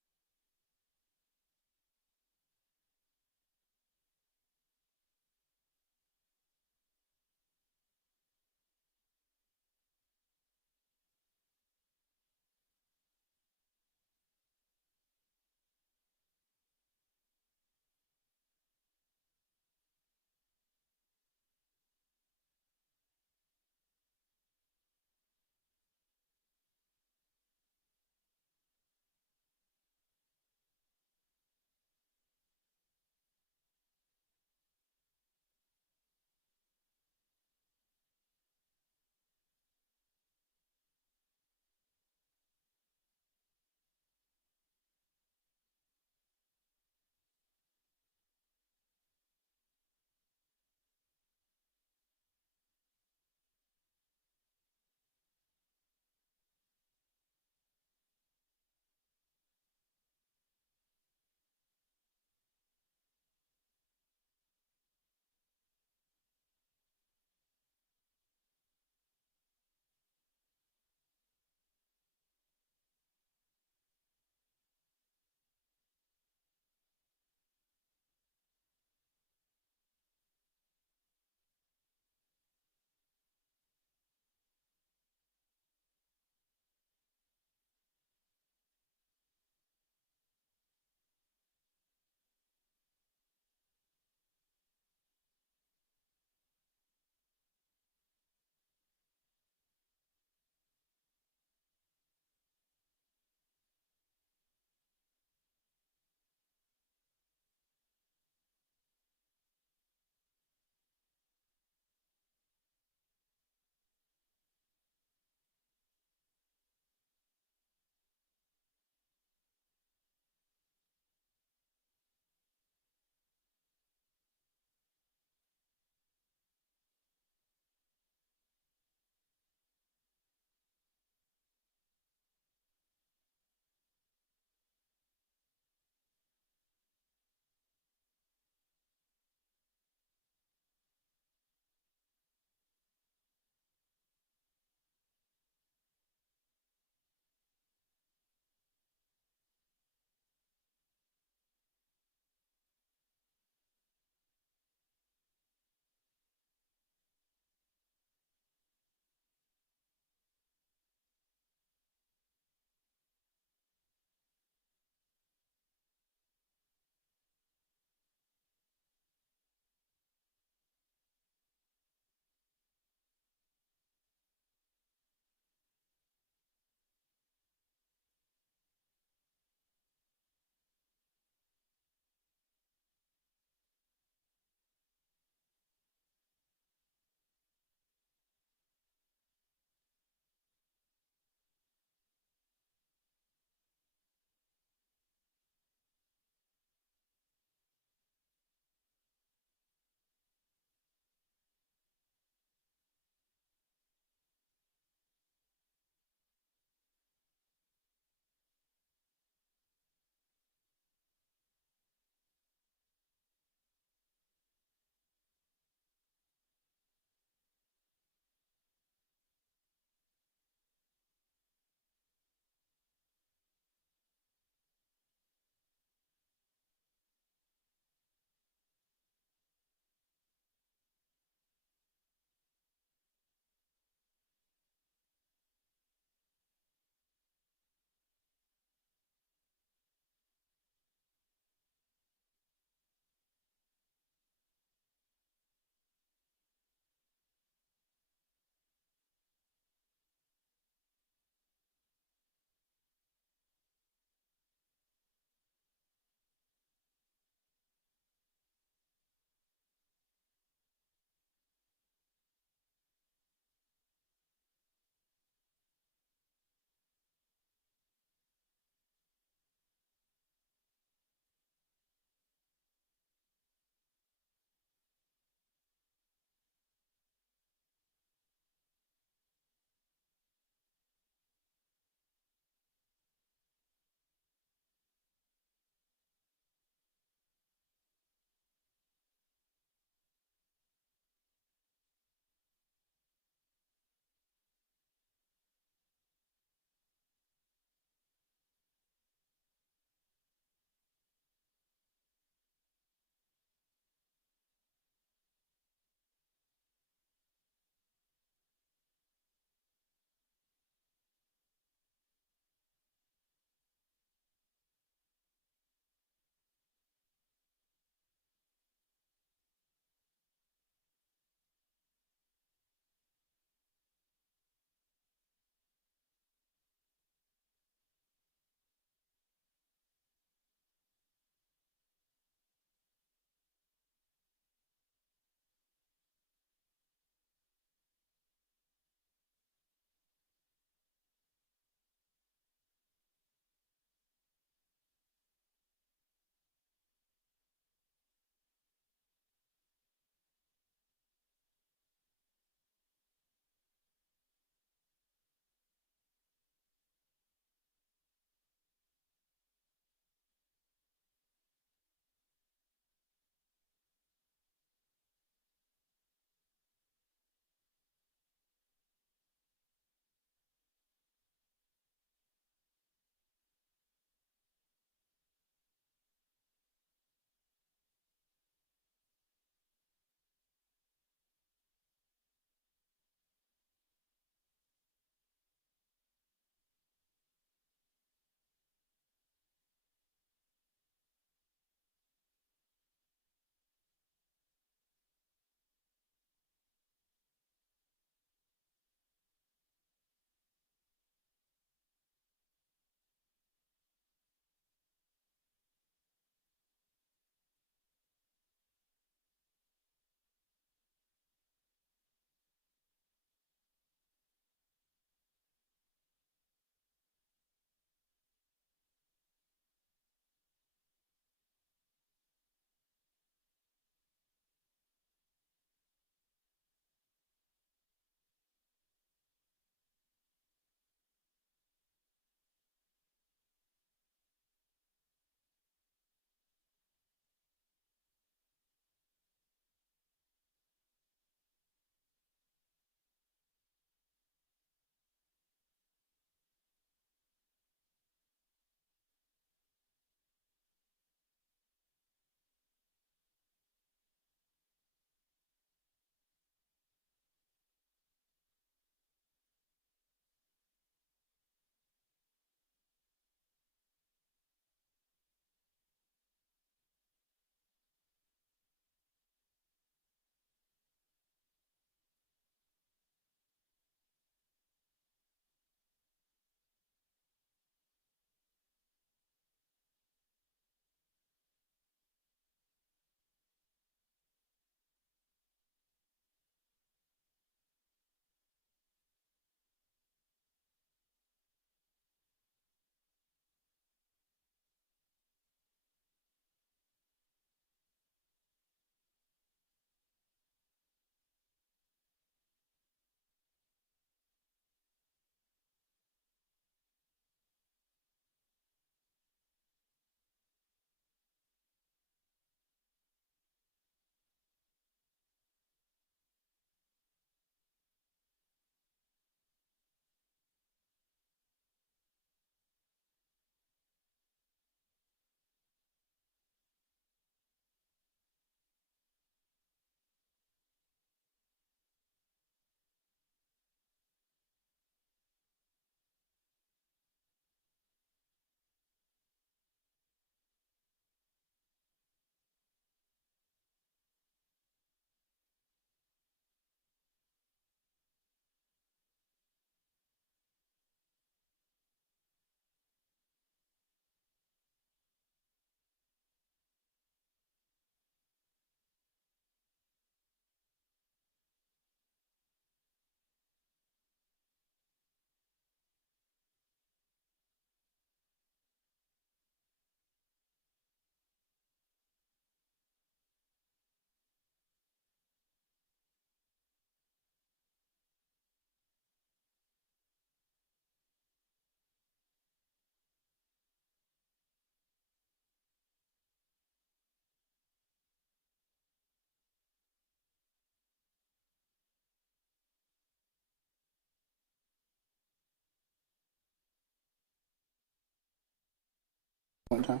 One time.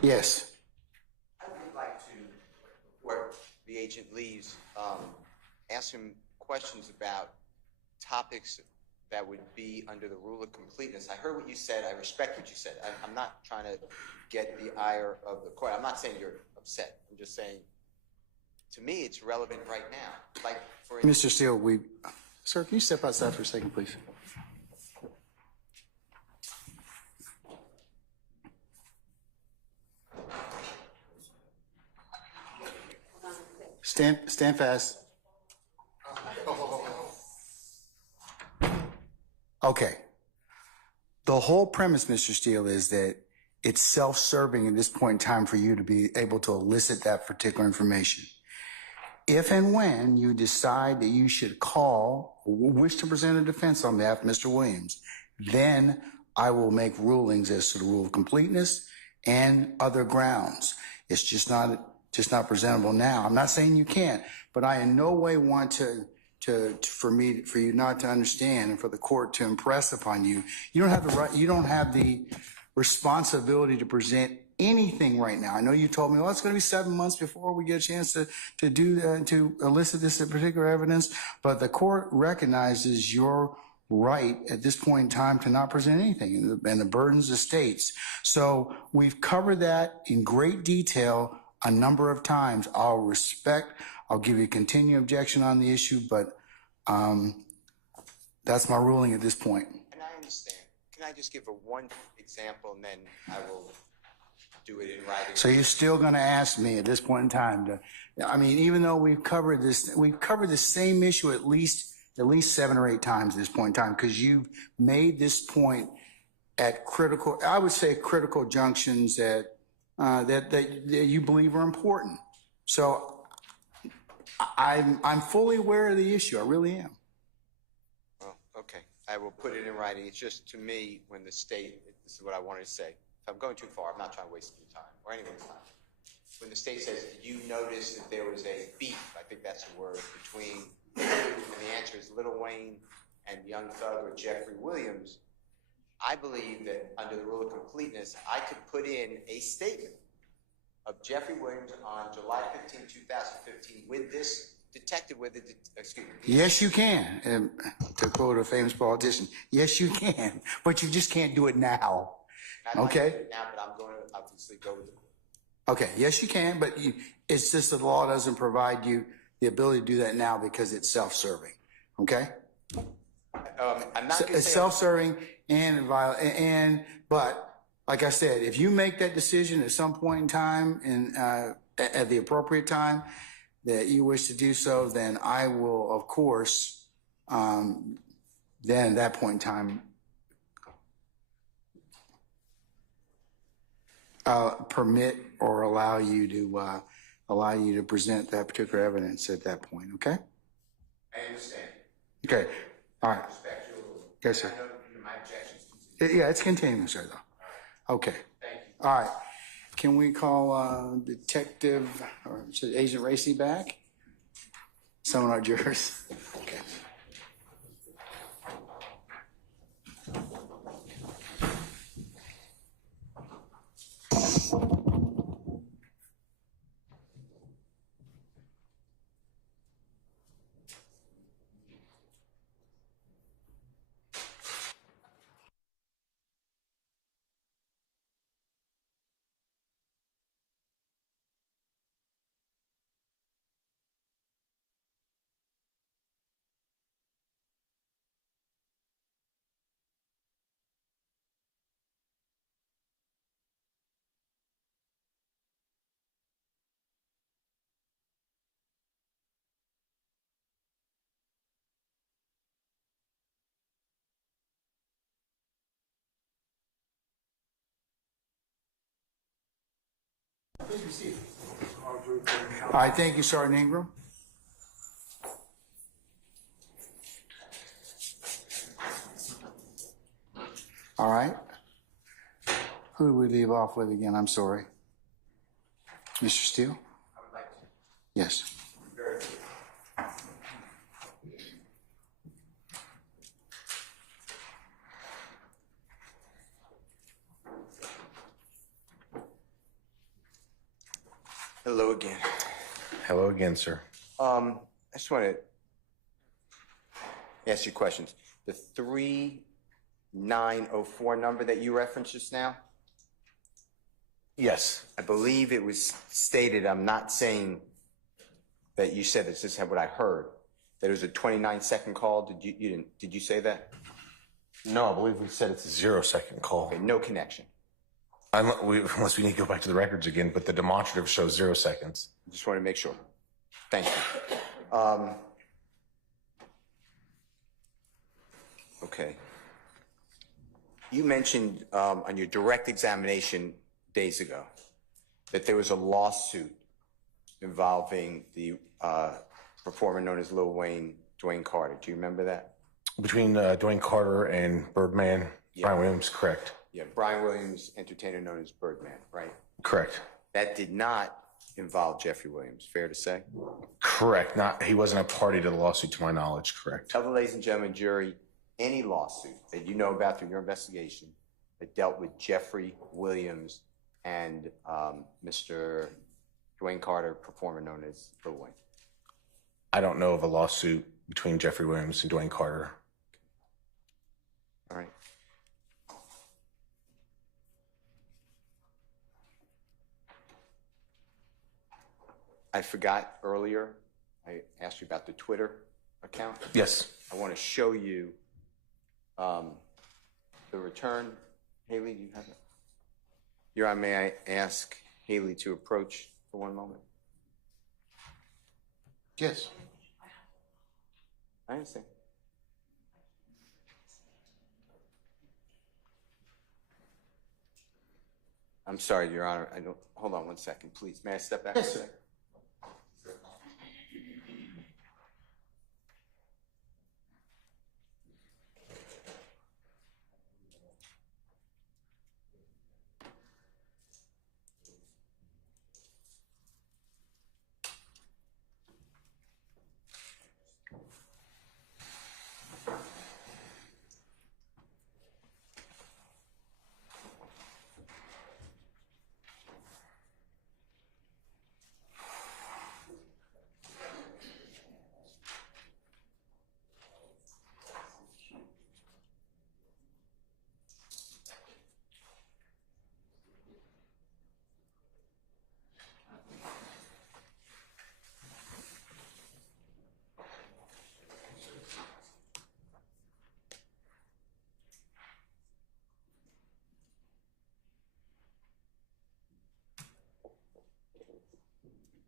Yes. I would like to, before the agent leaves, ask him questions about topics that would be under the rule of completeness. I heard what you said. I respect what you said. I'm not trying to get the ire of the court. I'm not saying you're upset. I'm just saying, to me, it's relevant right now. Like, for Mr. Steele, sir, can you step outside for a second, please? Stand fast. Okay. The whole premise, Mr. Steele, is that it's self-serving at this point in time for you to be able to elicit that particular information. If and when you decide that you should call or wish to present a defense on behalf of Mr. Williams, then I will make rulings as to the rule of completeness and other grounds. It's just not presentable now. I'm not saying you can't, but I in no way want for you not to understand and for the court to impress upon you. You don't have the right, you don't have the responsibility to present anything right now. I know you told me, well, it's going to be 7 months before we get a chance to elicit this particular evidence, but the court recognizes your right at this point in time to not present anything and the burdens of states. So we've covered that in great detail a number of times. I'll give you a continuing objection on the issue, but that's my ruling at this point. And I understand. Can I just give one example and then I will do it in writing? So you're still going to ask me at this point in time even though we've covered the same issue at least 7 or 8 times at this point in time, because you've made this point at critical junctions that you believe are important. So I'm fully aware of the issue. I really am. Well, okay. I will put it in writing. It's just, to me, when the state, this is what I wanted to say. If I'm going too far, I'm not trying to waste your time or anyone's time. When the state says, you noticed that there was a beef, I think that's the word, between, and the answer is Lil Wayne and Young Thug or Jeffery Williams, I believe that under the rule of completeness, I could put in a statement of Jeffery Williams on July 15, 2015 with this detective, Yes, you can. And to quote a famous politician, yes, you can, but you just can't do it now. Okay? Now, but I'm going to obviously go with the court. Okay, yes, you can, but it's just that the law doesn't provide you the ability to do that now because it's self-serving. Okay? I'm not It's self-serving but like I said, if you make that decision at some point in time and at the appropriate time that you wish to do so, then I will, of course, then at that point in time, permit or allow you to present that particular evidence at that point. Okay. I understand. Okay. All right. I respect your rule. Yes, sir. I know my objections. Yeah, it's continuing, sir, though. Okay. Thank you. All right. Can we call Detective or Agent Racy back? Some of our jurors. Okay. Please be seated. All right. Thank you, Sergeant Ingram. All right. Who did we leave off with again? I'm sorry. Mr. Steele? I would like to. Yes. Very again. Hello again, sir. I just want to ask you questions. The 3904 number that you referenced just now, Yes. I believe it was stated, I'm not saying that you said this is what I heard, that it was a 29-second call. Did you say that? No, I believe we said it's a 0-second call. Okay, no connection. Unless we need to go back to the records again, but the demonstrative shows 0 seconds. Just want to make sure. Thank you. Okay. You mentioned on your direct examination days ago that there was a lawsuit involving the performer known as Lil Wayne, Dwayne Carter. Do you remember that? Between Dwayne Carter and Birdman, Yeah. Brian Williams, correct. Yeah, Brian Williams, entertainer known as Birdman, right? Correct. That did not involve Jeffrey Williams, fair to say? Correct. He wasn't a party to the lawsuit, to my knowledge. Correct. Tell the ladies and gentlemen, jury, any lawsuit that you know about through your investigation that dealt with Jeffrey Williams and Mr. Dwayne Carter, performer known as Lil Wayne. I don't know of a lawsuit between Jeffrey Williams and Dwayne Carter. All right. I forgot earlier, I asked you about the Twitter account. Yes. I want to show you the return. Haley, do you have it? Your Honor, may I ask Haley to approach for one moment? Yes. I understand. I'm sorry, Your Honor. Hold on one second, please. May I step back? Yes, sir.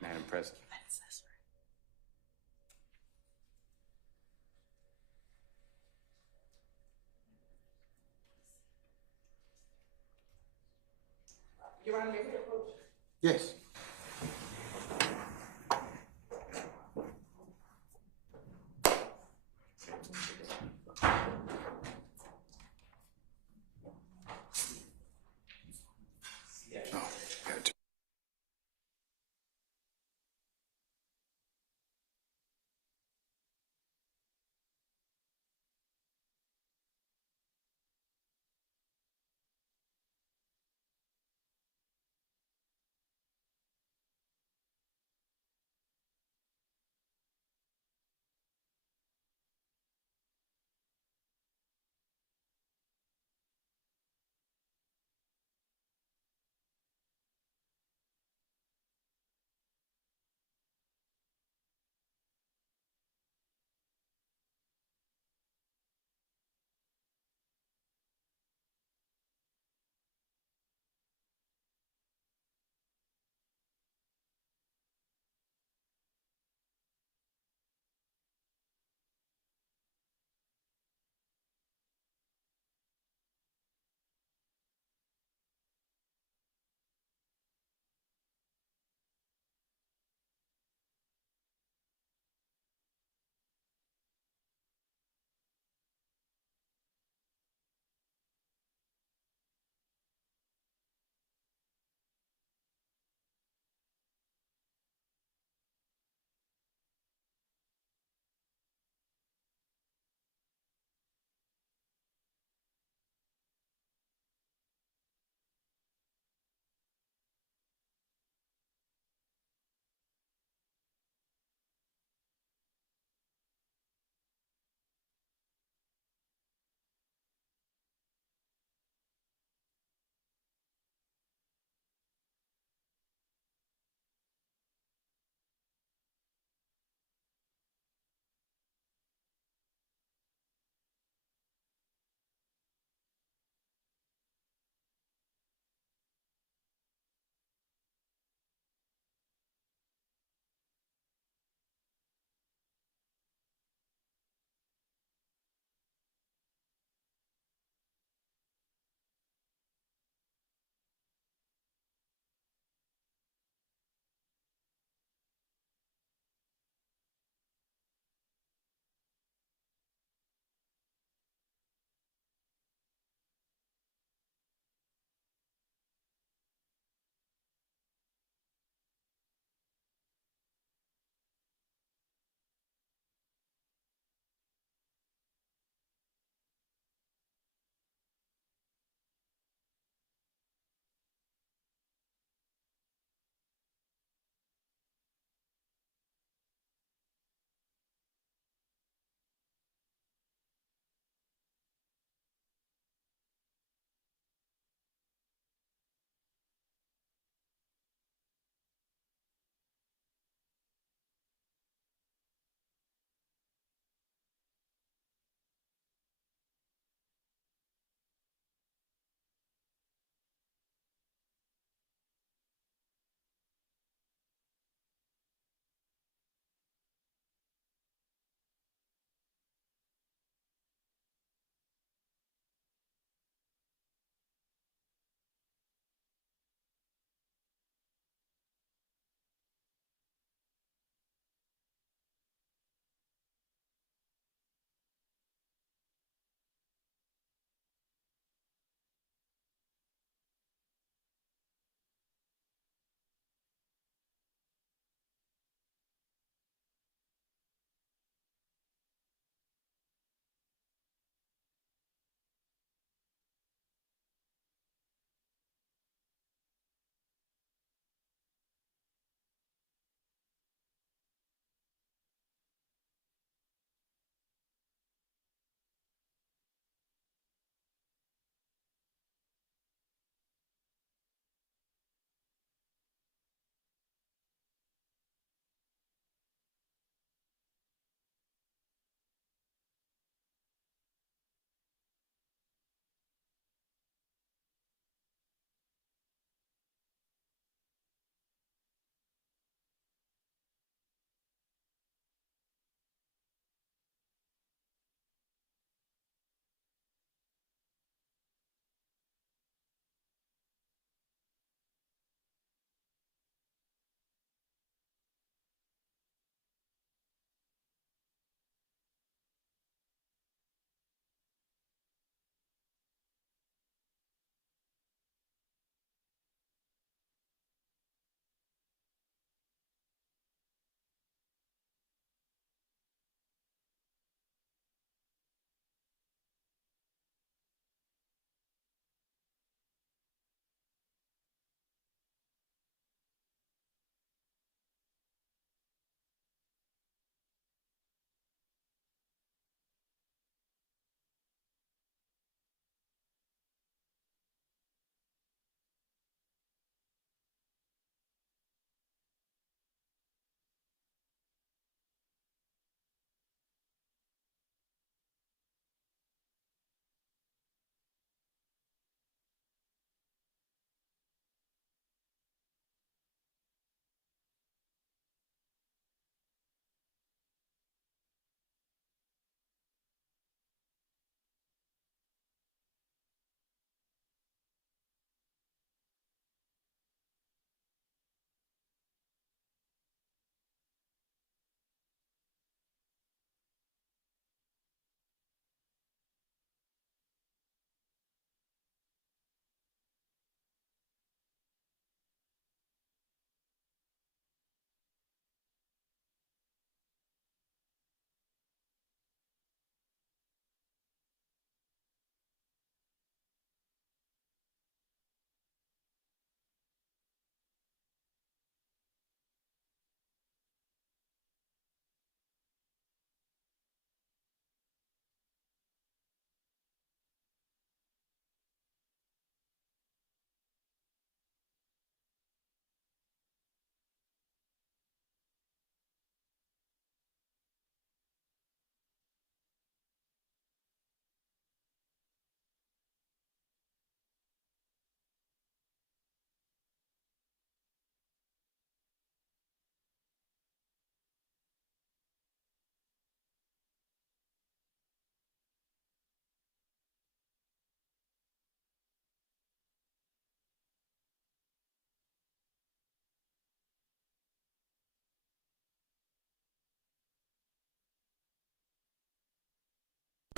Madam President. Your Honor, may we approach? Yes.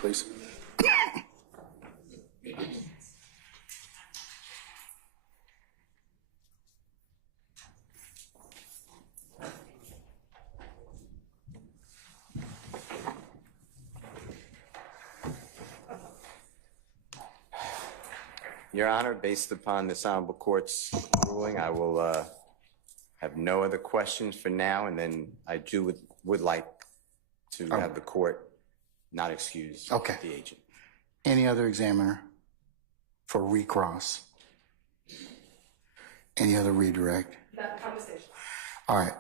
please. Your Honor, based upon this honorable court's ruling, I will have no other questions for now, and then I would like to have the court not excuse the agent. Any other examiner for recross? Any other redirect? That conversation. All right.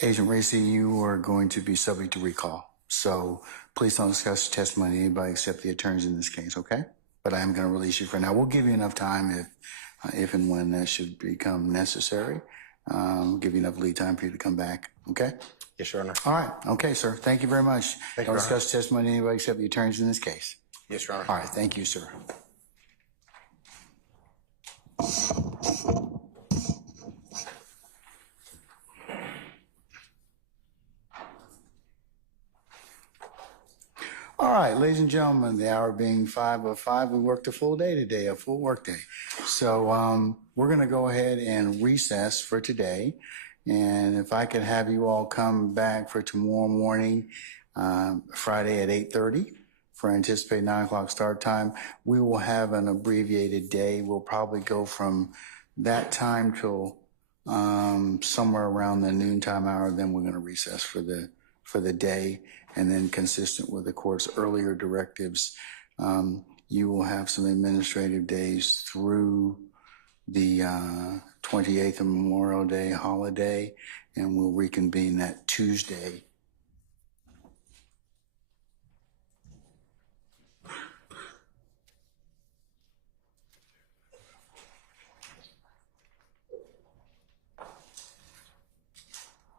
Agent Racy, you are going to be subject to recall. So please don't discuss the testimony of anybody except the attorneys in this case, okay? But I am going to release you for now. We'll give you enough time if and when that should become necessary. Give you enough lead time for you to come back, okay? Yes, Your Honor. All right. Okay, sir. Thank you very much. Thank you, Don't Your Honor. discuss testimony of anybody except the attorneys in this case. Yes, Your Honor. All right. Thank you, sir. All right, ladies and gentlemen, the hour being 5:05, we worked a full day today, a full work day. So we're going to go ahead and recess for today. And if I could have you all come back for tomorrow morning, Friday at 8:30 for anticipated 9 o'clock start time, we will have an abbreviated day. We'll probably go from that time till somewhere around the noontime hour. Then we're going to recess for the day. And then consistent with the court's earlier directives, you will have some administrative days through the 28th of Memorial Day holiday, and we'll reconvene that Tuesday.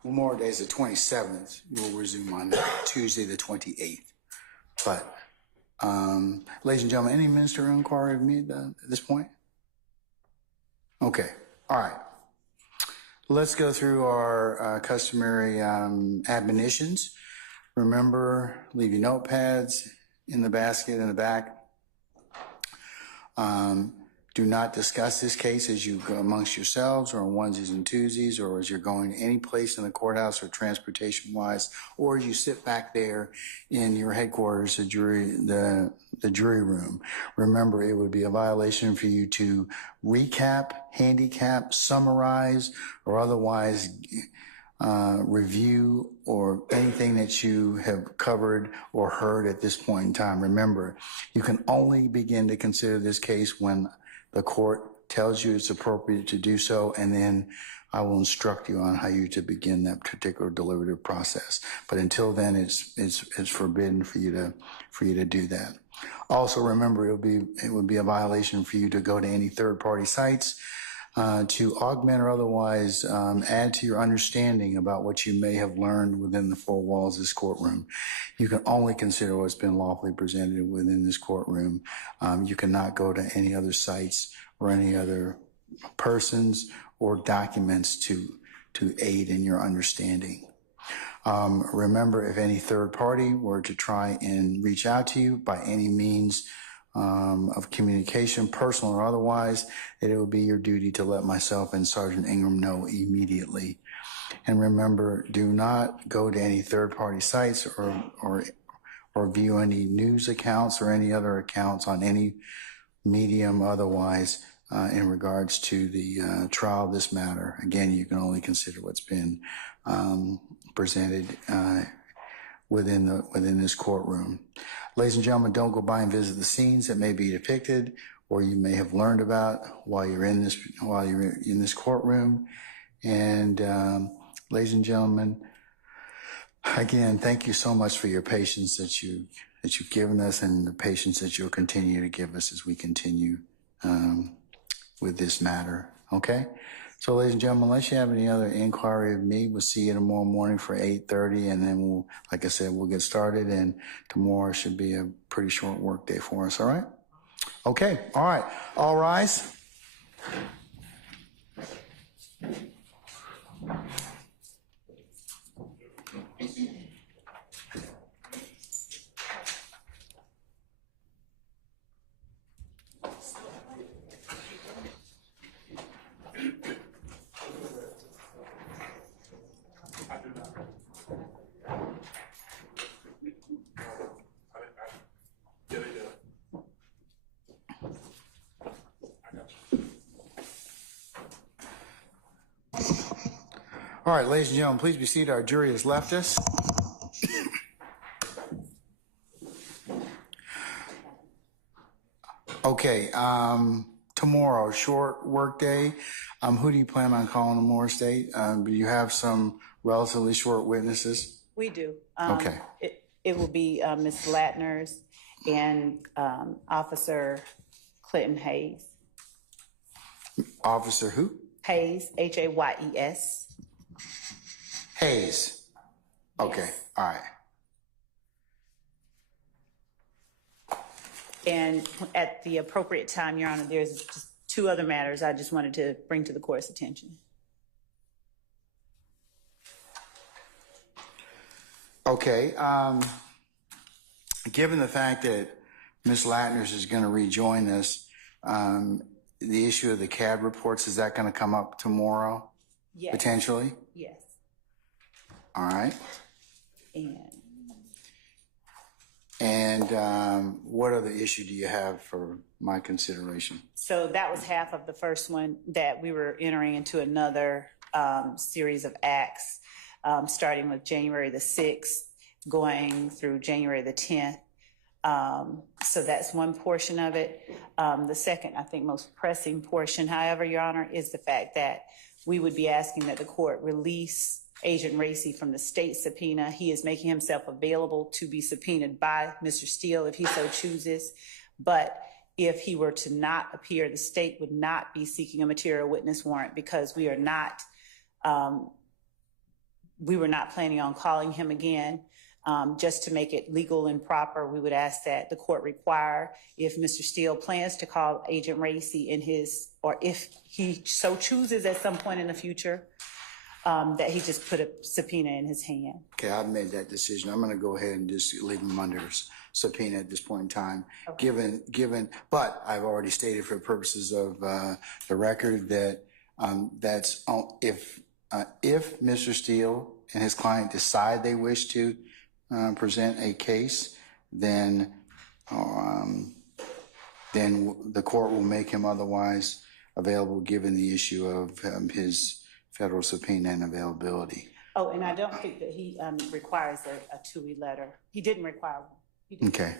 Memorial Day is the 27th. We'll resume on Tuesday, the 28th. But, ladies and gentlemen, any ministerial inquiry of me at this point? Okay. All right. Let's go through our customary admonitions. Remember, leave your notepads in the basket in the back. Do not discuss this case as you go amongst yourselves or on onesies and twosies, or as you're going any place in the courthouse or transportation-wise, or as you sit back there in your headquarters, the jury room. Remember, it would be a violation for you to recap, handicap, summarize, or otherwise review or anything that you have covered or heard at this point in time. Remember, you can only begin to consider this case when the court tells you it's appropriate to do so, and then I will instruct you on how you to begin that particular deliberative process. But until then, it's forbidden for you to do that. Also, remember, it would be a violation for you to go to any third-party sites to augment or otherwise add to your understanding about what you may have learned within the four walls of this courtroom. You can only consider what's been lawfully presented within this courtroom. You cannot go to any other sites or any other persons or documents to aid in your understanding. Remember, if any third party were to try and reach out to you by any means of communication, personal or otherwise, that it would be your duty to let myself and Sergeant Ingram know immediately. And remember, do not go to any third-party sites or view any news accounts or any other accounts on any medium otherwise in regards to the trial of this matter. Again, you can only consider what's been presented within this courtroom. Ladies and gentlemen, don't go by and visit the scenes that may be depicted or you may have learned about while you're in this courtroom. And ladies and gentlemen, again, thank you so much for your patience that you've given us and the patience that you'll continue to give us as we continue with this matter. Okay? So, ladies and gentlemen, unless you have any other inquiry of me, we'll see you tomorrow morning for 8:30, and then we'll, like I said, we'll get started, and tomorrow should be a pretty short work day for us, all right? Okay, all right. All rise. All right, ladies and gentlemen, please be seated. Our jury has left us. Okay, tomorrow, short work day. Who do you plan on calling tomorrow, State? Do you have some relatively short witnesses? We do. Okay. It will be Ms. Latner's and Officer Clinton Hayes. Officer who? Hayes, Hayes. Hayes. Okay, all right. And at the appropriate time, Your Honor, there's just two other matters I just wanted to bring to the court's attention. Okay, given the fact that Ms. Latner's is going to rejoin us, the issue of the CAD reports, is that going to come up tomorrow? Yes. Potentially? Yes. All right. And what other issue do you have for my consideration? So that was half of the first one, that we were entering into another series of acts, starting with January the 6th, going through January the 10th. So that's one portion of it. The second, I think, most pressing portion, however, Your Honor, is the fact that we would be asking that the court release Agent Racy from the state subpoena. He is making himself available to be subpoenaed by Mr. Steele if he so chooses. But if he were to not appear, the state would not be seeking a material witness warrant, because we were not planning on calling him again. Just to make it legal and proper, we would ask that the court require, if Mr. Steele plans to call Agent Racy in his, or if he so chooses at some point in the future, that he just put a subpoena in his hand. Okay, I've made that decision. I'm going to go ahead and just leave him under subpoena at this point in time. Okay. But I've already stated for purposes of the record that if Mr. Steele and his client decide they wish to present a case, then the court will make him otherwise available, given the issue of his federal subpoena and availability. Oh, and I don't think that he requires a TUI letter. He didn't require one. Okay.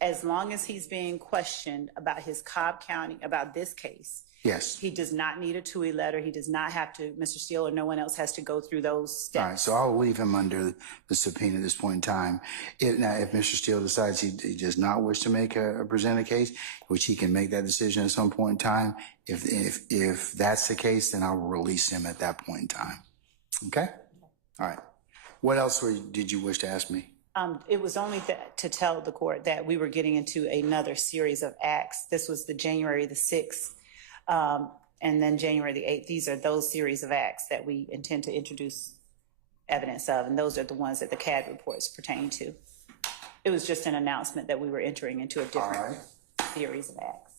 As long as he's being questioned about his Cobb County, about this case, yes, he does not need a TUI letter. He does not have to, Mr. Steele or no one else has to go through those steps. All right, so I'll leave him under the subpoena at this point in time. Now, if Mr. Steele decides he does not wish to present a case, which he can make that decision at some point in time, if that's the case, then I will release him at that point in time. Okay? All right. What else did you wish to ask me? It was only to tell the court that we were getting into another series of acts. This was the January the 6th. And then January the 8th, these are those series of acts that we intend to introduce evidence of, and those are the ones that the CAD reports pertain to. It was just an announcement that we were entering into a different series of acts.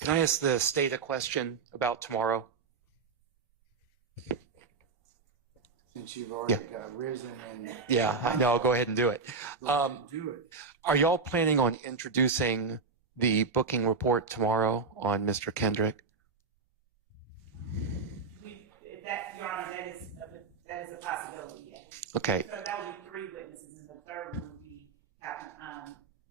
Can I ask the state a question about tomorrow? Since you've already risen and... Yeah, I know. I'll go ahead and do it. Do it. Are y'all planning on introducing the booking report tomorrow on Mr. Kendrick? Your Honor, that is a possibility, yes. Okay. So that would be 3 witnesses, and the third one would be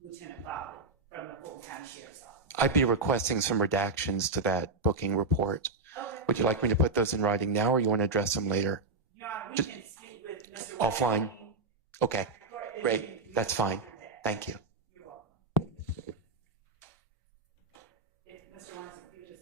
Lieutenant Dolly from the Fulton County Sheriff's Office. I'd be requesting some redactions to that booking report. Okay. Would you like me to put those in writing now, or you want to address them later? Your Honor, we can speak with Mr. Offline? Okay, great. That's fine. Thank you. You're welcome. If Mr. Weinstein, if you just...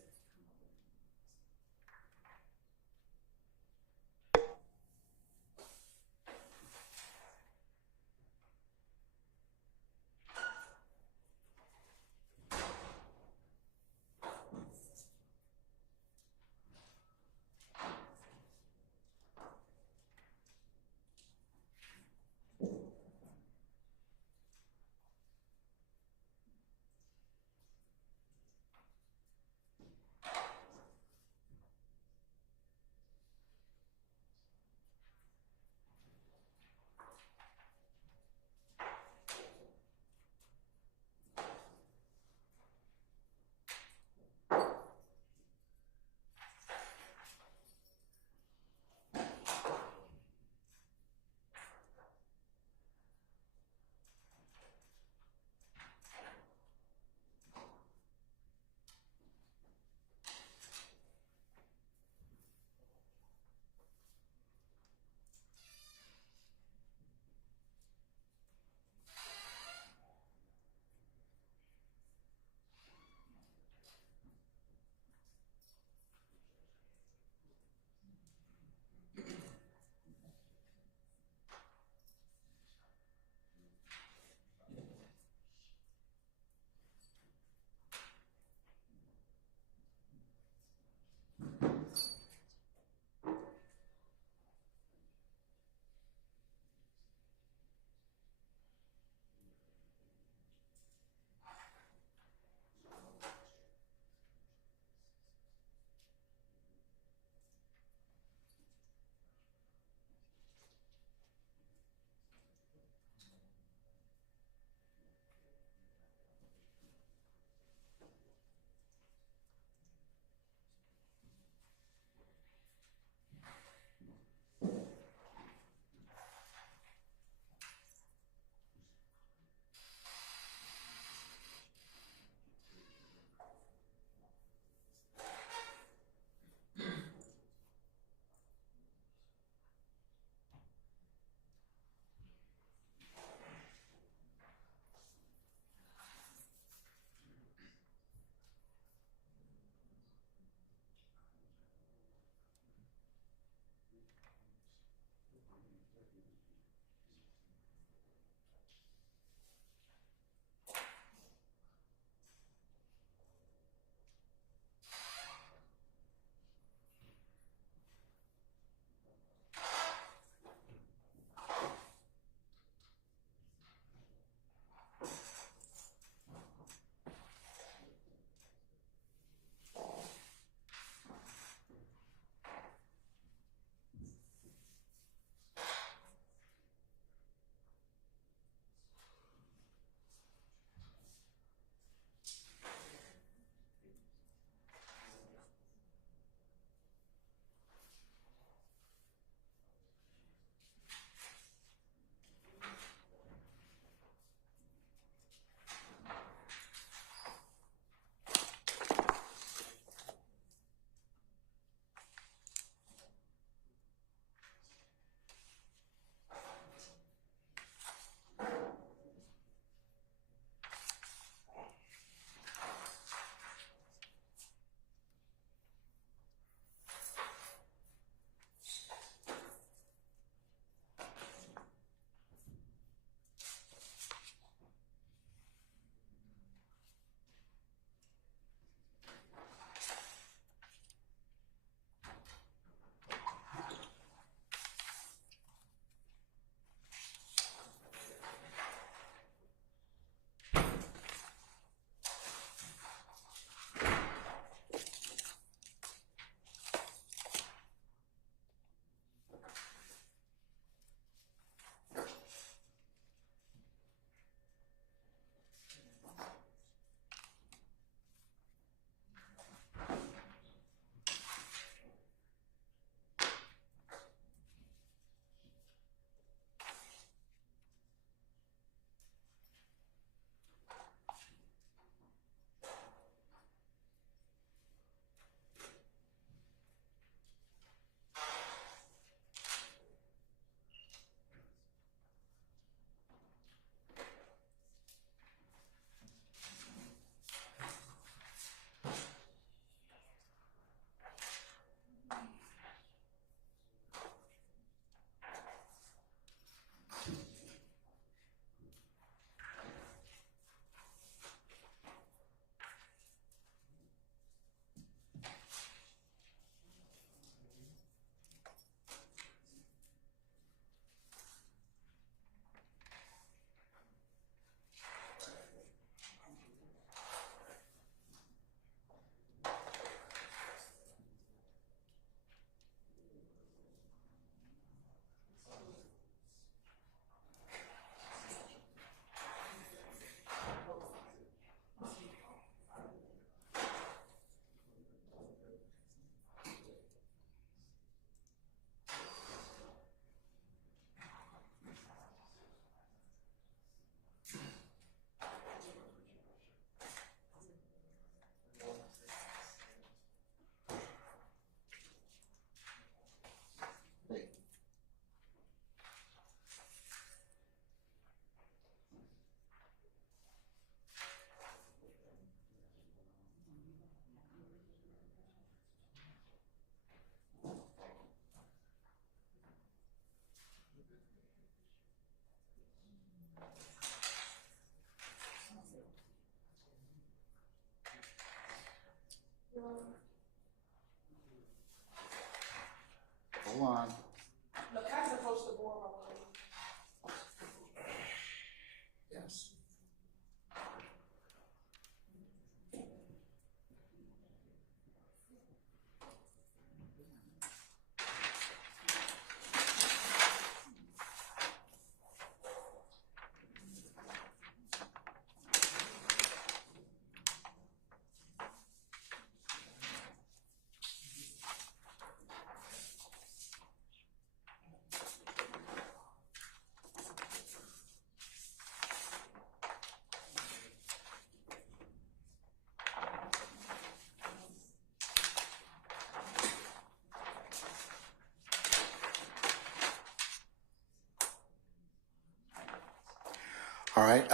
All right.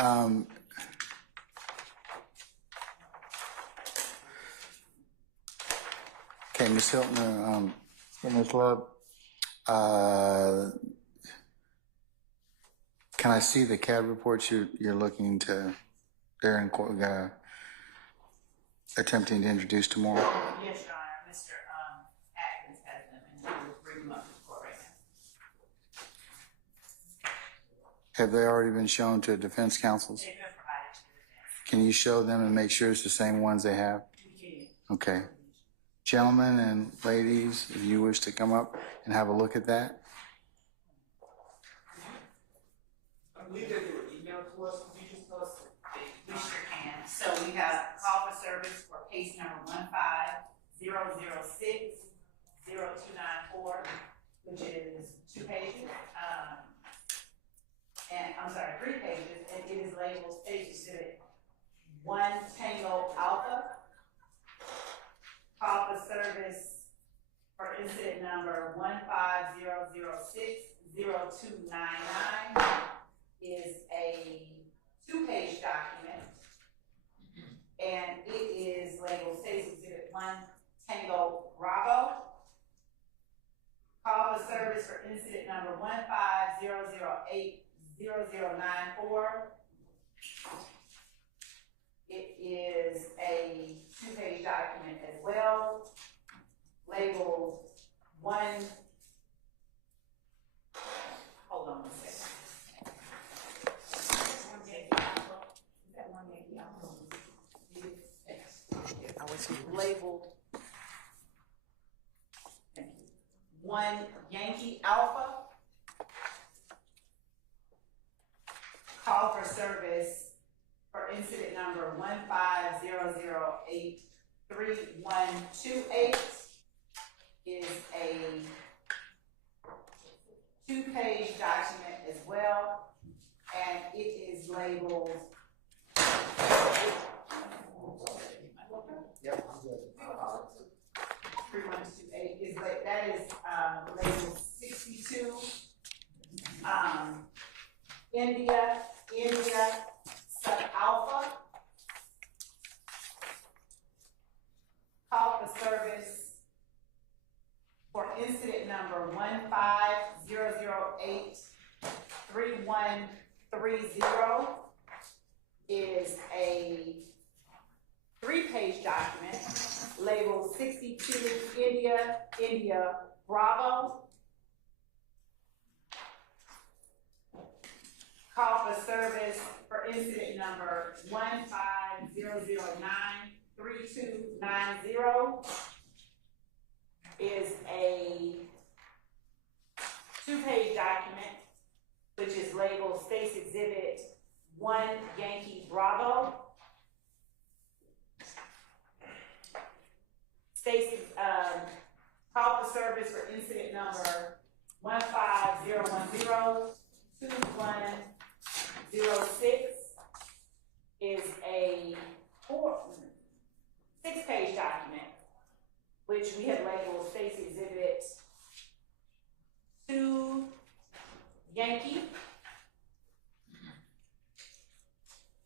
Okay, Ms. Hilton, Ms. Love, can I see the CAD reports you're looking to, they're in, attempting to introduce tomorrow? Yes, Your Honor. Mr. Atkins has them, and we'll bring them up to the court right now. Have they already been shown to defense counsels? They've been provided to the defense. Can you show them and make sure it's the same ones they have? Okay. Gentlemen and ladies, if you wish to come up and have a look at that. I believe that they were emailed to us. Could you just tell us? We sure can. So we have call for service for case number 150060294, which is 2 pages. And I'm sorry, 3 pages, and it is labeled State Exhibit 1 Tango Alpha. Call for service for incident number 150060299 is a 2-page document, and it is labeled State Exhibit 1 Tango Bravo. Call for service for incident number 150080094. It is a 2-page document as well, labeled hold on a second. Labeled 1 Yankee Alpha. Call for service for incident number 150083128 is a 2-page document as well, and it is labeled. Yep, I'm good. 3128 is that is labeled 62. India Sub Alpha. Call for service for incident number 150083130 is a 3-page document labeled 62 India Bravo. Call for service for incident number 150093290 is a 2-page document which is labeled State's Exhibit 1 Yankee Bravo. Call for service for incident number 150102106 is a 6-page document, which we have labeled State's Exhibit 2 Yankee.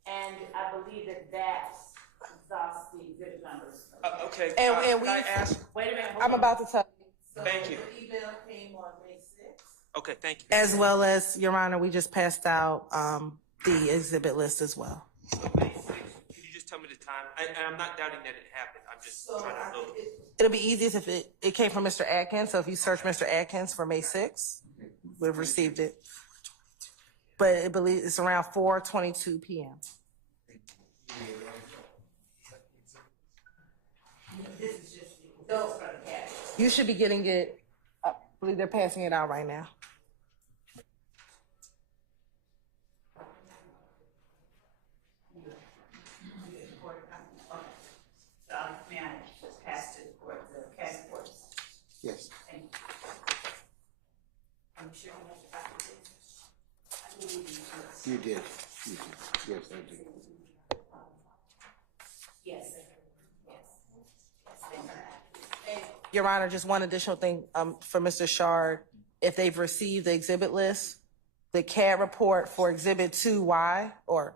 And I believe that exhausts the exhibit numbers. Okay. And can I ask? Wait a minute. I'm about to tell you. Thank you. The email came on May 6th. Okay, thank you. As well as, Your Honor, we just passed out the exhibit list as well. So May 6th, can you just tell me the time? And I'm not doubting that it happened. I'm just trying to load it. It'll be easiest if it came from Mr. Atkins. So if you search Mr. Atkins for May 6th, we've received it. But I believe it's around 4:22 p.m. This is just those for the cash. You should be getting it. I believe they're passing it out right now. May I just pass to the court the cash reports? Yes. Thank you. Are you sure you have the copy? You did. Yes, I did. Yes. Your Honor, just one additional thing for Mr. Shard. If they've received the exhibit list, the CAD report for Exhibit 2Y or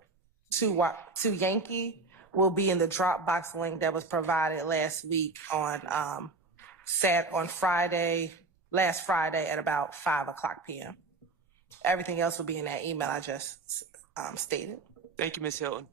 2 Yankee will be in the Dropbox link that was provided last week on last Friday at about 5:00 p.m. Everything else will be in that email I just stated. Thank you, Ms. Hilton.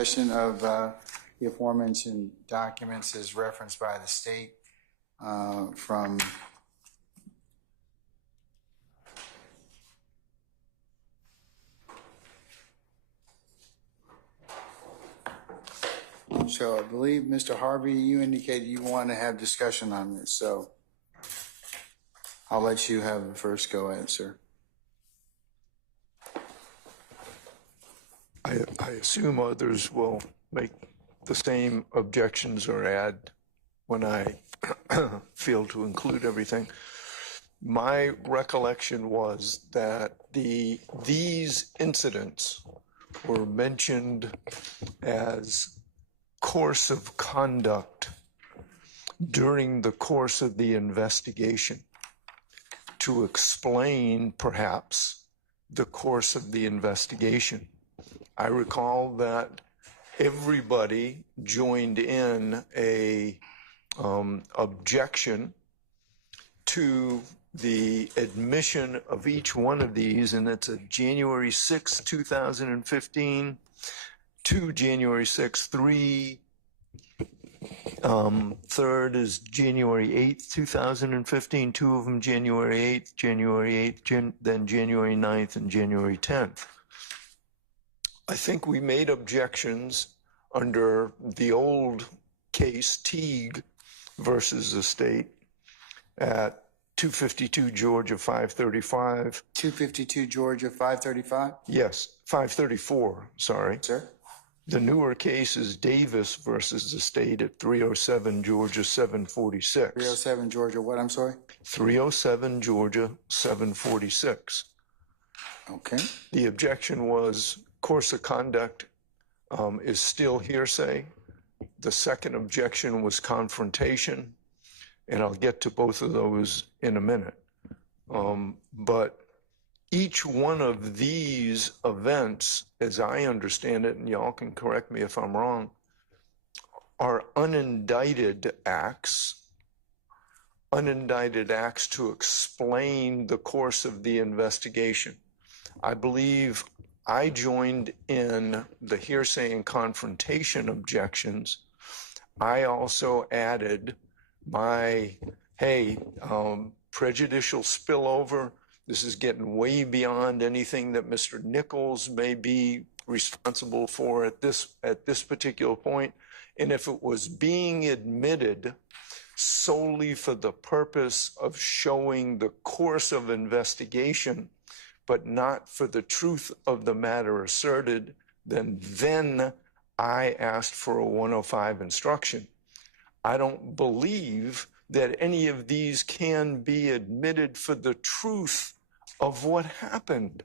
Question of the aforementioned documents is referenced by the state. from so I believe, Mr. Harvey, you indicated you want to have discussion on this, so I'll let you have the first go at it, sir. I assume others will make the same objections or add when I fail to include everything. My recollection was that these incidents were mentioned as course of conduct during the course of the investigation to explain, perhaps, the course of the investigation. I recall that everybody joined in a objection to the admission of each one of these, and it's a January 6, 2015, 2 January 6, 3, third is January 8th, 2015, 2 of them January 8th, then January 9th, and January 10th. I think we made objections under the old case, Teague versus the state, at 252 Georgia 535. 252 Georgia 535? Yes, 534, sorry. Sir? The newer case is Davis versus the state at 307 Georgia 746. 307 Georgia what, I'm sorry? 307 Georgia 746. Okay. The objection was course of conduct is still hearsay. The second objection was confrontation, and I'll get to both of those in a minute. But each one of these events, as I understand it, and y'all can correct me if I'm wrong, are unindicted acts to explain the course of the investigation. I believe I joined in the hearsay and confrontation objections. I also added my, prejudicial spillover. This is getting way beyond anything that Mr. Nichols may be responsible for at this particular point. And if it was being admitted solely for the purpose of showing the course of investigation, but not for the truth of the matter asserted, then I asked for a 105 instruction. I don't believe that any of these can be admitted for the truth of what happened,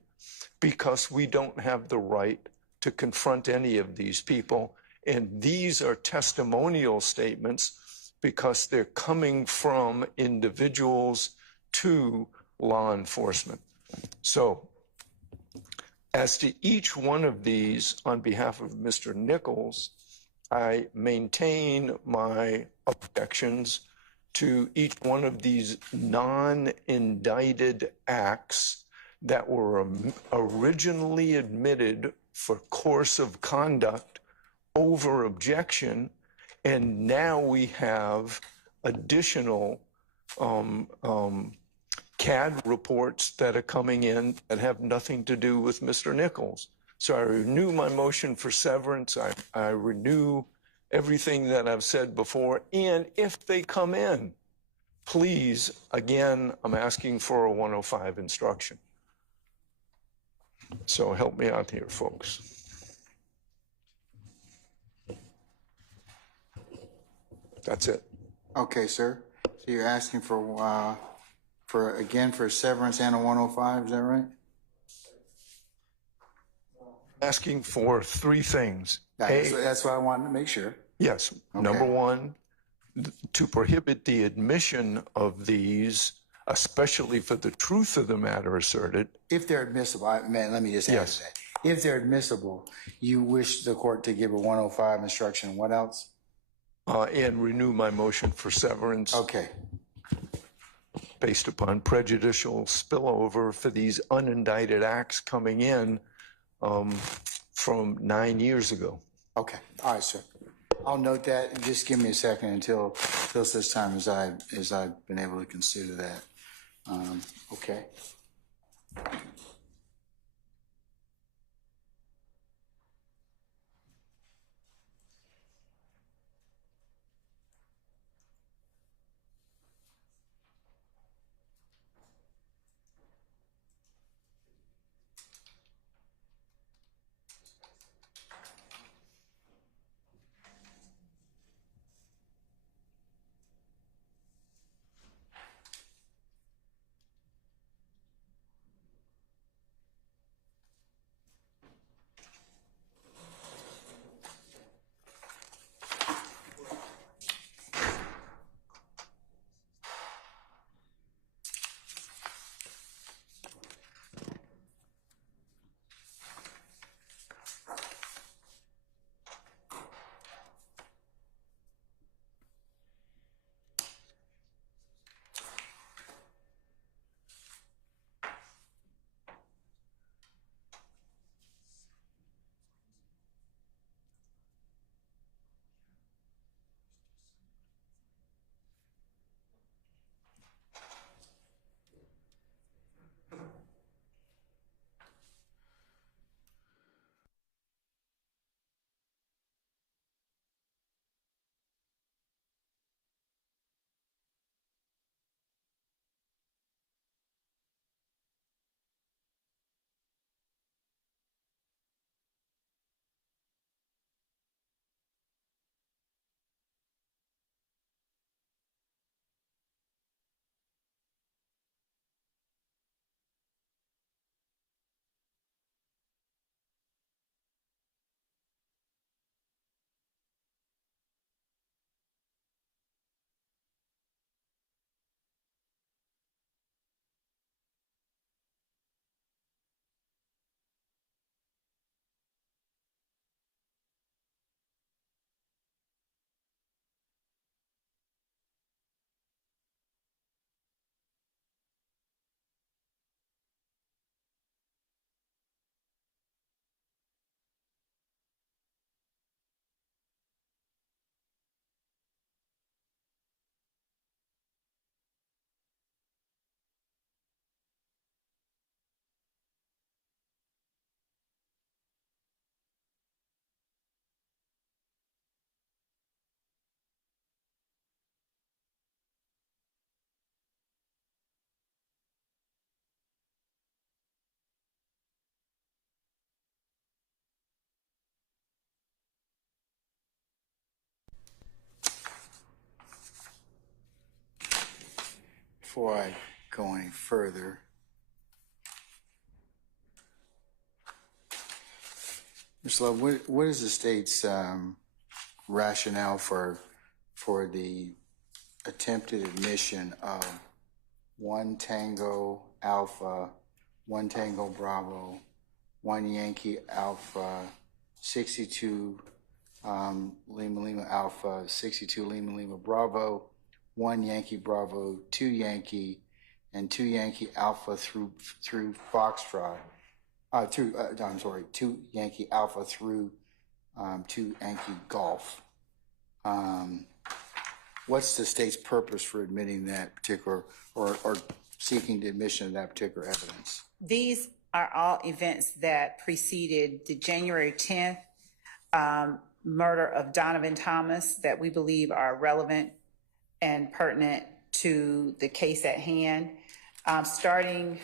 because we don't have the right to confront any of these people. And these are testimonial statements because they're coming from individuals to law enforcement. So, as to each one of these, on behalf of Mr. Nichols, I maintain my objections to each one of these non-indicted acts that were originally admitted for course of conduct over objection, and now we have additional CAD reports that are coming in that have nothing to do with Mr. Nichols. So I renew my motion for severance. I renew everything that I've said before. And if they come in, please, again, I'm asking for a 105 instruction. So help me out here, folks. That's it. Okay, sir. So you're asking for severance and a 105, is that right? Asking for three things. That's what I wanted to make sure. Yes. Okay. Number one, to prohibit the admission of these, especially for the truth of the matter asserted. If they're admissible, let me just add that. If they're admissible, you wish the court to give a 105 instruction. What else? And renew my motion for severance. Okay. Based upon prejudicial spillover for these unindicted acts coming in from 9 years ago. Okay. All right, sir. I'll note that. Just give me a second until till such time as I've been able to consider that. Okay. Before I go any further, Ms. Love, what is the state's rationale for the attempted admission of 1 Tango Alpha, 1 Tango Bravo, 1 Yankee Alpha, 62 Lima Lima Alpha, 62 Lima Lima Bravo, 1 Yankee Bravo, 2 Yankee, and 2 Yankee Alpha through Foxtrot. 2 Yankee Alpha through 2 Yankee Golf. What's the state's purpose for admitting that particular or seeking the admission of that particular evidence? These are all events that preceded the January 10th murder of Donovan Thomas that we believe are relevant and pertinent to the case at hand. Starting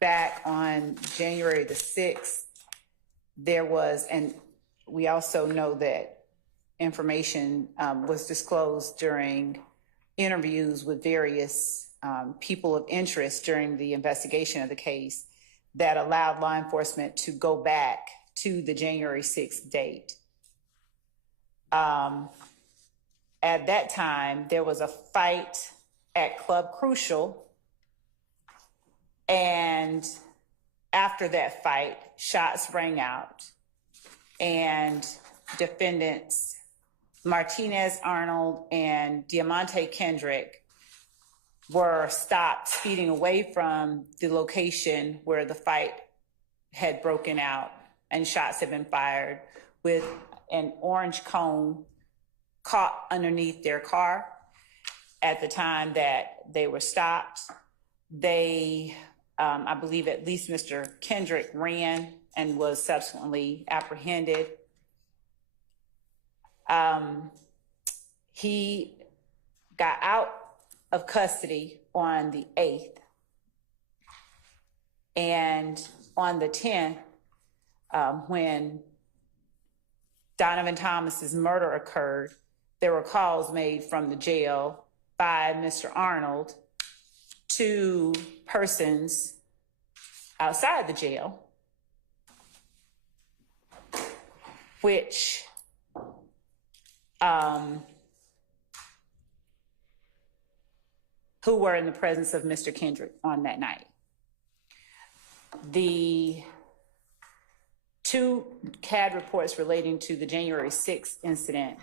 back on January the 6th, there was, and we also know that information was disclosed during interviews with various people of interest during the investigation of the case that allowed law enforcement to go back to the January 6th date. At that time, there was a fight at Club Crucial, and after that fight, shots rang out, and defendants Martinez Arnold and Diamante Kendrick were stopped speeding away from the location where the fight had broken out, and shots had been fired with an orange cone caught underneath their car at the time that they were stopped. They, I believe at least Mr. Kendrick ran and was subsequently apprehended. He got out of custody on the 8th. And on the 10th, when Donovan Thomas's murder occurred, there were calls made from the jail by Mr. Arnold to persons outside the jail, which who were in the presence of Mr. Kendrick on that night. The two CAD reports relating to the January 6th incident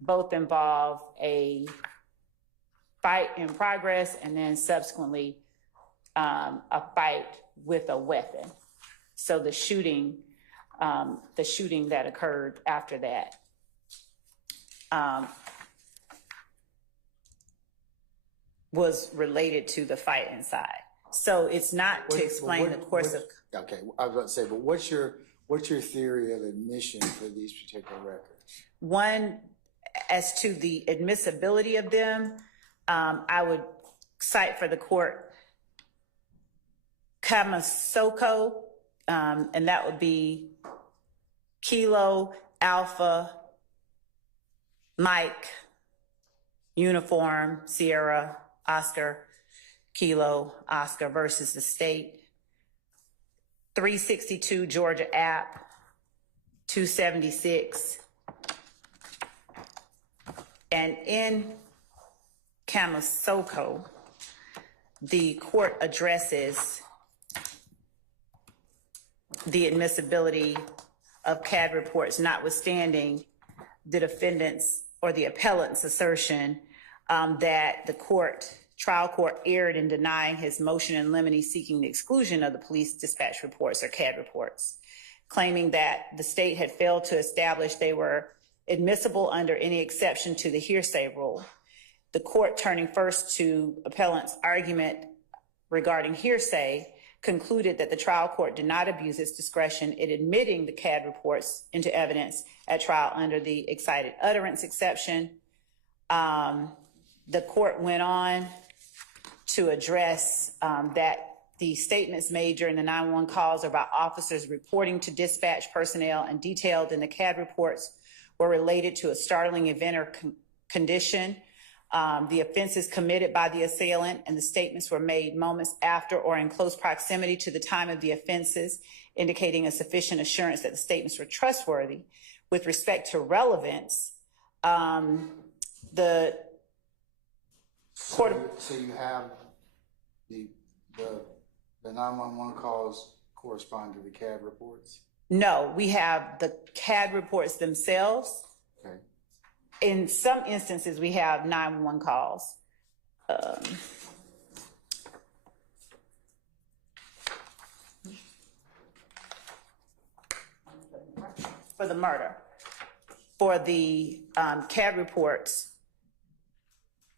both involve a fight in progress and then subsequently a fight with a weapon. So the shooting that occurred after that was related to the fight inside. So it's not to explain the course of. Okay, I was about to say, but what's your theory of admission for these particular records? One, as to the admissibility of them, I would cite for the court Kamasoko, and that would be Kilo, Alpha, Mike, Uniform, Sierra, Oscar, Kilo, Oscar versus the state. 362 Georgia App, 276. And in Kamasoko, the court addresses the admissibility of CAD reports, notwithstanding the defendant's or the appellant's assertion that the trial court erred in denying his motion in limine seeking the exclusion of the police dispatch reports or CAD reports, claiming that the state had failed to establish they were admissible under any exception to the hearsay rule. The court, turning first to appellant's argument regarding hearsay, concluded that the trial court did not abuse its discretion in admitting the CAD reports into evidence at trial under the excited utterance exception. The court went on to address that the statements made during the 911 calls about officers reporting to dispatch personnel and detailed in the CAD reports were related to a startling event or condition. The offenses committed by the assailant and the statements were made moments after or in close proximity to the time of the offenses, indicating a sufficient assurance that the statements were trustworthy. With respect to relevance, the court. So you have the 911 calls correspond to the CAD reports? No, we have the CAD reports themselves. Okay. In some instances, we have 911 calls. For the murder. For the CAD reports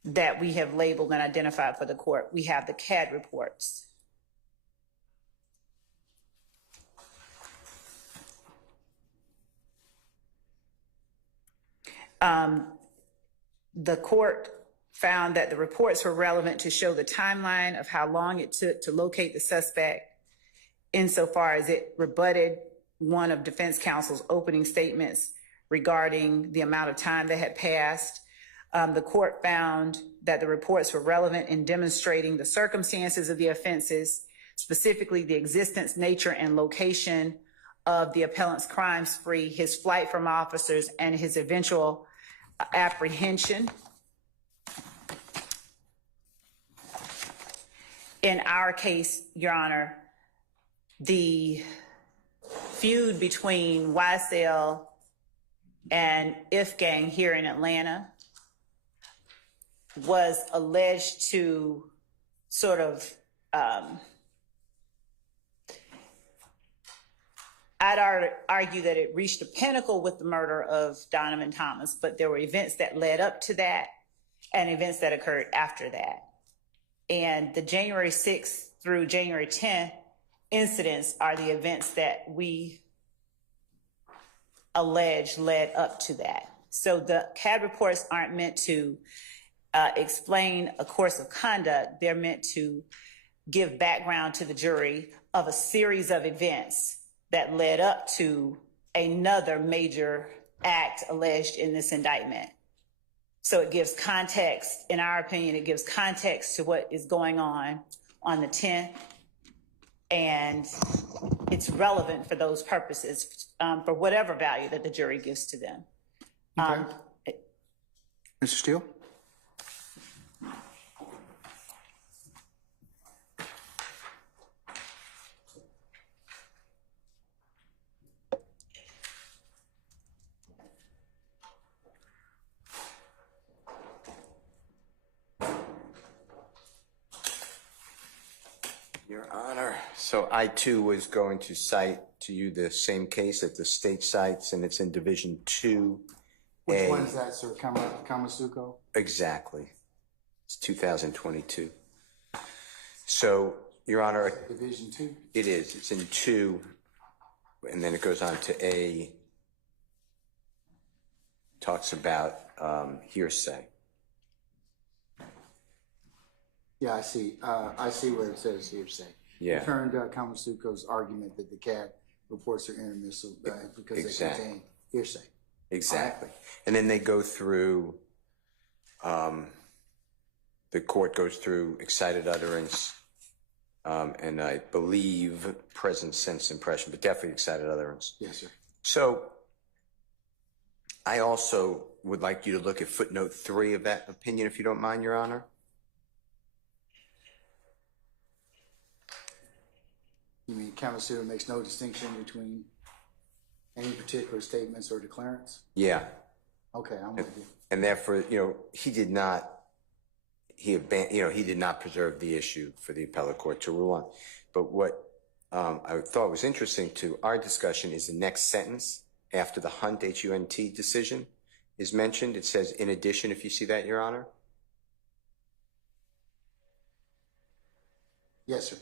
that we have labeled and identified for the court, we have the CAD reports. The court found that the reports were relevant to show the timeline of how long it took to locate the suspect, insofar as it rebutted one of defense counsel's opening statements regarding the amount of time that had passed. The court found that the reports were relevant in demonstrating the circumstances of the offenses, specifically the existence, nature, and location of the appellant's crime spree, his flight from officers, and his eventual apprehension. In our case, Your Honor, the feud between YSL and If Gang here in Atlanta was alleged to sort of I'd argue that it reached a pinnacle with the murder of Donovan Thomas, but there were events that led up to that and events that occurred after that. And the January 6th through January 10th incidents are the events that we allege led up to that. So the CAD reports aren't meant to explain a course of conduct. They're meant to give background to the jury of a series of events that led up to another major act alleged in this indictment. So it gives context, in our opinion, it gives context to what is going on the 10th, and it's relevant for those purposes, for whatever value that the jury gives to them. Okay. Mr. Steele? Your Honor, so I too was going to cite to you the same case that the state cites, and it's in Division 2. Which one is that, sir? Kamasuko? Exactly. It's 2022. So, Your Honor. Division 2? It is. It's in 2, and then it goes on to A. Talks about hearsay. Yeah, I see. I see where it says hearsay. Yeah. Returned Kamasuko's argument that the CAD reports are inadmissible because they contain hearsay. Exactly. And then they go through, the court goes through excited utterance, and I believe present sense impression, but definitely excited utterance. Yes, sir. So I also would like you to look at footnote 3 of that opinion, if you don't mind, Your Honor. You mean Kamasuko makes no distinction between any particular statements or declarants? Yeah. Okay, I'm with you. And therefore, he did not preserve the issue for the appellate court to rule on. But what I thought was interesting to our discussion is the next sentence after the Hunt, H-U-N-T decision is mentioned. It says, in addition, if you see that, Your Honor. Yes, sir.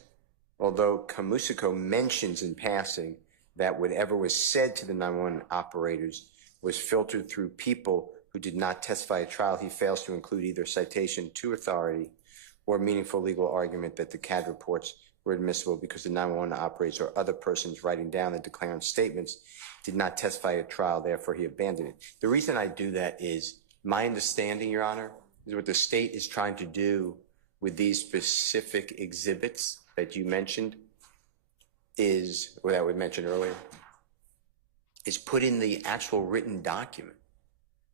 Although Kamasuko mentions in passing that whatever was said to the 911 operators was filtered through people who did not testify at trial, he fails to include either citation to authority or meaningful legal argument that the CAD reports were admissible because the 911 operators or other persons writing down the declarant's statements did not testify at trial, therefore he abandoned it. The reason I do that is my understanding, Your Honor, is what the state is trying to do with these specific exhibits that you mentioned is, or that we mentioned earlier, is put in the actual written document,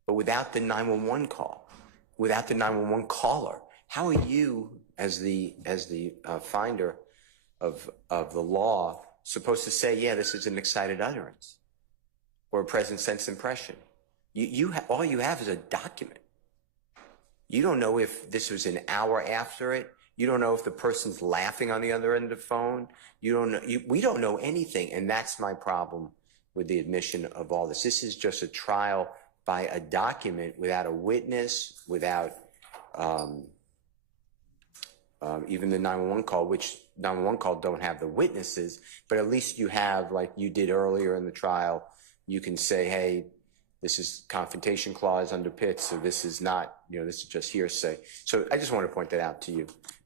but without the 911 call, without the 911 caller. How are you, as the finder of the law, supposed to say, yeah, this is an excited utterance or a present sense impression? All you have is a document. You don't know if this was an hour after it. You don't know if the person's laughing on the other end of the phone. We don't know anything, and that's my problem with the admission of all this. This is just a trial by a document without a witness, without even the 911 call, which 911 call don't have the witnesses, but at least you have, like you did earlier in the trial, you can say, hey, this is confrontation clause under Pitts, so this is not, this is just hearsay. So I just want to point that out to you.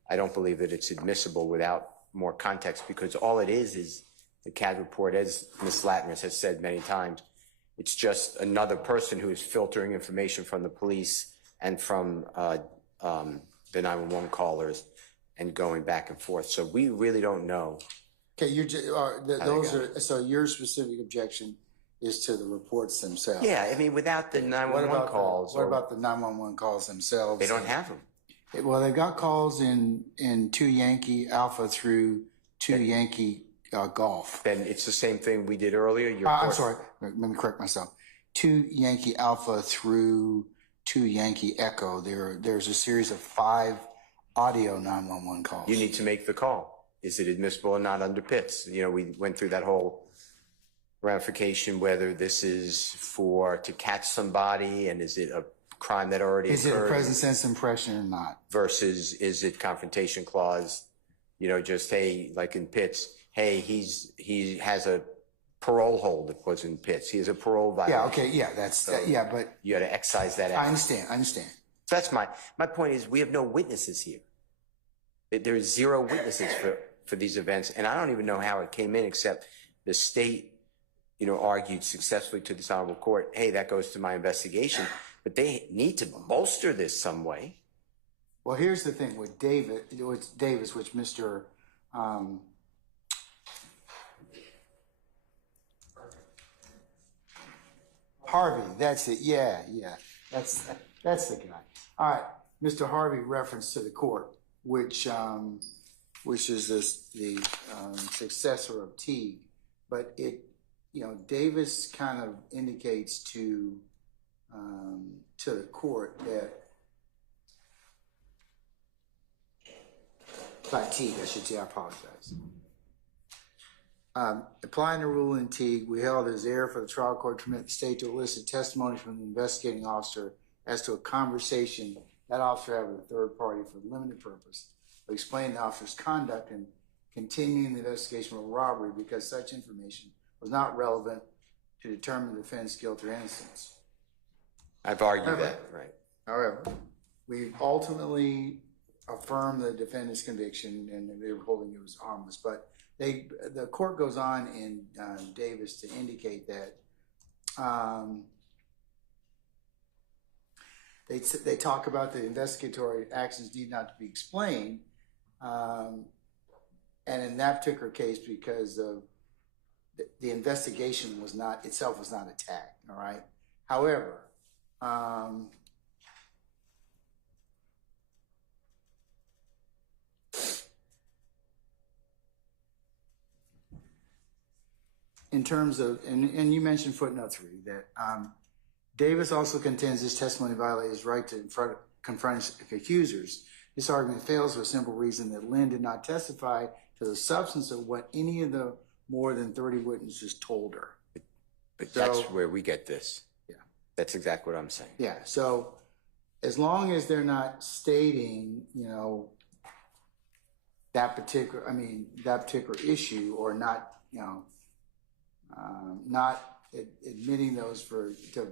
I don't believe that it's admissible without more context, because all it is the CAD report, as Ms. Latner has said many times, it's just another person who is filtering information from the police and from the 911 callers and going back and forth. So we really don't know. Okay, so your specific objection is to the reports themselves. Yeah, I mean, without the 911 calls. What about the 911 calls themselves? They don't have them. Well, they've got calls in 2 Yankee Alpha through 2 Yankee Golf. Then it's the same thing we did earlier. I'm sorry. Let me correct myself. 2 Yankee Alpha through 2 Yankee Echo. There's a series of 5 audio 911 calls. You need to make the call. Is it admissible or not under Pitts? We went through that whole ramification whether this is to catch somebody, and is it a crime that already Is it a occurred present sense impression or not? versus is it confrontation clause? You know, just, hey, like in Pitts, hey, he has a parole hold. It was in Pitts. He has a parole violation. Yeah, okay, yeah, but you got to excise that out. I understand. So that's my point is we have no witnesses here. There's zero witnesses for these events, and I don't even know how it came in, except the state, argued successfully to this honorable court, hey, that goes to my investigation, but they need to bolster this some way. Well, here's the thing with Davis, which Mr. Harvey, that's it. Yeah, that's the guy. All right, Mr. Harvey referenced to the court, which is the successor of Teague, but Davis kind of indicates to the court that. By Teague, I should say, I apologize. Applying the rule in Teague, we held as error for the trial court to permit the state to elicit testimony from the investigating officer as to a conversation that officer had with a third party for the limited purpose of explaining the officer's conduct and continuing the investigation of a robbery because such information was not relevant to determine the defendant's guilt or innocence. I've argued that, right. However, we ultimately affirm the defendant's conviction, and they were holding it was harmless. But the court goes on in Davis to indicate that they talk about the investigatory actions need not to be explained, and in that particular case, because of the investigation was not attacked. All right. However. In terms of, and you mentioned footnote 3, that Davis also contends this testimony violated his right to confront accusers. This argument fails for a simple reason that Lynn did not testify to the substance of what any of the more than 30 witnesses told her. But that's where we get this. Yeah. That's exactly what I'm saying. Yeah. So as long as they're not stating, that particular issue, or not, not admitting those to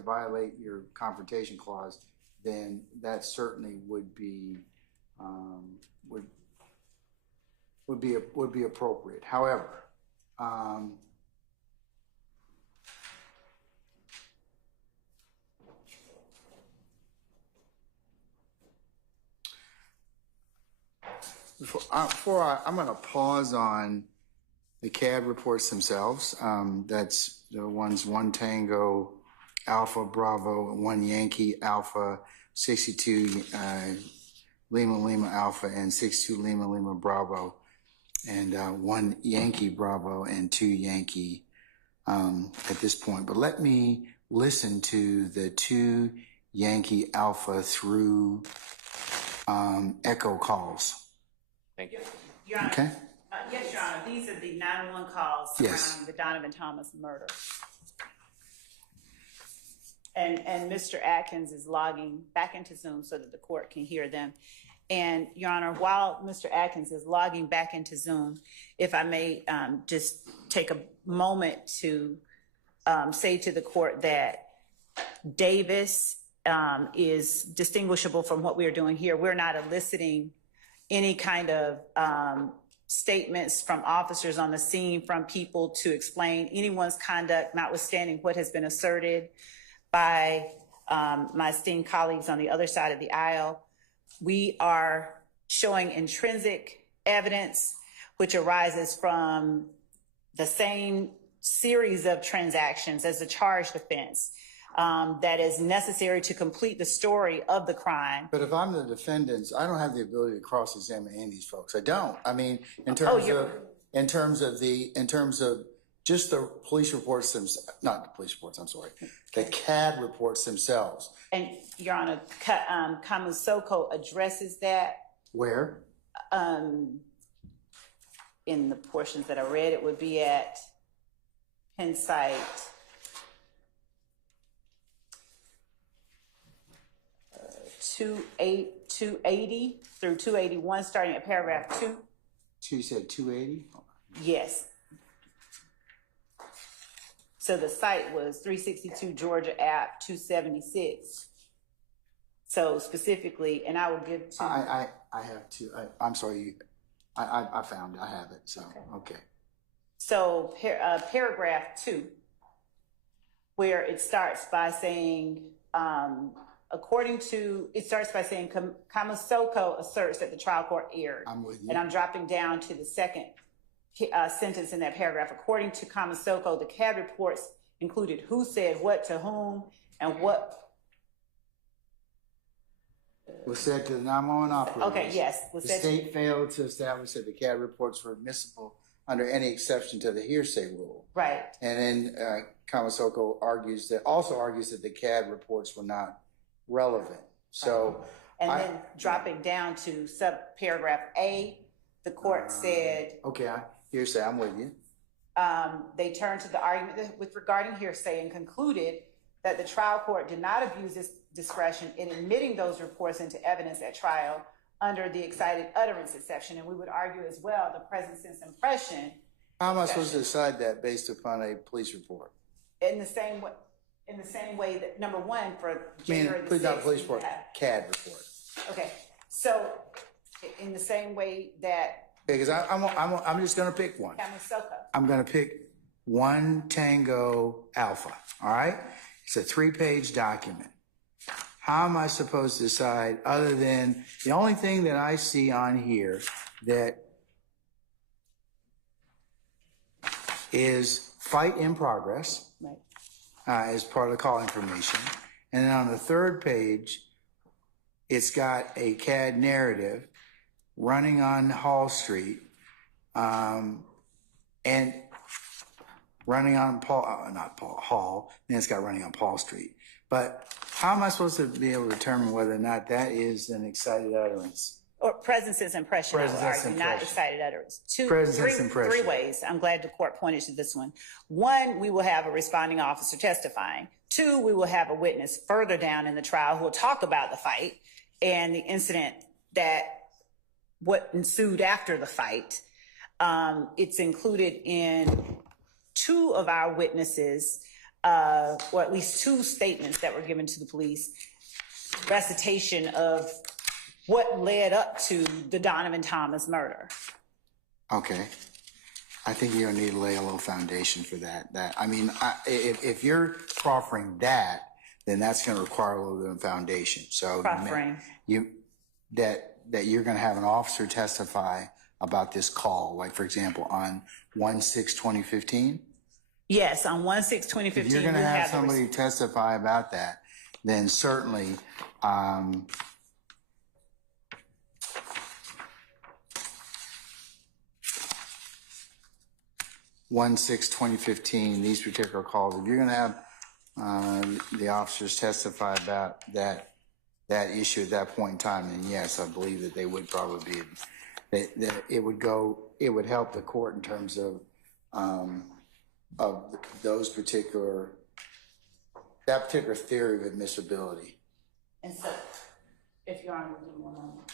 violate your confrontation clause, then that certainly would be appropriate. However, I'm going to pause on the CAD reports themselves. That's the ones 1 Tango Alpha Bravo, 1 Yankee Alpha, 62 Lima Lima Alpha, and 62 Lima Lima Bravo, and 1 Yankee Bravo and 2 Yankee at this point. But let me listen to the 2 Yankee Alpha through echo calls. Thank you. Your Honor, Okay. Yes, Your Honor. These are the 911 calls surrounding the Donovan Thomas murder. And Mr. Atkins is logging back into Zoom so that the court can hear them. And Your Honor, while Mr. Atkins is logging back into Zoom, if I may just take a moment to say to the court that Davis is distinguishable from what we are doing here. We're not eliciting any kind of statements from officers on the scene, from people to explain anyone's conduct, notwithstanding what has been asserted by my esteemed colleagues on the other side of the aisle. We are showing intrinsic evidence, which arises from the same series of transactions as the charged offense that is necessary to complete the story of the crime. But if I'm the defendants, I don't have the ability to cross-examine any of these folks. I don't. I mean, in terms of just the police reports themselves, not the police reports, I'm sorry, the CAD reports themselves. And Your Honor, Kamusoko addresses that. Where? In the portions that I read, it would be at Penn site 280 through 281, starting at paragraph 2. You said 280? Yes. So the site was 362 Georgia App 276. So specifically, and I will give to. I have two. I'm sorry. I found it. I have it. So, okay. So paragraph 2, where it starts by saying, it starts by saying, Kamasoko asserts that the trial court erred. I'm with you. And I'm dropping down to the second sentence in that paragraph. According to Kamasoko, the CAD reports included who said what to whom and what was said to the 911 operators. Okay, yes. The state failed to establish that the CAD reports were admissible under any exception to the hearsay rule. Right. And then Kamasoko also argues that the CAD reports were not relevant. So, and then dropping down to subparagraph A, the court said. Okay, hearsay. I'm with you. They turned to the argument with regarding hearsay and concluded that the trial court did not abuse its discretion in admitting those reports into evidence at trial under the excited utterance exception. And we would argue as well the present sense impression. How am I supposed to decide that based upon a police report? In the same way that, number one, for January the 6th. Not police report, CAD report. Okay, so in the same way that. Because I'm just going to pick one. I'm going to pick 1 Tango Alpha. All right, it's a 3-page document. How am I supposed to decide other than the only thing that I see on here that is fight in progress, right, as part of the call information. And then on the 3rd page, it's got a CAD narrative running on Hall Street, and running on Hall, and it's got running on Paul Street. But how am I supposed to be able to determine whether or not that is an excited utterance? Or present sense impression, I would argue, not excited utterance. Three ways. I'm glad the court pointed to this one. 1, we will have a responding officer testifying. 2, we will have a witness further down in the trial who will talk about the fight and the incident what ensued after the fight. It's included in 2 of our witnesses, or at least 2 statements that were given to the police, recitation of what led up to the Donovan Thomas murder. Okay. I think you're gonna need to lay a little foundation for that. If you're proffering that, then that's gonna require a little bit of foundation. So proffering. That you're gonna have an officer testify about this call, like for example, on 1/6/2015? Yes, on 1/6/2015. If you're gonna have somebody testify about that, then certainly, 1/6/2015, these particular calls, if you're gonna have the officers testify about that issue at that point in time, then yes, I believe that they would probably be, that it would help the court in terms of those that particular theory of admissibility. And so, if Your Honor would give me one moment.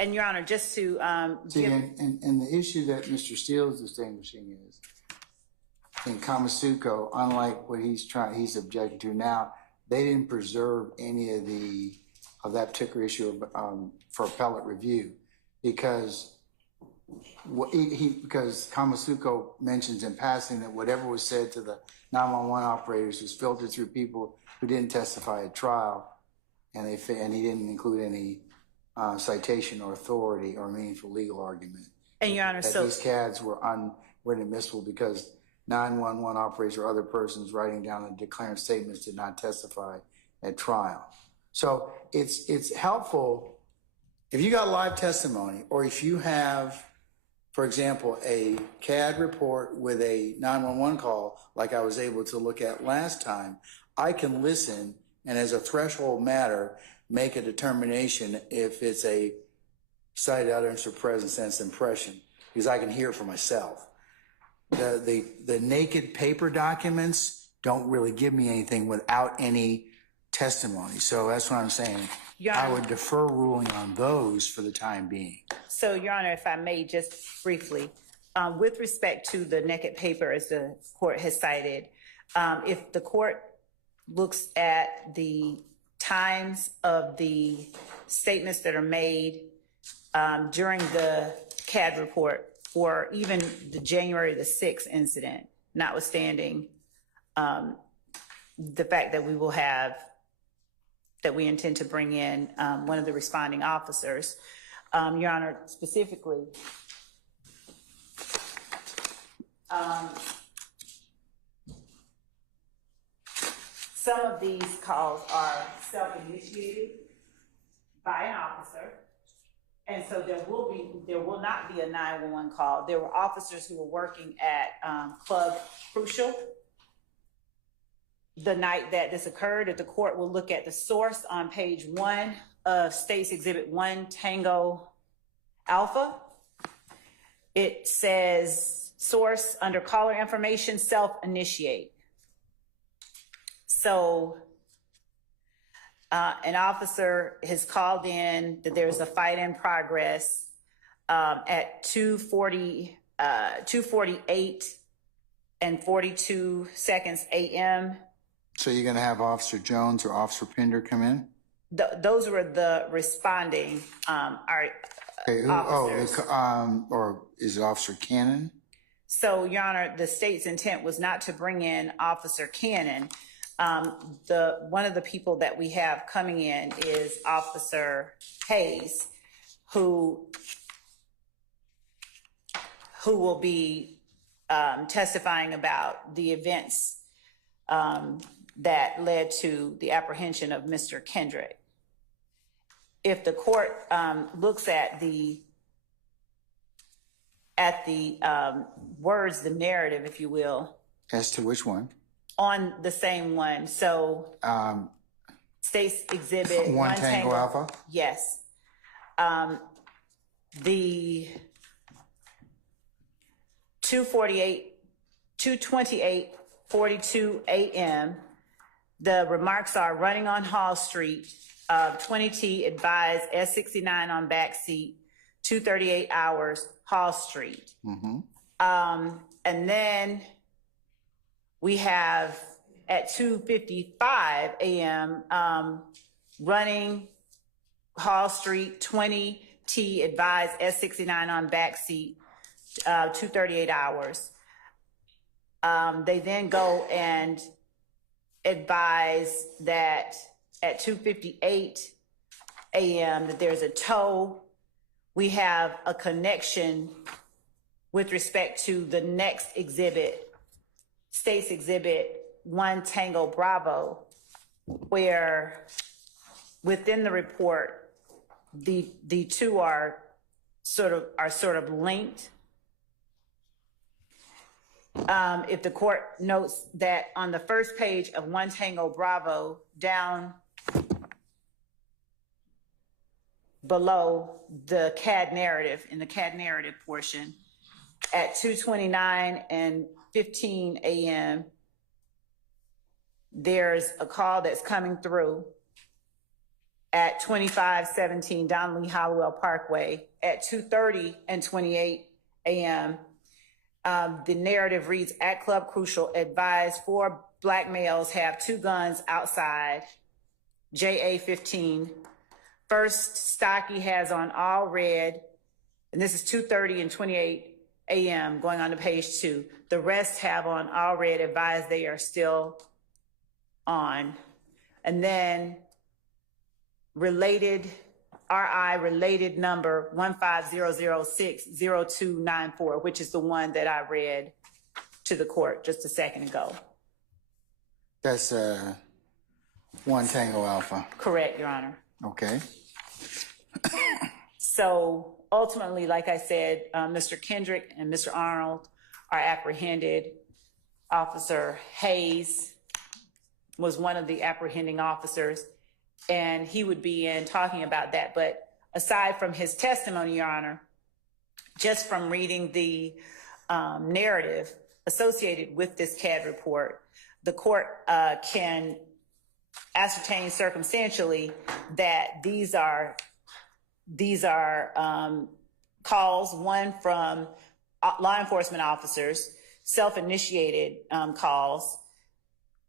And Your Honor, just to and the issue that Mr. Steele is distinguishing is in Kamasuko, unlike what he's objecting to now, they didn't preserve any of that particular issue for appellate review because Kamasuko mentions in passing that whatever was said to the 911 operators was filtered through people who didn't testify at trial, and he didn't include any citation or authority or meaningful legal argument. And Your Honor, these CADs were inadmissible because 911 operators or other persons writing down and declaring statements did not testify at trial. So it's helpful if you got live testimony, or if you have, for example, a CAD report with a 911 call, like I was able to look at last time, I can listen and as a threshold matter, make a determination if it's a cited utterance or present sense impression, because I can hear it for myself. The naked paper documents don't really give me anything without any testimony. So that's what I'm saying. Your I Honor. would defer ruling on those for the time being. So, Your Honor, if I may, just briefly, with respect to the naked paper, as the court has cited, if the court looks at the times of the statements that are made during the CAD report, or even the January the 6th incident, notwithstanding the fact that we intend to bring in one of the responding officers. Your Honor, specifically, some of these calls are self-initiated by an officer. And so there will not be a 911 call. There were officers who were working at Club Crucial the night that this occurred. If the court will look at the source on page 1 of State's Exhibit 1, Tango Alpha, it says source under caller information, self-initiate. So an officer has called in that there's a fight in progress at 2:48 and 42 seconds a.m. So you're going to have Officer Jones or Officer Pender come in? Those were the responding officers. Or is it Officer Cannon? So, Your Honor, the state's intent was not to bring in Officer Cannon. One of the people that we have coming in is Officer Hayes, who will be testifying about the events that led to the apprehension of Mr. Kendrick. If the court looks at the words, the narrative, if you will. As to which one? On the same one. So State's Exhibit 1 Tango Alpha? Yes. The 2:28:42 a.m. The remarks are running on Hall Street, 20T advised S69 on backseat, 2:38 hours, Hall Street. Mm-hmm. And then we have at 2:55 a.m. Running Hall Street, 20T advised S69 on backseat, 2:38 hours. They then go and advise that at 2:58 a.m. that there's a tow. We have a connection with respect to the next exhibit, State's Exhibit 1 Tango Bravo, where within the report, the two are sort of linked. If the court notes that on the first page of 1 Tango Bravo, down below the CAD narrative, in the CAD narrative portion, at 2:29 and 15 a.m., there's a call that's coming through at 2517 Donnelly Hollowell Parkway. At 2:30 and 28 a.m., the narrative reads, at Club Crucial, advised 4 black males have 2 guns outside, JA-15. First, Stocky has on all red, and this is 2:30 and 28 a.m., going on to page 2. The rest have on all red, advised they are still on. And then related number 150060294, which is the one that I read to the court just a second ago. That's 1 Tango Alpha. Correct, Your Honor. Okay. So ultimately, like I said, Mr. Kendrick and Mr. Arnold are apprehended. Officer Hayes was one of the apprehending officers, and he would be in talking about that. But aside from his testimony, Your Honor, just from reading the narrative associated with this CAD report, the court can ascertain circumstantially that these are calls, one from law enforcement officers, self-initiated calls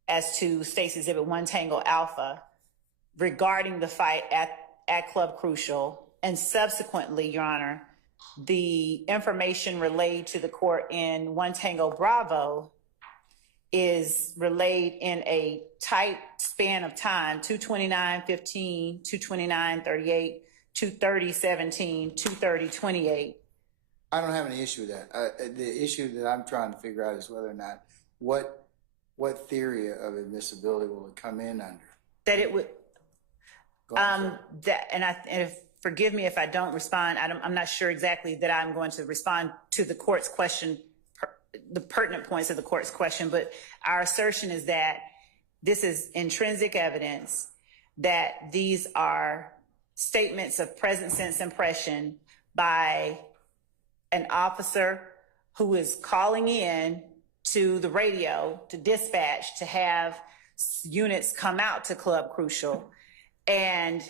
as to State's Exhibit 1 Tango Alpha regarding the fight at Club Crucial, and subsequently, Your Honor, the information relayed to the court in 1 Tango Bravo is relayed in a tight span of time, 2:29:15, 2:29:38, 2:30:17, 2:30:28. I don't have any issue with that. The issue that I'm trying to figure out is whether or not, what theory of admissibility will it come in under? That it would, forgive me if I don't respond. I'm not sure exactly that I'm going to respond to the court's question, the pertinent points of the court's question, but our assertion is that this is intrinsic evidence, that these are statements of present sense impression by an officer who is calling in to the radio, to dispatch, to have units come out to Club Crucial. And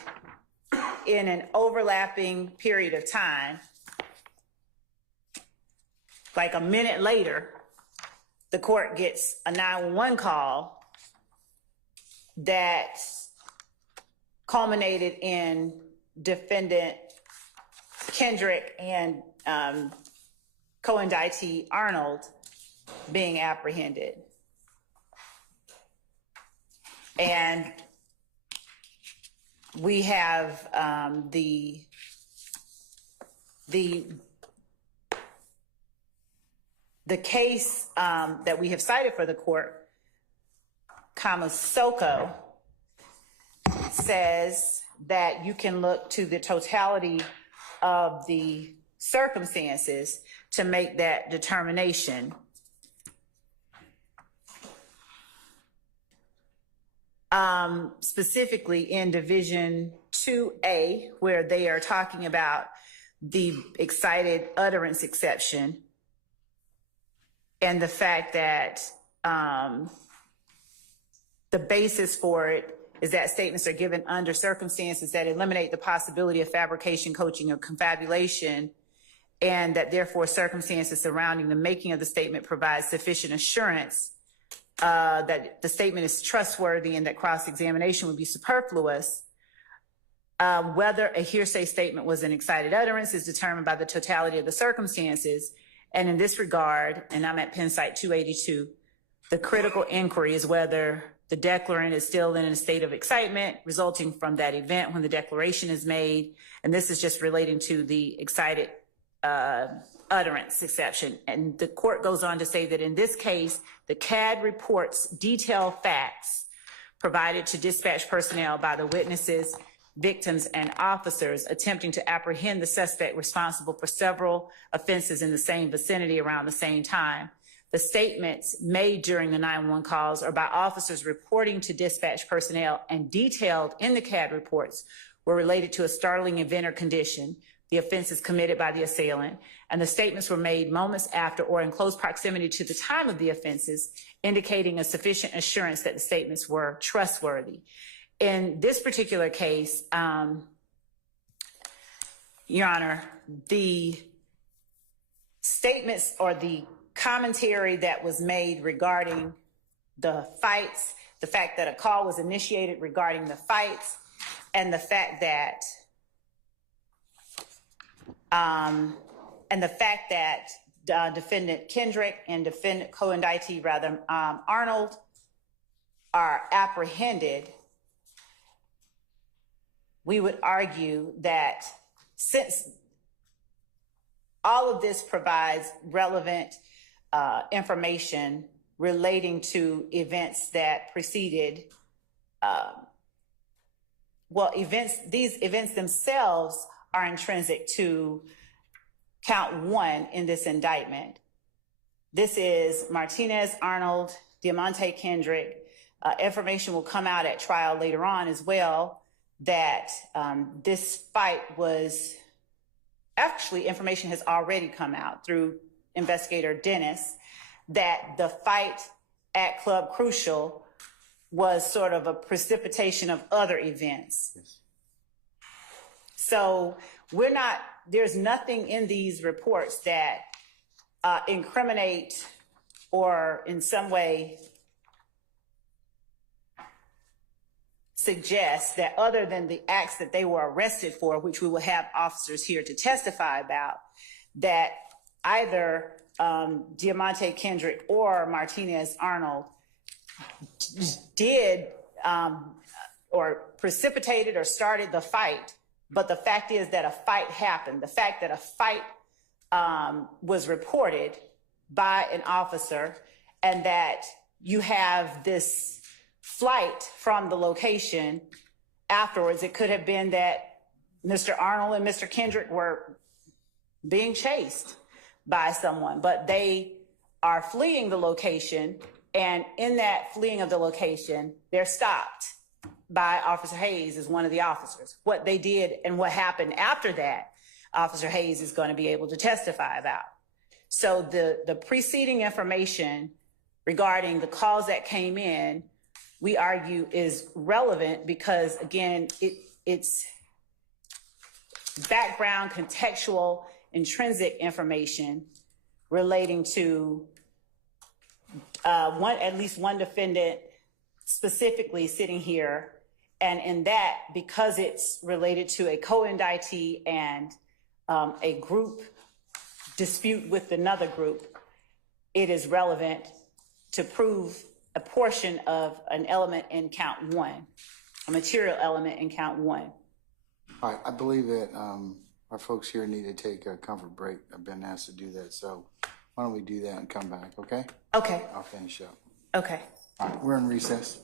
in an overlapping period of time, like a minute later, the court gets a 911 call that culminated in defendant Kendrick and co-indictee Arnold being apprehended. And we have the case that we have cited for the court, Kamasoko, says that you can look to the totality of the circumstances to make that determination. Specifically in Division 2A, where they are talking about the excited utterance exception and the fact that the basis for it is that statements are given under circumstances that eliminate the possibility of fabrication, coaching, or confabulation, and that therefore circumstances surrounding the making of the statement provide sufficient assurance that the statement is trustworthy and that cross-examination would be superfluous. Whether a hearsay statement was an excited utterance is determined by the totality of the circumstances. And in this regard, and I'm at Penn Site 282, the critical inquiry is whether the declarant is still in a state of excitement resulting from that event when the declaration is made. And this is just relating to the excited utterance exception. And the court goes on to say that in this case, the CAD reports detailed facts provided to dispatch personnel by the witnesses, victims, and officers attempting to apprehend the suspect responsible for several offenses in the same vicinity around the same time. The statements made during the 911 calls are by officers reporting to dispatch personnel and detailed in the CAD reports were related to a startling event or condition, the offenses committed by the assailant, and the statements were made moments after or in close proximity to the time of the offenses, indicating a sufficient assurance that the statements were trustworthy. In this particular case, Your Honor, the statements or the commentary that was made regarding the fights, the fact that a call was initiated regarding the fights, and the fact that defendant Kendrick and defendant co-indictee Arnold are apprehended, we would argue that since all of this provides relevant information relating to events that preceded, these events themselves are intrinsic to count 1 in this indictment. This is Martinez, Arnold, Diamante, Kendrick. Information will come out at trial later on as well that this fight was, actually information has already come out through investigator Dennis, that the fight at Club Crucial was sort of a precipitation of other events. Yes. So there's nothing in these reports that incriminate or in some way suggest that other than the acts that they were arrested for, which we will have officers here to testify about, that either Diamante, Kendrick, or Martinez, Arnold did or precipitated or started the fight. But the fact is that a fight happened. The fact that a fight was reported by an officer and that you have this flight from the location afterwards. It could have been that Mr. Arnold and Mr. Kendrick were being chased by someone, but they are fleeing the location, and in that fleeing of the location, they're stopped by Officer Hayes as one of the officers. What they did and what happened after that, Officer Hayes is going to be able to testify about. So the preceding information regarding the calls that came in, we argue is relevant because, again, it's background, contextual, intrinsic information relating to at least one defendant specifically sitting here. And in that, because it's related to a co-indictee and a group dispute with another group, it is relevant to prove a portion of an element in count 1, a material element in count 1. All right, I believe that our folks here need to take a comfort break. I've been asked to do that, so why don't we do that and come back, okay? Okay. I'll finish up. Okay. All right, we're in recess.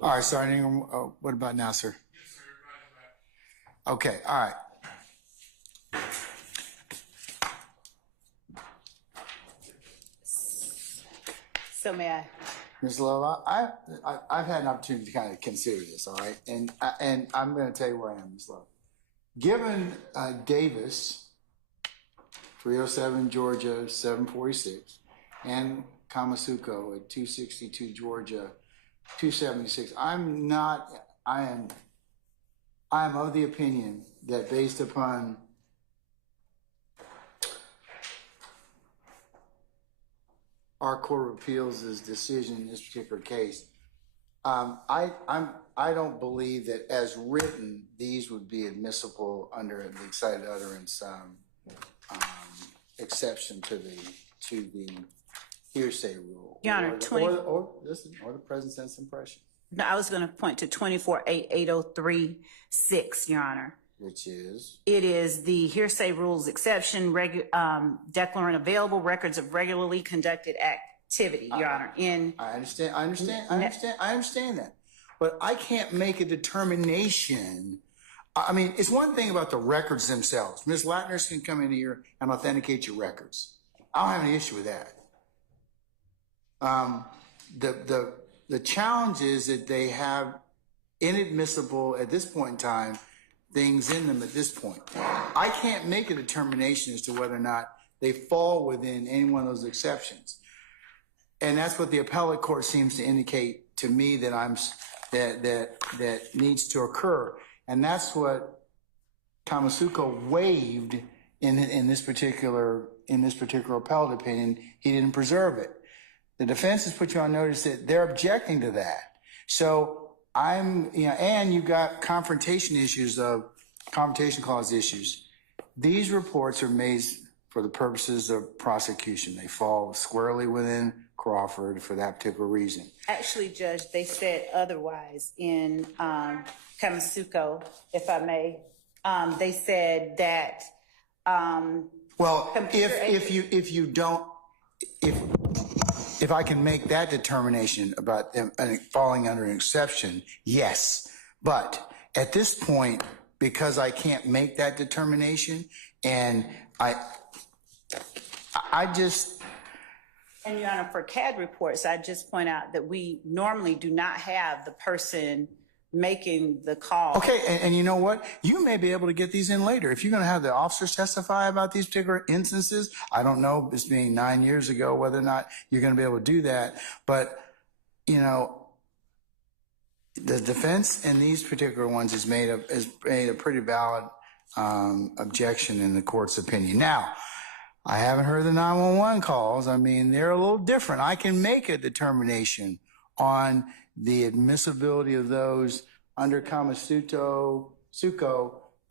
All right, starting. What about now, sir? Okay, all right. So may I? Ms. Love, I've had an opportunity to kind of consider this, all right? And I'm going to tell you where I am, Ms. Love. Given Davis, 307 Georgia 746, and Kamasuko at 262 Georgia 276, I am of the opinion that based upon our Court of Appeals' decision in this particular case, I don't believe that as written, these would be admissible under the excited utterance exception to the hearsay rule. Your Honor, or the present sense impression. No, I was going to point to 24.8036, Your Honor. Which is? It is the hearsay rules exception, declaring available records of regularly conducted activity, Your Honor. I understand that. But I can't make a determination. I mean, it's one thing about the records themselves. Ms. Latners can come in here and authenticate your records. I don't have any issue with that. The challenge is that they have inadmissible, at this point in time, things in them at this point. I can't make a determination as to whether or not they fall within any one of those exceptions. And that's what the appellate court seems to indicate to me that needs to occur. And that's what Kamasuko waived in this particular appellate opinion. He didn't preserve it. The defense has put you on notice that they're objecting to that. So and you've got confrontation clause issues. These reports are made for the purposes of prosecution. They fall squarely within Crawford for that particular reason. Actually, Judge, they said otherwise in Kamasuko, if I may. They said that. If I can make that determination about them falling under an exception, yes. But at this point, because I can't make that determination, and I just. And Your Honor, for CAD reports, I just point out that we normally do not have the person making the call. Okay, and you know what? You may be able to get these in later. If you're going to have the officers testify about these particular instances, I don't know, this being 9 years ago, whether or not you're going to be able to do that. But, the defense in these particular ones has made a pretty valid objection in the court's opinion. Now, I haven't heard the 911 calls. I mean, they're a little different. I can make a determination on the admissibility of those under Kamasuko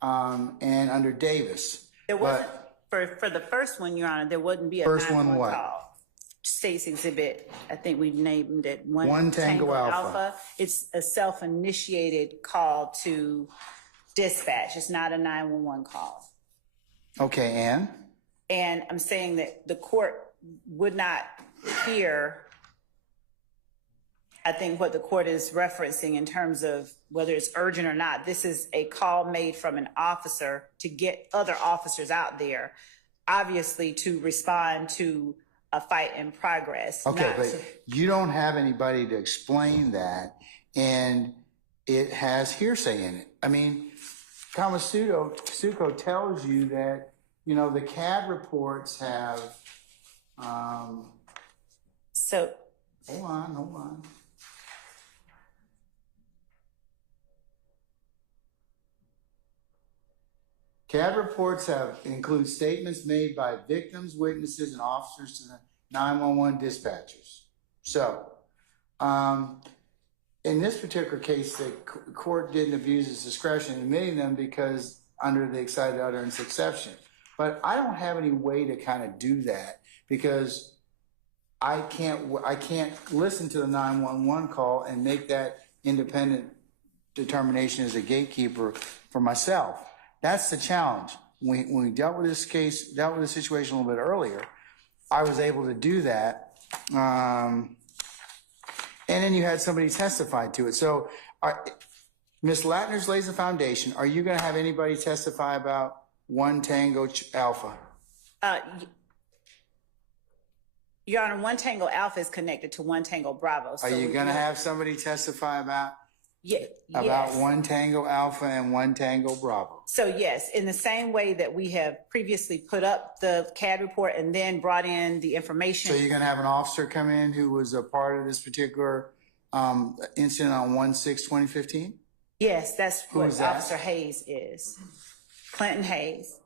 and under Davis. There wasn't, for the first one, Your Honor, there wouldn't be a 911 call. State's exhibit, I think we named it One Tango Alpha. It's a self-initiated call to dispatch. It's not a 911 call. Okay, Ann? And I'm saying that the court would not hear, I think, what the court is referencing in terms of whether it's urgent or not. This is a call made from an officer to get other officers out there, obviously to respond to a fight in progress. Okay, but you don't have anybody to explain that, and it has hearsay in it. I mean, Kamasuko tells you that, you know, the CAD reports have, so, hold on. CAD reports include statements made by victims, witnesses, and officers to the 911 dispatchers. So, in this particular case, the court didn't abuse its discretion in admitting them because under the excited utterance exception. But I don't have any way to kind of do that because I can't listen to the 911 call and make that independent determination as a gatekeeper for myself. That's the challenge. When we dealt with this situation a little bit earlier, I was able to do that. And then you had somebody testify to it. So Ms. Latner's lays the foundation. Are you going to have anybody testify about 1 Tango Alpha? Your Honor, 1 Tango Alpha is connected to 1 Tango Bravo. Are you going to have somebody testify about? Yes. 1 Tango Alpha and 1 Tango Bravo. So yes, in the same way that we have previously put up the CAD report and then brought in the information. So you're going to have an officer come in who was a part of this particular incident on 1/6/2015? Yes, that's Who what is that? Officer Hayes is. Clinton Hayes.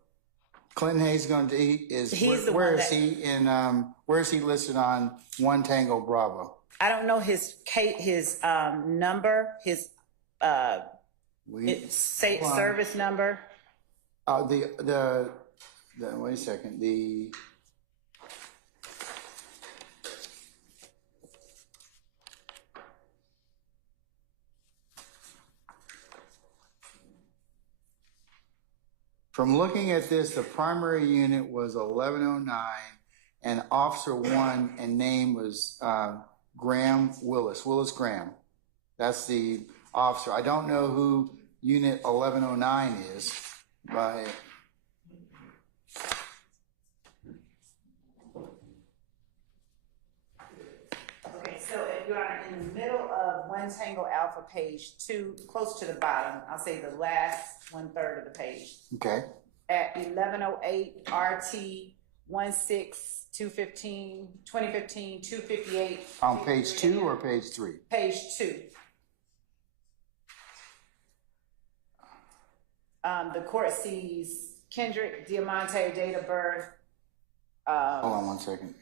Clinton Hayes going to where is he listed on 1 Tango Bravo? I don't know his number, his service number. Wait a second. From looking at this, the primary unit was 1109, and Officer 1 and name was Graham Willis Graham. That's the officer. I don't know who Unit 1109 is, but Okay, so if you're in the middle of 1 Tango Alpha page 2, close to the bottom, I'll say the last 1/3 of the page. Okay. At 1108 RT 16/215 2015 258. On page 2 or page 3? Page 2. The court sees Kendrick Diamante, date of birth. Hold on 1 second.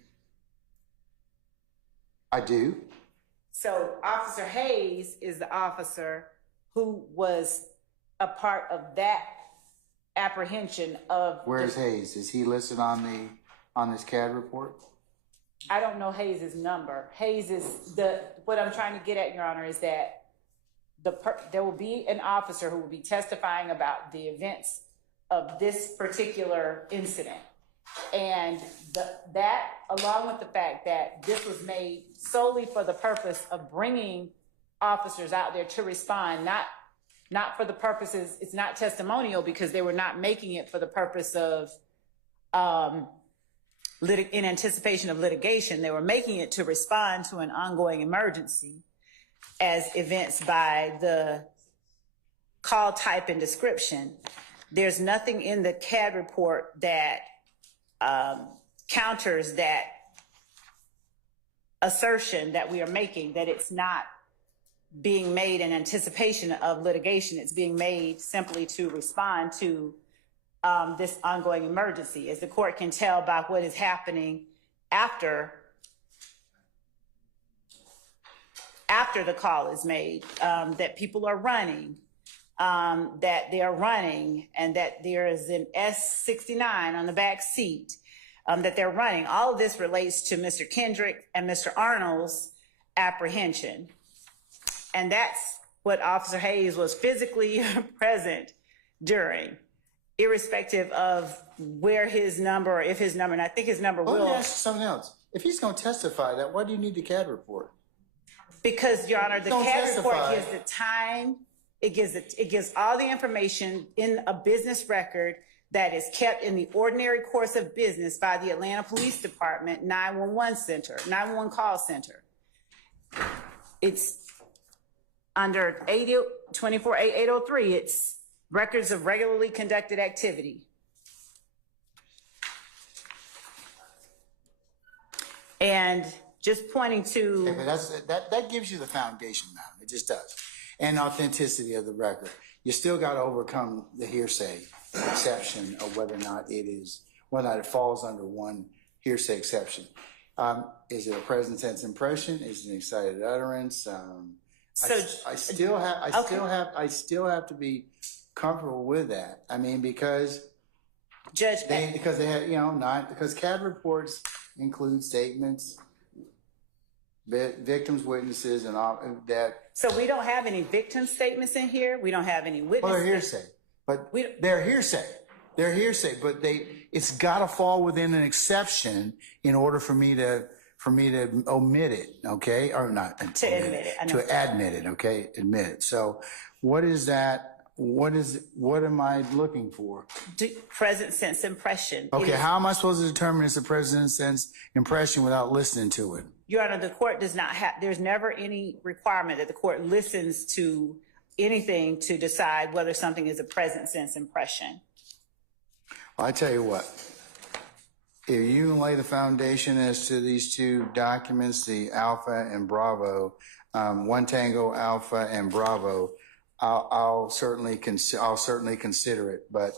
I do. So Officer Hayes is the officer who was a part of that apprehension of. Where's Hayes? Is he listed on this CAD report? I don't know Hayes's number. Hayes is what I'm trying to get at, Your Honor, is that there will be an officer who will be testifying about the events of this particular incident. And that, along with the fact that this was made solely for the purpose of bringing officers out there to respond, not for the purposes, it's not testimonial because they were not making it for the purpose of, in anticipation of litigation. They were making it to respond to an ongoing emergency as evinced by the call type and description. There's nothing in the CAD report that counters that assertion that we are making, that it's not being made in anticipation of litigation. It's being made simply to respond to this ongoing emergency. As the court can tell by what is happening after the call is made, that people are running, that they are running, and that there is an S69 on the back seat, that they're running. All of this relates to Mr. Kendrick and Mr. Arnold's apprehension. And that's what Officer Hayes was physically present during, irrespective of where his number, or if his number, and I think his number Let me will. ask you something else. If he's going to testify that, why do you need the CAD report? Because, Your Honor, the Don't CAD report testify. gives the time, it gives all the information in a business record that is kept in the ordinary course of business by the Atlanta Police Department 911 call center. It's under 24-803, it's records of regularly conducted activity. And just pointing to... Okay, but that gives you the foundation, madam. It just does. And authenticity of the record. You still got to overcome the hearsay exception of whether or not it falls under one hearsay exception. Is it a present tense impression? Is it an excited utterance? I still have to be comfortable with that. I mean, because because CAD reports include statements, victims, witnesses, and all that. So we don't have any victim statements in here. We don't have any witnesses. Well, they're hearsay, but they're hearsay. They're hearsay, but it's got to fall within an exception in order for me to omit it, okay, or not to admit it. To admit it, okay, admit it. So, what is that? What am I looking for? Present sense impression. Okay, how am I supposed to determine it's a present sense impression without listening to it? Your Honor, the court does not have, there's never any requirement that the court listens to anything to decide whether something is a present sense impression. Well, I tell you what, if you can lay the foundation as to these two documents, the Alpha and Bravo, One Tango Alpha and Bravo, I'll certainly consider it. But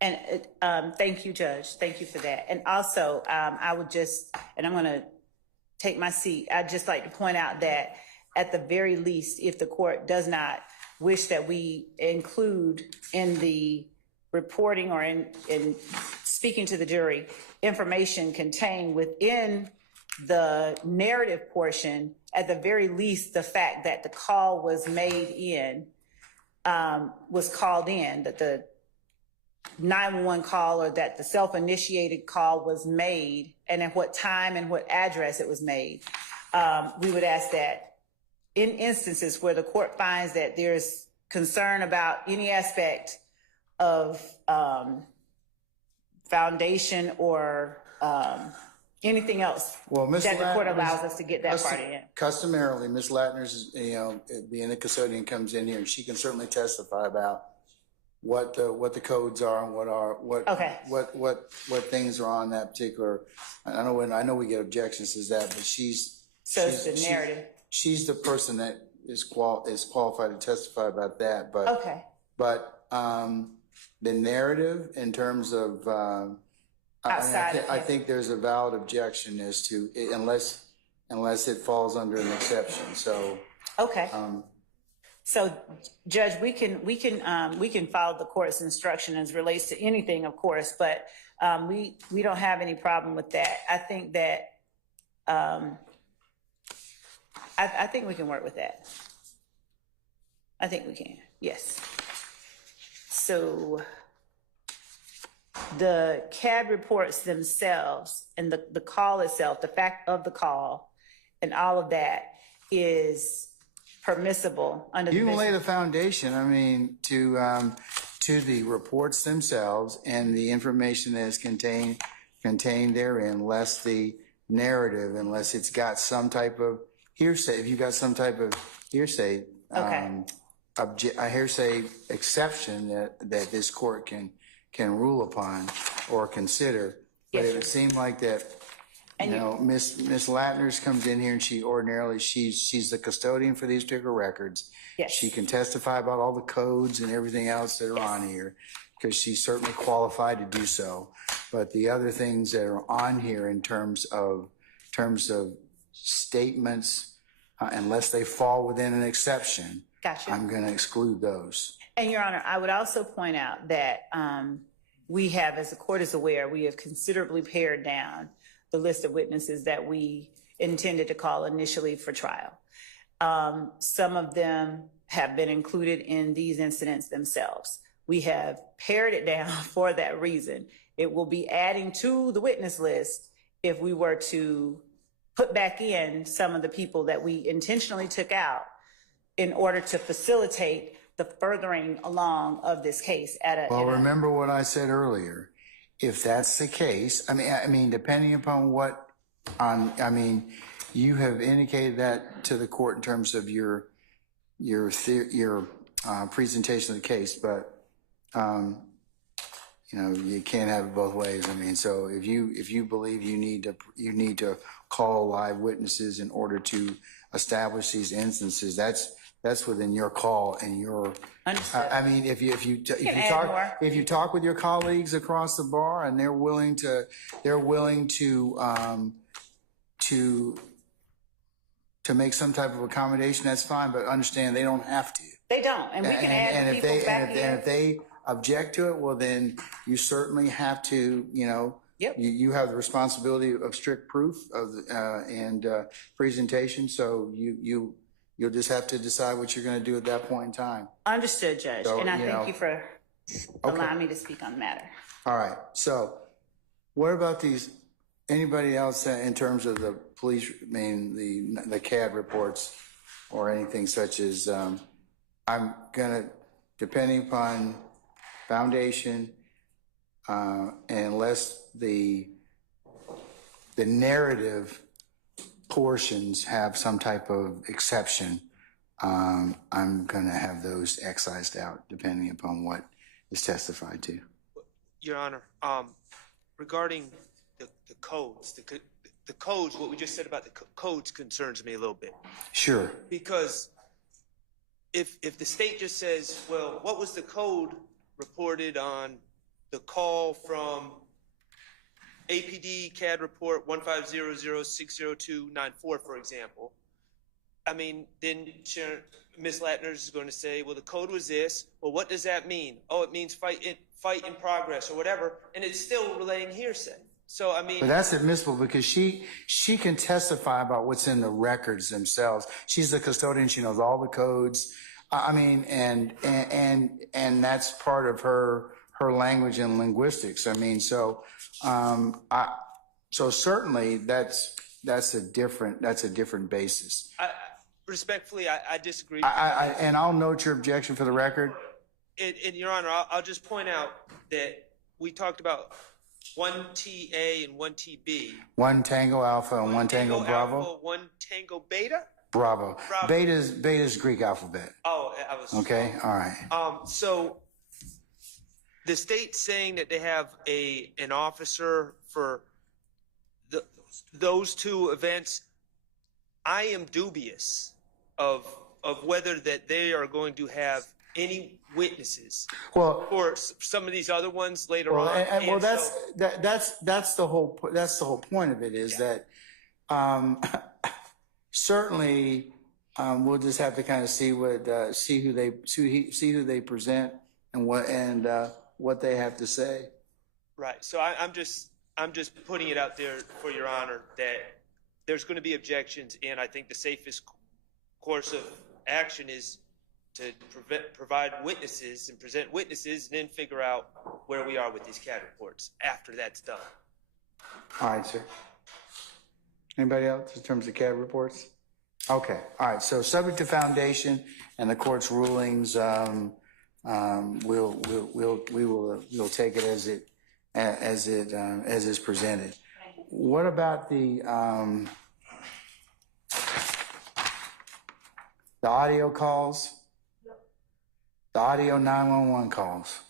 thank you, Judge. Thank you for that. And also, I would just, and I'm going to take my seat. I'd just like to point out that at the very least, if the court does not wish that we include in the reporting or in speaking to the jury information contained within the narrative portion, at the very least, the fact that the call was made in, was called in, that the 911 call or that the self-initiated call was made, and at what time and what address it was made. We would ask that in instances where the court finds that there's concern about any aspect of foundation or anything else that the court allows us to get that part in. Customarily, Ms. Latner's, being a custodian, comes in here and she can certainly testify about what the codes are and what things are on that particular. I know we get objections to that, but she's the narrative. She's the person that is qualified to testify about that. But the narrative in terms of I think there's a valid objection as to unless it falls under an exception. So So, Judge, we can follow the court's instruction as relates to anything, of course, but we don't have any problem with that. I think that I think we can work with that. I think we can. Yes. So the CAD reports themselves and the call itself, the fact of the call, and all of that is permissible under you can lay the foundation. I mean, to the reports themselves and the information that is contained therein, less the narrative, unless it's got some type of hearsay. If you've got some type of hearsay, a hearsay exception that this court can rule upon or consider. But it would seem like that. Miss Latner's comes in here and she's the custodian for these particular records. Yes. She can testify about all the codes and everything else that are on here because she's certainly qualified to do so. But the other things that are on here in terms of statements, unless they fall within an exception, I'm going to exclude those. And Your Honor, I would also point out that we have, as the court is aware, we have considerably pared down the list of witnesses that we intended to call initially for trial. Some of them have been included in these incidents themselves. We have pared it down for that reason. It will be adding to the witness list if we were to put back in some of the people that we intentionally took out in order to facilitate the furthering along of this case Well, remember what I said earlier. If that's the case, I mean, depending upon you have indicated that to the court in terms of your presentation of the case, but you can't have it both ways. I mean, so if you believe you need to call live witnesses in order to establish these instances, that's within your call and your. I mean, if you talk with your colleagues across the bar and they're willing to make some type of accommodation, that's fine. But understand they don't have to. They don't, and we can add people back in. And if they object to it, well, then you certainly have to. You have the responsibility of strict proof and presentation. So you'll just have to decide what you're going to do at that point in time. Understood, Judge. So, and I thank you for allowing me to speak on the matter. All right. So what about anybody else in terms of the police, the CAD reports or anything such as, I'm going to, depending upon foundation, unless the narrative portions have some type of exception, I'm going to have those excised out depending upon what is testified to. Your Honor, regarding the codes, the codes, what we just said about the codes concerns me a little bit. Sure. Because if the state just says, well, what was the code reported on the call from APD CAD report 150060294, for example, I mean, then Ms. Latner is going to say, well, the code was this. Well, what does that mean? Oh, it means fight in progress or whatever, and it's still relaying hearsay. So, I mean, but that's admissible because she can testify about what's in the records themselves. She's the custodian. She knows all the codes. I mean, and that's part of her language and linguistics. I mean, so certainly that's a different basis. Respectfully, I disagree. And I'll note your objection for the record. And Your Honor, I'll just point out that we talked about 1TA and 1TB. 1 Tango Alpha and 1 Tango Bravo. Alpha, 1 Tango Beta. Bravo. Beta's Greek alphabet. Oh, I was okay. All right. So the state saying that they have an officer for those two events, I am dubious of whether that they are going to have any witnesses for some of these other ones later on. That's the whole point of it is that certainly we'll just have to kind of see who they present and what they have to say. Right. So I'm just putting it out there for Your Honor that there's going to be objections, and I think the safest course of action is to provide witnesses and present witnesses and then figure out where we are with these CAD reports after that's done. All right, sir. Anybody else in terms of CAD reports? Okay. All right. So subject to foundation and the court's rulings, we'll take it as is presented. What about the audio calls? The audio 911 calls.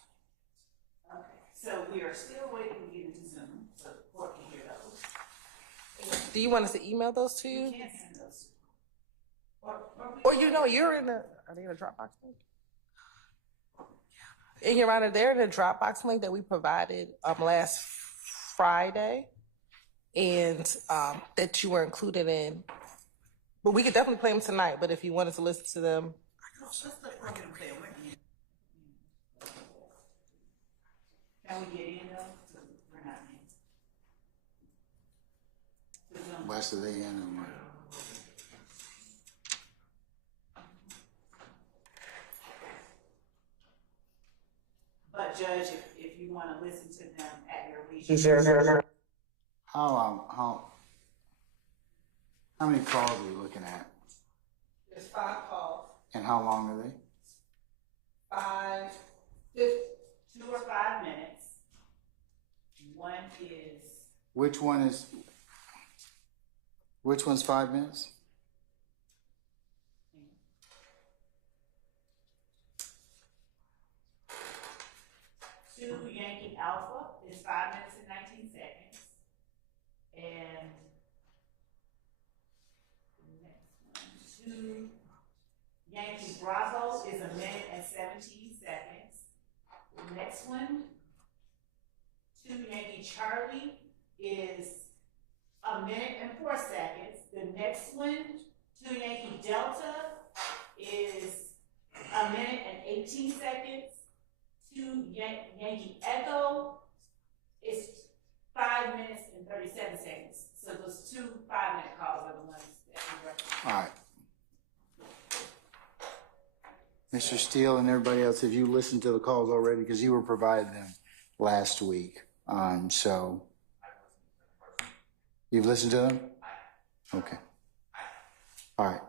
Okay, so we are still waiting to get into Zoom, so the court can hear those. Do you want us to email those to you? We can't send those. Or you're in are they in a Dropbox link? And Your Honor, they're in a Dropbox link that we provided last Friday, and that you were included in. But we could definitely play them tonight. But if you wanted to listen to them, Can we get in though? We're not in. West of the end. Judge, if you want to listen to them at your leisure. How many calls are you looking at? There's 5 calls. And how long are they? 2 or 5 minutes. One is. Which one's 5 minutes? Two Yankee Alpha is 5 minutes and 19 seconds. And the next one, 2 Yankee Bravo is 1 minute and 17 seconds. The next one, 2 Yankee Charlie is 1 minute and 4 seconds. The next one, 2 Yankee Delta is 1 minute and 18 seconds. 2 Yankee Echo is 5 minutes and 37 seconds. So those 2 5-minute calls are the ones that we recommend. All right. Mr. Steele and everybody else, have you listened to the calls already? Because you were provided them last week. So you've listened to them? Okay. All right.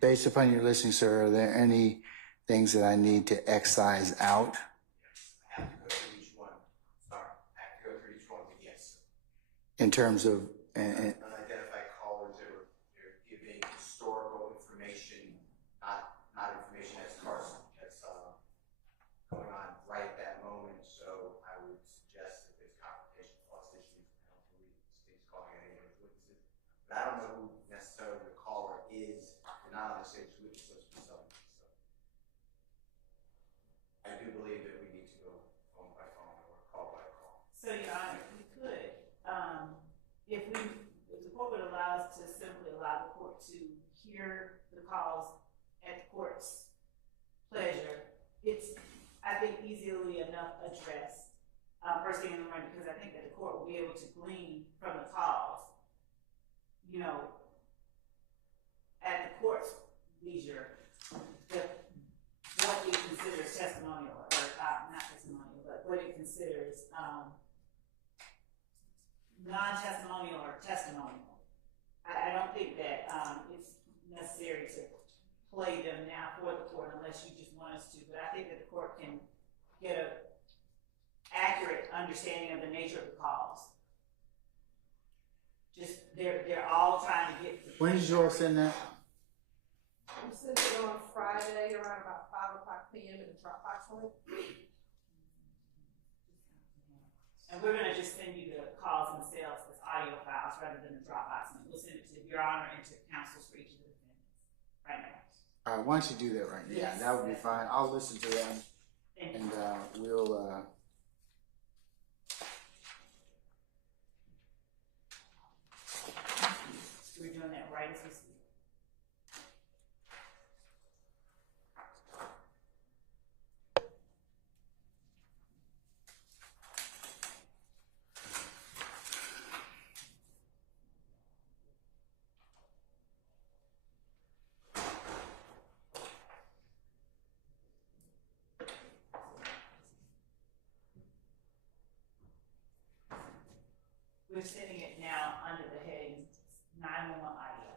Based upon your listening, sir, are there any things that I need to excise out? I have to go through each one. Sorry, I have to go through each one, but yes. In terms of, Unidentified callers that are giving historical information, not information that's going on right at that moment. So I would suggest that there's confrontation clause issues. I don't believe the state's calling any of those witnesses. But I don't know who necessarily the caller is. They're not on the state's witness list for some. So I do believe that we need to go phone by phone or call by call. So, Your Honor, we could, if the court would allow us to simply allow the court to hear the calls at the court's pleasure, it's, I think, easily enough addressed first thing in the morning, because I think that the court will be able to glean from the calls, you know, at the court's leisure, what it considers testimonial, or not testimonial, but what it considers non-testimonial or testimonial. I don't think that it's necessary to play them now for the court unless you just want us to, but I think that the court can get an accurate understanding of the nature of the calls. Just, they're all trying to get. when did you all send that? I'm sending it on Friday around about 5:00 p.m. in the Dropbox link. And we're gonna just send you the calls themselves as audio files rather than the Dropbox link. We'll send it to Your Honor and to counsels for each of the defendants right now. All right, why don't you do that right now? Yes. That would be fine. I'll listen to them, and we'll. We're doing that right as we speak. We're sending it now under the heading 911 audio.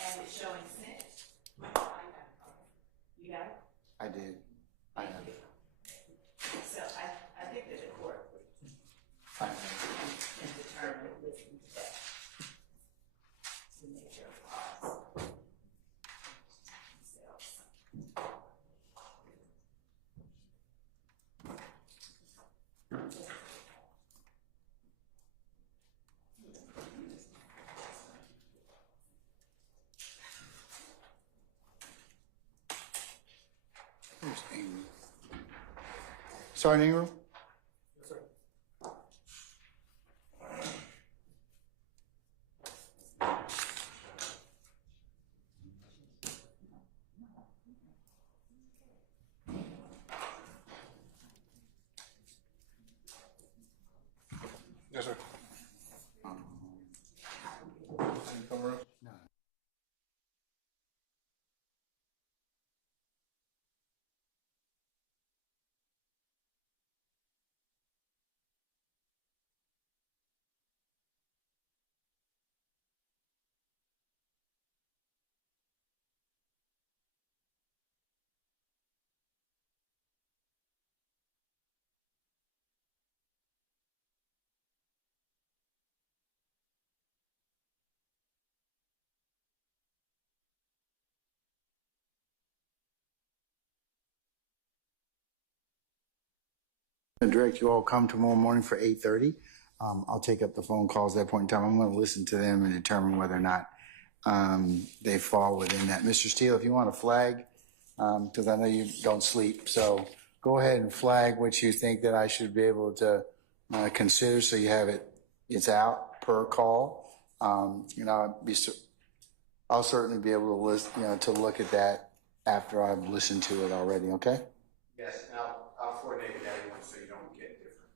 And it's showing sent. You got it? I did. I have it. So I think that the court Fine. can determine listening to that. The nature of the cause. Where's Ingram? Sergeant Ingram? Yes, sir. Yes, sir. Direct you all come tomorrow morning for 8:30. I'll take up the phone calls at that point in time. I'm going to listen to them and determine whether or not they fall within that. Mr. Steele, if you want to flag, because I know you don't sleep, so go ahead and flag what you think that I should be able to consider, so you have it's out per call. I'll certainly be able to list, to look at that after I've listened to it already. Okay. Yes, and I'll coordinate with everyone so you don't get different.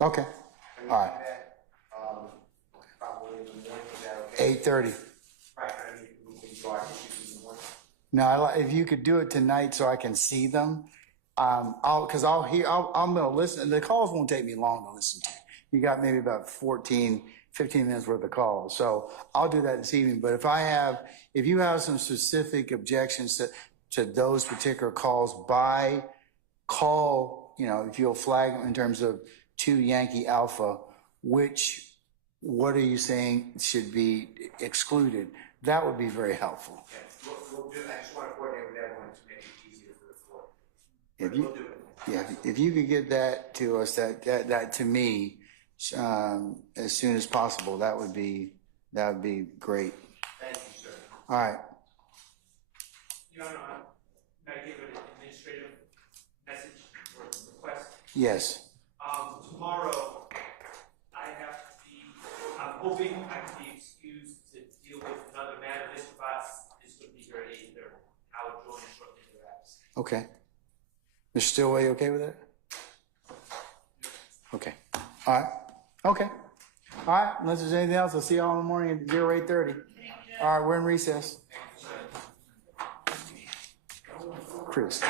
Okay. All right. Probably in the morning, is that okay? 8:30. Right, I mean, we can go out in the morning. No, if you could do it tonight so I can see them, I'm gonna listen. The calls won't take me long to listen to. You got maybe about 15 minutes worth of calls. So I'll do that this evening. But if you have some specific objections to those particular calls, by call, if you'll flag them in terms of 2 Yankee Alpha, what are you saying should be excluded? That would be very helpful. Okay. We'll do that. I just want to coordinate with everyone to make it easier for the floor. We'll do it. Yeah, if you could get that to us, that to me, as soon as possible, that would be great. Thank you, sir. All right. Your Honor, may I give an administrative message or request? Yes. Tomorrow, I'm hoping I can be excused to deal with another matter. Mr. Botts is going to be here at 8:30. I will join shortly thereafter. Okay. Mr. Stillway, you okay with that? Okay. All right. Okay. All right. Unless there's anything else, I'll see you all in the morning at 8:30. All right. We're in recess. Chris.